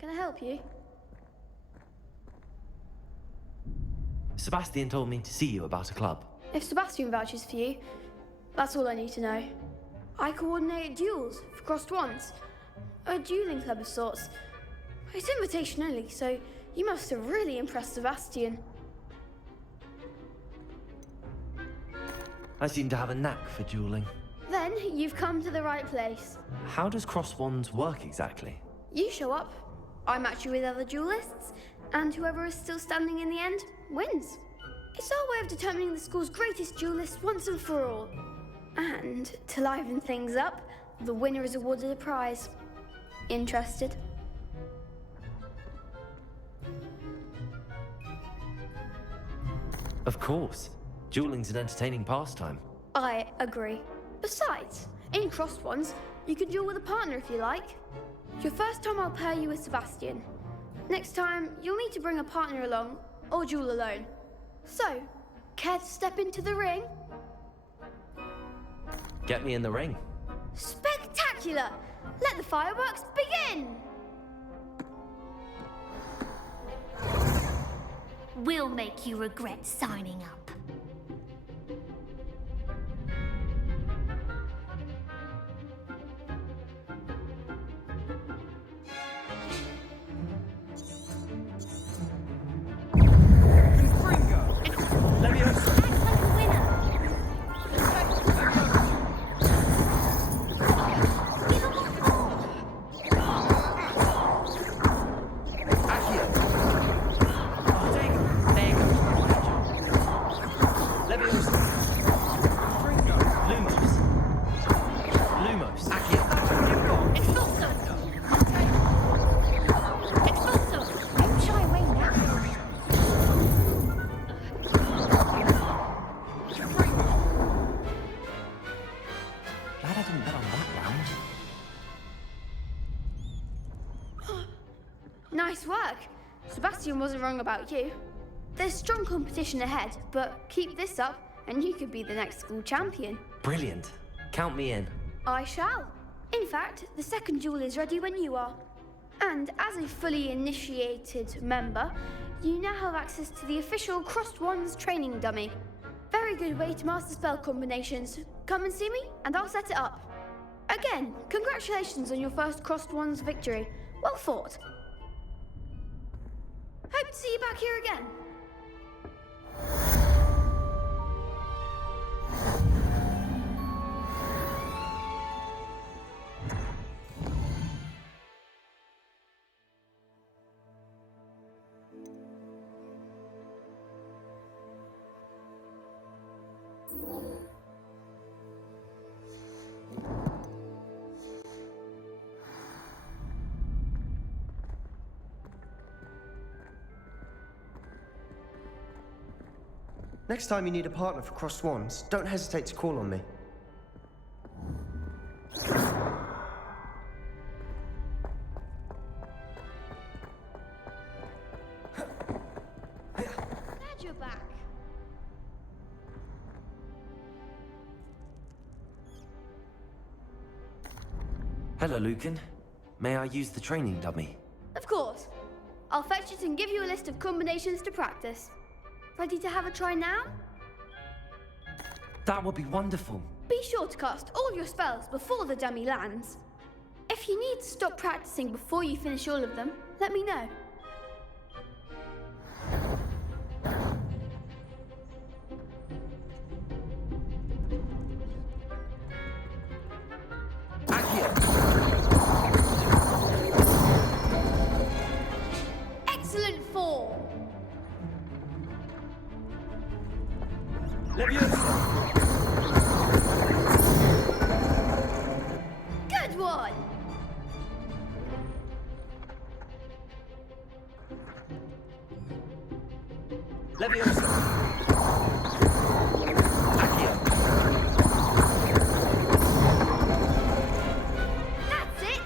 Can I help you? Sebastian told me to see you about a club. If Sebastian vouches for you, that's all I need to know. I coordinate duels for crossed wands. A dueling club of sorts. It's invitation only, so you must have really impressed Sebastian. I seem to have a knack for dueling. Then you've come to the right place. How does cross wands work exactly? You show up, I match you with other duelists, and whoever is still standing in the end wins. It's our way of determining the school's greatest duelist once and for all. And to liven things up, the winner is awarded a prize. Interested? Of course. Dueling's an entertaining pastime. I agree. Besides, in crossed ones, you can duel with a partner if you like. Your first time I'll pair you with Sebastian. Next time, you'll need to bring a partner along, or duel alone. So, care to step into the ring? Get me in the ring. Spectacular! Let the fireworks begin! We'll make you regret signing up. Sebastian wasn't wrong about you. There's strong competition ahead, but keep this up and you could be the next school champion. Brilliant. Count me in. I shall. In fact, the second duel is ready when you are. And as a fully initiated member, you now have access to the official Crossed Wands training dummy. Very good way to master spell combinations. Come and see me, and I'll set it up. Again, congratulations on your first Crossed Wands victory. Well fought. Hope to see you back here again. Next time you need a partner for Crossed Wands, don't hesitate to call on me. Glad you're back. Hello, Lucan. May I use the training dummy? Of course. I'll fetch it and give you a list of combinations to practice. Ready to have a try now? That would be wonderful. Be sure to cast all your spells before the dummy lands. If you need to stop practicing before you finish all of them, let me know. Excellent form. Good one. That's it.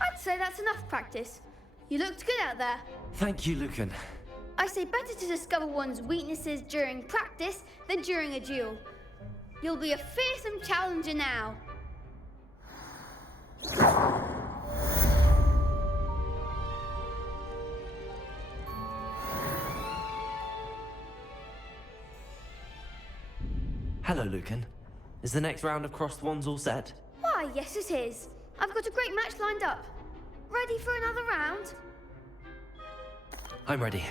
I'd say that's enough practice. You looked good out there. Thank you, Lucan. I say better to discover one's weaknesses during practice than during a duel. You'll be a fearsome challenger now. Hello, Lucan. Is the next round of Crossed Wands all set? Why, yes it is. I've got a great match lined up. Ready for another round? I'm ready.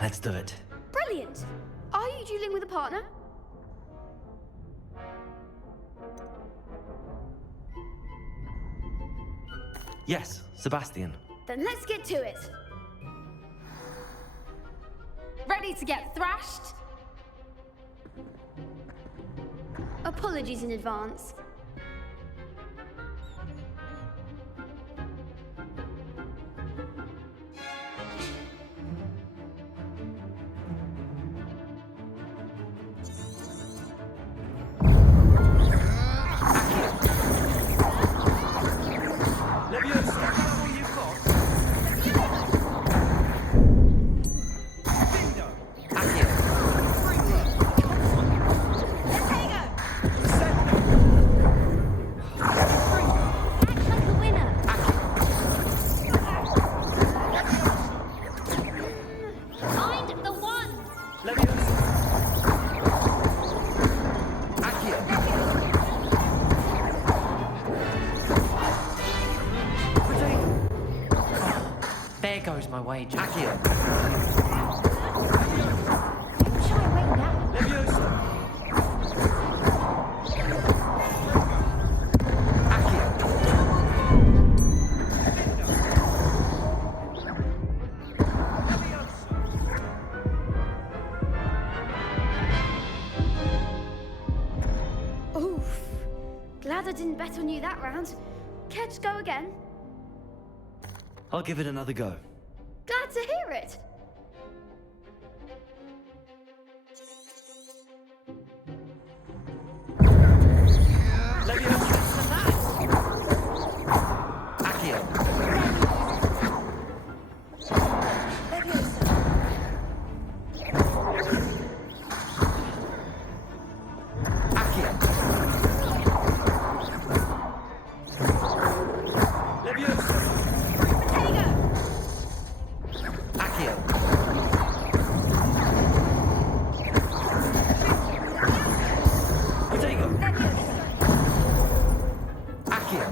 Let's do it. Brilliant. Are you dueling with a partner? Yes, Sebastian. Then let's get to it. Ready to get thrashed? Apologies in advance. Find the one! There goes my wager. Oof. Glad I didn't bet on you that round. Care to go again? I'll give it another go. Glad to hear it. Protego. Accio.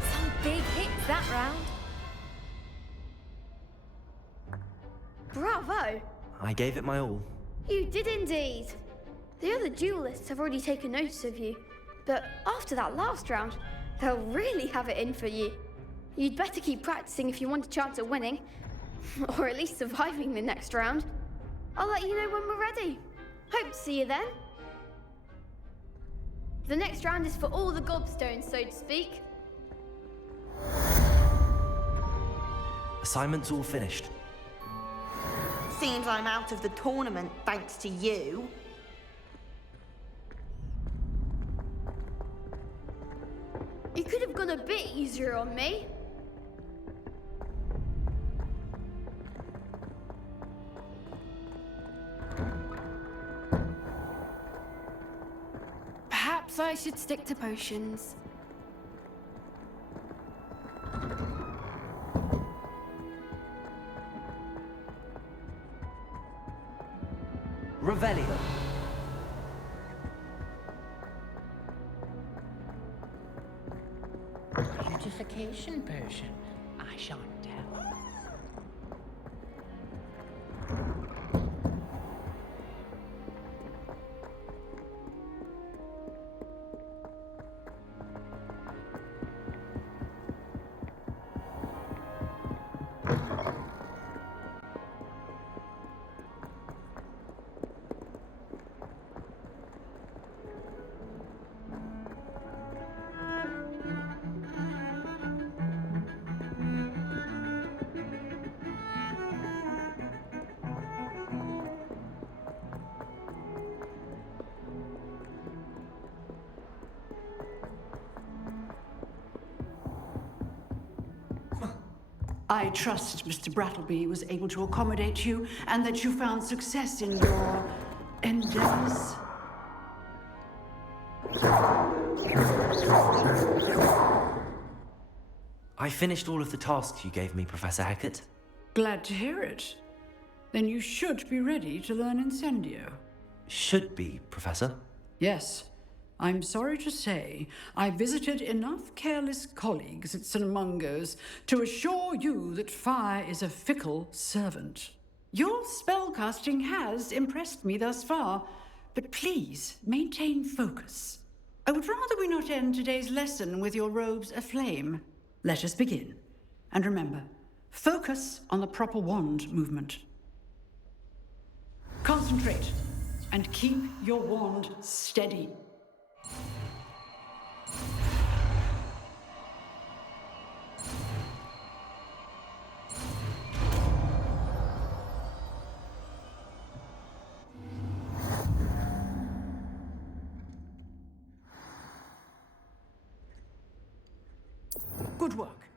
Some big hits that round. Bravo! I gave it my all. You did indeed. The other duelists have already taken notice of you, but after that last round, they'll really have it in for you. You'd better keep practicing if you want a chance at winning, or at least surviving the next round. I'll let you know when we're ready. Hope to see you then. The next round is for all the gobstones, so to speak. Assignment's all finished. Seems I'm out of the tournament thanks to you. You could have gone a bit easier on me. Perhaps I should stick to potions. Revelio. Beautification potion. I shan't tell. I trust Mr. Brattleby was able to accommodate you and that you found success in your endeavors. I finished all of the tasks you gave me, Professor Hackett. Glad to hear it. Then you should be ready to learn Incendio. Should be, Professor. Yes. I'm sorry to say, I visited enough careless colleagues at St. Mungo's to assure you that fire is a fickle servant. Your spellcasting has impressed me thus far, but please maintain focus. I would rather we not end today's lesson with your robes aflame. Let us begin. And remember, focus on the proper wand movement. Concentrate and keep your wand steady. Good work.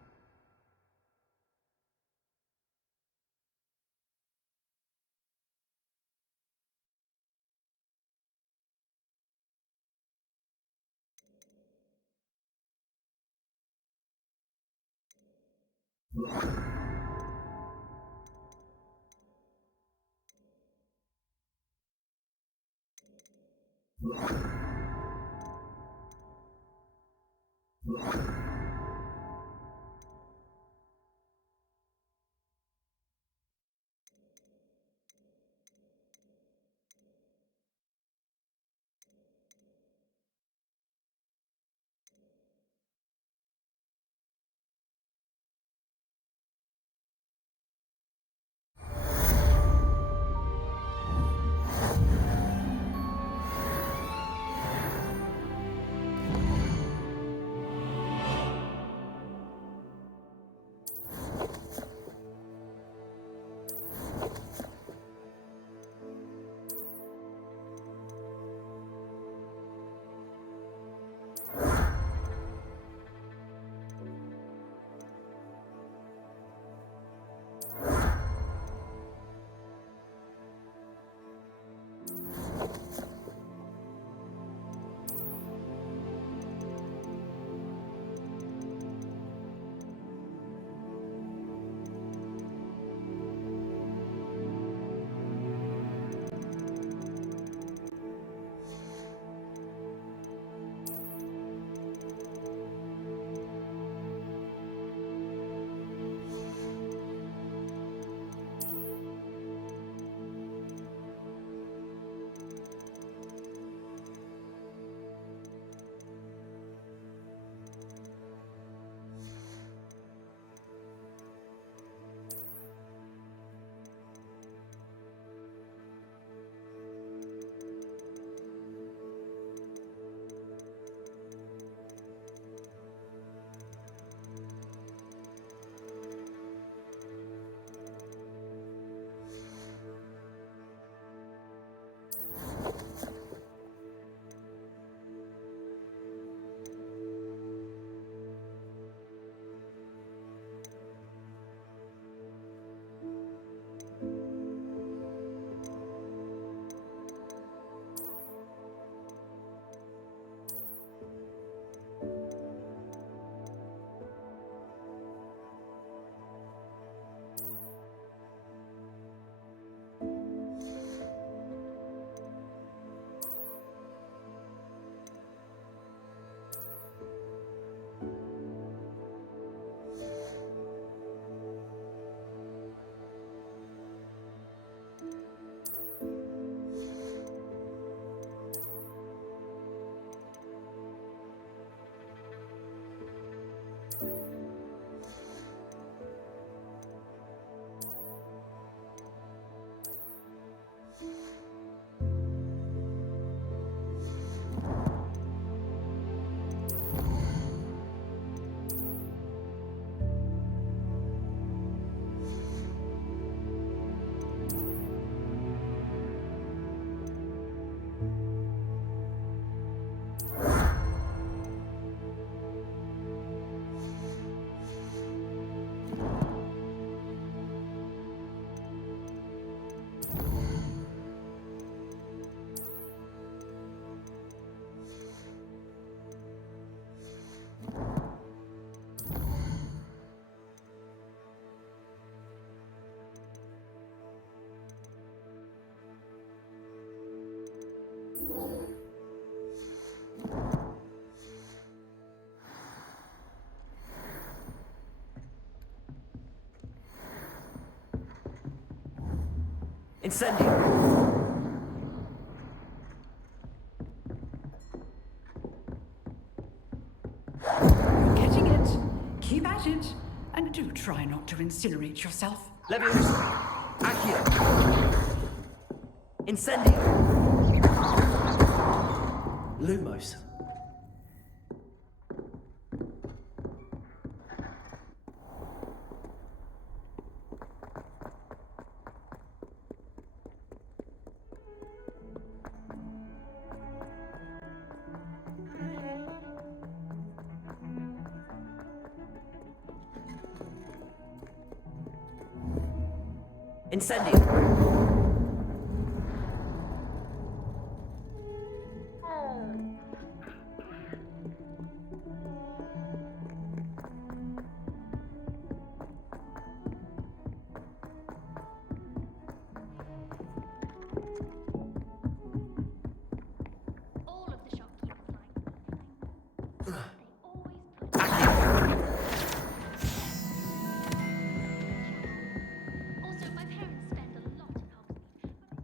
Incendio! You're getting it. Keep at it. And do try not to incinerate yourself. Leviosa! Accio! Incendio! Lumos. Incendio!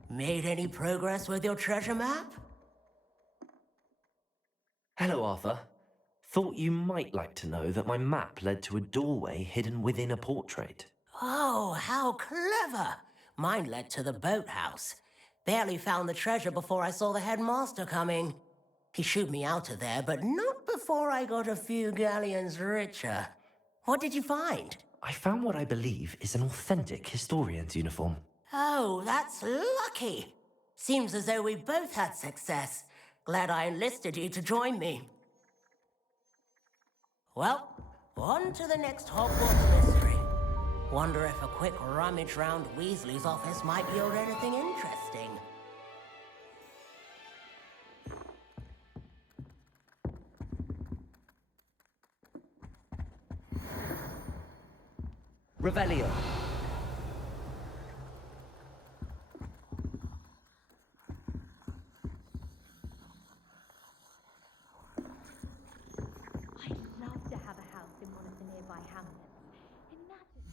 Made any progress with your treasure map? Hello, Arthur. Thought you might like to know that my map led to a doorway hidden within a portrait. Oh, how clever! Mine led to the boathouse. Barely found the treasure before I saw the headmaster coming. He shooed me out of there, but not before I got a few galleons richer. What did you find? I found what I believe is an authentic historian's uniform. Oh, that's lucky. Seems as though we both had success. Glad I enlisted you to join me. Well, on to the next Hogwarts mystery. Wonder if a quick rummage round Weasley's office might yield anything interesting. Revelio. I'd love to have a house in one of the nearby hamlets. Imagine.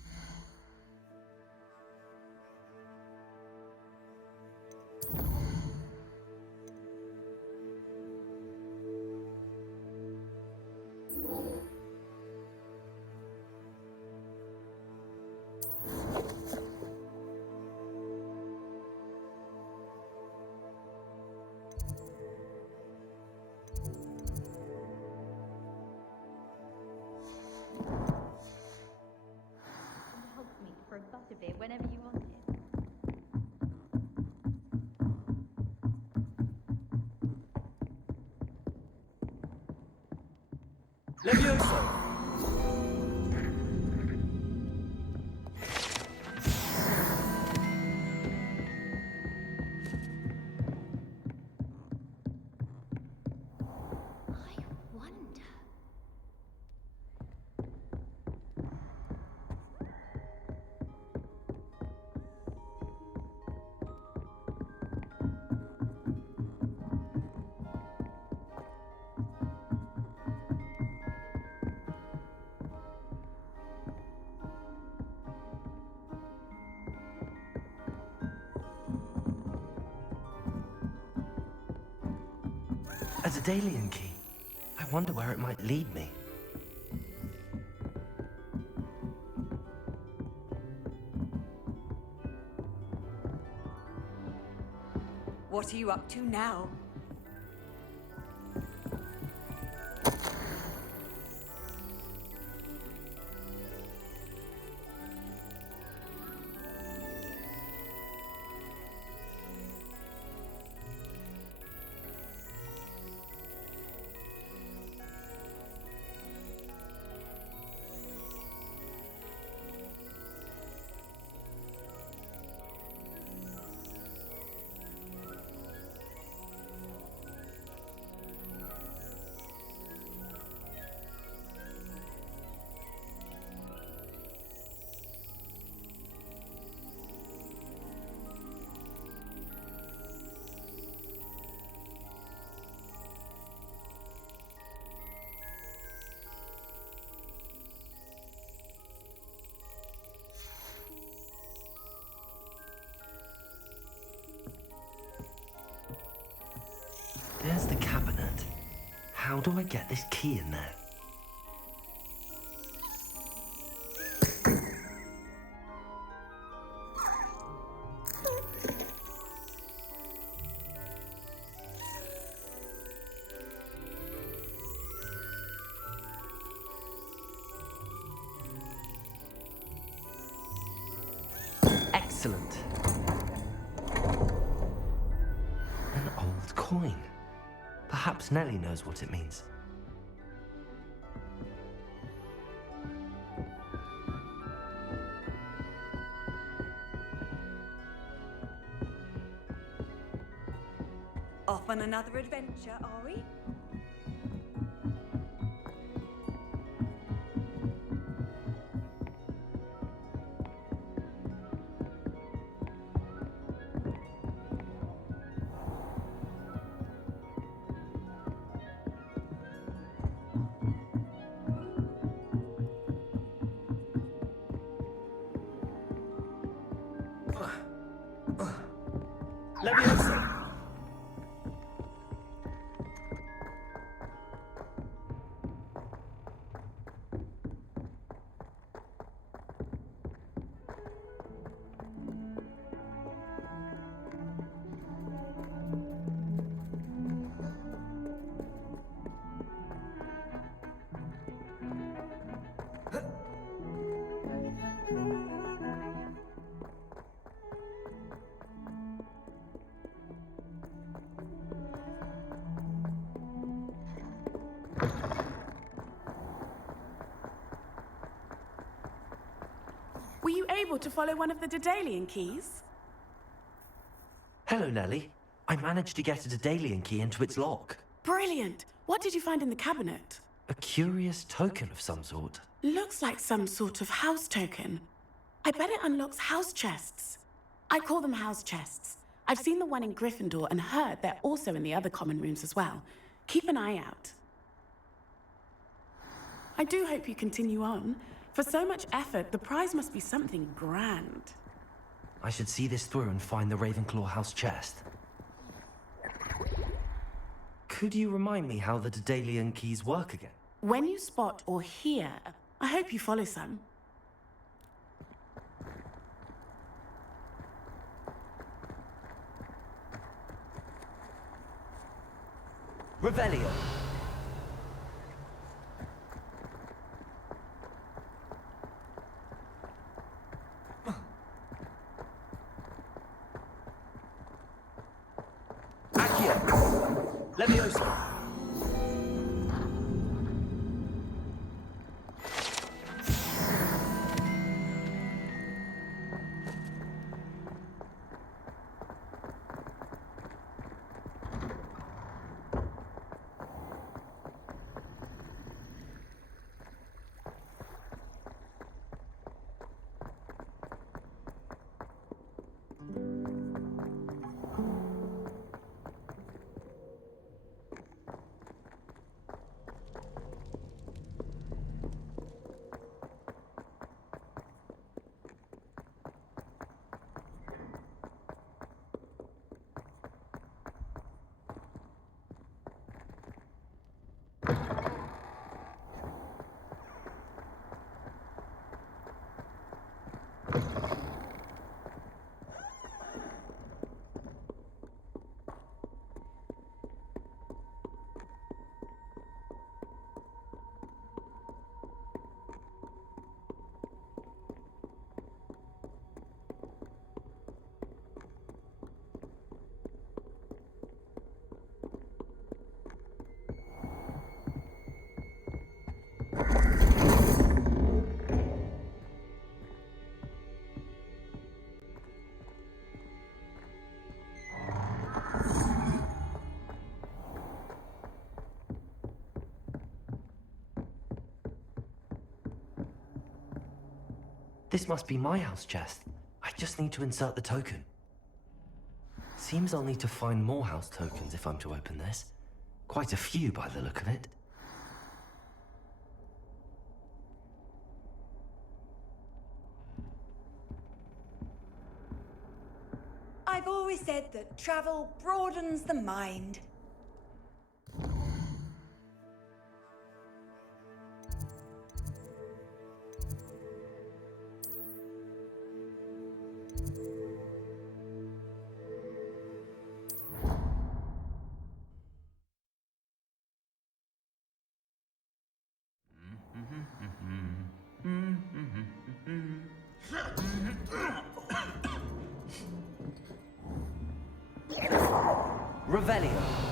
Hogsmeade for a butterbeer whenever you want it. Levioso! A Daedalian key. I wonder where it might lead me. What are you up to now? There's the cabinet. How do I get this key in there? Excellent. An old coin. Perhaps Nellie knows what it means. Off on another adventure, are we? Levioso! Were you able to follow one of the Daedalian keys? Hello, Nellie. I managed to get a Daedalian key into its lock. Brilliant! What did you find in the cabinet? A curious token of some sort. Looks like some sort of house token. I bet it unlocks house chests. I call them house chests. I've seen the one in Gryffindor and heard they're also in the other common rooms as well. Keep an eye out. I do hope you continue on. For so much effort, the prize must be something grand. I should see this through and find the Ravenclaw house chest. Could you remind me how the Daedalian keys work again? When you spot or hear, I hope you follow some. Revelio. Accio. Leviosa. This must be my house chest. I just need to insert the token. Seems I'll need to find more house tokens if I'm to open this. Quite a few by the look of it. I've always said that travel broadens the mind. Revelio.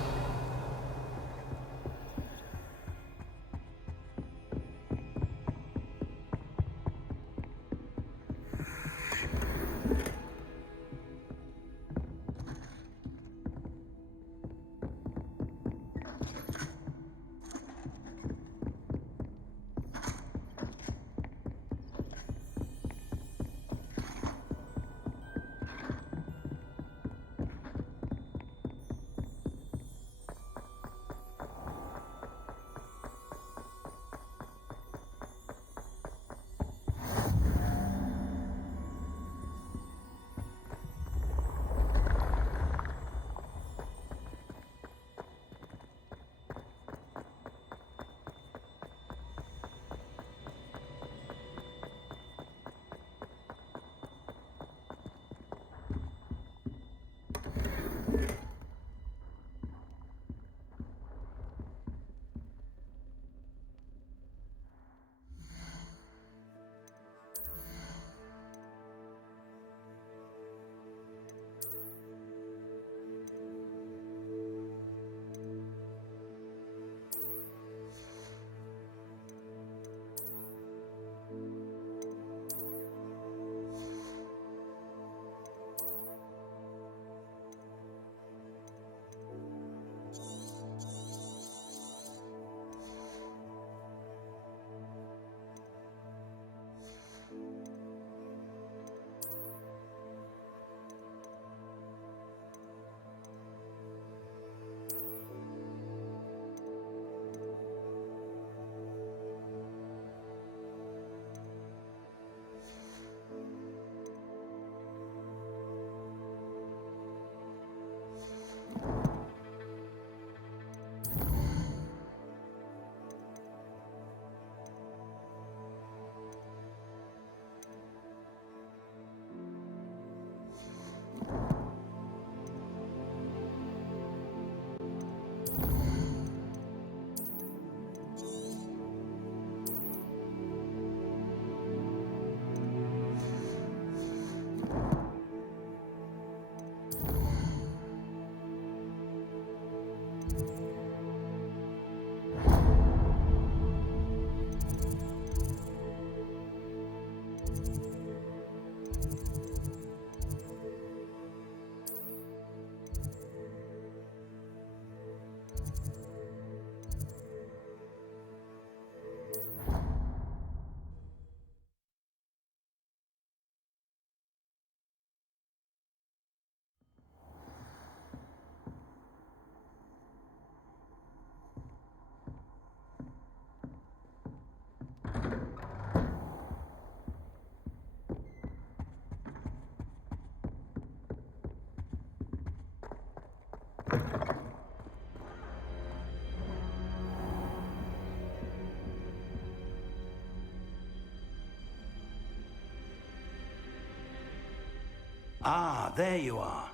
Ah, there you are.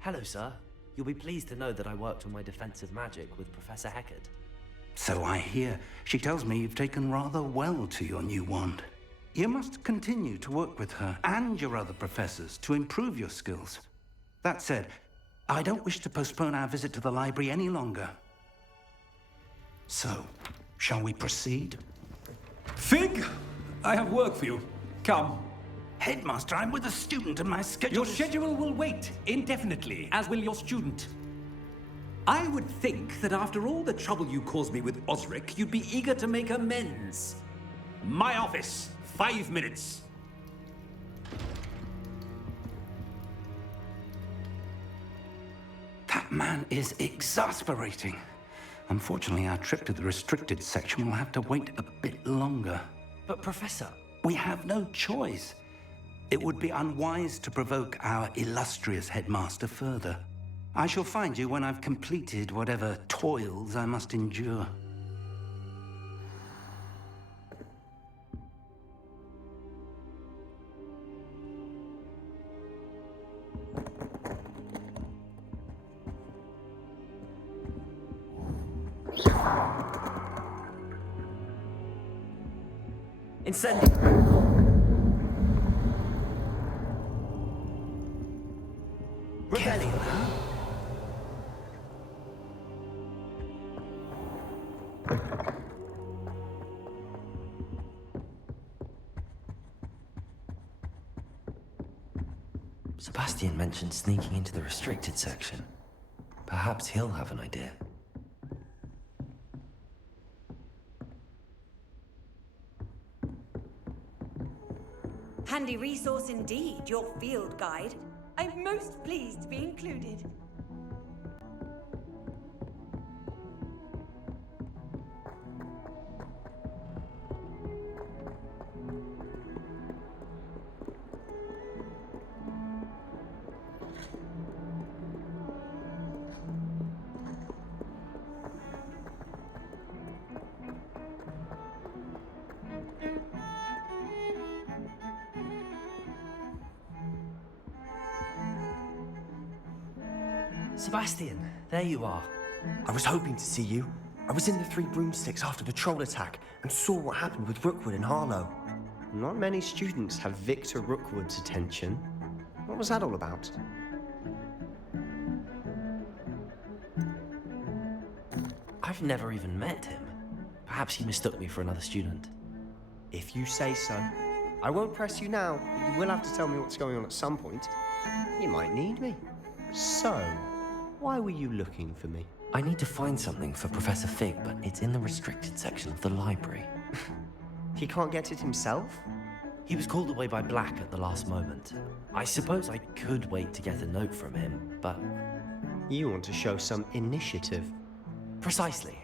Hello, sir. You'll be pleased to know that I worked on my defensive magic with Professor Heckard. So I hear. She tells me you've taken rather well to your new wand. You must continue to work with her and your other professors to improve your skills. That said, I don't wish to postpone our visit to the library any longer. So, shall we proceed? Fig, I have work for you. Come. Headmaster, I'm with a student and my schedule Your schedule will wait indefinitely, as will your student. I would think that after all the trouble you caused me with Osric, you'd be eager to make amends. My office, 5 minutes. That man is exasperating. Unfortunately, our trip to the restricted section will have to wait a bit longer. But, Professor... We have no choice. It would be unwise to provoke our illustrious headmaster further. I shall find you when I've completed whatever toils I must endure. Incendio! Rebellion! Sebastian mentioned sneaking into the restricted section. Perhaps he'll have an idea. Handy resource indeed, your field guide. I'm most pleased to be included. Sebastian, there you are. I was hoping to see you. I was in the Three Broomsticks after the troll attack and saw what happened with Rookwood and Harlow. Not many students have Victor Rookwood's attention. What was that all about? I've never even met him. Perhaps he mistook me for another student. If you say so. I won't press you now, but you will have to tell me what's going on at some point. You might need me. So, why were you looking for me? I need to find something for Professor Fig, but it's in the restricted section of the library. He can't get it himself? He was called away by Black at the last moment. I suppose I could wait to get a note from him, but... You want to show some initiative. Precisely.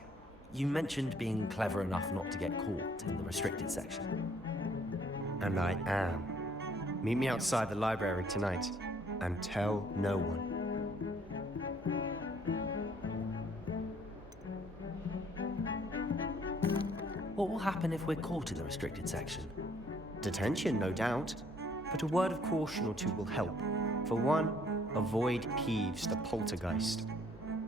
You mentioned being clever enough not to get caught in the restricted section. And I am. Meet me outside the library tonight. and tell no one. What will happen if we're caught in the restricted section? Detention, no doubt. But a word of caution or two will help. For one, avoid Peeves the poltergeist.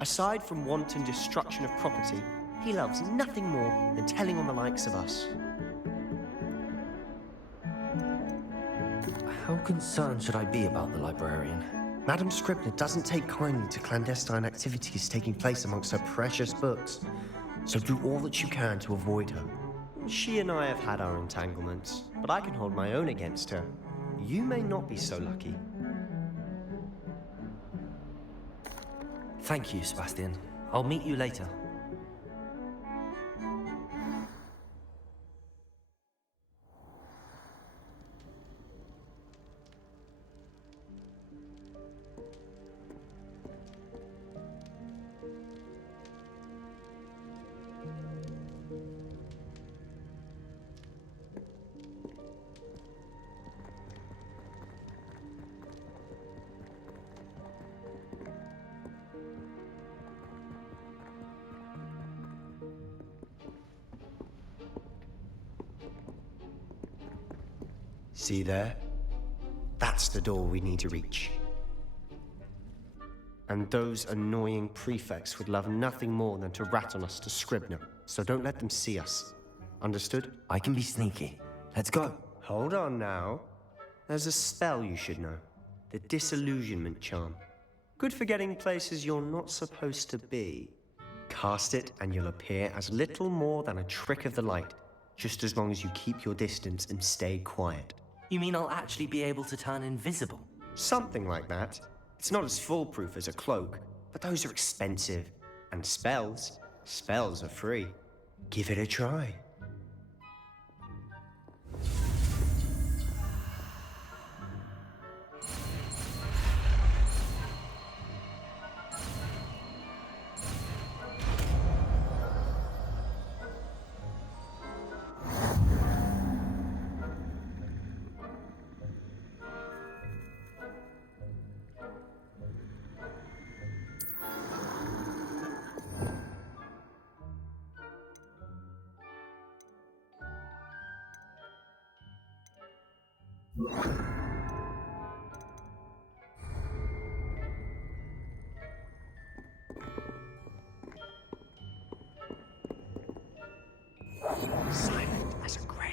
Aside from wanton destruction of property, he loves nothing more than telling on the likes of us. How concerned should I be about the librarian? Madam Scribner doesn't take kindly to clandestine activities taking place amongst her precious books, so do all that you can to avoid her. She and I have had our entanglements, but I can hold my own against her. You may not be so lucky. Thank you, Sebastian. I'll meet you later. See there? That's the door we need to reach. And those annoying prefects would love nothing more than to rat on us to Scribner, so don't let them see us. Understood? I can be sneaky. Let's go. Hold on now. There's a spell you should know. The Disillusionment Charm. Good for getting places you're not supposed to be. Cast it and you'll appear as little more than a trick of the light, just as long as you keep your distance and stay quiet. You mean I'll actually be able to turn invisible? Something like that. It's not as foolproof as a cloak, but those are expensive. And spells are free. Give it a try. Silent as a grave.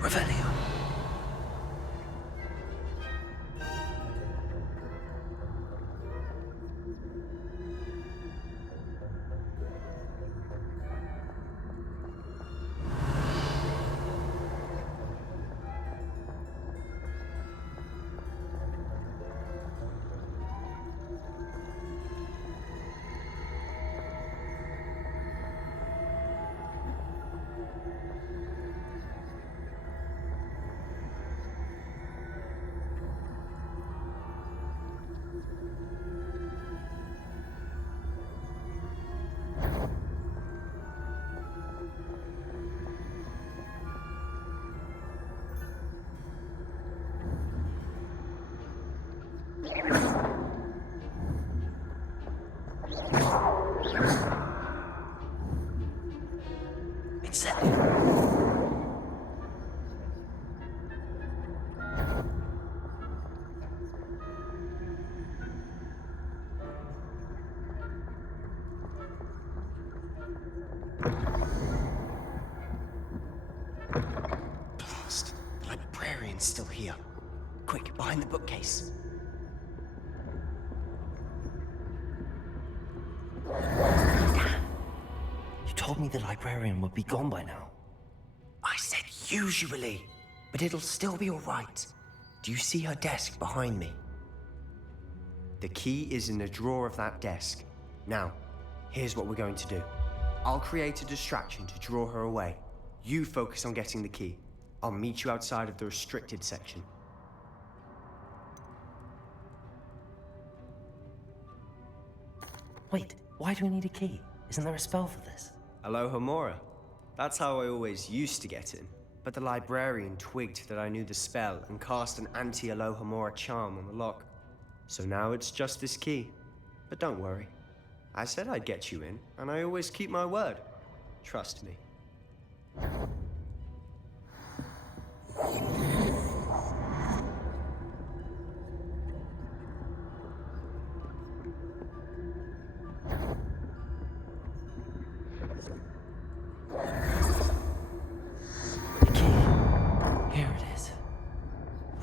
Revelio. Blast! The librarian's still here. Quick, behind the bookcase. told me the librarian would be gone by now. I said usually, but it'll still be all right. Do you see her desk behind me? The key is in the drawer of that desk. Now, here's what we're going to do. I'll create a distraction to draw her away. You focus on getting the key. I'll meet you outside of the restricted section. Wait, why do we need a key? Isn't there a spell for this? Alohomora. That's how I always used to get in. But the librarian twigged that I knew the spell and cast an anti-Alohomora charm on the lock. So now it's just this key. But don't worry. I said I'd get you in, and I always keep my word. Trust me. Here it is.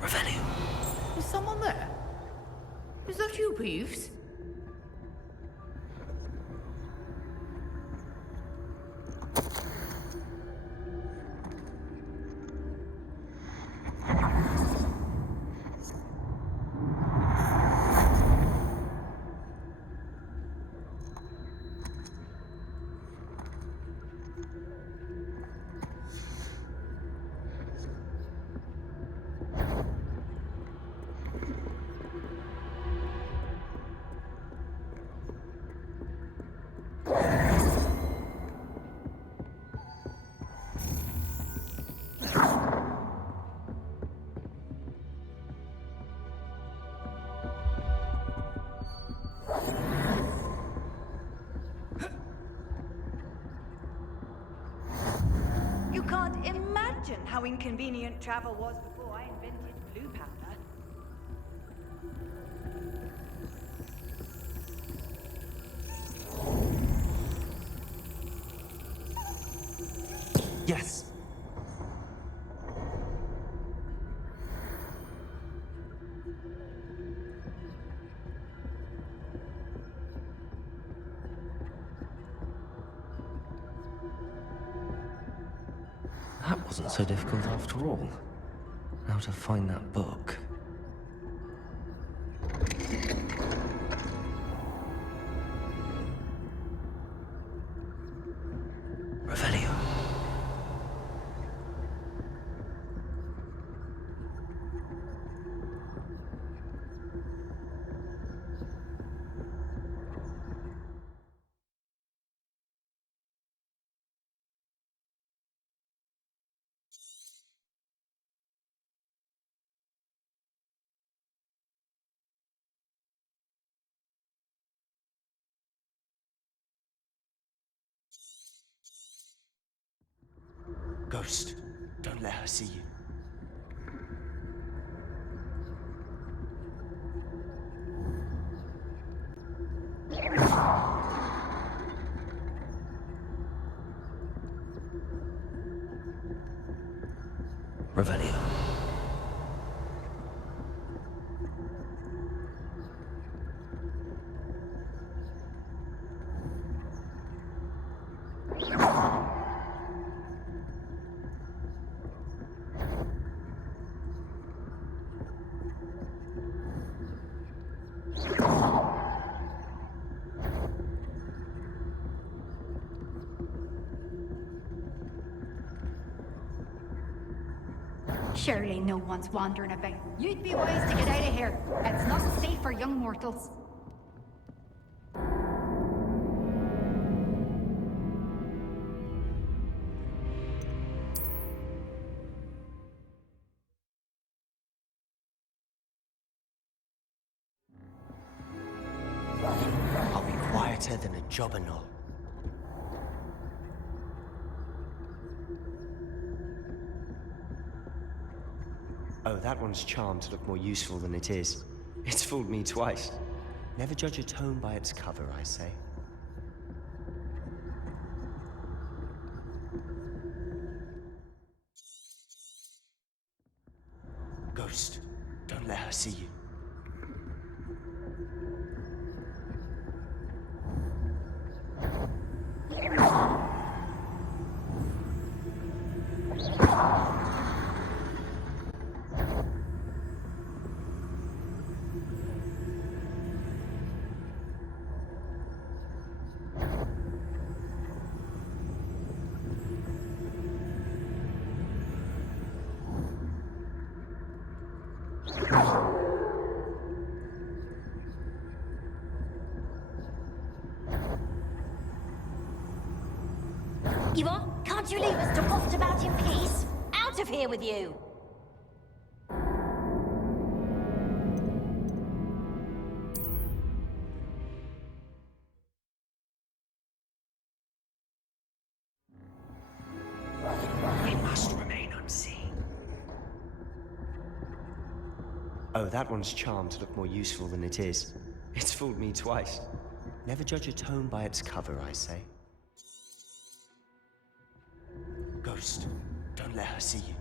Revelio. Is someone there? Is that you, Peeves? You can't imagine how inconvenient travel was before I invented blue powder. Yes. That wasn't so difficult after all. Now to find that book. Revelio. Ghost, don't let her see you. Revelio. Surely no one's wandering about. You'd be wise to get out of here. It's not safe for young mortals. I'll be quieter than a jobberknoll. Oh, that one's charmed to look more useful than it is. It's fooled me twice. Never judge a tome by its cover, I say. Ghost, don't let her see you. You what? Can't you leave us to waft about in peace? Out of here with you! We must remain unseen. Oh, that one's charmed to look more useful than it is. It's fooled me twice. Never judge a tome by its cover, I say. Ghost, don't let her see you.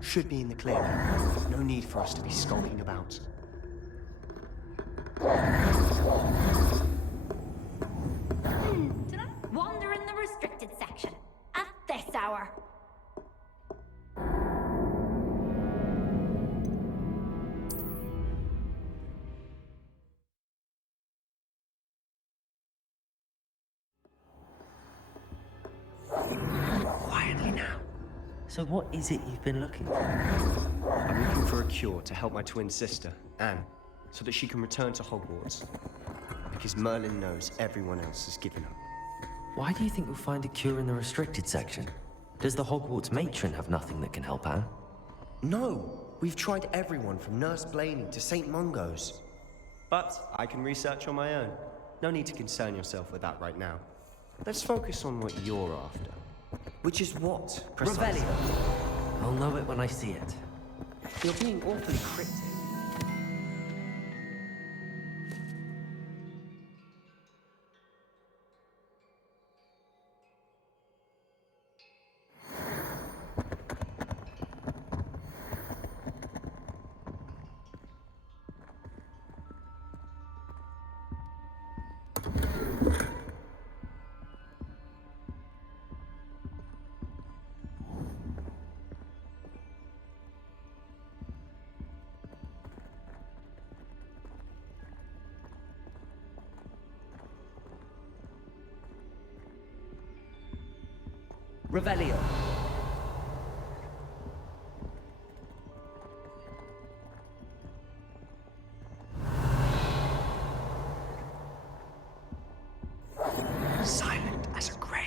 Should be in the clear now. No need for us to be skulking about. Tonight, wander in the restricted section. At this hour. Quietly now. So what is it you've been looking for? I'm looking for a cure to help my twin sister, Anne, so that she can return to Hogwarts. Because Merlin knows everyone else has given up. Why do you think you'll find a cure in the restricted section? Does the Hogwarts matron have nothing that can help Anne? No! We've tried everyone from Nurse Blaney to St. Mungo's. But I can research on my own. No need to concern yourself with that right now. Let's focus on what you're after. Which is what, precisely? Revelio. I'll know it when I see it. You're being awfully cryptic. Revelio. Silent as a grave.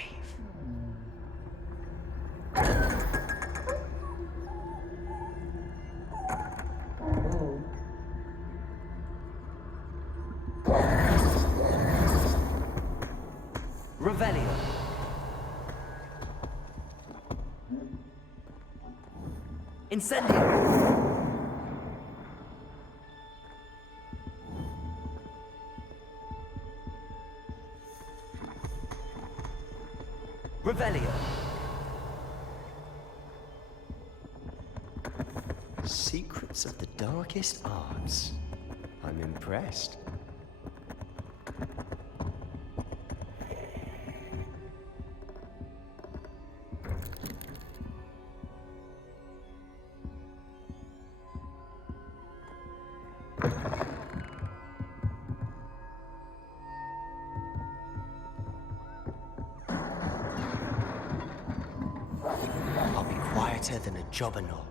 Revelio. Incendio. Revelio. Secrets of the darkest arts. I'm impressed. I'll be quieter than a jobberknoll.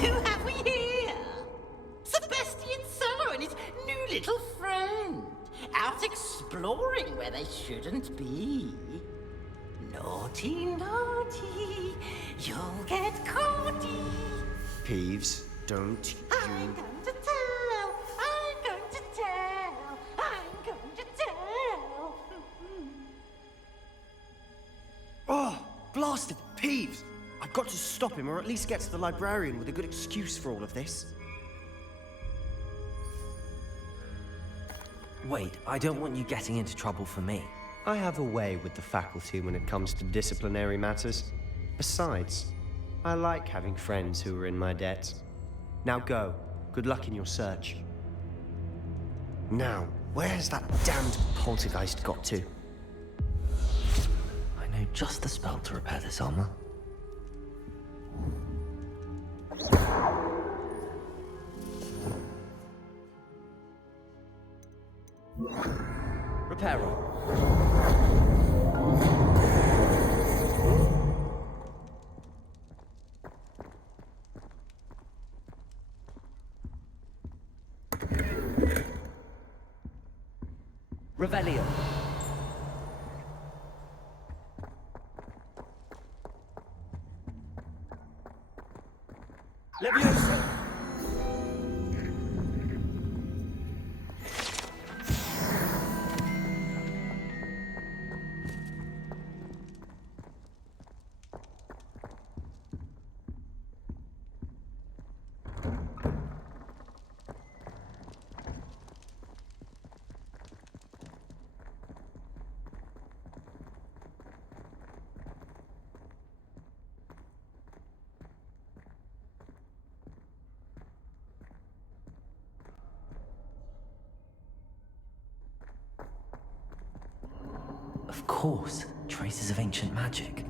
Who have we here? Sebastian Sallow and his new little friend. Out exploring where they shouldn't be. Naughty, naughty, you'll get caughty. Peeves, don't I'm going to tell, I'm going to tell, I'm going to tell. Oh, blasted Peeves! I've got to stop him, or at least get to the librarian with a good excuse for all of this. Wait, I don't want you getting into trouble for me. I have a way with the faculty when it comes to disciplinary matters. Besides, I like having friends who are in my debt. Now go. Good luck in your search. Now, where's that damned poltergeist got to? I know just the spell to repair this armor. Reparo. Revelio. Leviosa. Of course, traces of ancient magic.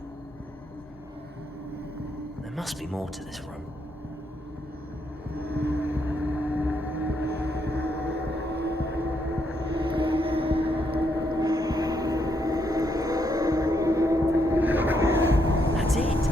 There must be more to this room. That's it!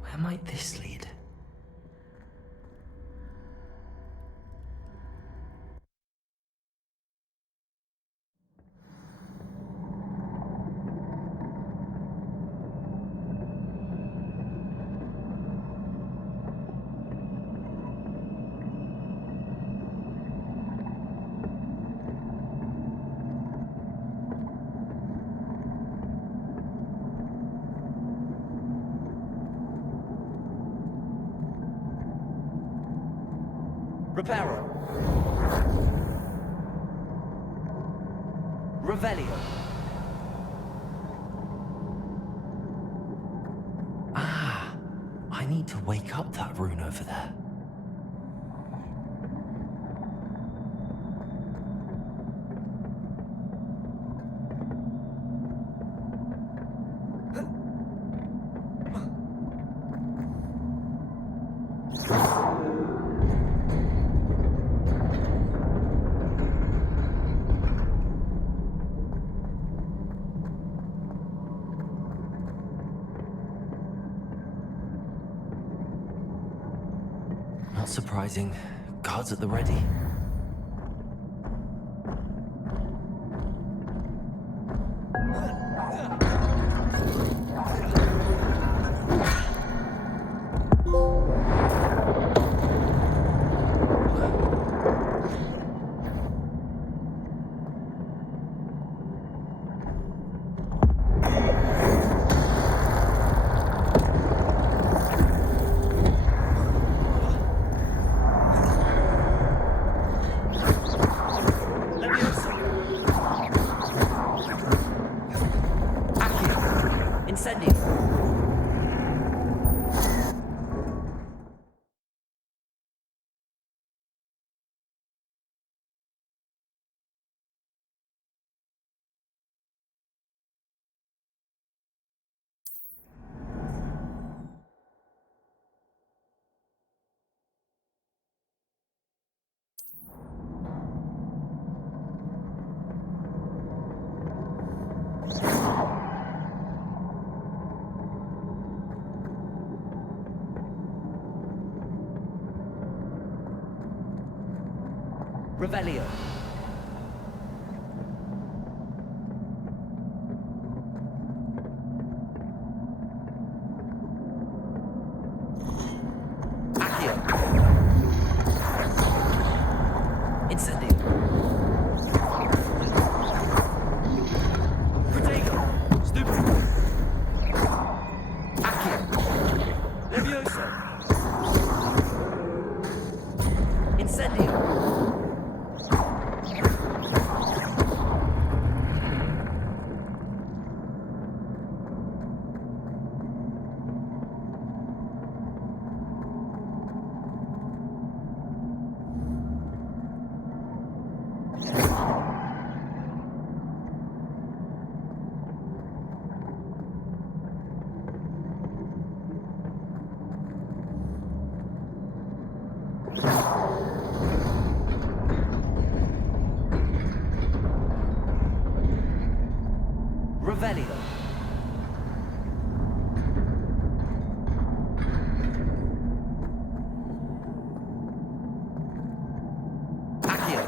Where might this lead? Reparo. Revelio. Ah, I need to wake up that rune over there. Not surprising. Guards at the ready. Revelio. Accio. Incendio. Protego. Stupido. Accio. Levioso. Incendio. Revelio. Accio.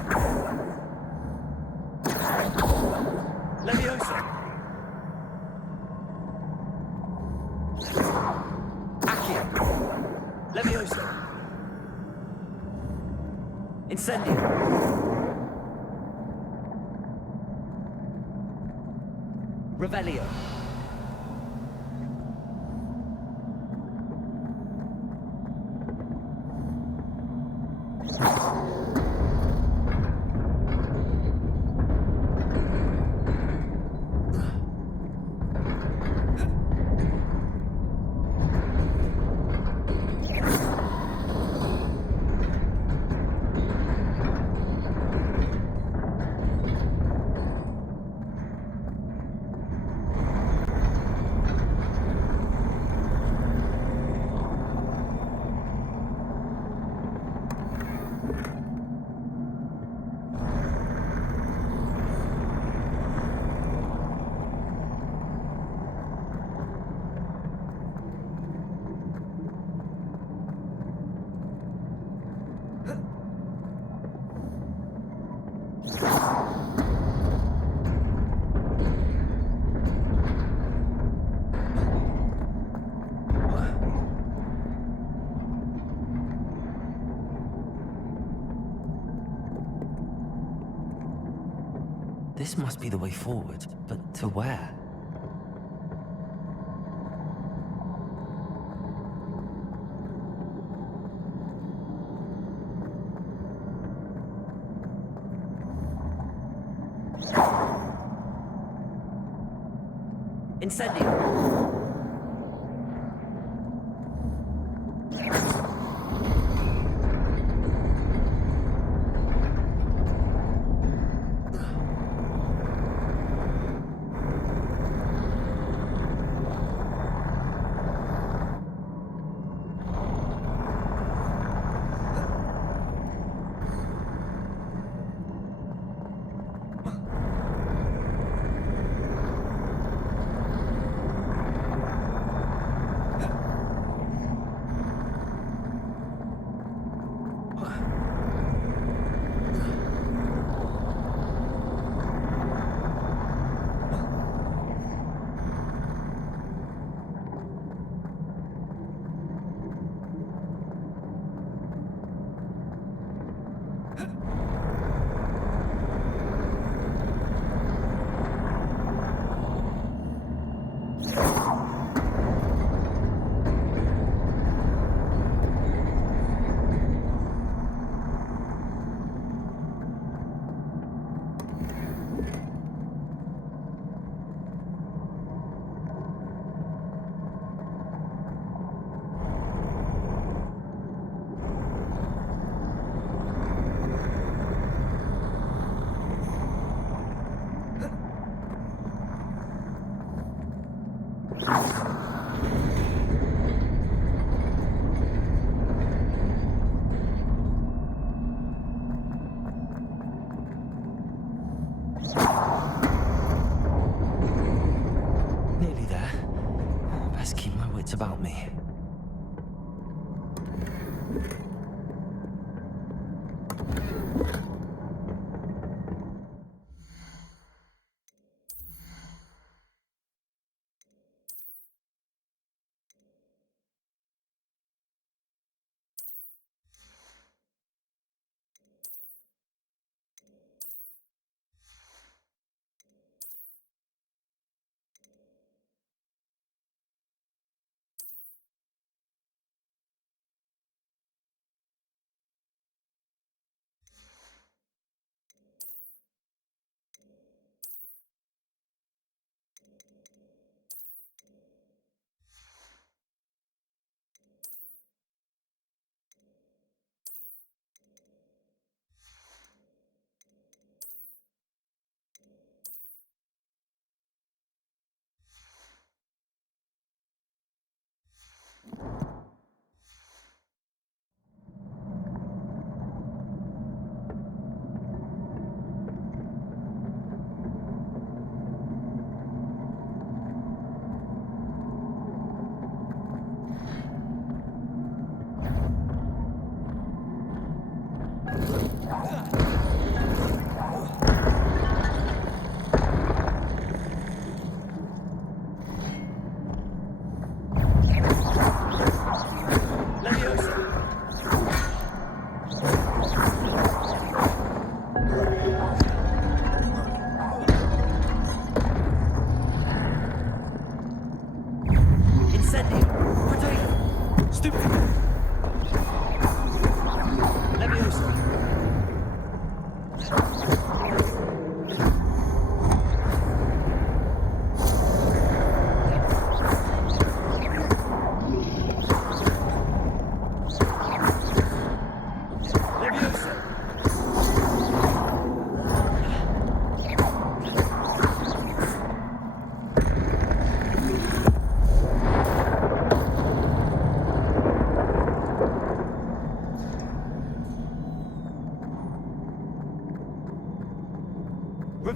Levioso. Accio. Levioso. Incendio. Revelio. This must be the way forward, but to where? Incendio.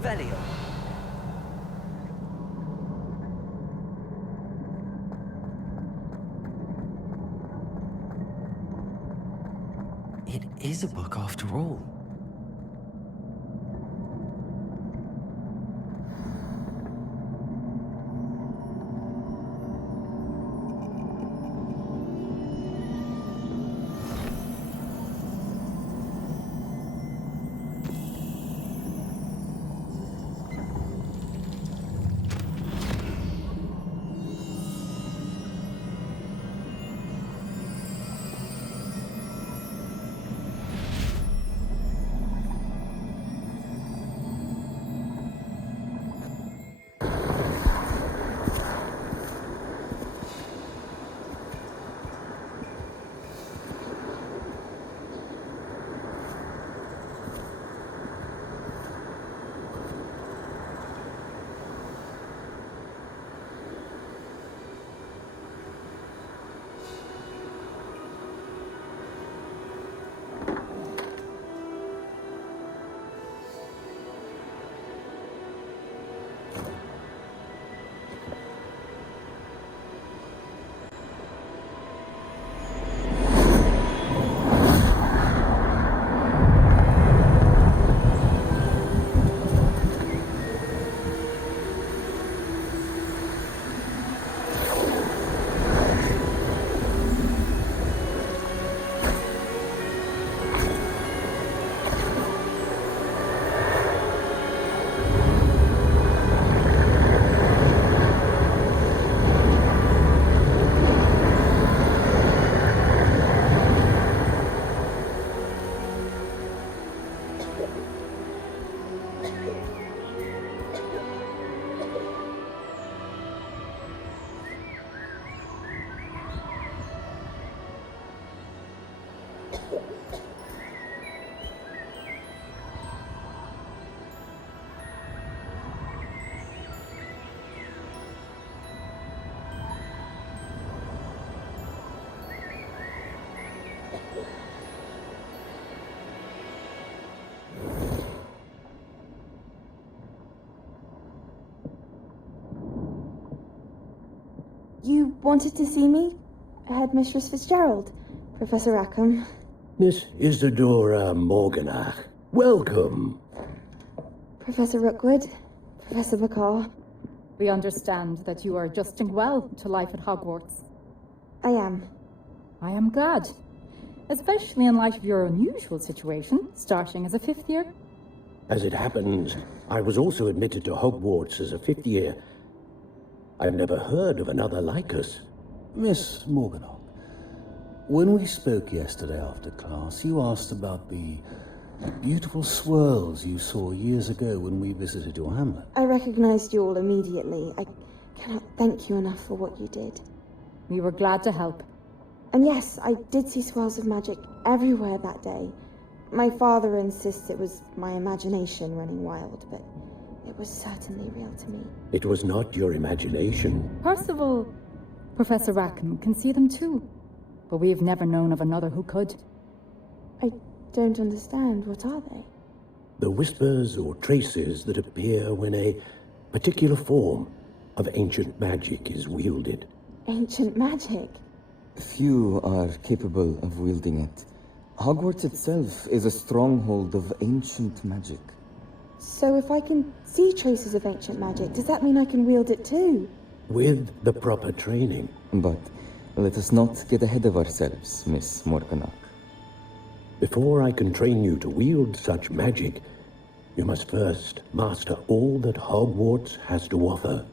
Revelio. It is a book after all. You wanted to see me? Headmistress Fitzgerald, Professor Rackham. Miss Isadora Morganach, welcome. Professor Rookwood, Professor Bakar. We understand that you are adjusting well to life at Hogwarts. I am. I am glad. Especially in light of your unusual situation, starting as a 5th year. As it happens, I was also admitted to Hogwarts as a 5th year. I've never heard of another like us. Miss Morganach, when we spoke yesterday after class, you asked about the beautiful swirls you saw years ago when we visited your hamlet. I recognized you all immediately. I cannot thank you enough for what you did. We were glad to help. And yes, I did see swirls of magic everywhere that day. My father insists it was my imagination running wild, but it was certainly real to me. It was not your imagination. Percival, Professor Rackham can see them too, but we have never known of another who could. I don't understand. What are they? The whispers or traces that appear when a particular form of ancient magic is wielded. Ancient magic? Few are capable of wielding it. Hogwarts itself is a stronghold of ancient magic. So if I can see traces of ancient magic, does that mean I can wield it too? With the proper training. But let us not get ahead of ourselves, Miss Morganach. Before I can train you to wield such magic, you must first master all that Hogwarts has to offer.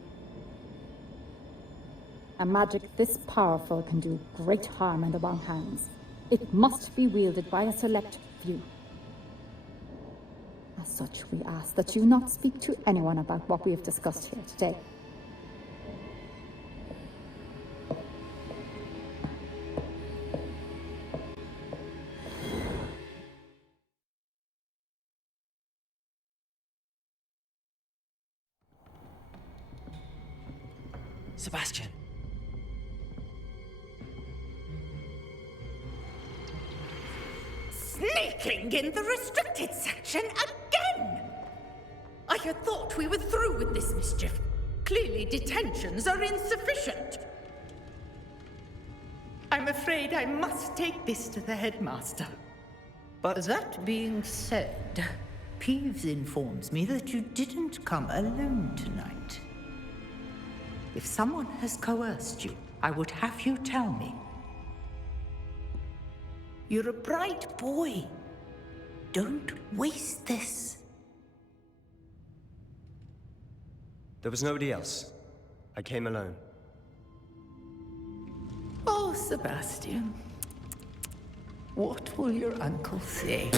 A magic this powerful can do great harm in the wrong hands. It must be wielded by a select few. As such, we ask that you not speak to anyone about what we have discussed here today. Sebastian. Sneaking in the restricted section again! I I had thought we were through with this mischief. Clearly detentions are insufficient. I'm afraid I must take this to the headmaster. But that being said, Peeves informs me that you didn't come alone tonight. If someone has coerced you, I would have you tell me. You're a bright boy. Don't waste this. There was nobody else. I came alone. Oh, Sebastian. What will your uncle say?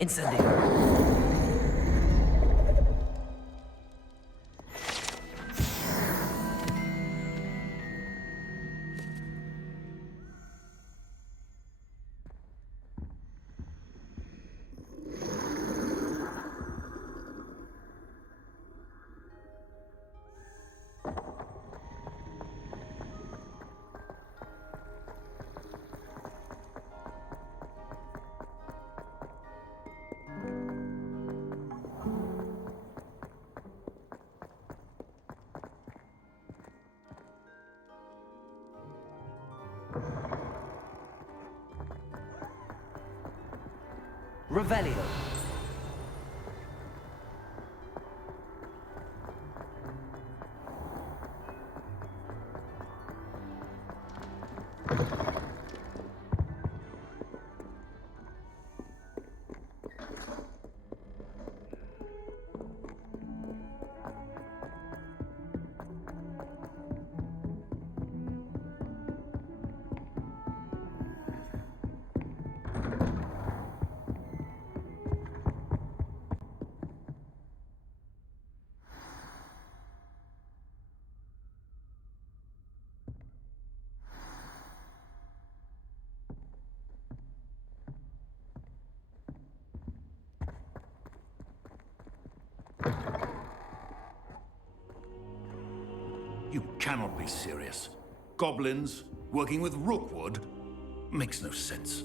Incendio. Revelio. You cannot be serious. Goblins working with Rookwood makes no sense.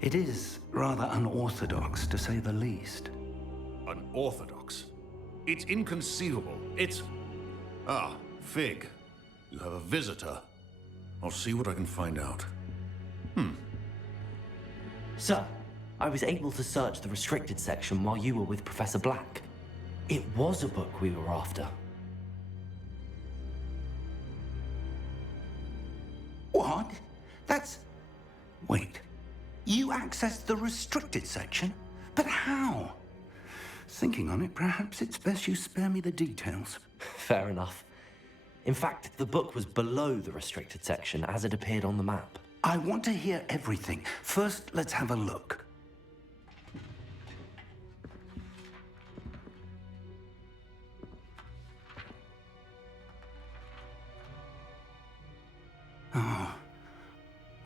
It is rather unorthodox, to say the least. Unorthodox? It's inconceivable. It's... Ah, Fig. You have a visitor. I'll see what I can find out. Sir, I was able to search the restricted section while you were with Professor Black. It was a book we were after. What? That's... Wait. You accessed the restricted section? But how? Thinking on it, perhaps it's best you spare me the details. Fair enough. In fact, the book was below the restricted section as it appeared on the map. I want to hear everything. First, let's have a look.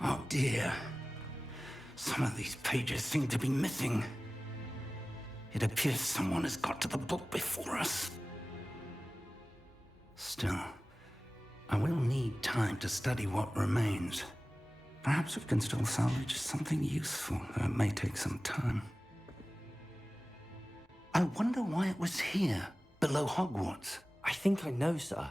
Oh dear. Some of these pages seem to be missing. It appears someone has got to the book before us. Still, I will need time to study what remains. Perhaps we can still salvage something useful, though it may take some time. I wonder why it was here, below Hogwarts. I think I know, sir.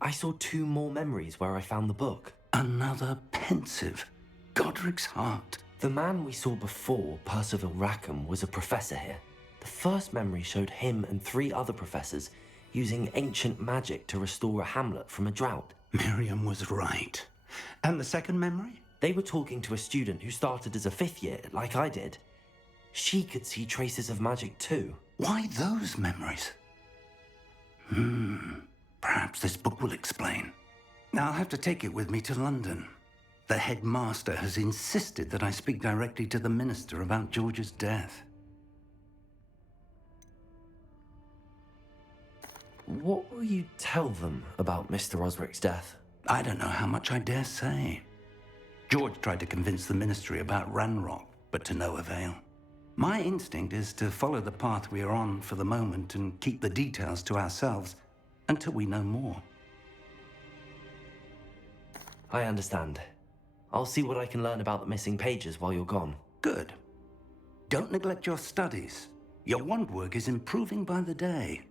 I saw 2 more memories where I found the book. Another pensive. Godric's heart. The man we saw before, Percival Rackham, was a professor here. The first memory showed him and 3 other professors using ancient magic to restore a hamlet from a drought. Miriam was right. And the second memory? They were talking to a student who started as a 5th year, like I did. She could see traces of magic too. Why those memories? Perhaps this book will explain. Now I'll have to take it with me to London. The headmaster has insisted that I speak directly to the minister about George's death. What will you tell them about Mr. Osric's death? I don't know how much I dare say. George tried to convince the ministry about Ranrock, but to no avail. My instinct is to follow the path we are on for the moment and keep the details to ourselves until we know more. I understand. I'll see what I can learn about the missing pages while you're gone. Good. Don't neglect your studies. Your wand work is improving by the day.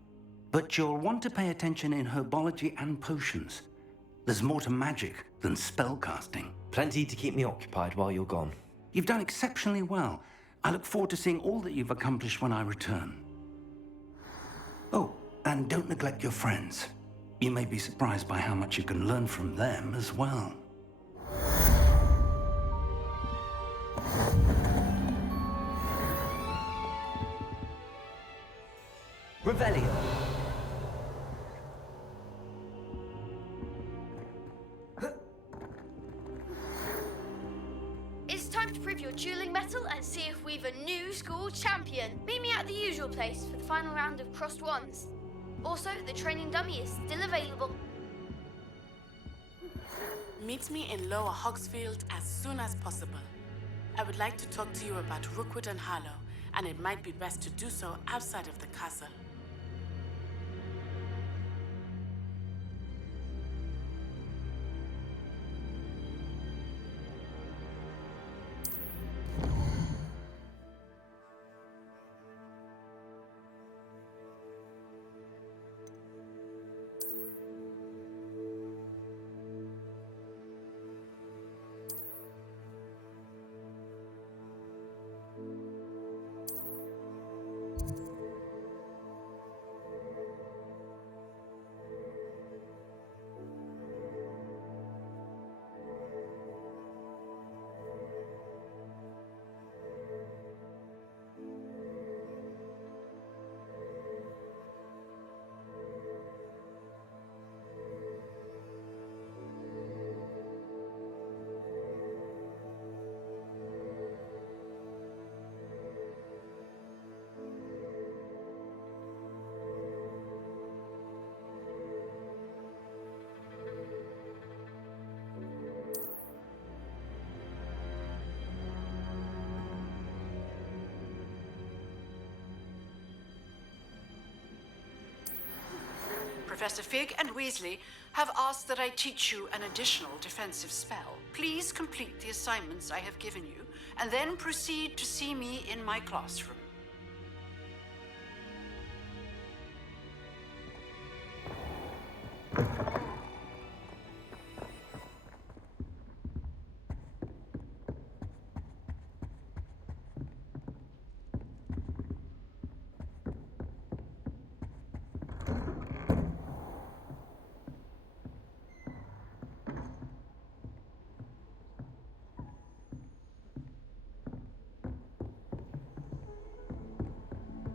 But you'll want to pay attention in herbology and potions. There's more to magic than spellcasting. Plenty to keep me occupied while you're gone. You've done exceptionally well. I look forward to seeing all that you've accomplished when I return. Oh, and don't neglect your friends. You may be surprised by how much you can learn from them as well. Revelio. It's time to prove your dueling mettle and see if we've a new school champion. Meet me at the usual place for the final round of crossed wands. Also, the training dummy is still available. Meet me in Lower Hogsfield as soon as possible. I would like to talk to you about Rookwood and Harlow, and it might be best to do so outside of the castle. Professor Fig and Weasley have asked that I teach you an additional defensive spell. Please complete the assignments I have given you, and then proceed to see me in my classroom.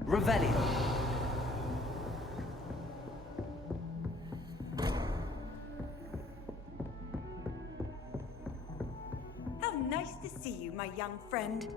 Revelio. How nice to see you, my young friend.